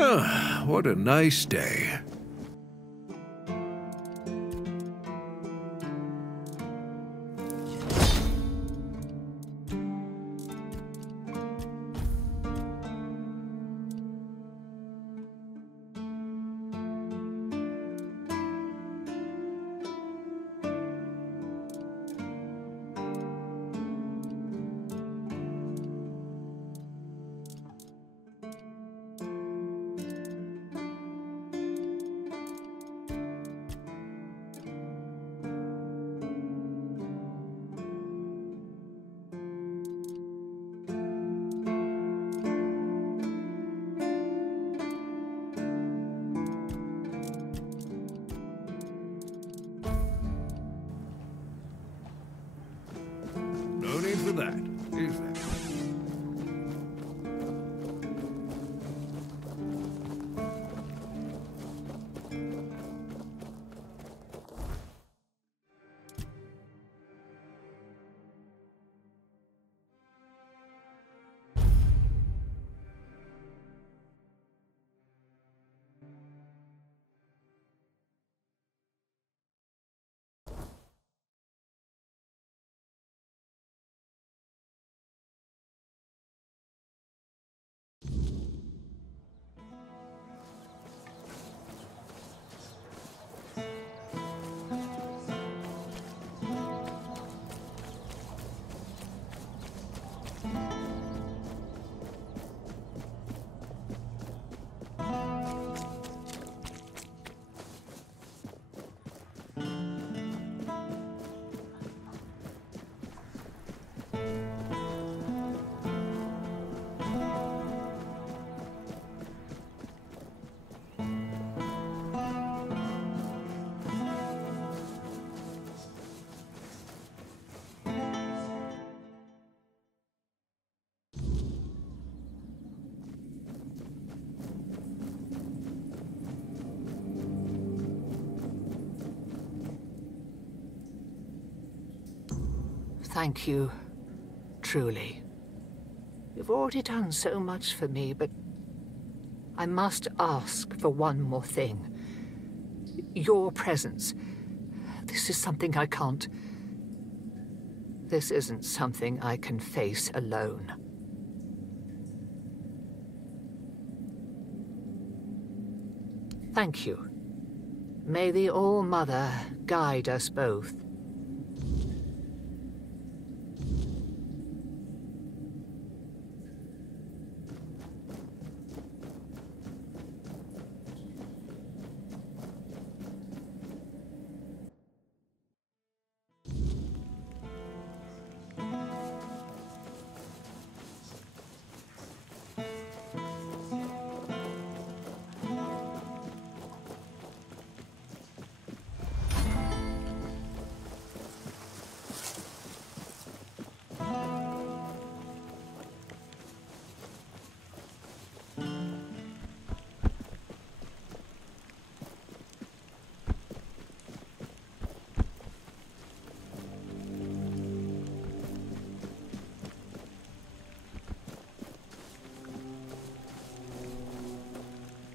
What a nice day. No need for that, is there? Thank you, truly. You've already done so much for me, but I must ask for one more thing. Your presence. This is something I can't... This isn't something I can face alone. Thank you. May the All-Mother guide us both.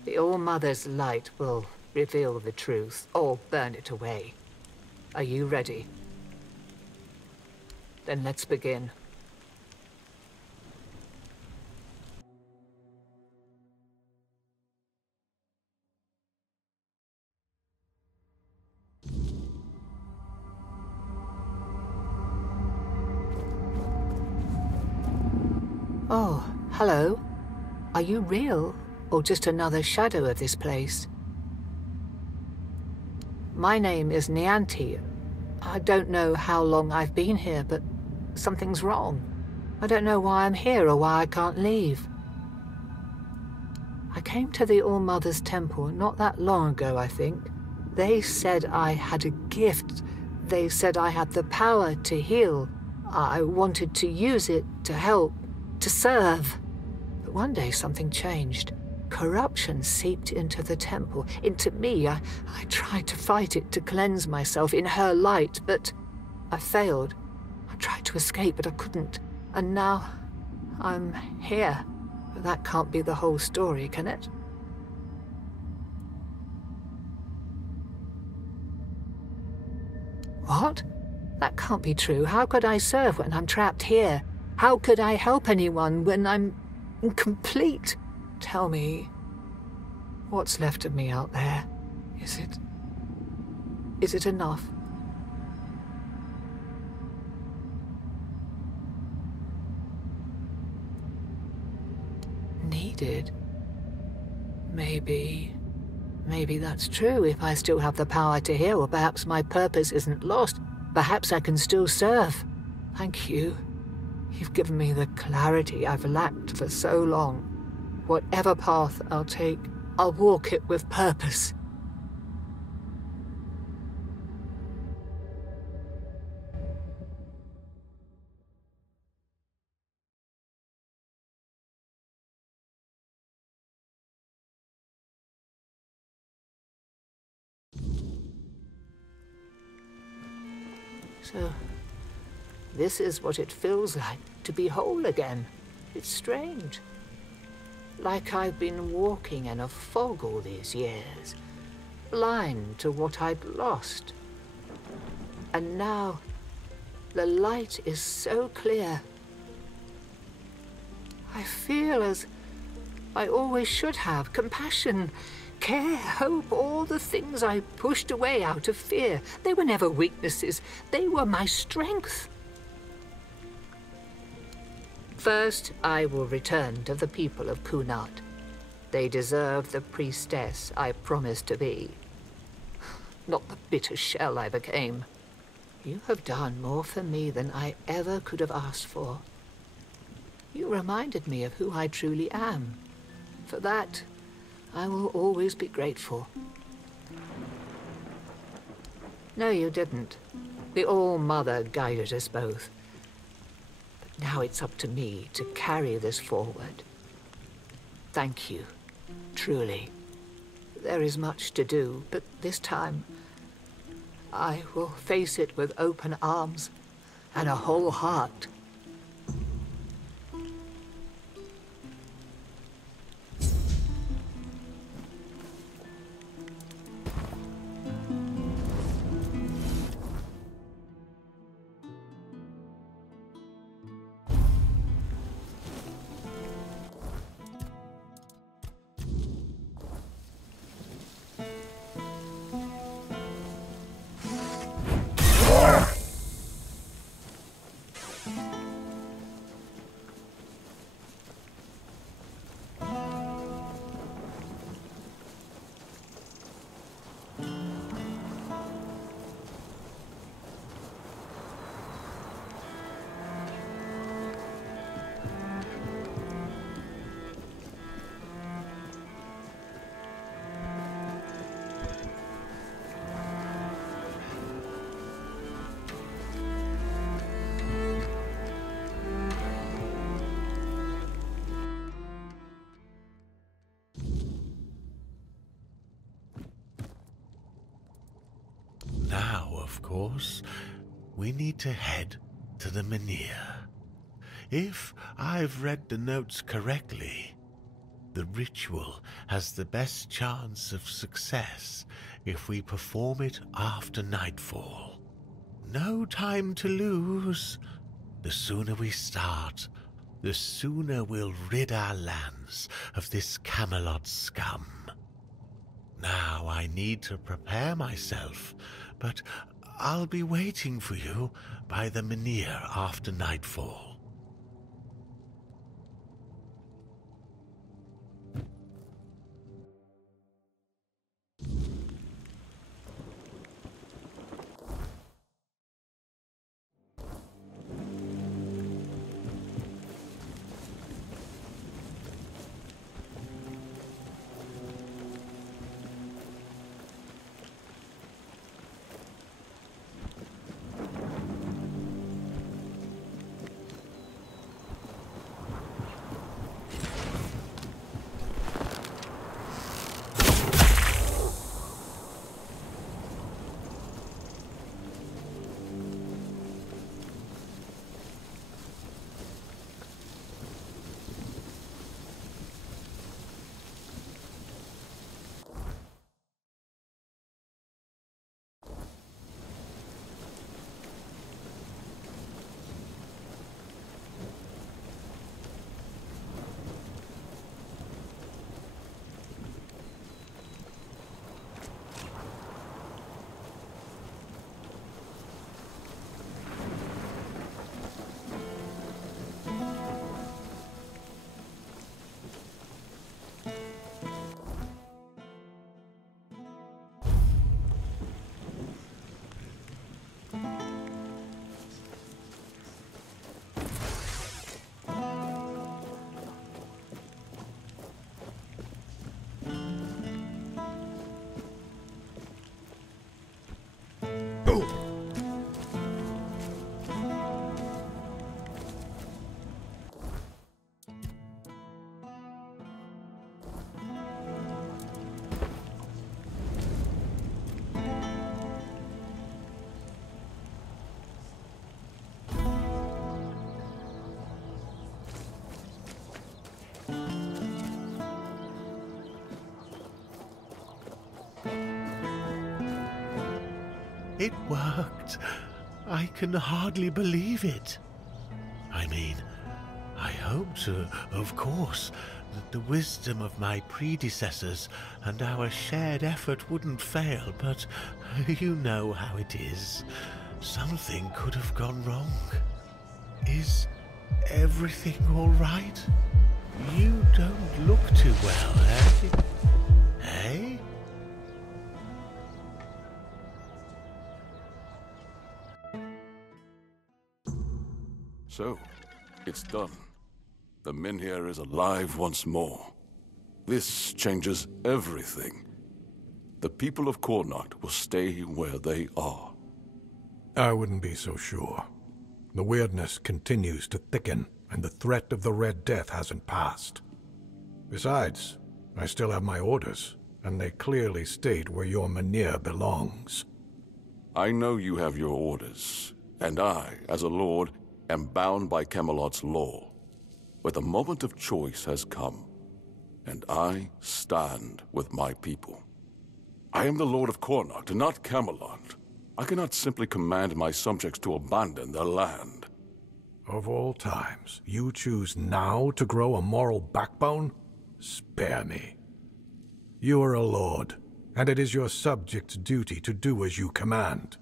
The All-Mother's light will reveal the truth, or burn it away. Are you ready? Then let's begin. Oh, hello. Are you real? Or just another shadow of this place? My name is Nianti. I don't know how long I've been here, but something's wrong. I don't know why I'm here or why I can't leave. I came to the All-Mother's temple not that long ago, I think. They said I had a gift. They said I had the power to heal. I wanted to use it to help, to serve. But one day something changed. Corruption seeped into the temple, into me. I tried to fight it, to cleanse myself in her light, but I failed. I tried to escape, but I couldn't. And now I'm here. But that can't be the whole story, can it? What? That can't be true. How could I serve when I'm trapped here? How could I help anyone when I'm incomplete? Tell me, what's left of me out there? Is it enough? Needed? Maybe that's true if I still have the power to heal, or perhaps my purpose isn't lost. Perhaps I can still serve. Thank you. You've given me the clarity I've lacked for so long. Whatever path I'll take, I'll walk it with purpose. So, this is what it feels like to be whole again. It's strange. Like I've been walking in a fog all these years, blind to what I'd lost. And now, the light is so clear. I feel as I always should have: compassion, care, hope, all the things I pushed away out of fear. They were never weaknesses. They were my strength. First, I will return to the people of Kunat. They deserve the priestess I promised to be, not the bitter shell I became. You have done more for me than I ever could have asked for. You reminded me of who I truly am. For that, I will always be grateful. No, you didn't. The All-Mother guided us both. But now it's up to me to carry this forward. Thank you, truly. There is much to do, but this time, I will face it with open arms and a whole heart. Now, of course, we need to head to the Menhir. If I've read the notes correctly, the ritual has the best chance of success if we perform it after nightfall. No time to lose. The sooner we start, the sooner we'll rid our lands of this Camelot scum. Now I need to prepare myself, but I'll be waiting for you by the Menhir after nightfall. It worked. I can hardly believe it. I mean, I hoped, of course, that the wisdom of my predecessors and our shared effort wouldn't fail, but you know how it is. Something could have gone wrong. Is everything all right? You don't look too well, eh? Eh? So, it's done. The Menhir is alive once more. This changes everything. The people of Connacht will stay where they are. I wouldn't be so sure. The weirdness continues to thicken, and the threat of the Red Death hasn't passed. Besides, I still have my orders, and they clearly state where your Menhir belongs. I know you have your orders, and I, as a lord, am bound by Camelot's law. But the moment of choice has come, and I stand with my people. I am the Lord of Connacht, and not Camelot. I cannot simply command my subjects to abandon their land. Of all times, you choose now to grow a moral backbone? Spare me. You are a lord, and it is your subjects' duty to do as you command.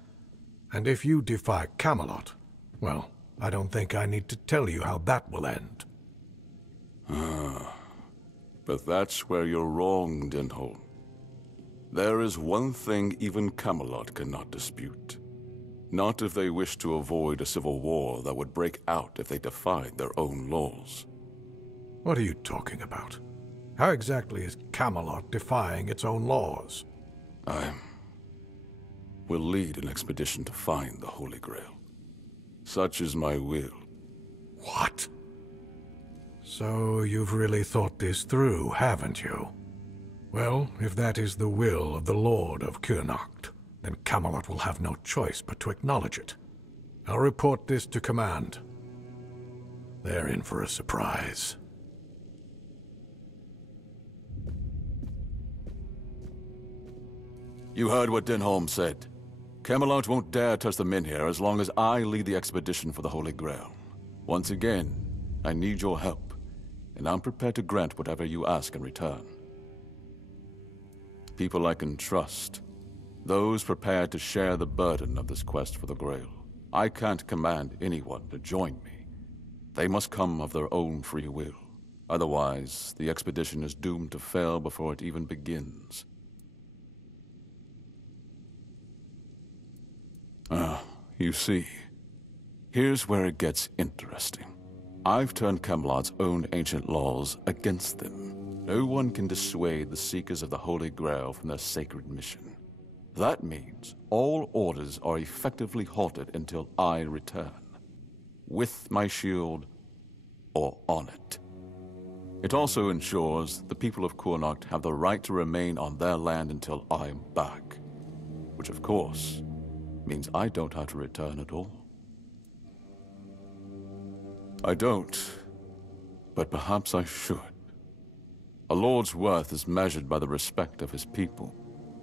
And if you defy Camelot, well, I don't think I need to tell you how that will end. But that's where you're wrong, Denholm. There is one thing even Camelot cannot dispute. Not if they wish to avoid a civil war that would break out if they defied their own laws. What are you talking about? How exactly is Camelot defying its own laws? I will lead an expedition to find the Holy Grail. Such is my will. What? So you've really thought this through, haven't you? Well, if that is the will of the Lord of Connacht, then Camelot will have no choice but to acknowledge it. I'll report this to command. They're in for a surprise. You heard what Denholm said. Camelot won't dare touch the Menhir as long as I lead the expedition for the Holy Grail. Once again, I need your help, and I'm prepared to grant whatever you ask in return. People I can trust, those prepared to share the burden of this quest for the Grail. I can't command anyone to join me. They must come of their own free will. Otherwise, the expedition is doomed to fail before it even begins. You see, here's where it gets interesting. I've turned Camelot's own ancient laws against them. No one can dissuade the Seekers of the Holy Grail from their sacred mission. That means all orders are effectively halted until I return. With my shield, or on it. It also ensures the people of Connacht have the right to remain on their land until I'm back. Which, of course, means I don't have to return at all. I don't, but perhaps I should. A lord's worth is measured by the respect of his people.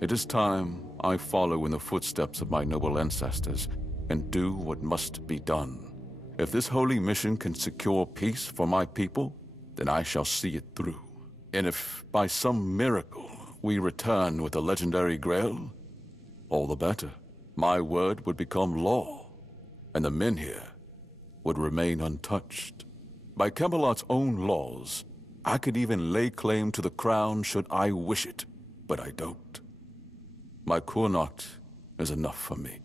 It is time I follow in the footsteps of my noble ancestors and do what must be done. If this holy mission can secure peace for my people, then I shall see it through. And if by some miracle we return with the legendary Grail, all the better. My word would become law, and the Menhir would remain untouched. By Camelot's own laws, I could even lay claim to the crown should I wish it, but I don't. My Connacht is enough for me.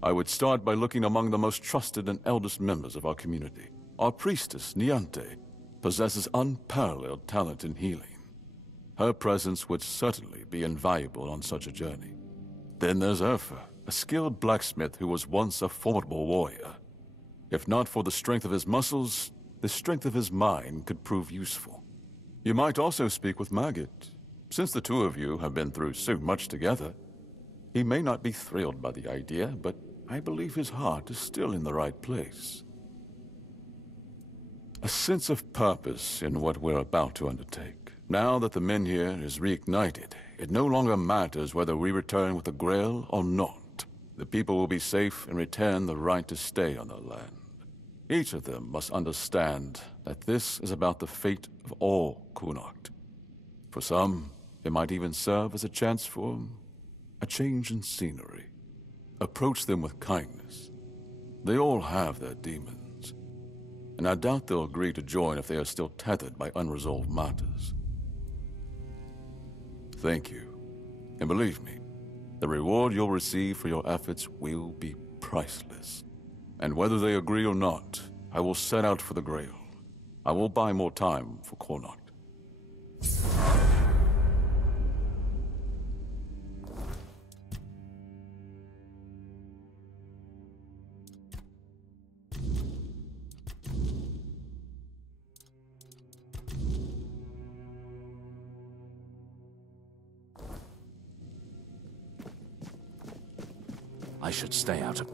I would start by looking among the most trusted and eldest members of our community. Our priestess, Niante, possesses unparalleled talent in healing. Her presence would certainly be invaluable on such a journey. Then there's Urfa, a skilled blacksmith who was once a formidable warrior. If not for the strength of his muscles, the strength of his mind could prove useful. You might also speak with Maggot. Since the two of you have been through so much together, he may not be thrilled by the idea, but I believe his heart is still in the right place. A sense of purpose in what we're about to undertake. Now that the Menhir is reignited, it no longer matters whether we return with the Grail or not. The people will be safe and retain the right to stay on their land. Each of them must understand that this is about the fate of all Connacht. For some, it might even serve as a chance for a change in scenery. Approach them with kindness. They all have their demons, and I doubt they'll agree to join if they are still tethered by unresolved matters. Thank you, and believe me, the reward you'll receive for your efforts will be priceless. And whether they agree or not, I will set out for the Grail. I will buy more time for Connacht. I should stay out of...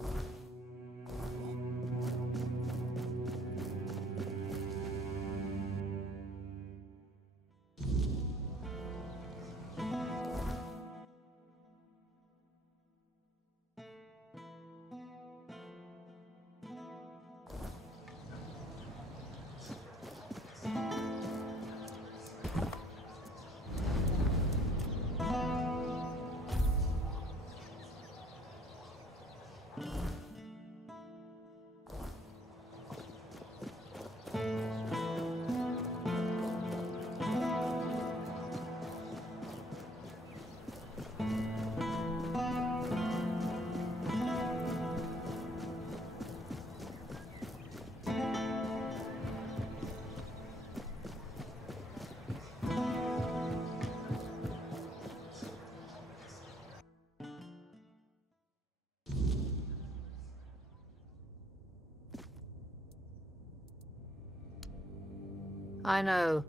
I know.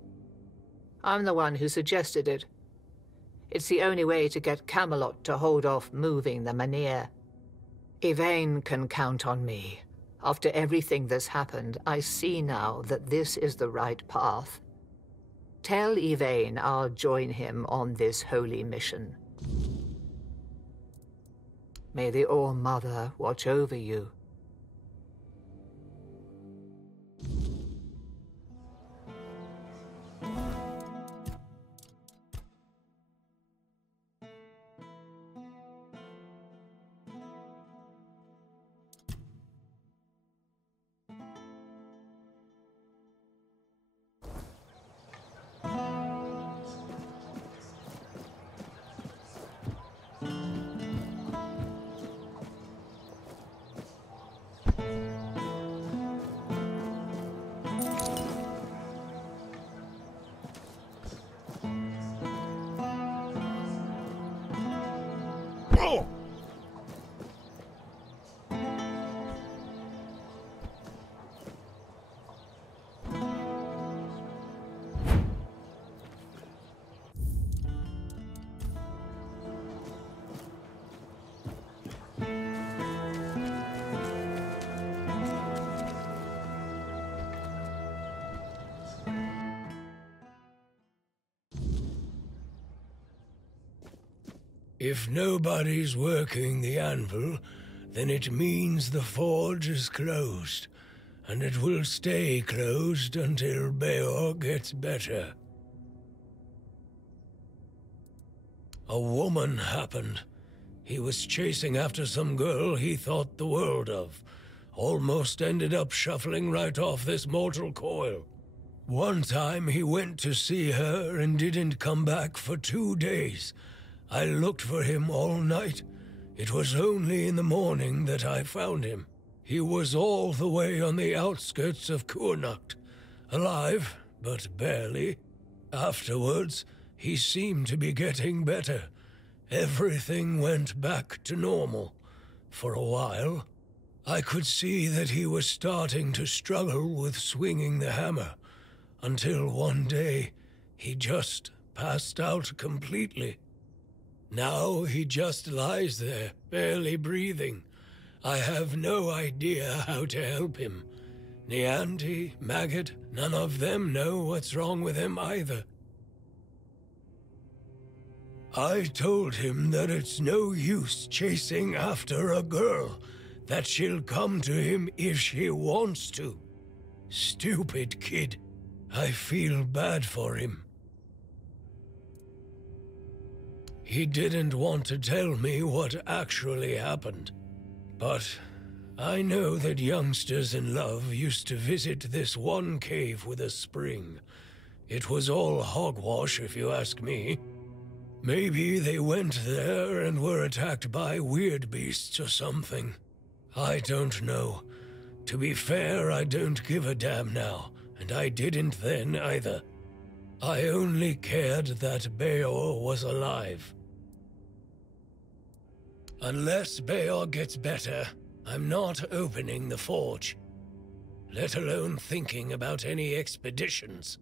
I'm the one who suggested it. It's the only way to get Camelot to hold off moving the Menhir. Yvain can count on me. After everything that's happened, I see now that this is the right path. Tell Yvain I'll join him on this holy mission. May the All-Mother watch over you. If nobody's working the anvil, then it means the forge is closed, and it will stay closed until Beor gets better. A woman happened. He was chasing after some girl he thought the world of. Almost ended up shuffling right off this mortal coil. One time he went to see her and didn't come back for 2 days. I looked for him all night. It was only in the morning that I found him. He was all the way on the outskirts of Connacht. Alive, but barely. Afterwards, he seemed to be getting better. Everything went back to normal. For a while, I could see that he was starting to struggle with swinging the hammer. Until one day, he just passed out completely. Now he just lies there, barely breathing. I have no idea how to help him. Nianti, Maggot, none of them know what's wrong with him either. I told him that it's no use chasing after a girl, that she'll come to him if she wants to. Stupid kid. I feel bad for him. He didn't want to tell me what actually happened, but I know that youngsters in love used to visit this one cave with a spring. It was all hogwash, if you ask me. Maybe they went there and were attacked by weird beasts or something. I don't know. To be fair, I don't give a damn now, and I didn't then either. I only cared that Beor was alive. Unless Beor gets better, I'm not opening the forge, let alone thinking about any expeditions.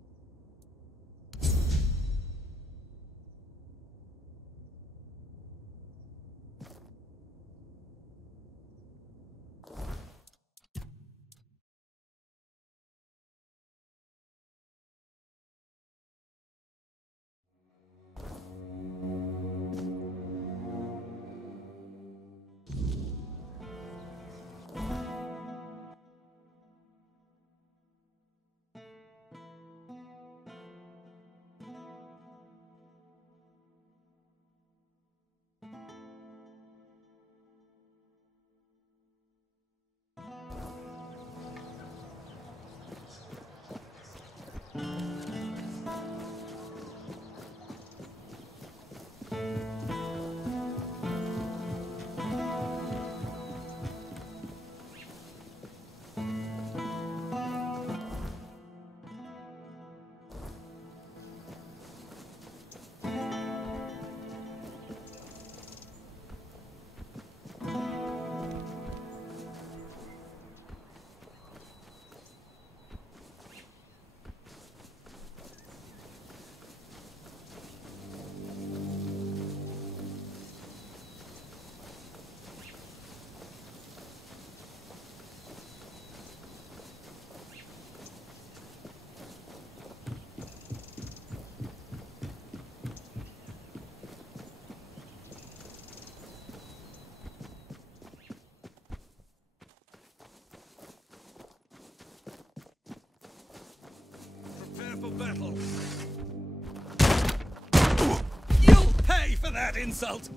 For battle. You'll pay for that insult!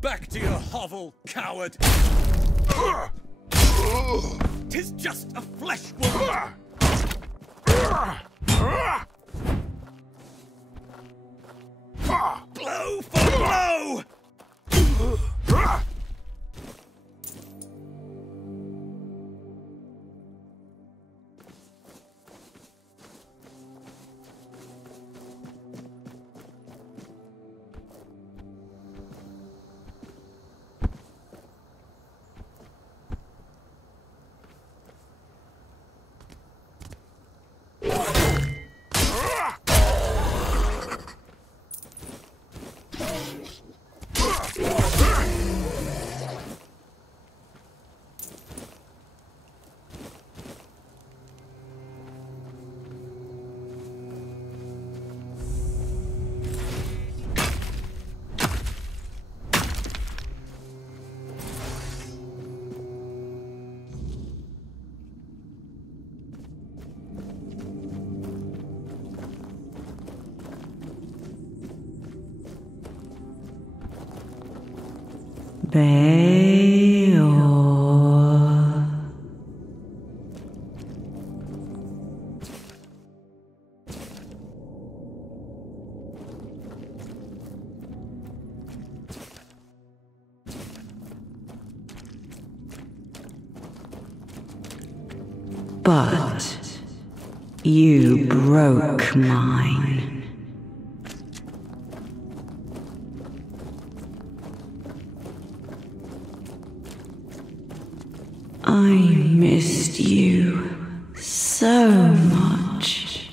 Back to your hovel, coward! 'Tis just a flesh wound! Blow for blow! But you broke mine. I missed you so much.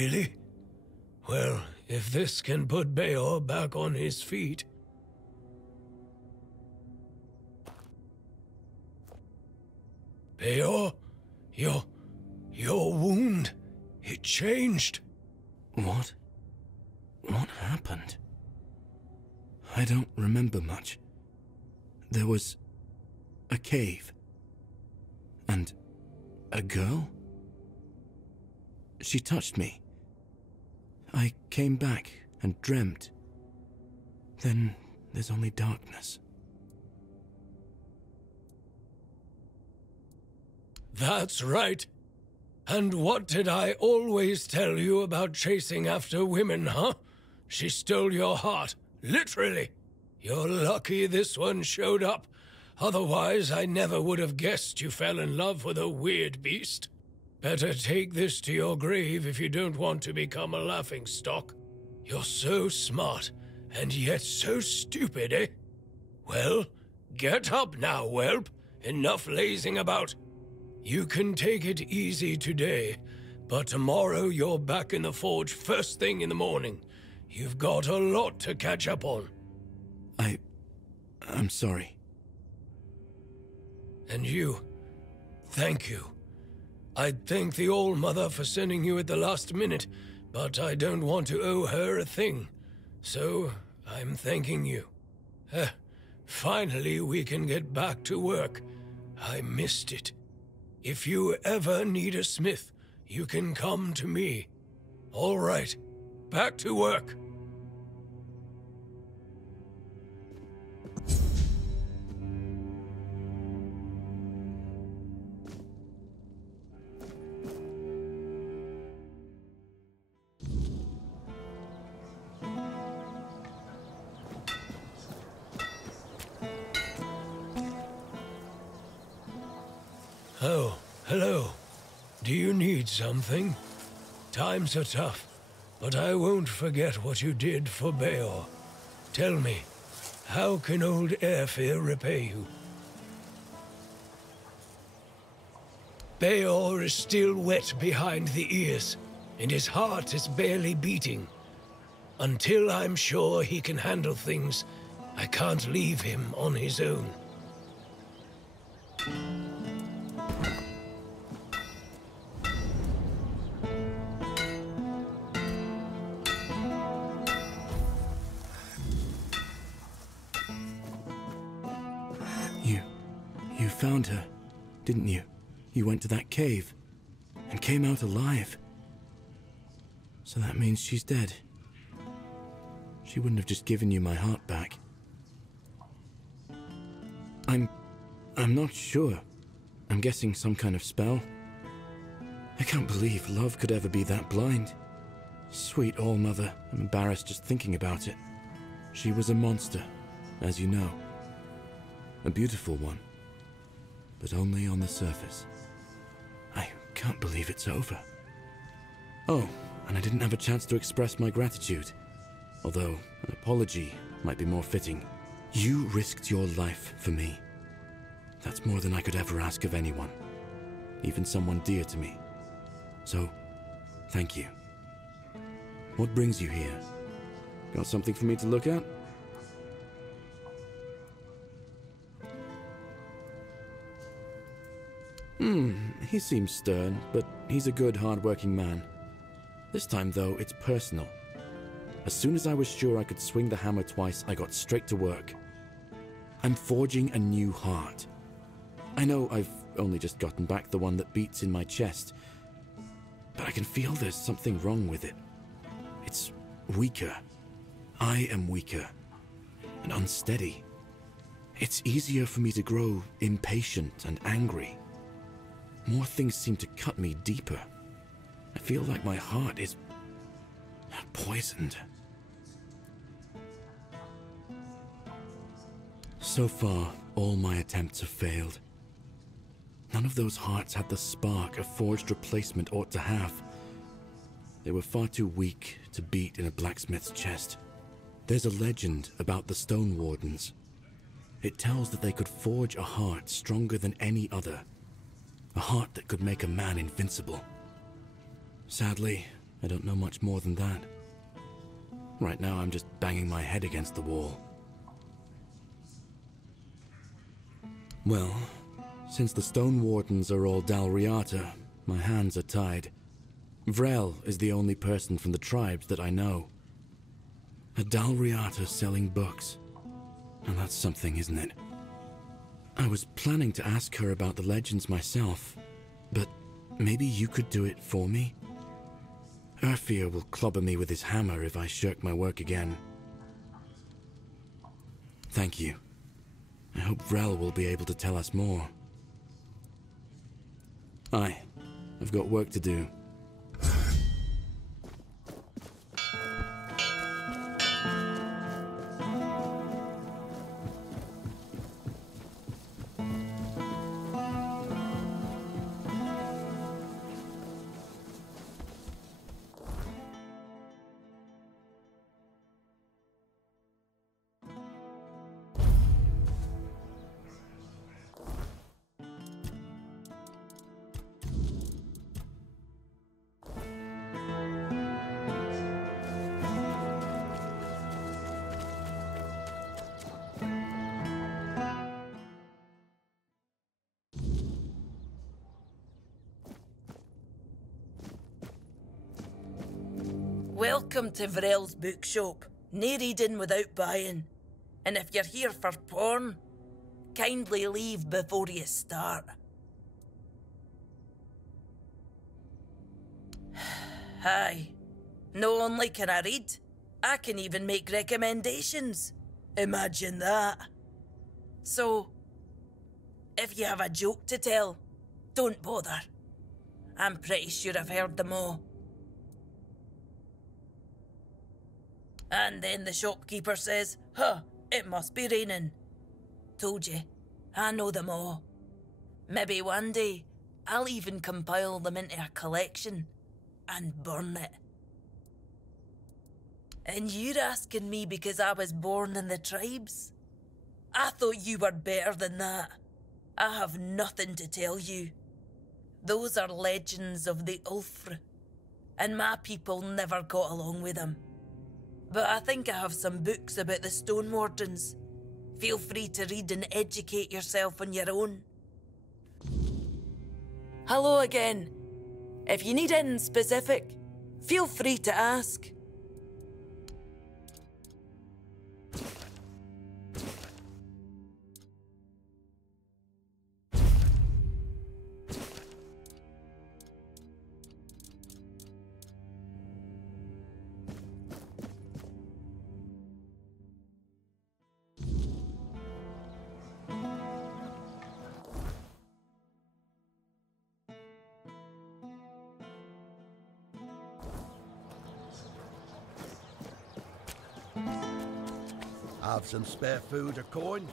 Really? Well, if this can put Beor back on his feet... Beor, your wound, it changed. What? What happened? I don't remember much. There was a cave. And a girl? She touched me. I came back and dreamt. Then there's only darkness. That's right. And what did I always tell you about chasing after women, huh? She stole your heart, literally. You're lucky this one showed up. Otherwise, I never would have guessed you fell in love with a weird beast. Better take this to your grave if you don't want to become a laughingstock. You're so smart, and yet so stupid, eh? Well, get up now, whelp. Enough lazing about. You can take it easy today, but tomorrow you're back in the forge first thing in the morning. You've got a lot to catch up on. I'm sorry. And you, thank you. I'd thank the All-Mother for sending you at the last minute, but I don't want to owe her a thing. So, I'm thanking you. Finally, we can get back to work. I missed it. If you ever need a smith, you can come to me. All right, back to work. Oh, hello. Do you need something? Times are tough, but I won't forget what you did for Beor. Tell me, how can old Airfear repay you? Beor is still wet behind the ears, and his heart is barely beating. Until I'm sure he can handle things, I can't leave him on his own. You found her, didn't you? You went to that cave and came out alive. So that means she's dead. She wouldn't have just given you my heart back. I'm not sure. I'm guessing some kind of spell. I can't believe love could ever be that blind. Sweet All-Mother, I'm embarrassed just thinking about it. She was a monster, as you know. A beautiful one, but only on the surface. I can't believe it's over. Oh, and I didn't have a chance to express my gratitude. Although, an apology might be more fitting. You risked your life for me. That's more than I could ever ask of anyone, even someone dear to me. So, thank you. What brings you here? Got something for me to look at? He seems stern, but he's a good, hard-working man. This time, though, it's personal. As soon as I was sure I could swing the hammer twice, I got straight to work. I'm forging a new heart. I know I've only just gotten back the one that beats in my chest, but I can feel there's something wrong with it. It's weaker. I am weaker and unsteady. It's easier for me to grow impatient and angry. More things seem to cut me deeper. I feel like my heart is poisoned. So far, all my attempts have failed. None of those hearts had the spark a forged replacement ought to have. They were far too weak to beat in a blacksmith's chest. There's a legend about the Stone Wardens. It tells that they could forge a heart stronger than any other. A heart that could make a man invincible. Sadly, I don't know much more than that. Right now, I'm just banging my head against the wall. Well, since the Stone Wardens are all Dalriata, my hands are tied. Vrel is the only person from the tribes that I know. A Dalriata selling books. And that's something, isn't it? I was planning to ask her about the legends myself, but maybe you could do it for me? Urfir will clobber me with his hammer if I shirk my work again. Thank you. I hope Vrel will be able to tell us more. Aye, I've got work to do. Welcome to Vrel's bookshop. No reading without buying. And if you're here for porn, kindly leave before you start. Hi. Not only can I read, I can even make recommendations. Imagine that. So, if you have a joke to tell, don't bother. I'm pretty sure I've heard them all. And then the shopkeeper says, "Huh, it must be raining." Told you, I know them all. Maybe one day, I'll even compile them into a collection and burn it. And you're asking me because I was born in the tribes? I thought you were better than that. I have nothing to tell you. Those are legends of the Ulfr, and my people never got along with them. But I think I have some books about the Stone Wardens. Feel free to read and educate yourself on your own. Hello again. If you need anything specific, feel free to ask. Have some spare food or coin?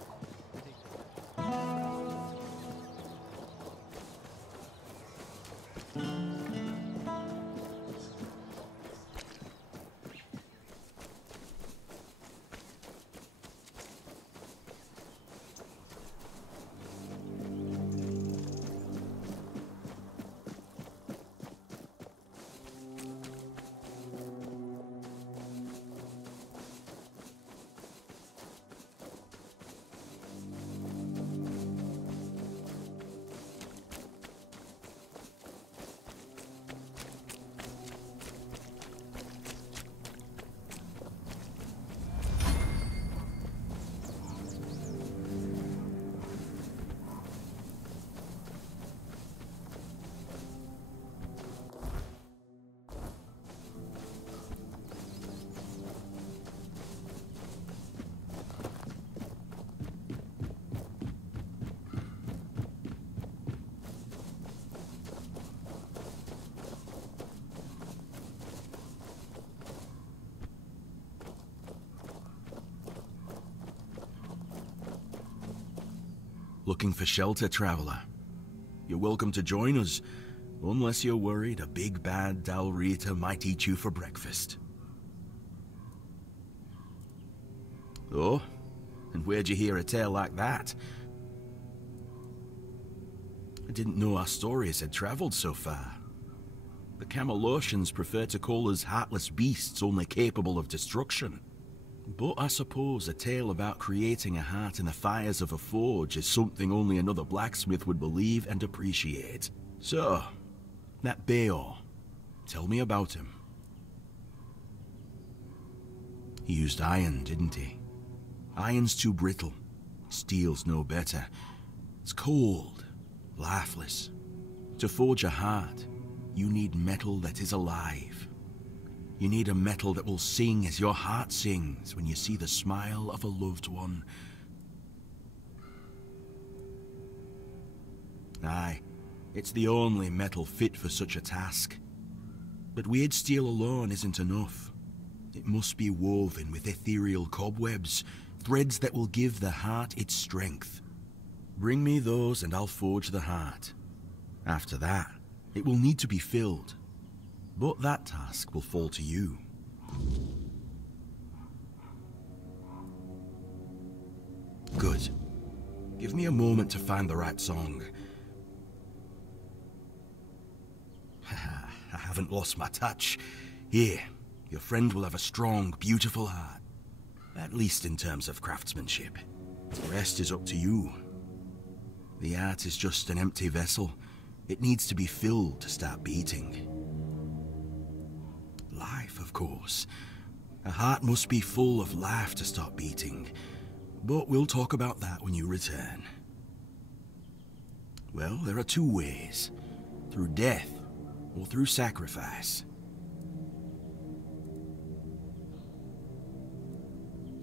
Looking for shelter, traveler? You're welcome to join us, unless you're worried a big bad Dalriata might eat you for breakfast. Oh? And where'd you hear a tale like that? I didn't know our stories had traveled so far. The Camelosians prefer to call us heartless beasts only capable of destruction. But I suppose a tale about creating a heart in the fires of a forge is something only another blacksmith would believe and appreciate. So, that Beor, tell me about him. He used iron, didn't he? Iron's too brittle. Steel's no better. It's cold, lifeless. To forge a heart, you need metal that is alive. You need a metal that will sing as your heart sings when you see the smile of a loved one. Aye, it's the only metal fit for such a task. But weird steel alone isn't enough. It must be woven with ethereal cobwebs, threads that will give the heart its strength. Bring me those and I'll forge the heart. After that, it will need to be filled. But that task will fall to you. Good. Give me a moment to find the right song. I haven't lost my touch. Here, your friend will have a strong, beautiful heart. At least in terms of craftsmanship. The rest is up to you. The heart is just an empty vessel. It needs to be filled to start beating. Life, of course. A heart must be full of life to start beating. But we'll talk about that when you return. Well, there are two ways. Through death, or through sacrifice.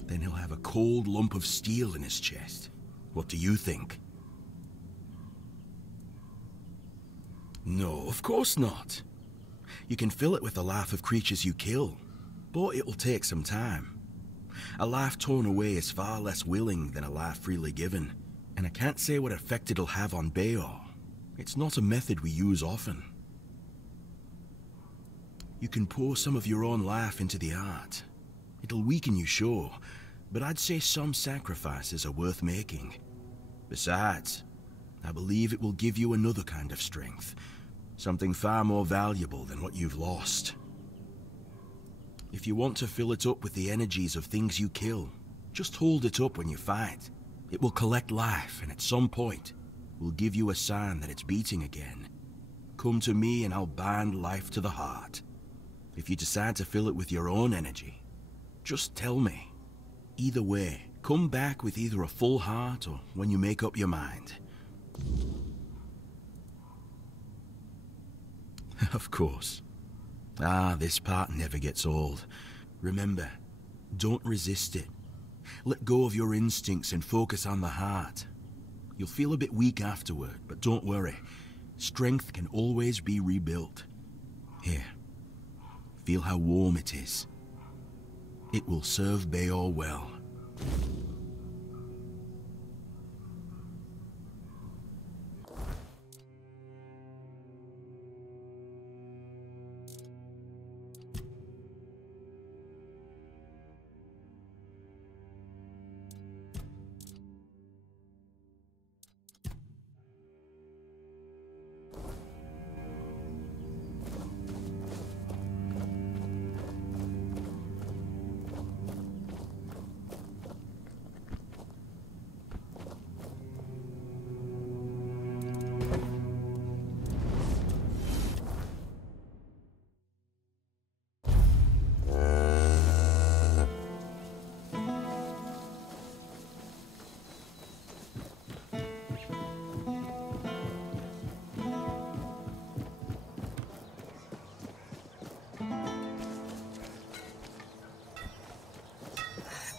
Then he'll have a cold lump of steel in his chest. What do you think? No, of course not. You can fill it with the life of creatures you kill, but it will take some time. A life torn away is far less willing than a life freely given, and I can't say what effect it'll have on Beor. It's not a method we use often. You can pour some of your own life into the art. It'll weaken you, sure, but I'd say some sacrifices are worth making. Besides, I believe it will give you another kind of strength. Something far more valuable than what you've lost. If you want to fill it up with the energies of things you kill, just hold it up when you fight. It will collect life, and at some point, will give you a sign that it's beating again. Come to me and I'll bind life to the heart. If you decide to fill it with your own energy, just tell me. Either way, come back with either a full heart or when you make up your mind. Of course. This part never gets old. Remember, don't resist it. Let go of your instincts and focus on the heart. You'll feel a bit weak afterward, but don't worry. Strength can always be rebuilt. Here, feel how warm it is. It will serve Beor well.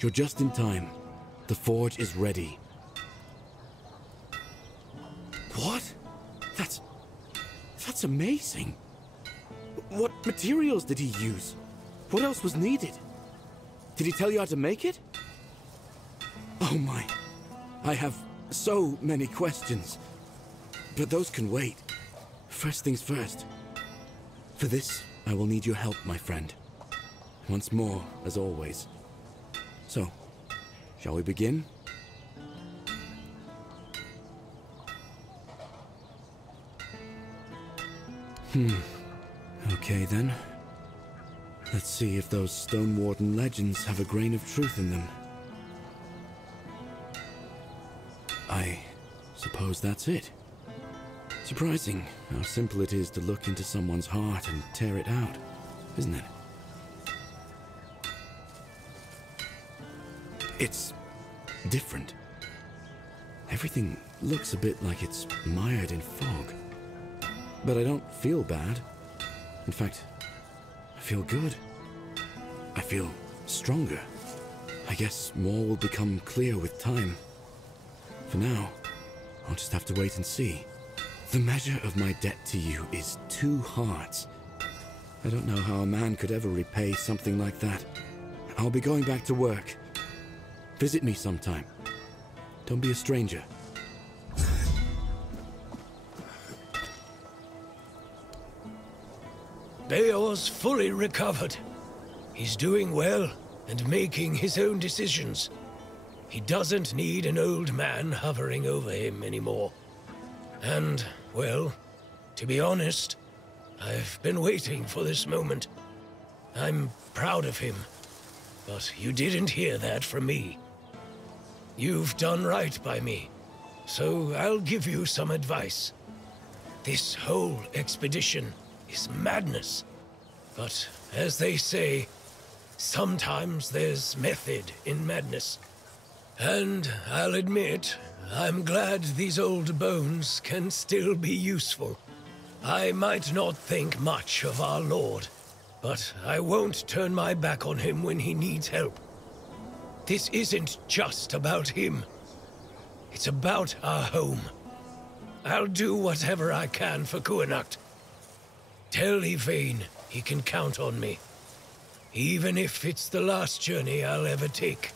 You're just in time. The forge is ready. What? That's amazing. What materials did he use? What else was needed? Did he tell you how to make it? Oh my. I have so many questions. But those can wait. First things first. For this, I will need your help, my friend. Once more, as always. So, shall we begin? Okay then. Let's see if those Stone Warden legends have a grain of truth in them. I suppose that's it. Surprising how simple it is to look into someone's heart and tear it out, isn't it? It's different. Everything looks a bit like it's mired in fog. But I don't feel bad. In fact, I feel good. I feel stronger. I guess more will become clear with time. For now, I'll just have to wait and see. The measure of my debt to you is 2 hearts. I don't know how a man could ever repay something like that. I'll be going back to work. Visit me sometime. Don't be a stranger. Beor's fully recovered. He's doing well and making his own decisions. He doesn't need an old man hovering over him anymore. And, well, to be honest, I've been waiting for this moment. I'm proud of him, but you didn't hear that from me. You've done right by me, so I'll give you some advice. This whole expedition is madness, but as they say, sometimes there's method in madness. And I'll admit, I'm glad these old bones can still be useful. I might not think much of our Lord, but I won't turn my back on him when he needs help. This isn't just about him. It's about our home. I'll do whatever I can for Kuanacht. Tell Yvain he can count on me, even if it's the last journey I'll ever take.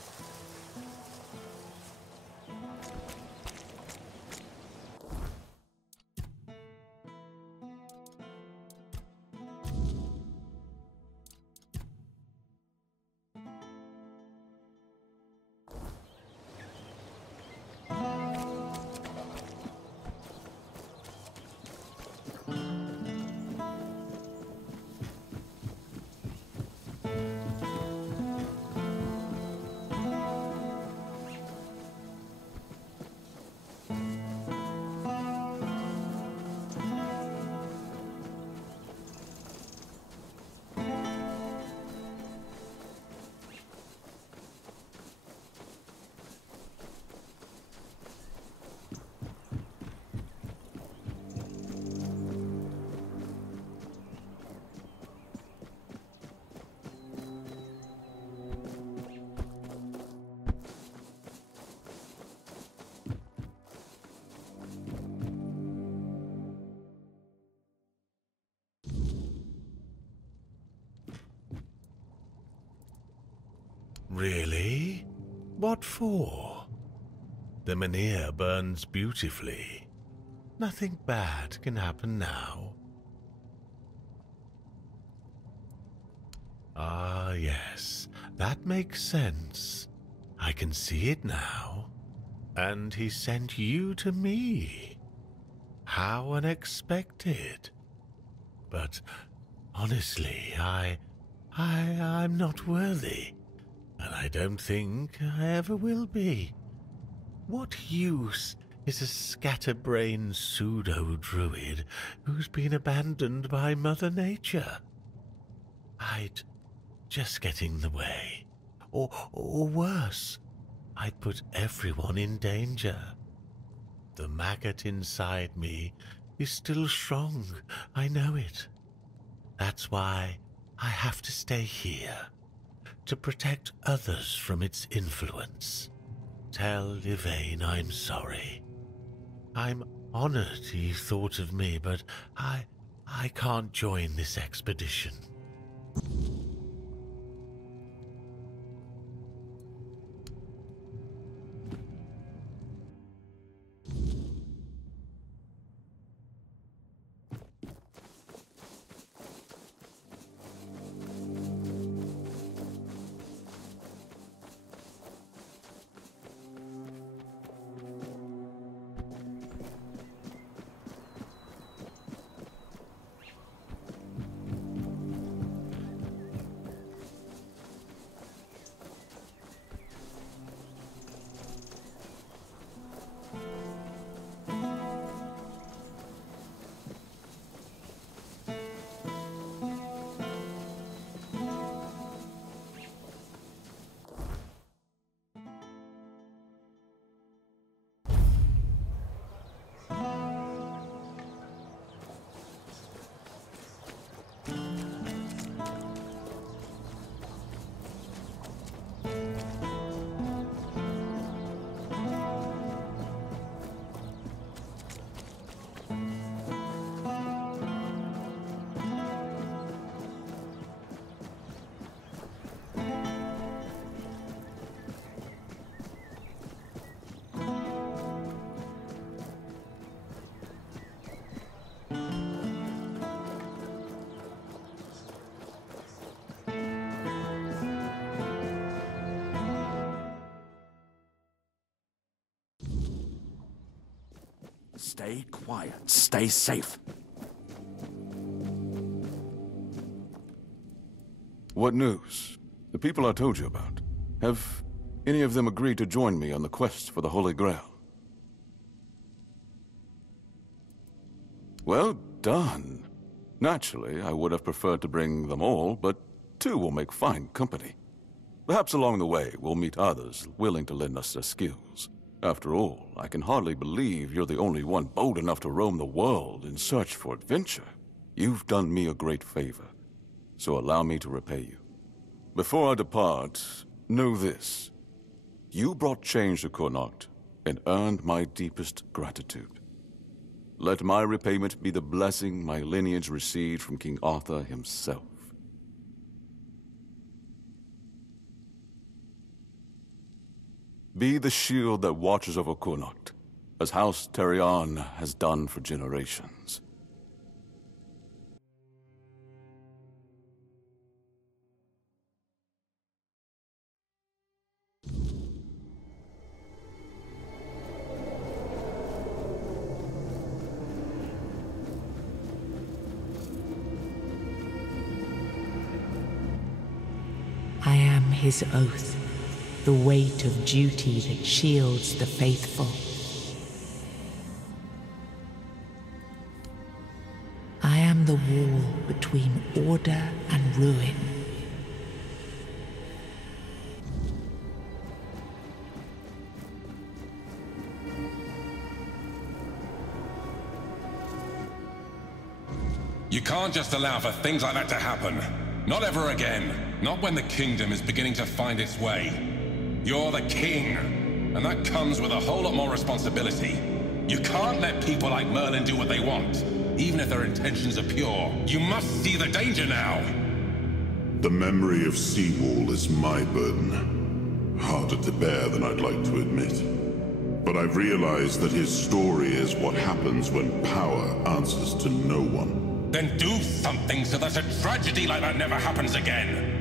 Really? What for? The Menhir burns beautifully. Nothing bad can happen now. Ah, yes, that makes sense. I can see it now. And he sent you to me. How unexpected. But honestly, I'm not worthy. And I don't think I ever will be. What use is a scatterbrained pseudo-druid who's been abandoned by Mother Nature? I'd just get in the way. Or worse, I'd put everyone in danger. The maggot inside me is still strong, I know it. That's why I have to stay here. To protect others from its influence. Tell Yvain I'm sorry. I'm honored he thought of me, but I can't join this expedition. Stay quiet. Stay safe. What news? The people I told you about. Have any of them agreed to join me on the quest for the Holy Grail? Well done. Naturally, I would have preferred to bring them all, but 2 will make fine company. Perhaps along the way, we'll meet others willing to lend us their skills. After all, I can hardly believe you're the only one bold enough to roam the world in search for adventure. You've done me a great favor, so allow me to repay you. Before I depart, know this. You brought change to Connacht and earned my deepest gratitude. Let my repayment be the blessing my lineage received from King Arthur himself. Be the shield that watches over Connacht, as House Terion has done for generations. I am his oath, the weight of duty that shields the faithful. I am the wall between order and ruin. You can't just allow for things like that to happen. Not ever again. Not when the kingdom is beginning to find its way. You're the king, and that comes with a whole lot more responsibility. You can't let people like Merlin do what they want, even if their intentions are pure. You must see the danger now! The memory of Seawall is my burden. Harder to bear than I'd like to admit. But I've realized that his story is what happens when power answers to no one. Then do something so that a tragedy like that never happens again!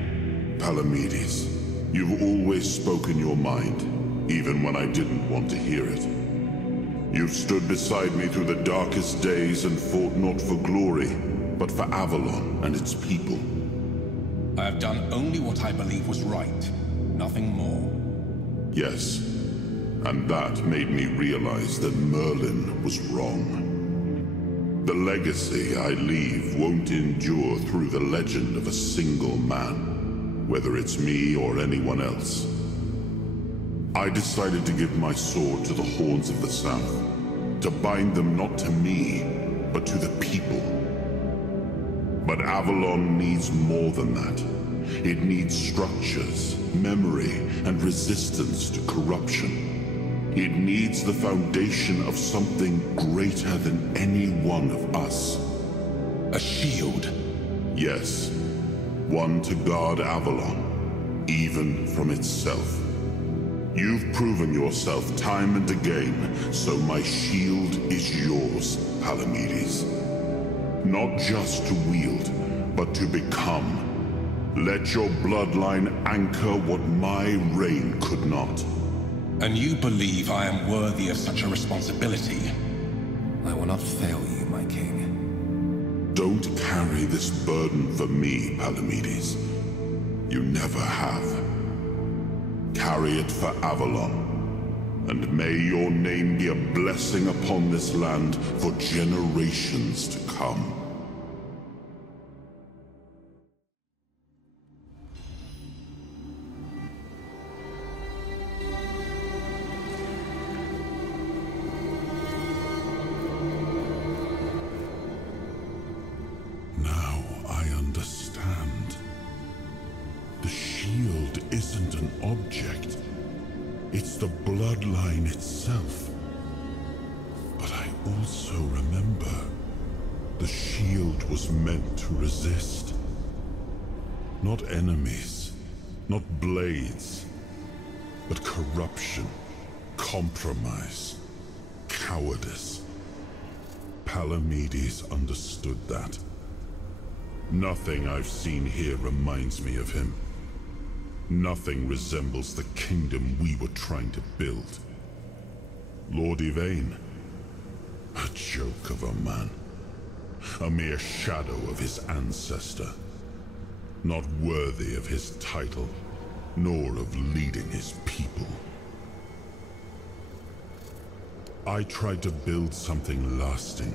Palamedes, you've always spoken your mind, even when I didn't want to hear it. You've stood beside me through the darkest days and fought not for glory, but for Avalon and its people. I have done only what I believe was right, nothing more. Yes, and that made me realize that Merlin was wrong. The legacy I leave won't endure through the legend of a single man, whether it's me or anyone else. I decided to give my sword to the Horns of the South, to bind them not to me, but to the people. But Avalon needs more than that. It needs structures, memory, and resistance to corruption. It needs the foundation of something greater than any one of us. A shield? Yes. One to guard Avalon, even from itself. You've proven yourself time and again, so my shield is yours, Palamedes. Not just to wield, but to become. Let your bloodline anchor what my reign could not. And you believe I am worthy of such a responsibility? I will not fail you, my king. Don't carry this burden for me, Palamedes. You never have. Carry it for Avalon, and may your name be a blessing upon this land for generations to come. Now I understand. The shield isn't an object. It's the bloodline itself. But I also remember the shield was meant to resist. Not enemies, not blades, but corruption, compromise, cowardice. Palamedes understood that. Nothing I've seen here reminds me of him. Nothing resembles the kingdom we were trying to build. Lord Yvain, A joke of a man. A mere shadow of his ancestor. Not worthy of his title, nor of leading his people. I tried to build something lasting.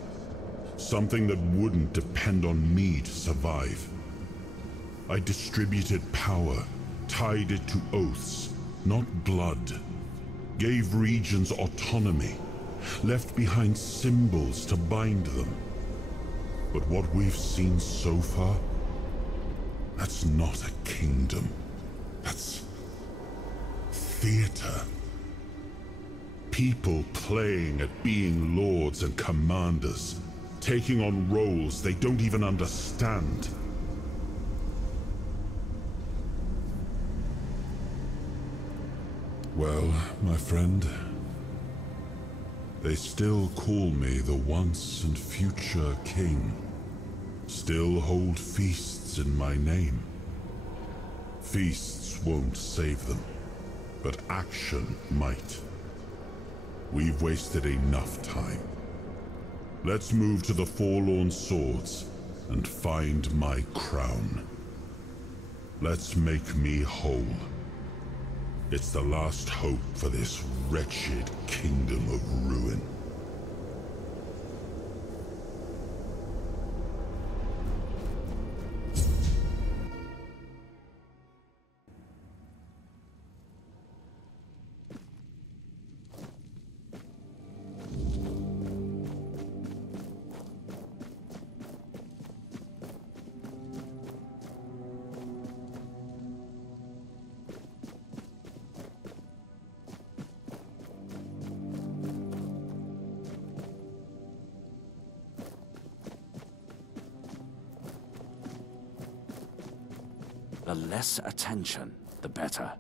Something that wouldn't depend on me to survive. I distributed power, tied it to oaths, not blood. Gave regions autonomy, left behind symbols to bind them. But what we've seen so far, that's not a kingdom. That's theater. People playing at being lords and commanders, taking on roles they don't even understand. Well, my friend, they still call me the once and future king. Still hold feasts in my name. Feasts won't save them, but action might. We've wasted enough time. Let's move to the Forlorn Swords and find my crown. Let's make me whole. It's the last hope for this wretched kingdom of ruin. The less attention, the better.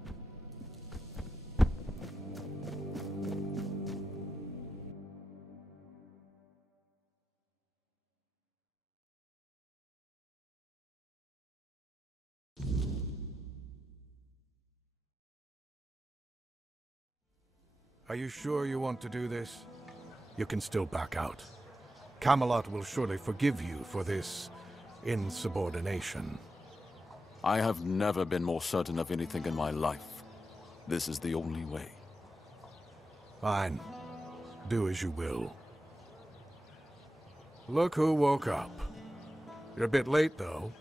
Are you sure you want to do this? You can still back out. Camelot will surely forgive you for this insubordination. I have never been more certain of anything in my life. This is the only way. Fine. Do as you will. Look who woke up. You're a bit late, though.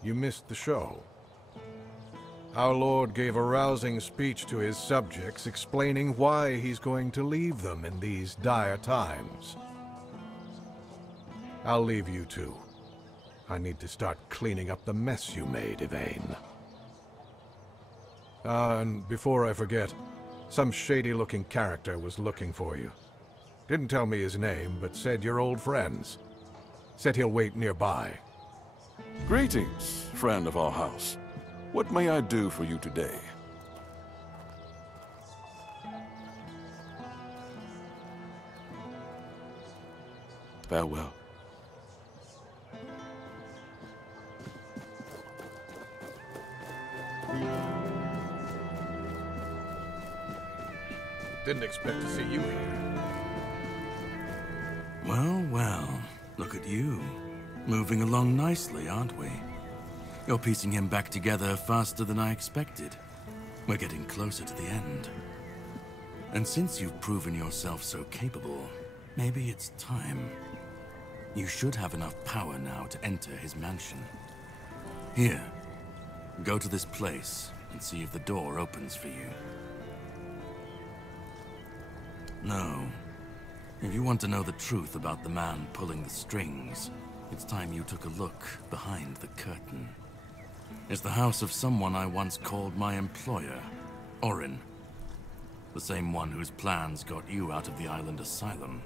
You missed the show. Our Lord gave a rousing speech to his subjects explaining why he's going to leave them in these dire times. I'll leave you two. I need to start cleaning up the mess you made, Yvain. And before I forget, some shady-looking character was looking for you. Didn't tell me his name, but said you're old friends. Said he'll wait nearby. Greetings, friend of our house. What may I do for you today? Farewell. Didn't expect to see you here. Well, well, look at you. Moving along nicely, aren't we? You're piecing him back together faster than I expected. We're getting closer to the end. And since you've proven yourself so capable, maybe it's time. You should have enough power now to enter his mansion. Here, go to this place and see if the door opens for you. No. If you want to know the truth about the man pulling the strings, it's time you took a look behind the curtain. It's the house of someone I once called my employer, Orin. The same one whose plans got you out of the island asylum.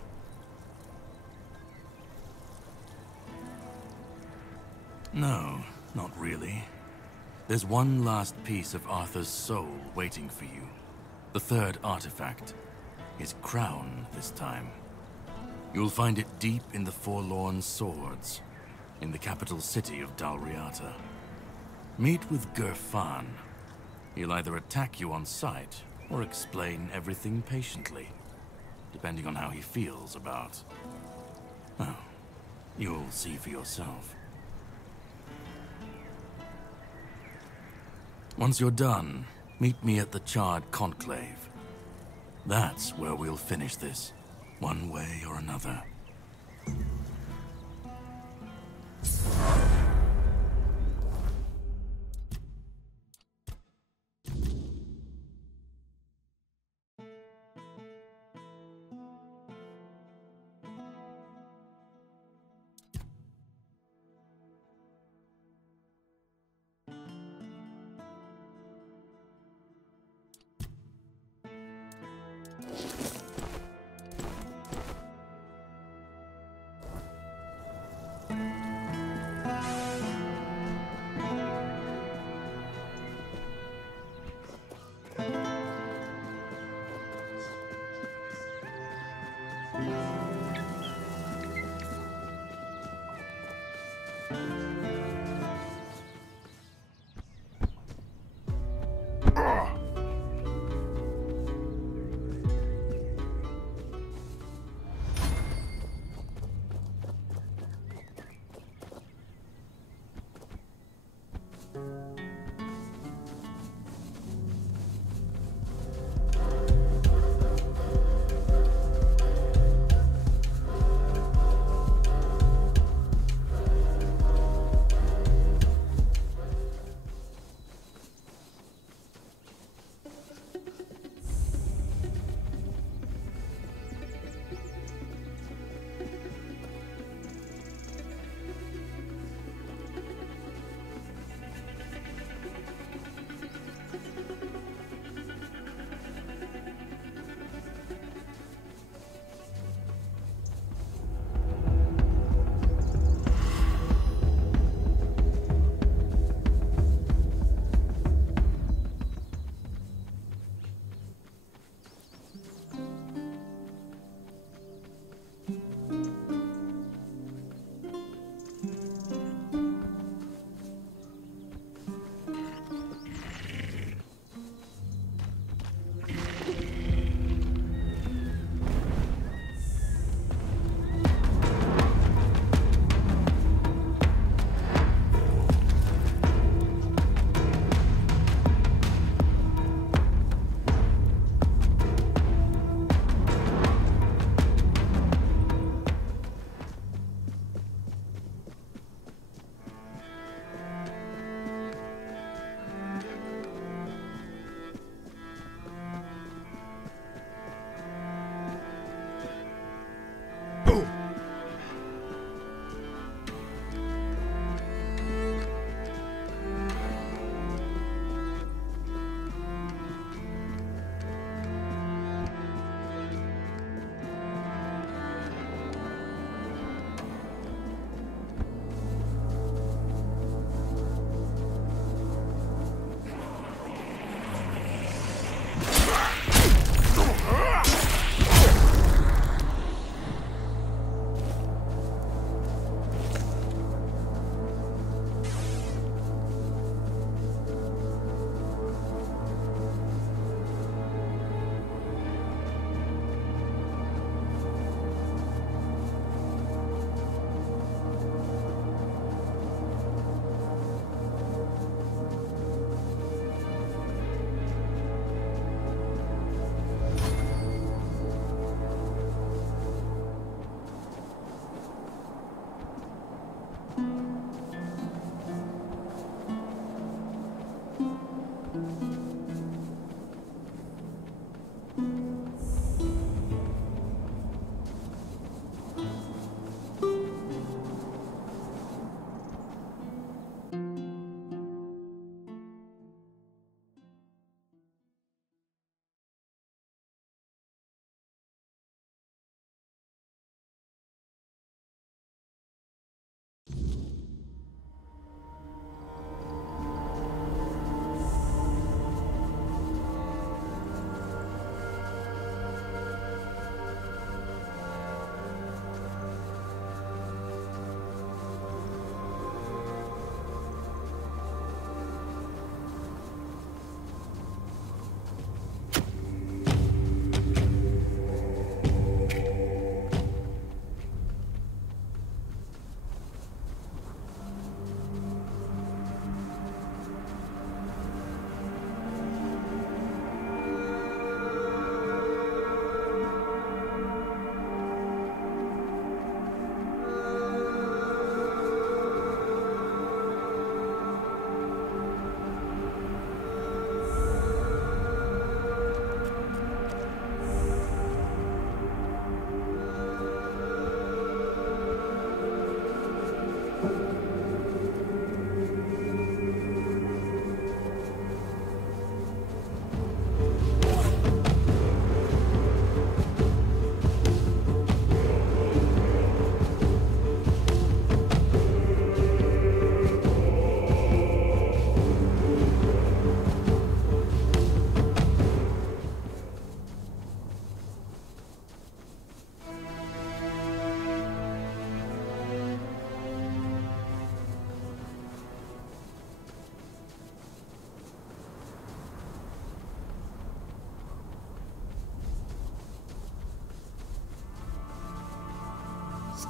No, not really. There's one last piece of Arthur's soul waiting for you. The third artifact. His crown, this time. You'll find it deep in the Forlorn Swords, in the capital city of Dalriata. Meet with Gerfan. He'll either attack you on sight, or explain everything patiently, depending on how he feels about Oh, you'll see for yourself. Once you're done, meet me at the Charred Conclave. That's where we'll finish this, one way or another.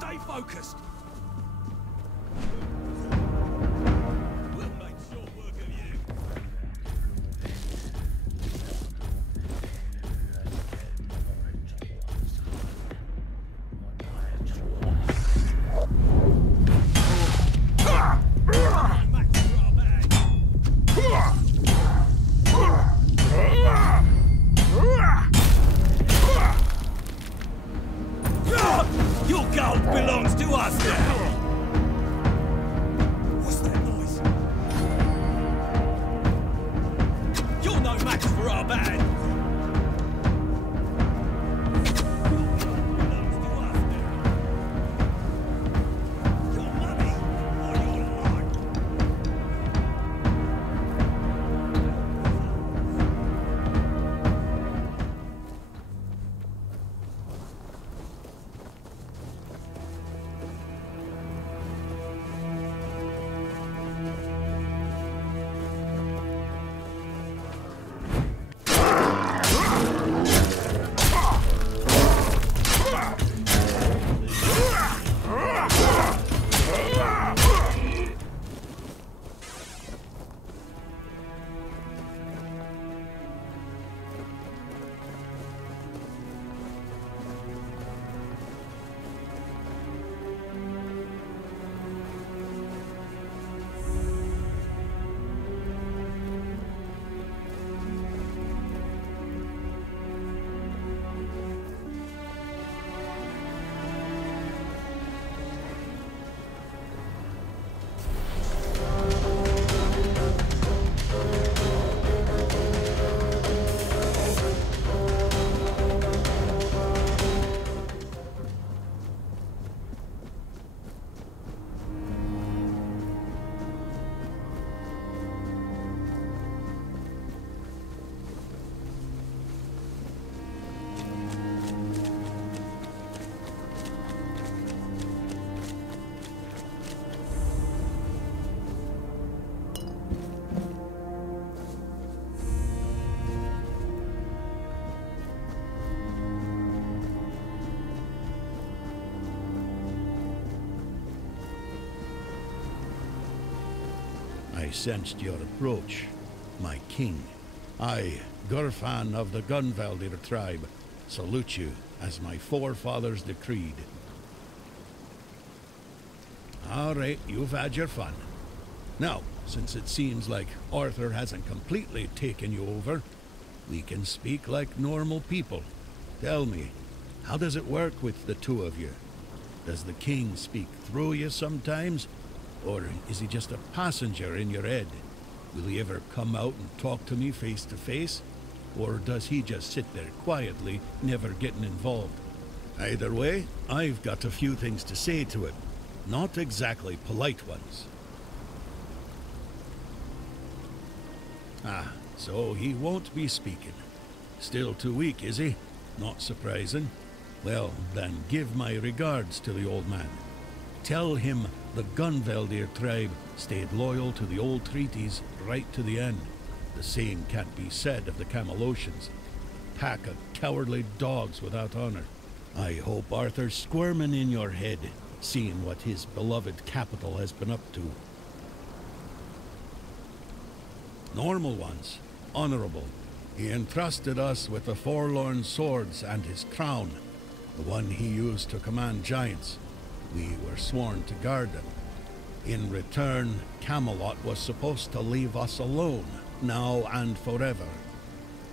Stay focused. We'll make short work of you. Your gold belongs to us now! What's that noise? You're no match for our band! I sensed your approach, my king. I, Gurfan of the Gunvaldir tribe, salute you as my forefathers decreed. All right, you've had your fun. Now, since it seems like Arthur hasn't completely taken you over, we can speak like normal people. Tell me, how does it work with the two of you? Does the king speak through you sometimes? Or is he just a passenger in your head? Will he ever come out and talk to me face to face? Or does he just sit there quietly, never getting involved? Either way, I've got a few things to say to it. Not exactly polite ones. Ah, so he won't be speaking. Still too weak, is he? Not surprising. Well, then give my regards to the old man. Tell him the Gunvaldir tribe stayed loyal to the old treaties right to the end. The same can't be said of the Camelocians. Pack of cowardly dogs without honor. I hope Arthur's squirming in your head, seeing what his beloved capital has been up to. Normal ones, honorable. He entrusted us with the forlorn swords and his crown, the one he used to command giants. We were sworn to guard them. In return, Camelot was supposed to leave us alone, now and forever.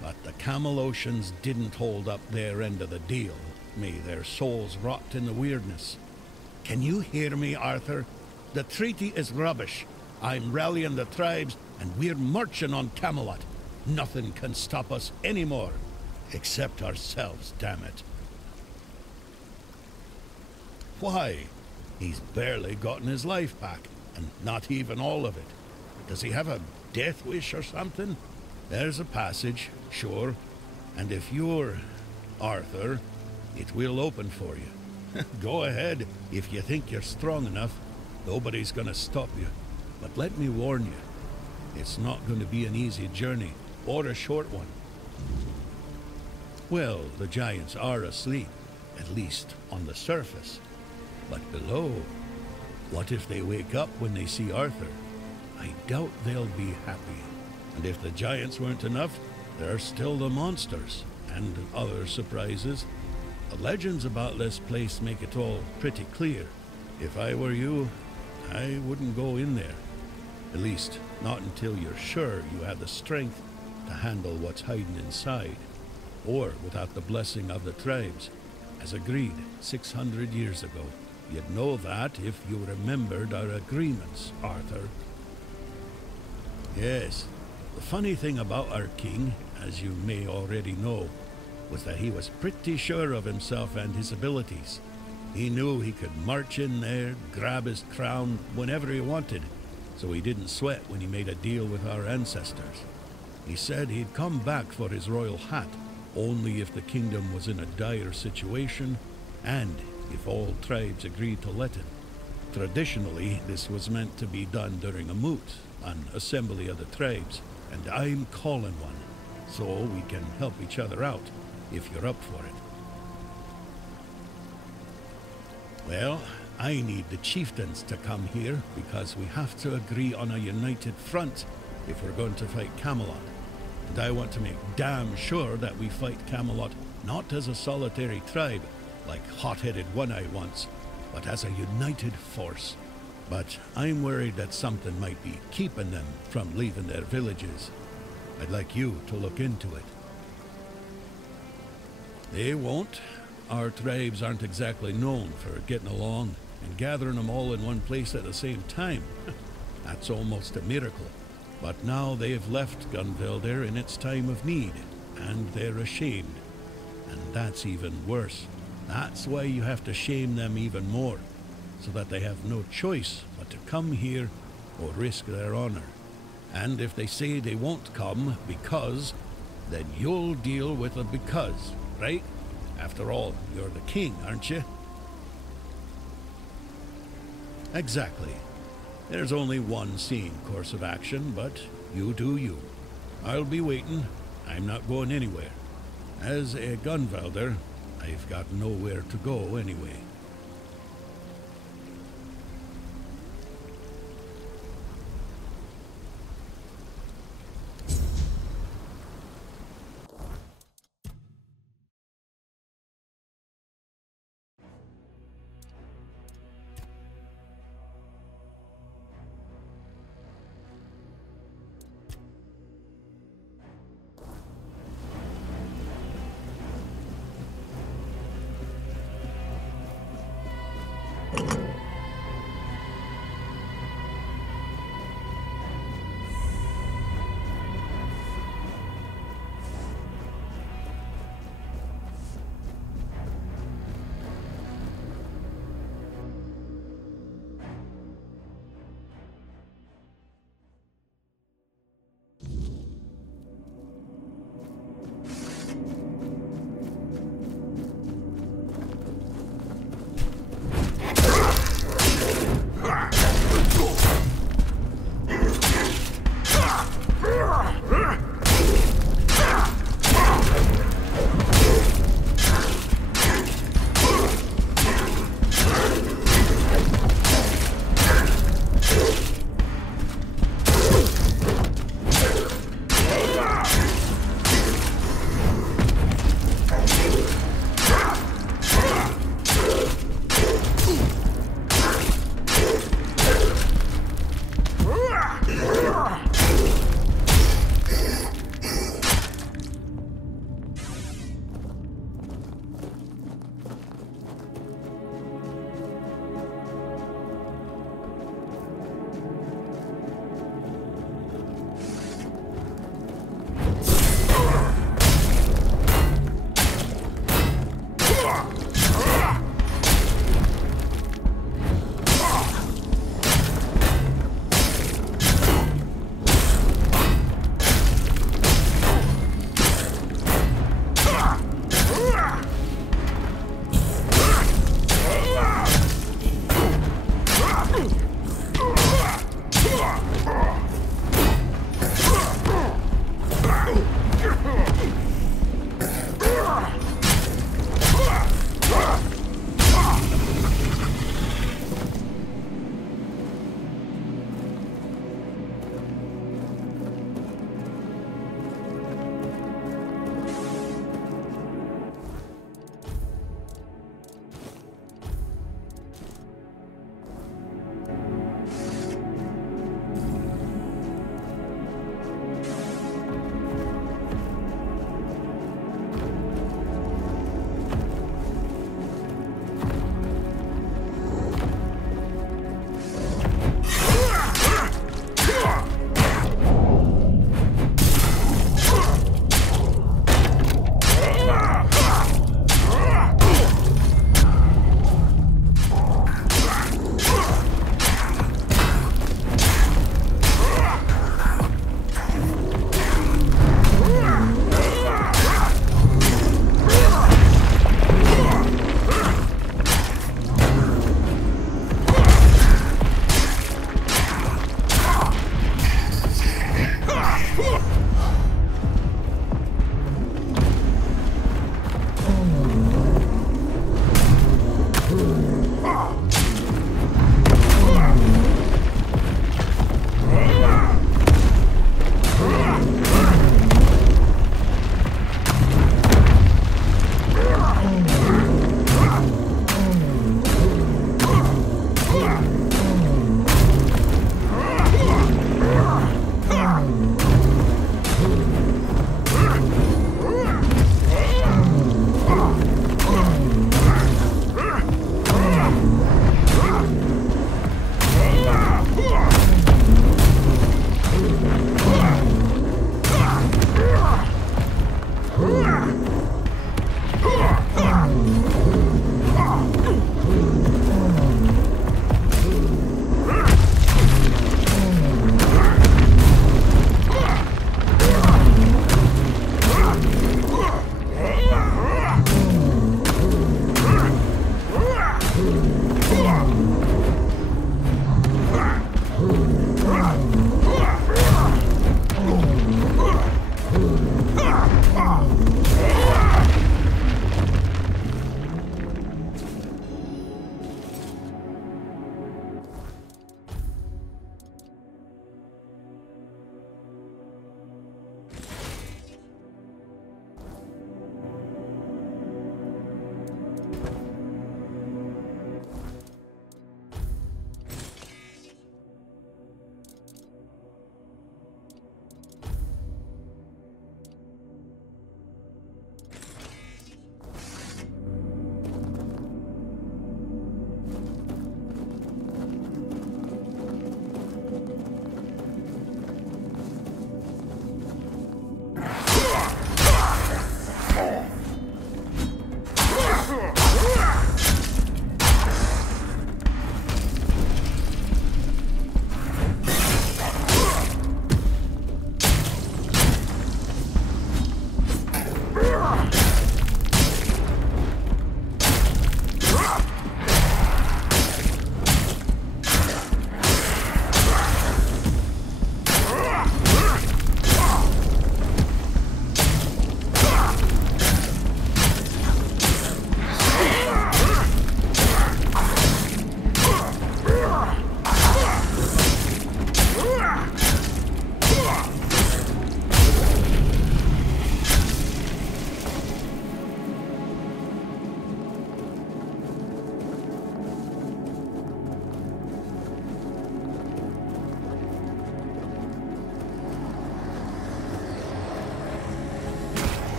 But the Camelocians didn't hold up their end of the deal. May their souls rot in the weirdness. Can you hear me, Arthur? The treaty is rubbish. I'm rallying the tribes, and we're marching on Camelot. Nothing can stop us anymore. Except ourselves, damn it. Why? He's barely gotten his life back, and not even all of it. Does he have a death wish or something? There's a passage, sure. And if you're Arthur, it will open for you. Go ahead, if you think you're strong enough. Nobody's gonna stop you. But let me warn you, it's not gonna be an easy journey, or a short one. Well, the giants are asleep, at least on the surface. But below, what if they wake up when they see Arthur? I doubt they'll be happy. And if the giants weren't enough, there are still the monsters and other surprises. The legends about this place make it all pretty clear. If I were you, I wouldn't go in there. At least, not until you're sure you have the strength to handle what's hiding inside, or without the blessing of the tribes, as agreed 600 years ago. You'd know that if you remembered our agreements, Arthur. Yes, the funny thing about our king, as you may already know, was that he was pretty sure of himself and his abilities. He knew he could march in there, grab his crown whenever he wanted, so he didn't sweat when he made a deal with our ancestors. He said he'd come back for his royal hat only if the kingdom was in a dire situation and if all tribes agreed to let him. Traditionally, this was meant to be done during a moot, an assembly of the tribes, and I'm calling one, so we can help each other out if you're up for it. Well, I need the chieftains to come here because we have to agree on a united front if we're going to fight Camelot. And I want to make damn sure that we fight Camelot not as a solitary tribe, like hot-headed One-Eye once, but as a united force. But I'm worried that something might be keeping them from leaving their villages. I'd like you to look into it. They won't. Our tribes aren't exactly known for getting along, and gathering them all in one place at the same time. That's almost a miracle. But now they've left Gunvelder in its time of need, and they're ashamed. And that's even worse. That's why you have to shame them even more, so that they have no choice but to come here or risk their honor. And if they say they won't come because, then you'll deal with the because, right? After all, you're the king, aren't you? Exactly. There's only one sane course of action, but you do you. I'll be waiting. I'm not going anywhere. As a Gunvelder, I've got nowhere to go anyway.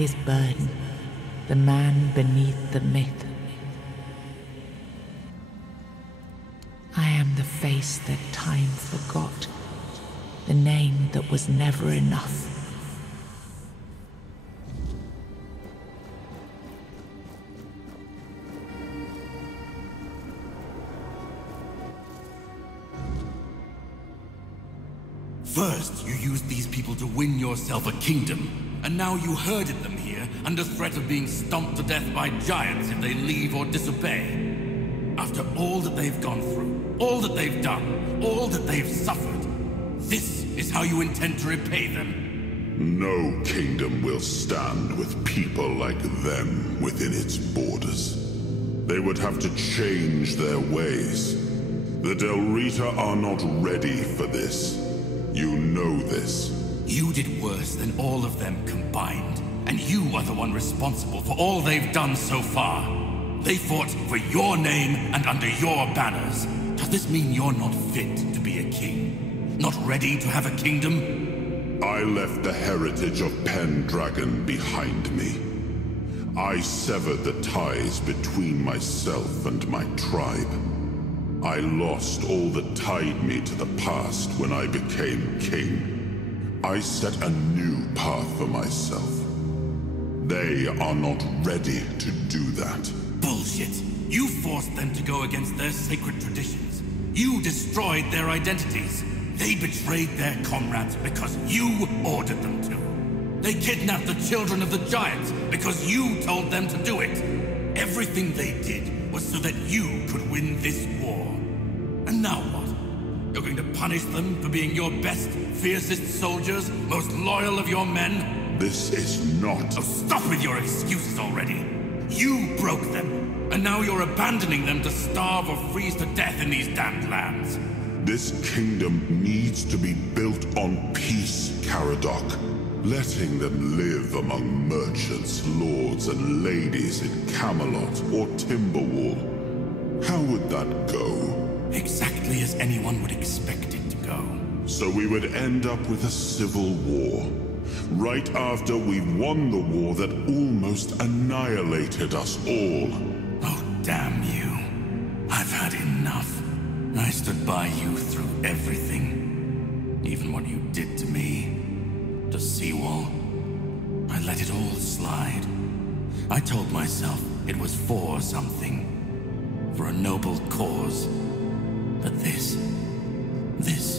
his burden, the man beneath the myth. I am the face that time forgot, the name that was never enough. First, you used these people to win yourself a kingdom, and now you herded them here under threat of being stomped to death by giants if they leave or disobey. After all that they've gone through, all that they've done, all that they've suffered, this is how you intend to repay them? No kingdom will stand with people like them within its borders. They would have to change their ways. The Del Rita are not ready for this. You know this. You did worse than all of them combined, and you are the one responsible for all they've done so far. They fought for your name and under your banners. Does this mean you're not fit to be a king? Not ready to have a kingdom? I left the heritage of Pendragon behind me. I severed the ties between myself and my tribe. I lost all that tied me to the past when I became king. I set a new path for myself. They are not ready to do that. Bullshit! You forced them to go against their sacred traditions. You destroyed their identities. They betrayed their comrades because you ordered them to. They kidnapped the children of the giants because you told them to do it. Everything they did was so that you could win this war. And now what? You're going to punish them for being your best, fiercest soldiers, most loyal of your men? This is not... Oh, stop with your excuses already. You broke them, and now you're abandoning them to starve or freeze to death in these damned lands. This kingdom needs to be built on peace, Caradoc. Letting them live among merchants, lords, and ladies in Camelot or Timberwall. How would that go? Exactly as anyone would expect it to go. So we would end up with a civil war. Right after we won the war that almost annihilated us all. Oh, damn you. I've had enough. I stood by you through everything. Even what you did to me. To Seawall. I let it all slide. I told myself it was for something. For a noble cause. But this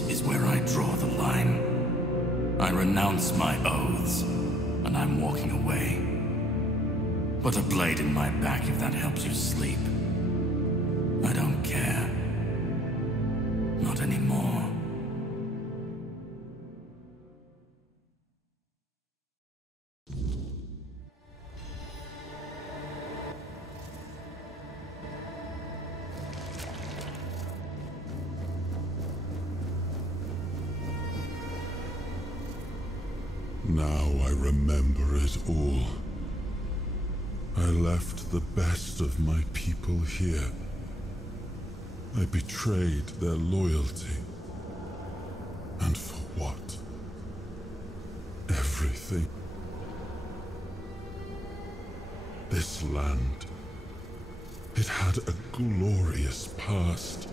is where I draw the line. I renounce my oaths, and I'm walking away. Put a blade in my back if that helps you sleep. I don't care. Not anymore. Now I remember it all. I left the best of my people here. I betrayed their loyalty. And for what? Everything. This land, it had a glorious past.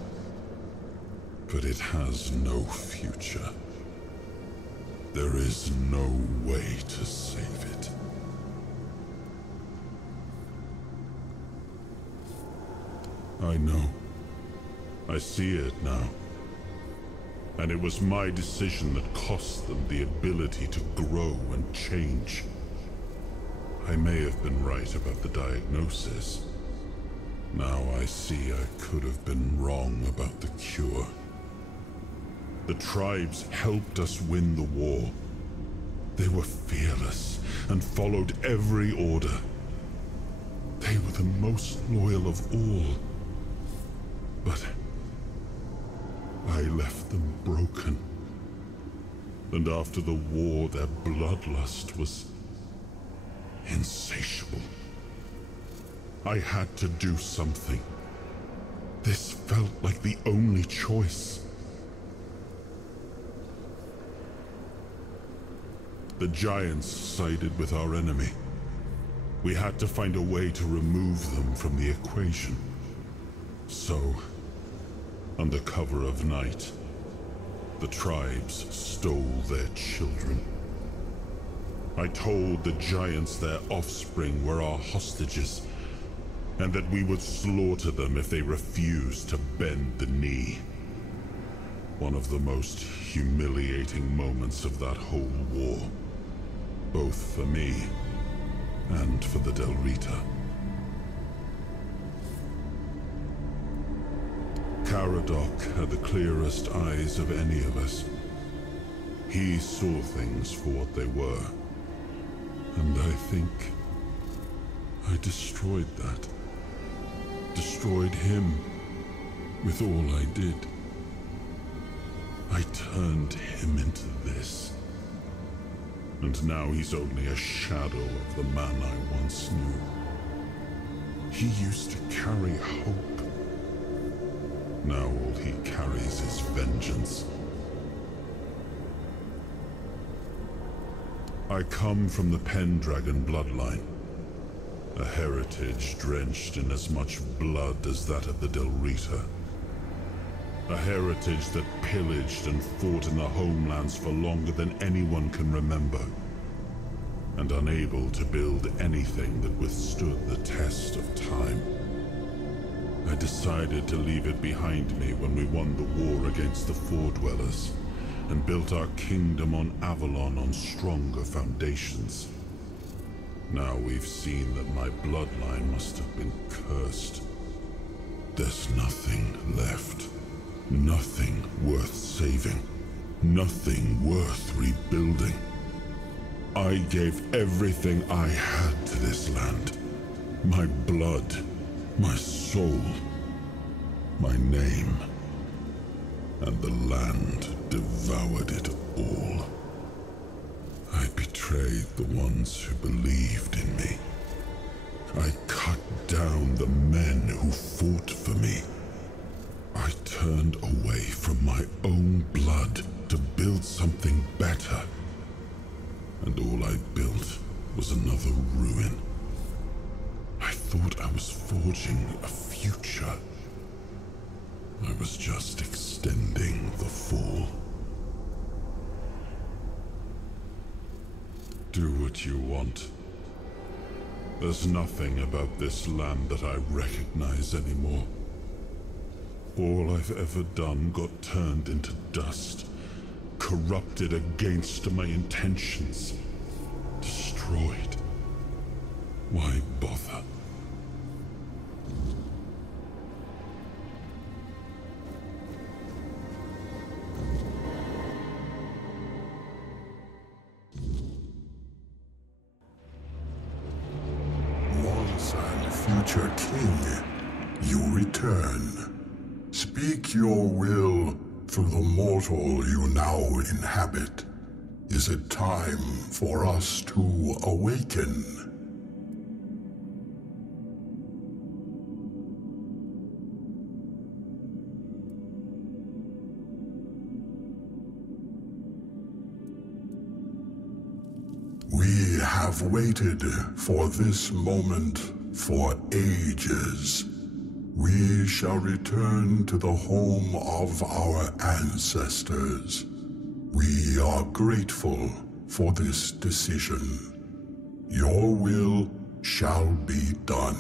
But it has no future. There is no way to save it. I know. I see it now. And it was my decision that cost them the ability to grow and change. I may have been right about the diagnosis. Now I see I could have been wrong about the cure. The tribes helped us win the war. They were fearless and followed every order. They were the most loyal of all. But I left them broken. And after the war, their bloodlust was insatiable. I had to do something. This felt like the only choice. The giants sided with our enemy. We had to find a way to remove them from the equation. So, under cover of night, the tribes stole their children. I told the giants their offspring were our hostages, and that we would slaughter them if they refused to bend the knee. One of the most humiliating moments of that whole war, both for me and for the Del Rita. Caradoc had the clearest eyes of any of us. He saw things for what they were, and I think I destroyed that. Destroyed him with all I did. I turned him into this. And now he's only a shadow of the man I once knew. He used to carry hope. Now all he carries is vengeance. I come from the Pendragon bloodline, a heritage drenched in as much blood as that of the Del Rita. A heritage that pillaged and fought in the homelands for longer than anyone can remember, and unable to build anything that withstood the test of time. I decided to leave it behind me when we won the war against the Four-Dwellers, and built our kingdom on Avalon on stronger foundations. Now we've seen that my bloodline must have been cursed. There's nothing left. Nothing worth saving. Nothing worth rebuilding. I gave everything I had to this land. My blood, my soul, my name. And the land devoured it all. I betrayed the ones who believed in me. I cut down the men who fought for me. I turned away from my own blood to build something better. And all I built was another ruin. I thought I was forging a future. I was just extending the fall. Do what you want. There's nothing about this land that I recognize anymore. All I've ever done got turned into dust, corrupted against my intentions, destroyed. Why bother? Once and future king, you return. Speak your will through the mortal you now inhabit. Is it time for us to awaken? We have waited for this moment for ages. We shall return to the home of our ancestors. We are grateful for this decision. Your will shall be done.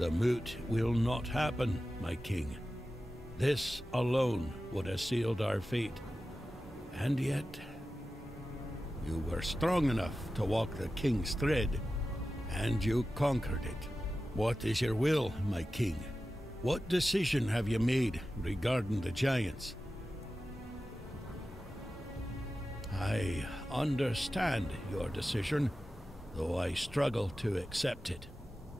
The moot will not happen, my king. This alone would have sealed our fate. And yet, you were strong enough to walk the king's thread, and you conquered it. What is your will, my king? What decision have you made regarding the giants? I understand your decision, though I struggle to accept it.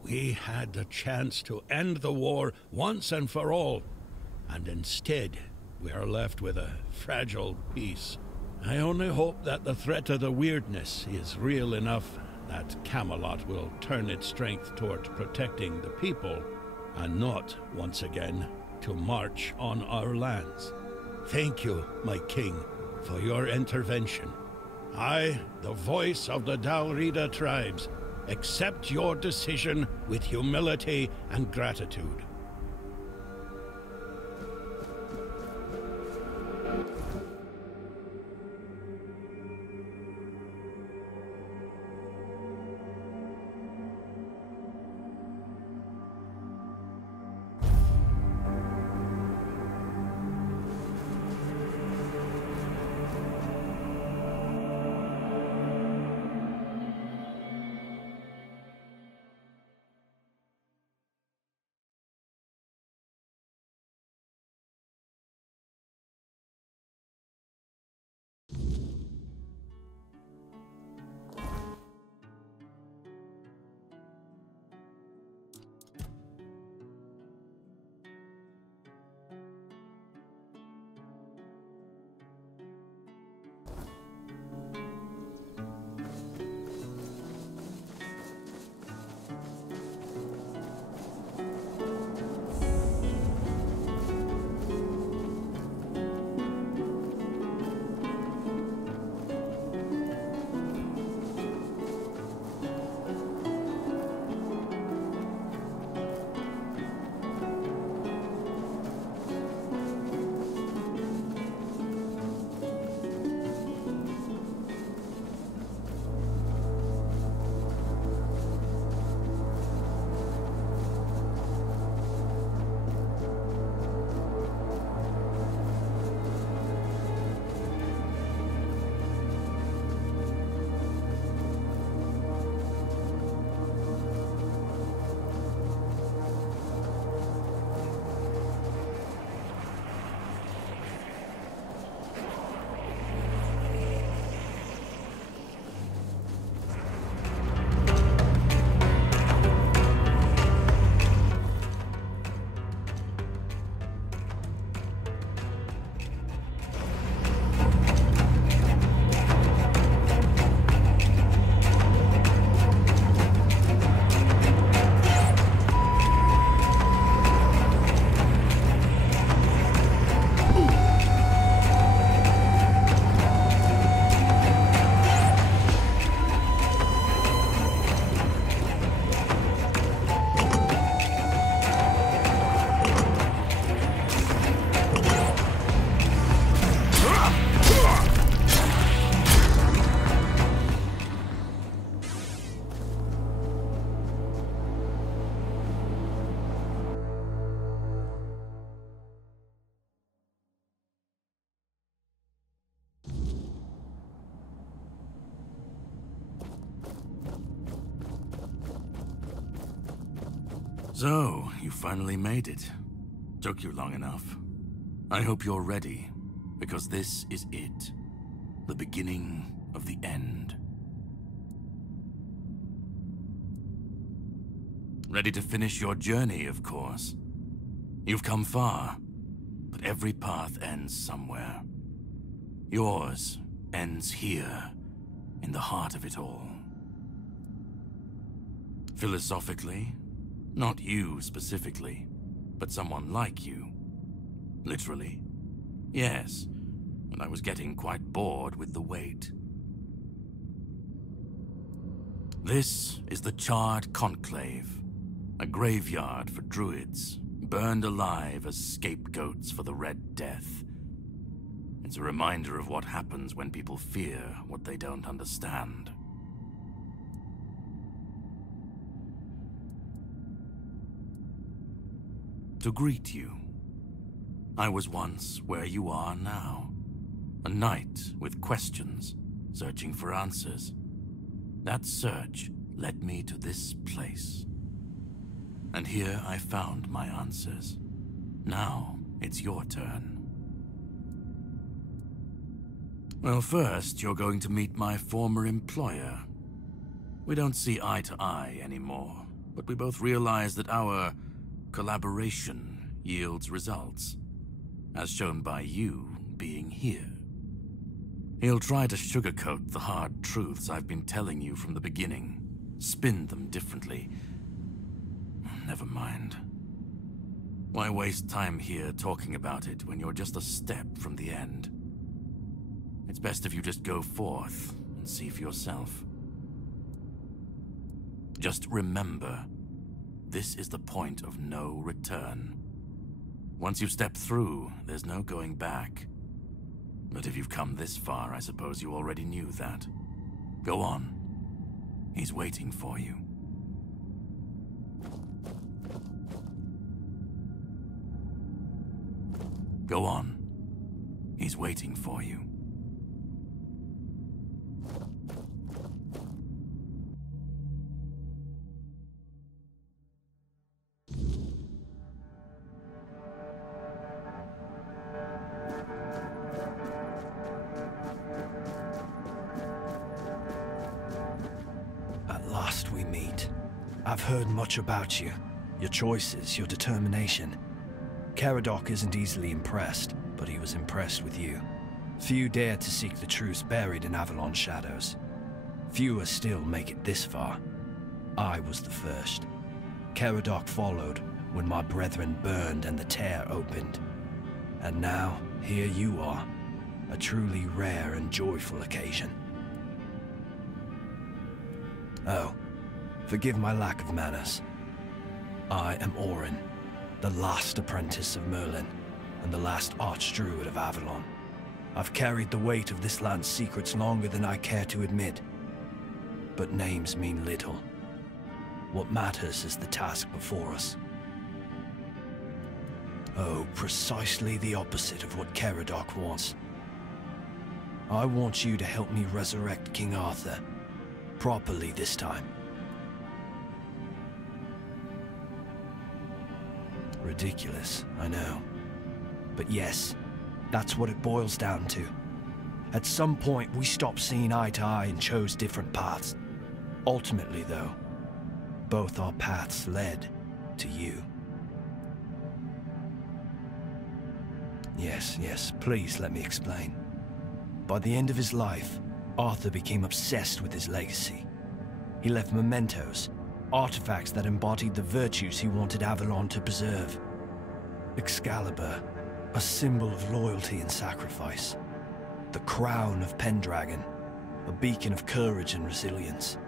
We had the chance to end the war once and for all, and instead we are left with a fragile peace. I only hope that the threat of the weirdness is real enough that Camelot will turn its strength toward protecting the people, and not, once again, to march on our lands. Thank you, my king, for your intervention. I, the voice of the Dalrida tribes, accept your decision with humility and gratitude. So, you finally made it. Took you long enough. I hope you're ready, because this is it. The beginning of the end. Ready to finish your journey, of course. You've come far, but every path ends somewhere. Yours ends here, in the heart of it all. Philosophically, not you specifically, but someone like you. Literally. Yes, and I was getting quite bored with the wait. This is the Charred Conclave, a graveyard for druids, burned alive as scapegoats for the Red Death. It's a reminder of what happens when people fear what they don't understand. to greet you. I was once where you are now. A knight with questions, searching for answers. That search led me to this place. And here I found my answers. Now it's your turn. Well, first, you're going to meet my former employer. We don't see eye to eye anymore, but we both realize that our collaboration yields results, as shown by you being here. He'll try to sugarcoat the hard truths I've been telling you from the beginning, spin them differently. Never mind. Why waste time here talking about it when you're just a step from the end? It's best if you just go forth and see for yourself. Just remember, this is the point of no return. Once you step through, there's no going back. But if you've come this far, I suppose you already knew that. Go on. He's waiting for you. Go on. He's waiting for you. At last we meet. I've heard much about you. Your choices, your determination. Caradoc isn't easily impressed, but he was impressed with you. Few dare to seek the truths buried in Avalon's shadows. Fewer still make it this far. I was the first. Caradoc followed when my brethren burned and the tear opened. And now, here you are. A truly rare and joyful occasion. Oh, forgive my lack of manners. I am Orin, the last apprentice of Merlin, and the last archdruid of Avalon. I've carried the weight of this land's secrets longer than I care to admit. But names mean little. What matters is the task before us. Oh, precisely the opposite of what Caradoc wants. I want you to help me resurrect King Arthur. Properly this time. Ridiculous, I know. But yes, that's what it boils down to. At some point, we stopped seeing eye to eye and chose different paths. Ultimately, though, both our paths led to you. Yes, please let me explain. By the end of his life, Arthur became obsessed with his legacy. He left mementos, artifacts that embodied the virtues he wanted Avalon to preserve. Excalibur, a symbol of loyalty and sacrifice. The crown of Pendragon, a beacon of courage and resilience.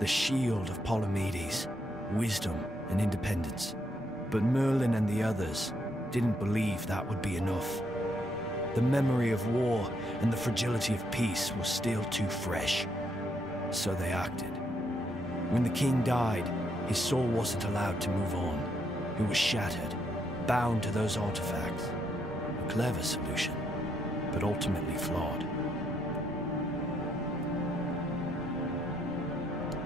The shield of Palamedes, wisdom and independence. But Merlin and the others didn't believe that would be enough. The memory of war and the fragility of peace was still too fresh. So they acted. When the king died, his soul wasn't allowed to move on. It was shattered, bound to those artifacts. A clever solution, but ultimately flawed.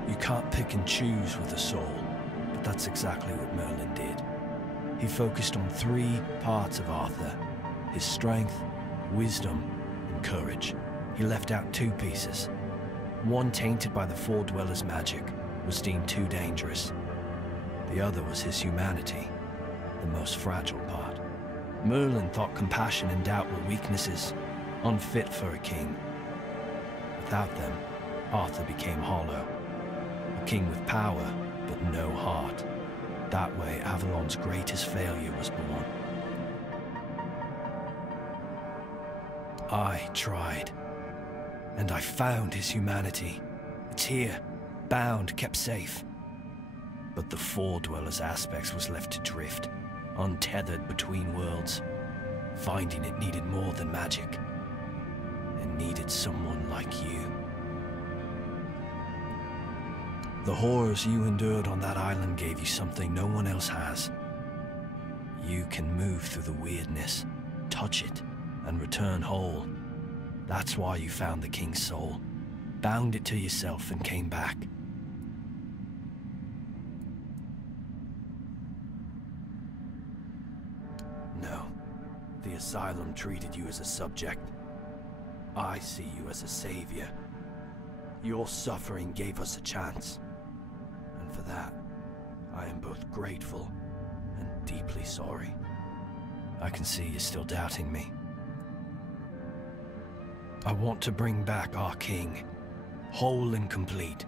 You can't pick and choose with a soul, but that's exactly what Merlin did. He focused on 3 parts of Arthur: his strength, wisdom, and courage. He left out 2 pieces. One, tainted by the Four Dwellers' magic, was deemed too dangerous. The other was his humanity, the most fragile part. Merlin thought compassion and doubt were weaknesses, unfit for a king. Without them, Arthur became hollow. A king with power, but no heart. That way, Avalon's greatest failure was born. I tried. And I found his humanity. It's here, bound, kept safe. But the Four Dwellers' aspects was left to drift, untethered between worlds. Finding it needed more than magic. It needed someone like you. The horrors you endured on that island gave you something no one else has. You can move through the weirdness, touch it, and return whole. That's why you found the King's soul, bound it to yourself, and came back. No. The Asylum treated you as a subject. I see you as a savior. Your suffering gave us a chance. And for that, I am both grateful and deeply sorry. I can see you're still doubting me. I want to bring back our king, whole and complete.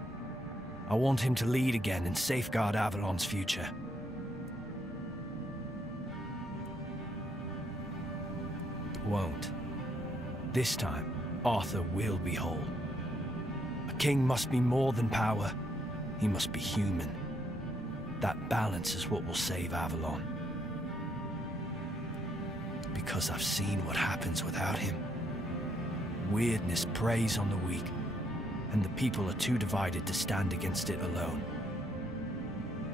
I want him to lead again and safeguard Avalon's future. Won't. This time, Arthur will be whole. A king must be more than power. He must be human. That balance is what will save Avalon. Because I've seen what happens without him. Weirdness preys on the weak, and the people are too divided to stand against it alone.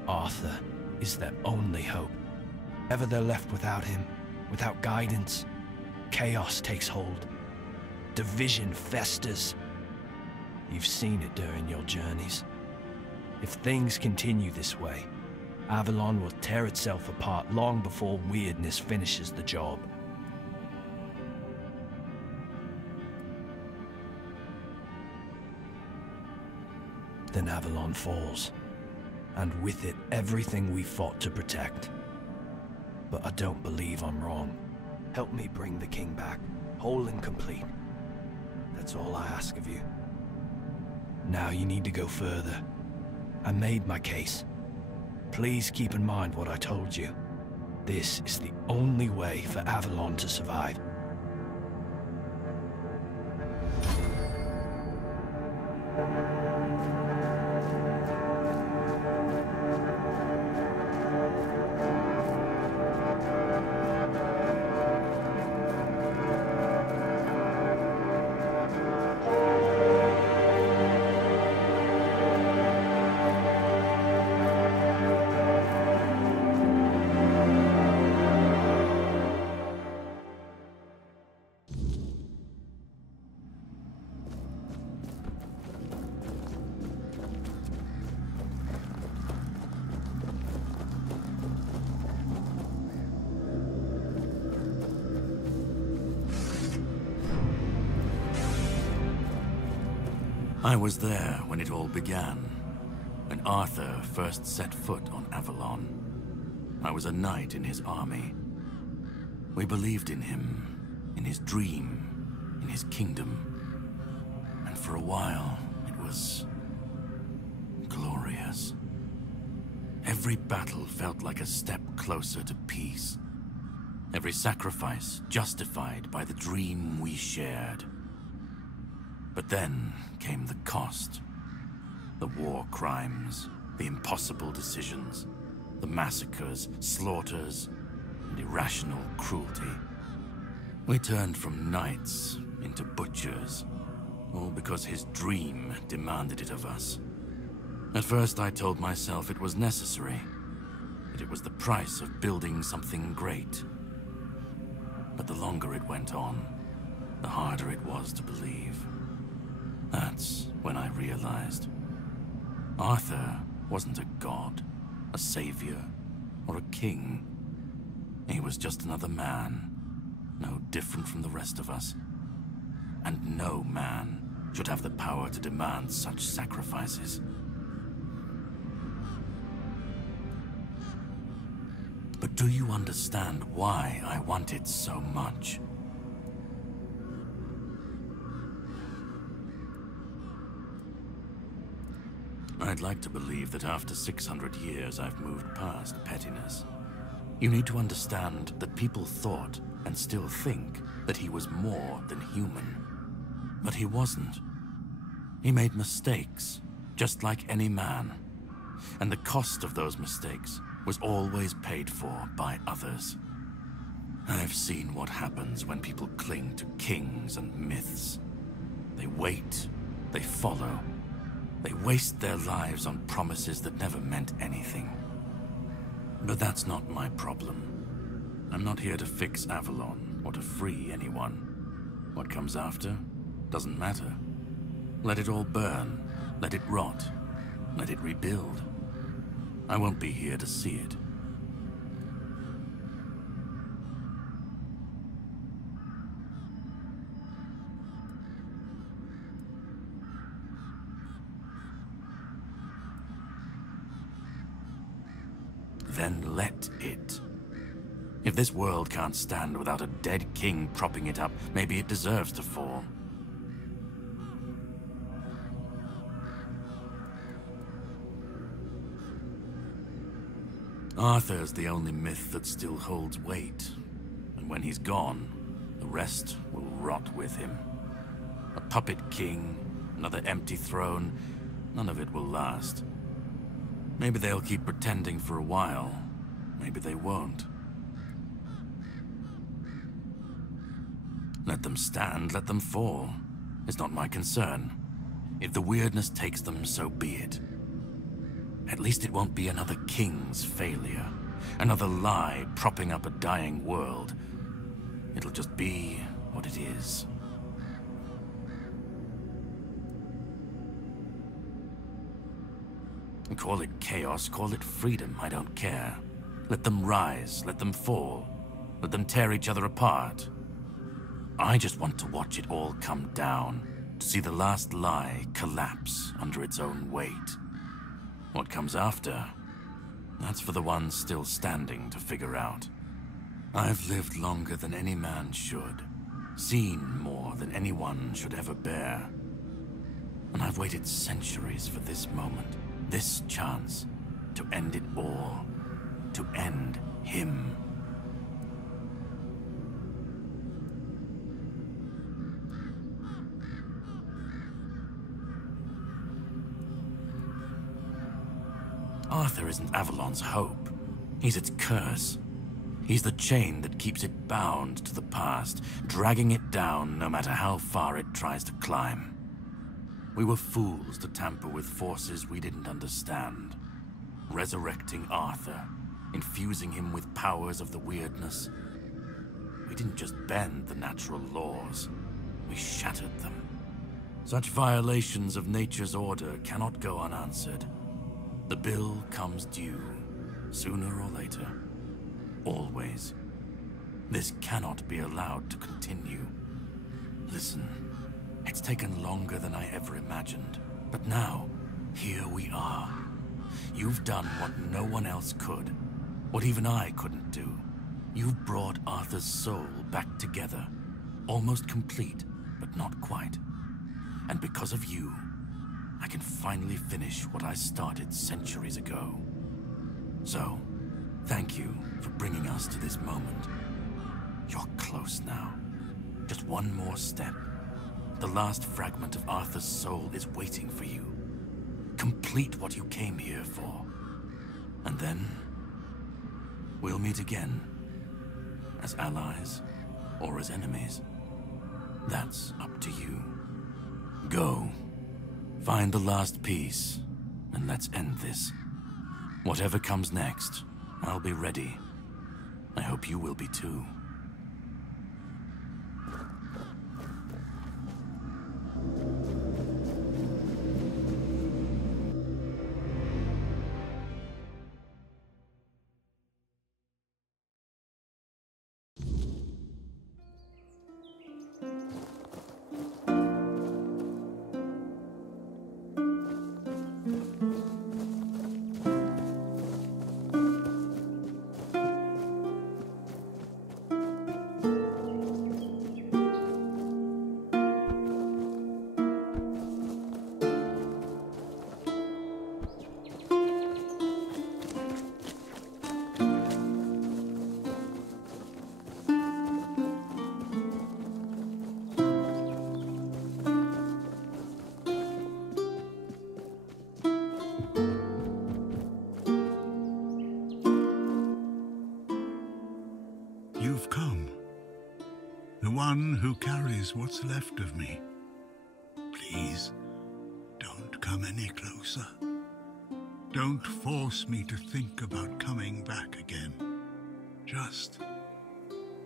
Arthur is their only hope. Ever they're left without him, without guidance, chaos takes hold. Division festers. You've seen it during your journeys. If things continue this way, Avalon will tear itself apart long before weirdness finishes the job. Then Avalon falls, and with it everything we fought to protect. But I don't believe I'm wrong. Help me bring the king back, whole and complete. That's all I ask of you. Now you need to go further. I made my case. Please keep in mind what I told you. This is the only way for Avalon to survive. I was there when it all began, when Arthur first set foot on Avalon. I was a knight in his army. We believed in him, in his dream, in his kingdom. And for a while, it was glorious. Every battle felt like a step closer to peace. Every sacrifice justified by the dream we shared. But then came the cost. The war crimes, the impossible decisions, the massacres, slaughters, and irrational cruelty. We turned from knights into butchers, all because his dream demanded it of us. At first I told myself it was necessary, that it was the price of building something great. But the longer it went on, the harder it was to believe. That's when I realized Arthur wasn't a god, a savior, or a king. He was just another man, no different from the rest of us. And no man should have the power to demand such sacrifices. But do you understand why I want it so much? I'd like to believe that after 600 years I've moved past pettiness. You need to understand that people thought, and still think, that he was more than human. But he wasn't. He made mistakes, just like any man. And the cost of those mistakes was always paid for by others. I've seen what happens when people cling to kings and myths. They wait, they follow. They waste their lives on promises that never meant anything. But that's not my problem. I'm not here to fix Avalon or to free anyone. What comes after doesn't matter. Let it all burn. Let it rot. Let it rebuild. I won't be here to see it. Then let it. If this world can't stand without a dead king propping it up, maybe it deserves to fall. Arthur's the only myth that still holds weight. And when he's gone, the rest will rot with him. A puppet king, another empty throne, none of it will last. Maybe they'll keep pretending for a while. Maybe they won't. Let them stand, let them fall. It's not my concern. If the weirdness takes them, so be it. At least it won't be another king's failure. Another lie propping up a dying world. It'll just be what it is. Call it chaos, call it freedom, I don't care. Let them rise, let them fall. Let them tear each other apart. I just want to watch it all come down. To see the last lie collapse under its own weight. What comes after? That's for the ones still standing to figure out. I've lived longer than any man should. Seen more than anyone should ever bear. And I've waited centuries for this moment. This chance to end it all, to end him. Arthur isn't Avalon's hope. He's its curse. He's the chain that keeps it bound to the past, dragging it down no matter how far it tries to climb. We were fools to tamper with forces we didn't understand. Resurrecting Arthur, infusing him with powers of the weirdness. We didn't just bend the natural laws, we shattered them. Such violations of nature's order cannot go unanswered. The bill comes due, sooner or later. Always. This cannot be allowed to continue. Listen. It's taken longer than I ever imagined. But now, here we are. You've done what no one else could. What even I couldn't do. You've brought Arthur's soul back together. Almost complete, but not quite. And because of you, I can finally finish what I started centuries ago. So, thank you for bringing us to this moment. You're close now. Just one more step. The last fragment of Arthur's soul is waiting for you. Complete what you came here for. And then, we'll meet again. As allies, or as enemies. That's up to you. Go. Find the last piece, and let's end this. Whatever comes next, I'll be ready. I hope you will be too. You've come. The one who carries what's left of me. Please, don't come any closer. Don't force me to think about coming back again. Just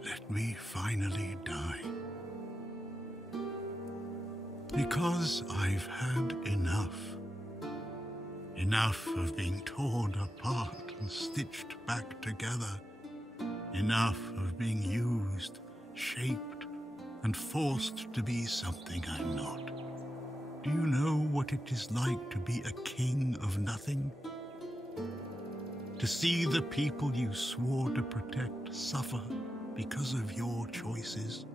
let me finally die. Because I've had enough. Enough of being torn apart and stitched back together. Enough of being used, shaped, and forced to be something I'm not. Do you know what it is like to be a king of nothing? To see the people you swore to protect suffer because of your choices?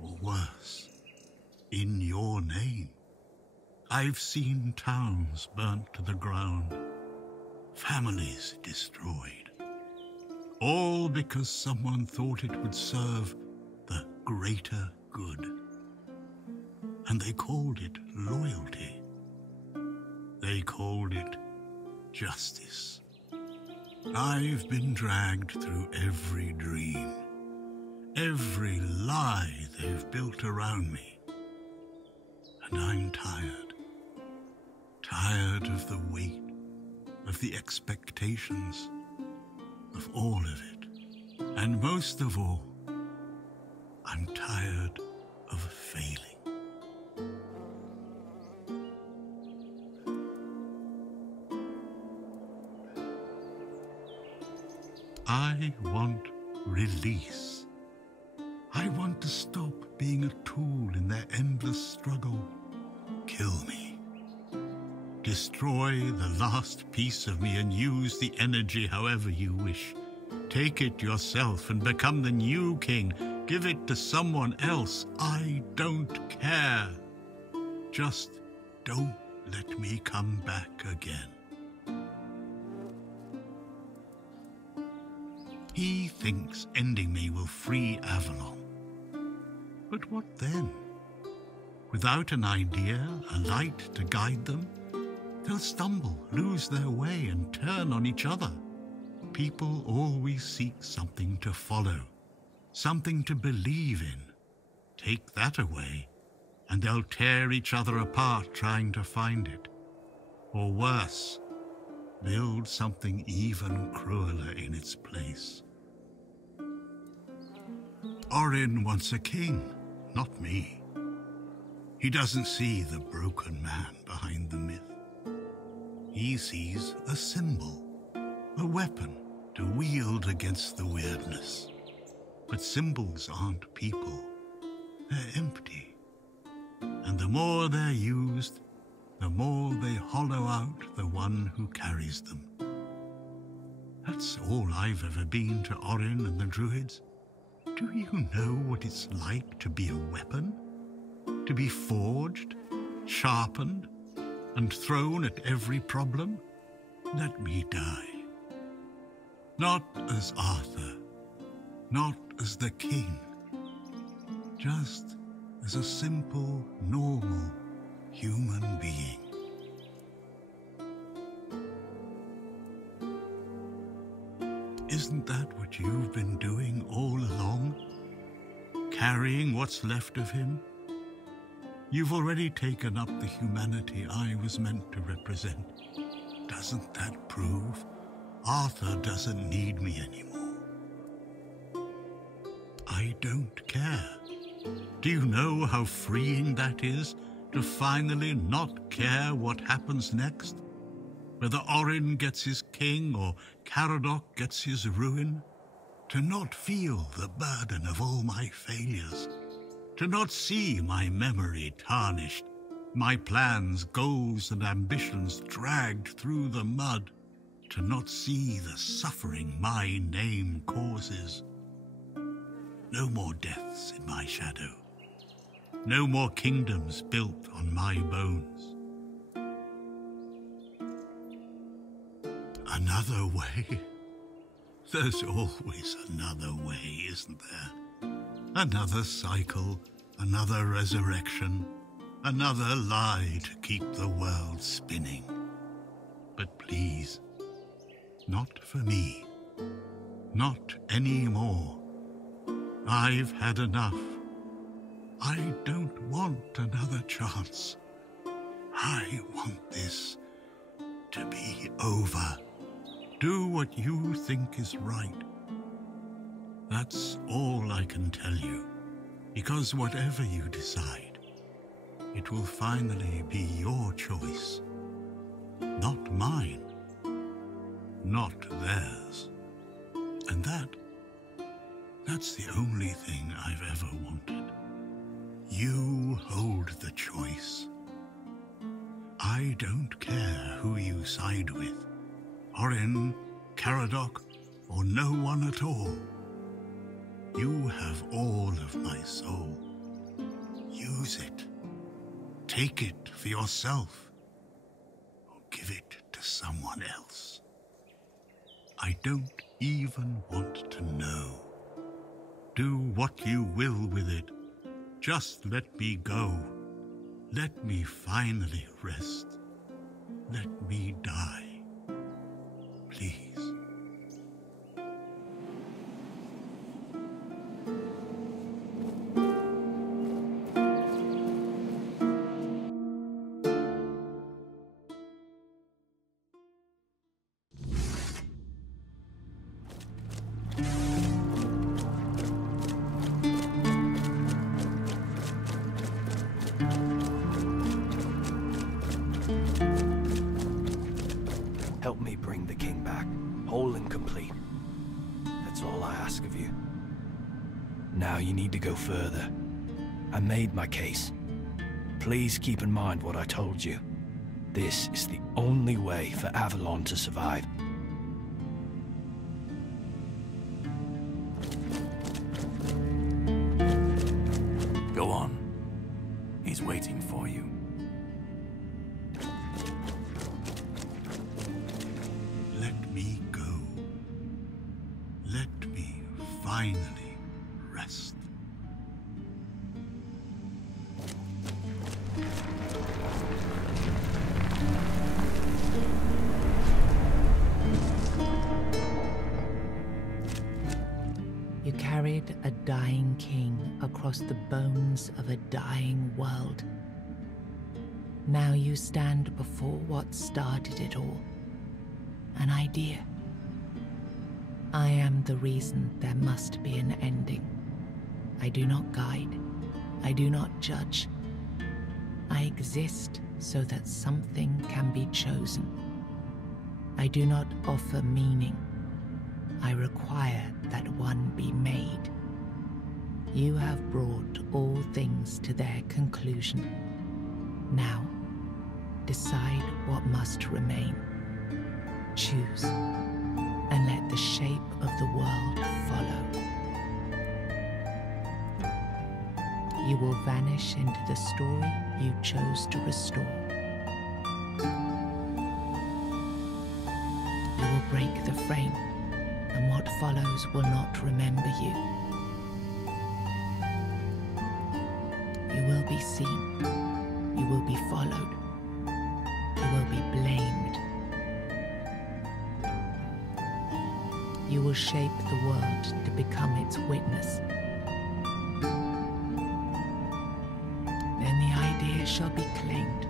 Or worse, in your name. I've seen towns burnt to the ground, families destroyed, all because someone thought it would serve the greater good. And they called it loyalty. They called it justice. I've been dragged through every dream, every lie they've built around me. And I'm tired. Tired of the weight, of the expectations, of all of it. And most of all, I'm tired of failing. I want release. I want to stop being a tool in their endless struggle. Kill me. Destroy the last piece of me and use the energy however you wish. Take it yourself and become the new king. Give it to someone else. I don't care. Just don't let me come back again. He thinks ending me will free Avalon. But what then? Without an idea, a light to guide them, they'll stumble, lose their way, and turn on each other. People always seek something to follow, something to believe in. Take that away, and they'll tear each other apart trying to find it. Or worse, build something even crueler in its place. Orin wants a king, not me. He doesn't see the broken man behind the myth. He sees a symbol, a weapon to wield against the weirdness. But symbols aren't people. They're empty. And the more they're used, the more they hollow out the one who carries them. That's all I've ever been to Orin and the Druids. Do you know what it's like to be a weapon? To be forged, sharpened, and thrown at every problem? Let me die. Not as Arthur, not as the king, just as a simple, normal human being. Isn't that what you've been doing all along? Carrying what's left of him? You've already taken up the humanity I was meant to represent. Doesn't that prove Arthur doesn't need me anymore? I don't care. Do you know how freeing that is, to finally not care what happens next? Whether Orin gets his king or Caradoc gets his ruin? To not feel the burden of all my failures. To not see my memory tarnished, my plans, goals, and ambitions dragged through the mud. To not see the suffering my name causes. No more deaths in my shadow. No more kingdoms built on my bones. Another way? There's always another way, isn't there? Another cycle, another resurrection, another lie to keep the world spinning. But please, not for me. Not anymore. I've had enough. I don't want another chance. I want this to be over. Do what you think is right. That's all I can tell you, because whatever you decide, it will finally be your choice, not mine, not theirs. And that's the only thing I've ever wanted. You hold the choice. I don't care who you side with, Orin, Caradoc, or no one at all. You have all of my soul. Use it. Take it for yourself, or give it to someone else. I don't even want to know. Do what you will with it. Just let me go. Let me finally rest. Let me die. Please. Help me bring the king back, whole and complete. That's all I ask of you. Now you need to go further. I made my case. Please keep in mind what I told you. This is the only way for Avalon to survive. Go on. He's waiting for you. Let me go. Let me finally rest. You carried a dying king across the bones of a dying world. Now you stand before what started it all. An idea. I am the reason there must be an ending. I do not guide. I do not judge. I exist so that something can be chosen. I do not offer meaning. I require that one be made. You have brought all things to their conclusion. Now, decide what must remain. Choose, and let the shape of the world follow. You will vanish into the story you chose to restore. You will break the frame, and what follows will not remember you. You will be seen. You will be followed. You will be blamed. You will shape the world to become its witness. Then the idea shall be claimed,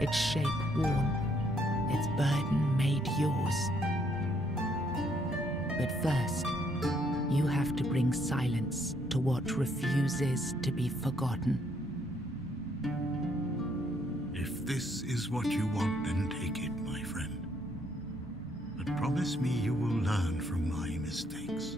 its shape worn, its burden made yours. But first, you have to bring silence to what refuses to be forgotten. If this is what you want, then take it, my friend. But promise me you will learn from my mistakes.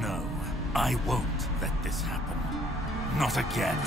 No, I won't let this happen. Not again.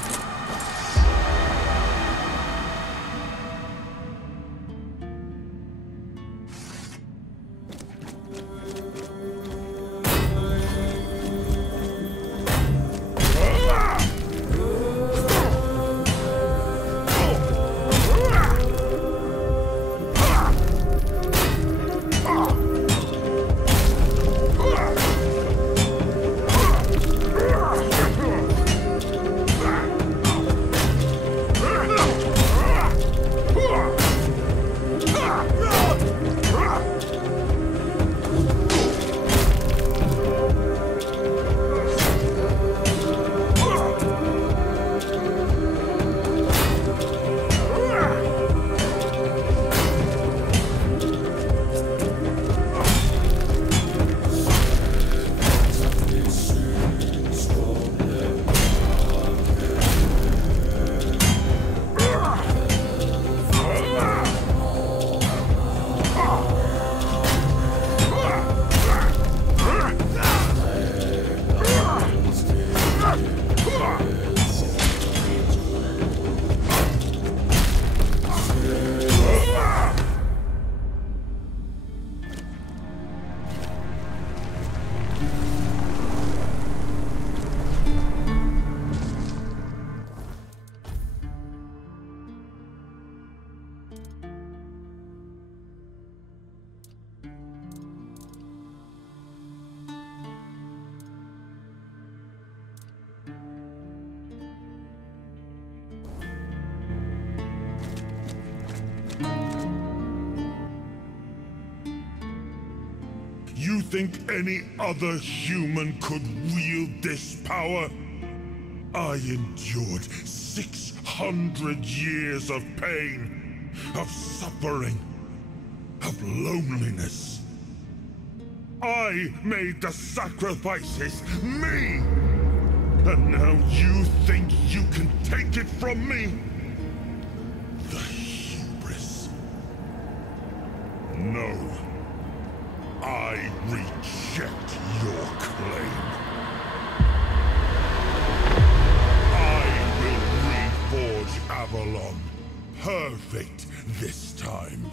You think any other human could wield this power? I endured 600 years of pain, of suffering, of loneliness. I made the sacrifices, me! And now you think you can take it from me? The hubris. No. I reject your claim. I will reforge Avalon. Perfect this time.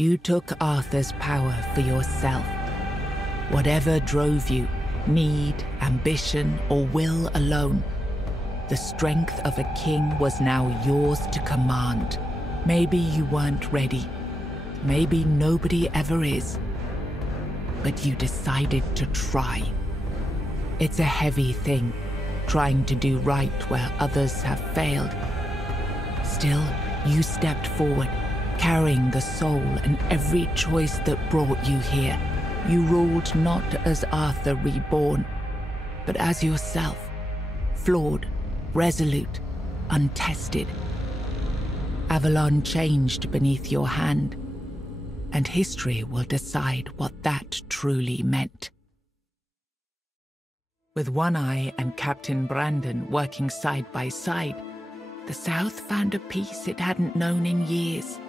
You took Arthur's power for yourself. Whatever drove you, need, ambition, or will alone, the strength of a king was now yours to command. Maybe you weren't ready. Maybe nobody ever is. But you decided to try. It's a heavy thing, trying to do right where others have failed. Still, you stepped forward, carrying the soul and every choice that brought you here. You ruled not as Arthur reborn, but as yourself, flawed, resolute, untested. Avalon changed beneath your hand, and history will decide what that truly meant. With One Eye and Captain Brandon working side by side, the South found a peace it hadn't known in years.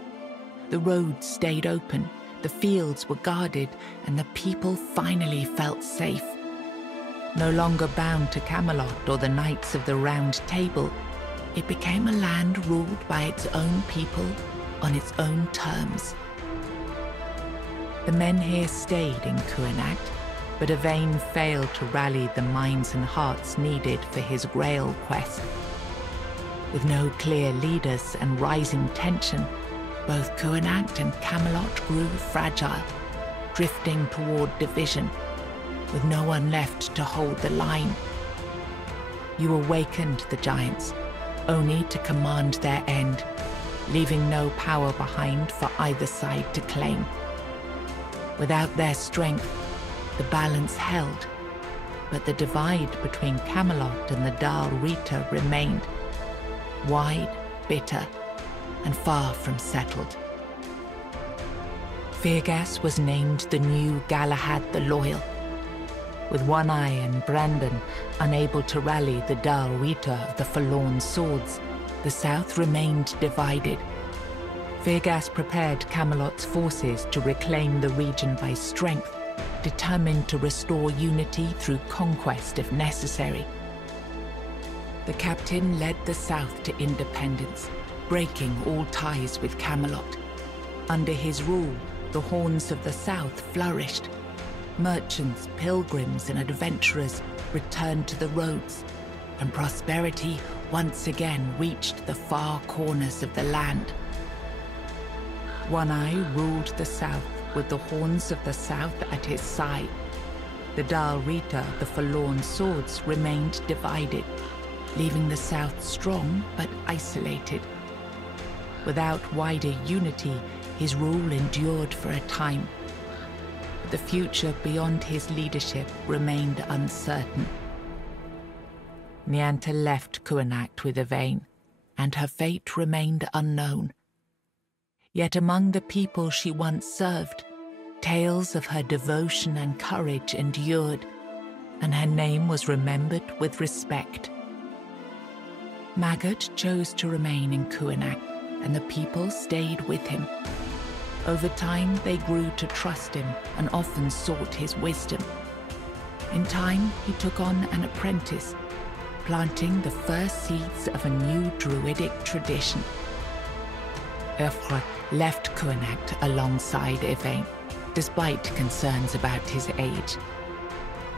The roads stayed open, the fields were guarded, and the people finally felt safe. No longer bound to Camelot or the Knights of the Round Table, it became a land ruled by its own people on its own terms. The men here stayed in Kuanacht, but Yvain failed to rally the minds and hearts needed for his Grail quest. With no clear leaders and rising tension, both Kuanacht and Camelot grew fragile, drifting toward division, with no one left to hold the line. You awakened the giants, only to command their end, leaving no power behind for either side to claim. Without their strength, the balance held, but the divide between Camelot and the Dal Rita remained, wide, bitter, and far from settled. Firgas was named the new Galahad the Loyal. With One Eye and Brandon unable to rally the Dal Rita of the Forlorn Swords, the South remained divided. Firgas prepared Camelot's forces to reclaim the region by strength, determined to restore unity through conquest if necessary. The captain led the South to independence, breaking all ties with Camelot. Under his rule, the Horns of the South flourished. Merchants, pilgrims, and adventurers returned to the roads, and prosperity once again reached the far corners of the land. One Eye ruled the south with the horns of the south at his side. The Dal Rita, the Forlorn Swords, remained divided, leaving the south strong but isolated. Without wider unity, his rule endured for a time. The future beyond his leadership remained uncertain. Nianta left Kuanacht with Yvain, and her fate remained unknown. Yet among the people she once served, tales of her devotion and courage endured, and her name was remembered with respect. Maggot chose to remain in Kuanacht, and the people stayed with him. Over time, they grew to trust him and often sought his wisdom. In time, he took on an apprentice, planting the first seeds of a new druidic tradition. Eothra left Kuanacht alongside Yvain, despite concerns about his age.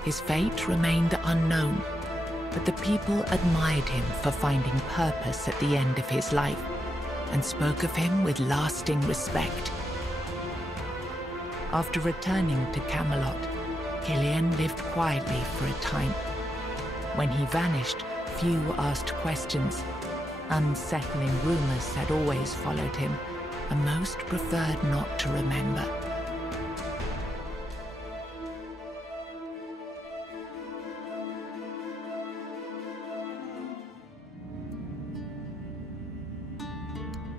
His fate remained unknown, but the people admired him for finding purpose at the end of his life, and spoke of him with lasting respect. After returning to Camelot, Cillian lived quietly for a time. When he vanished, few asked questions. Unsettling rumors had always followed him, and most preferred not to remember.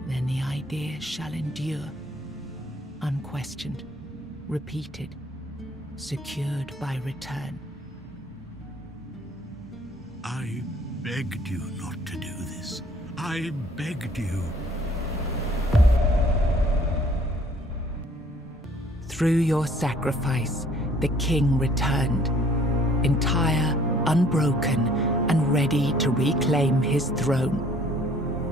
Then the idea shall endure, unquestioned, repeated, secured by return. I begged you not to do this. I begged you. Through your sacrifice, the king returned, entire, unbroken, and ready to reclaim his throne.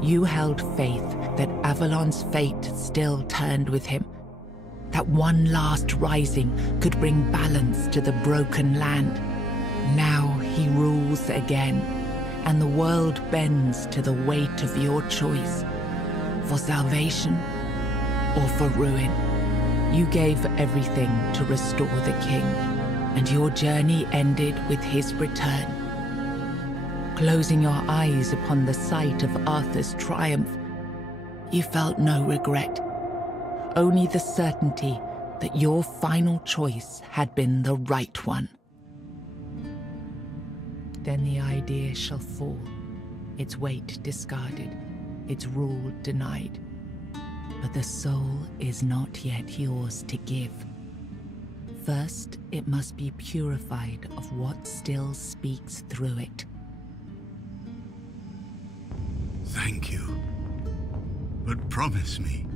You held faith that Avalon's fate still turned with him, that one last rising could bring balance to the broken land. Now he rules again, and the world bends to the weight of your choice, for salvation or for ruin. You gave everything to restore the king, and your journey ended with his return. Closing your eyes upon the sight of Arthur's triumph, you felt no regret, only the certainty that your final choice had been the right one. Then the idea shall fall, its weight discarded, its rule denied. But the soul is not yet yours to give. First, it must be purified of what still speaks through it. Thank you. But promise me,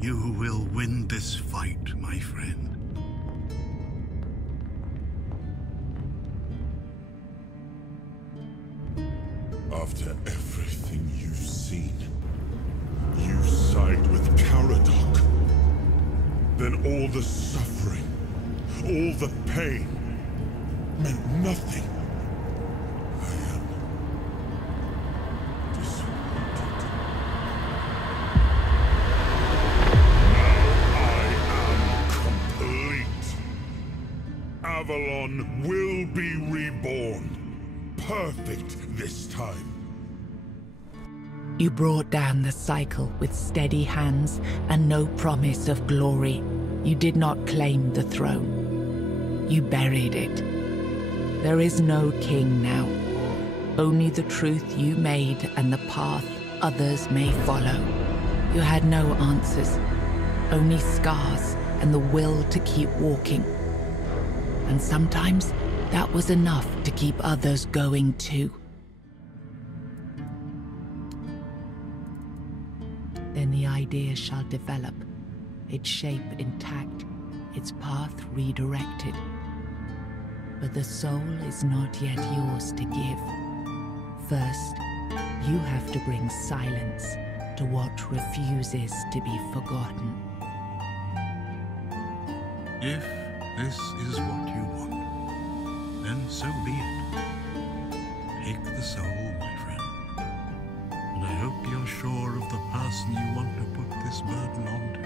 you will win this fight, my friend. After everything you've seen, you side with Caradoc. Then all the suffering, all the pain, meant nothing. I am disappointed. Now I am complete. Avalon will be reborn. Perfect this time. You brought down the cycle with steady hands and no promise of glory. You did not claim the throne. You buried it. There is no king now. Only the truth you made and the path others may follow. You had no answers, only scars and the will to keep walking. And sometimes that was enough to keep others going too. Then the idea shall develop, its shape intact, its path redirected. But the soul is not yet yours to give. First, you have to bring silence to what refuses to be forgotten. If this is what you want, then so be it. Take the soul, my friend. this burden onto.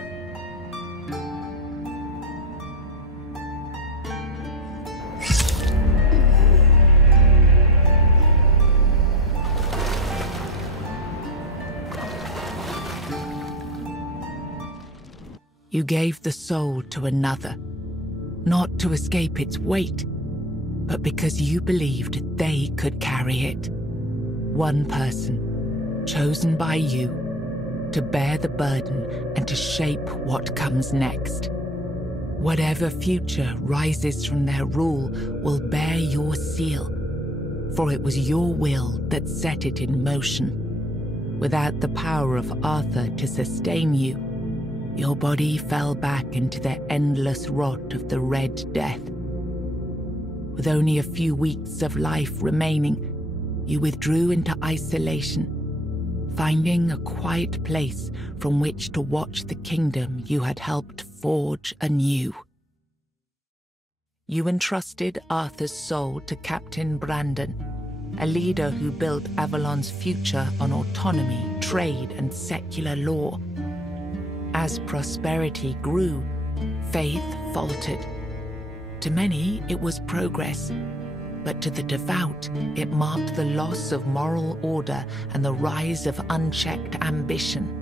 You gave the soul to another, not to escape its weight, but because you believed they could carry it. One person, chosen by you, to bear the burden and to shape what comes next. Whatever future rises from their rule will bear your seal, for it was your will that set it in motion. Without the power of Arthur to sustain you, your body fell back into the endless rot of the Red Death. With only a few weeks of life remaining, you withdrew into isolation, finding a quiet place from which to watch the kingdom you had helped forge anew. You entrusted Arthur's soul to Captain Brandon, a leader who built Avalon's future on autonomy, trade, and secular law. As prosperity grew, faith faltered. To many, it was progress, but to the devout, it marked the loss of moral order and the rise of unchecked ambition.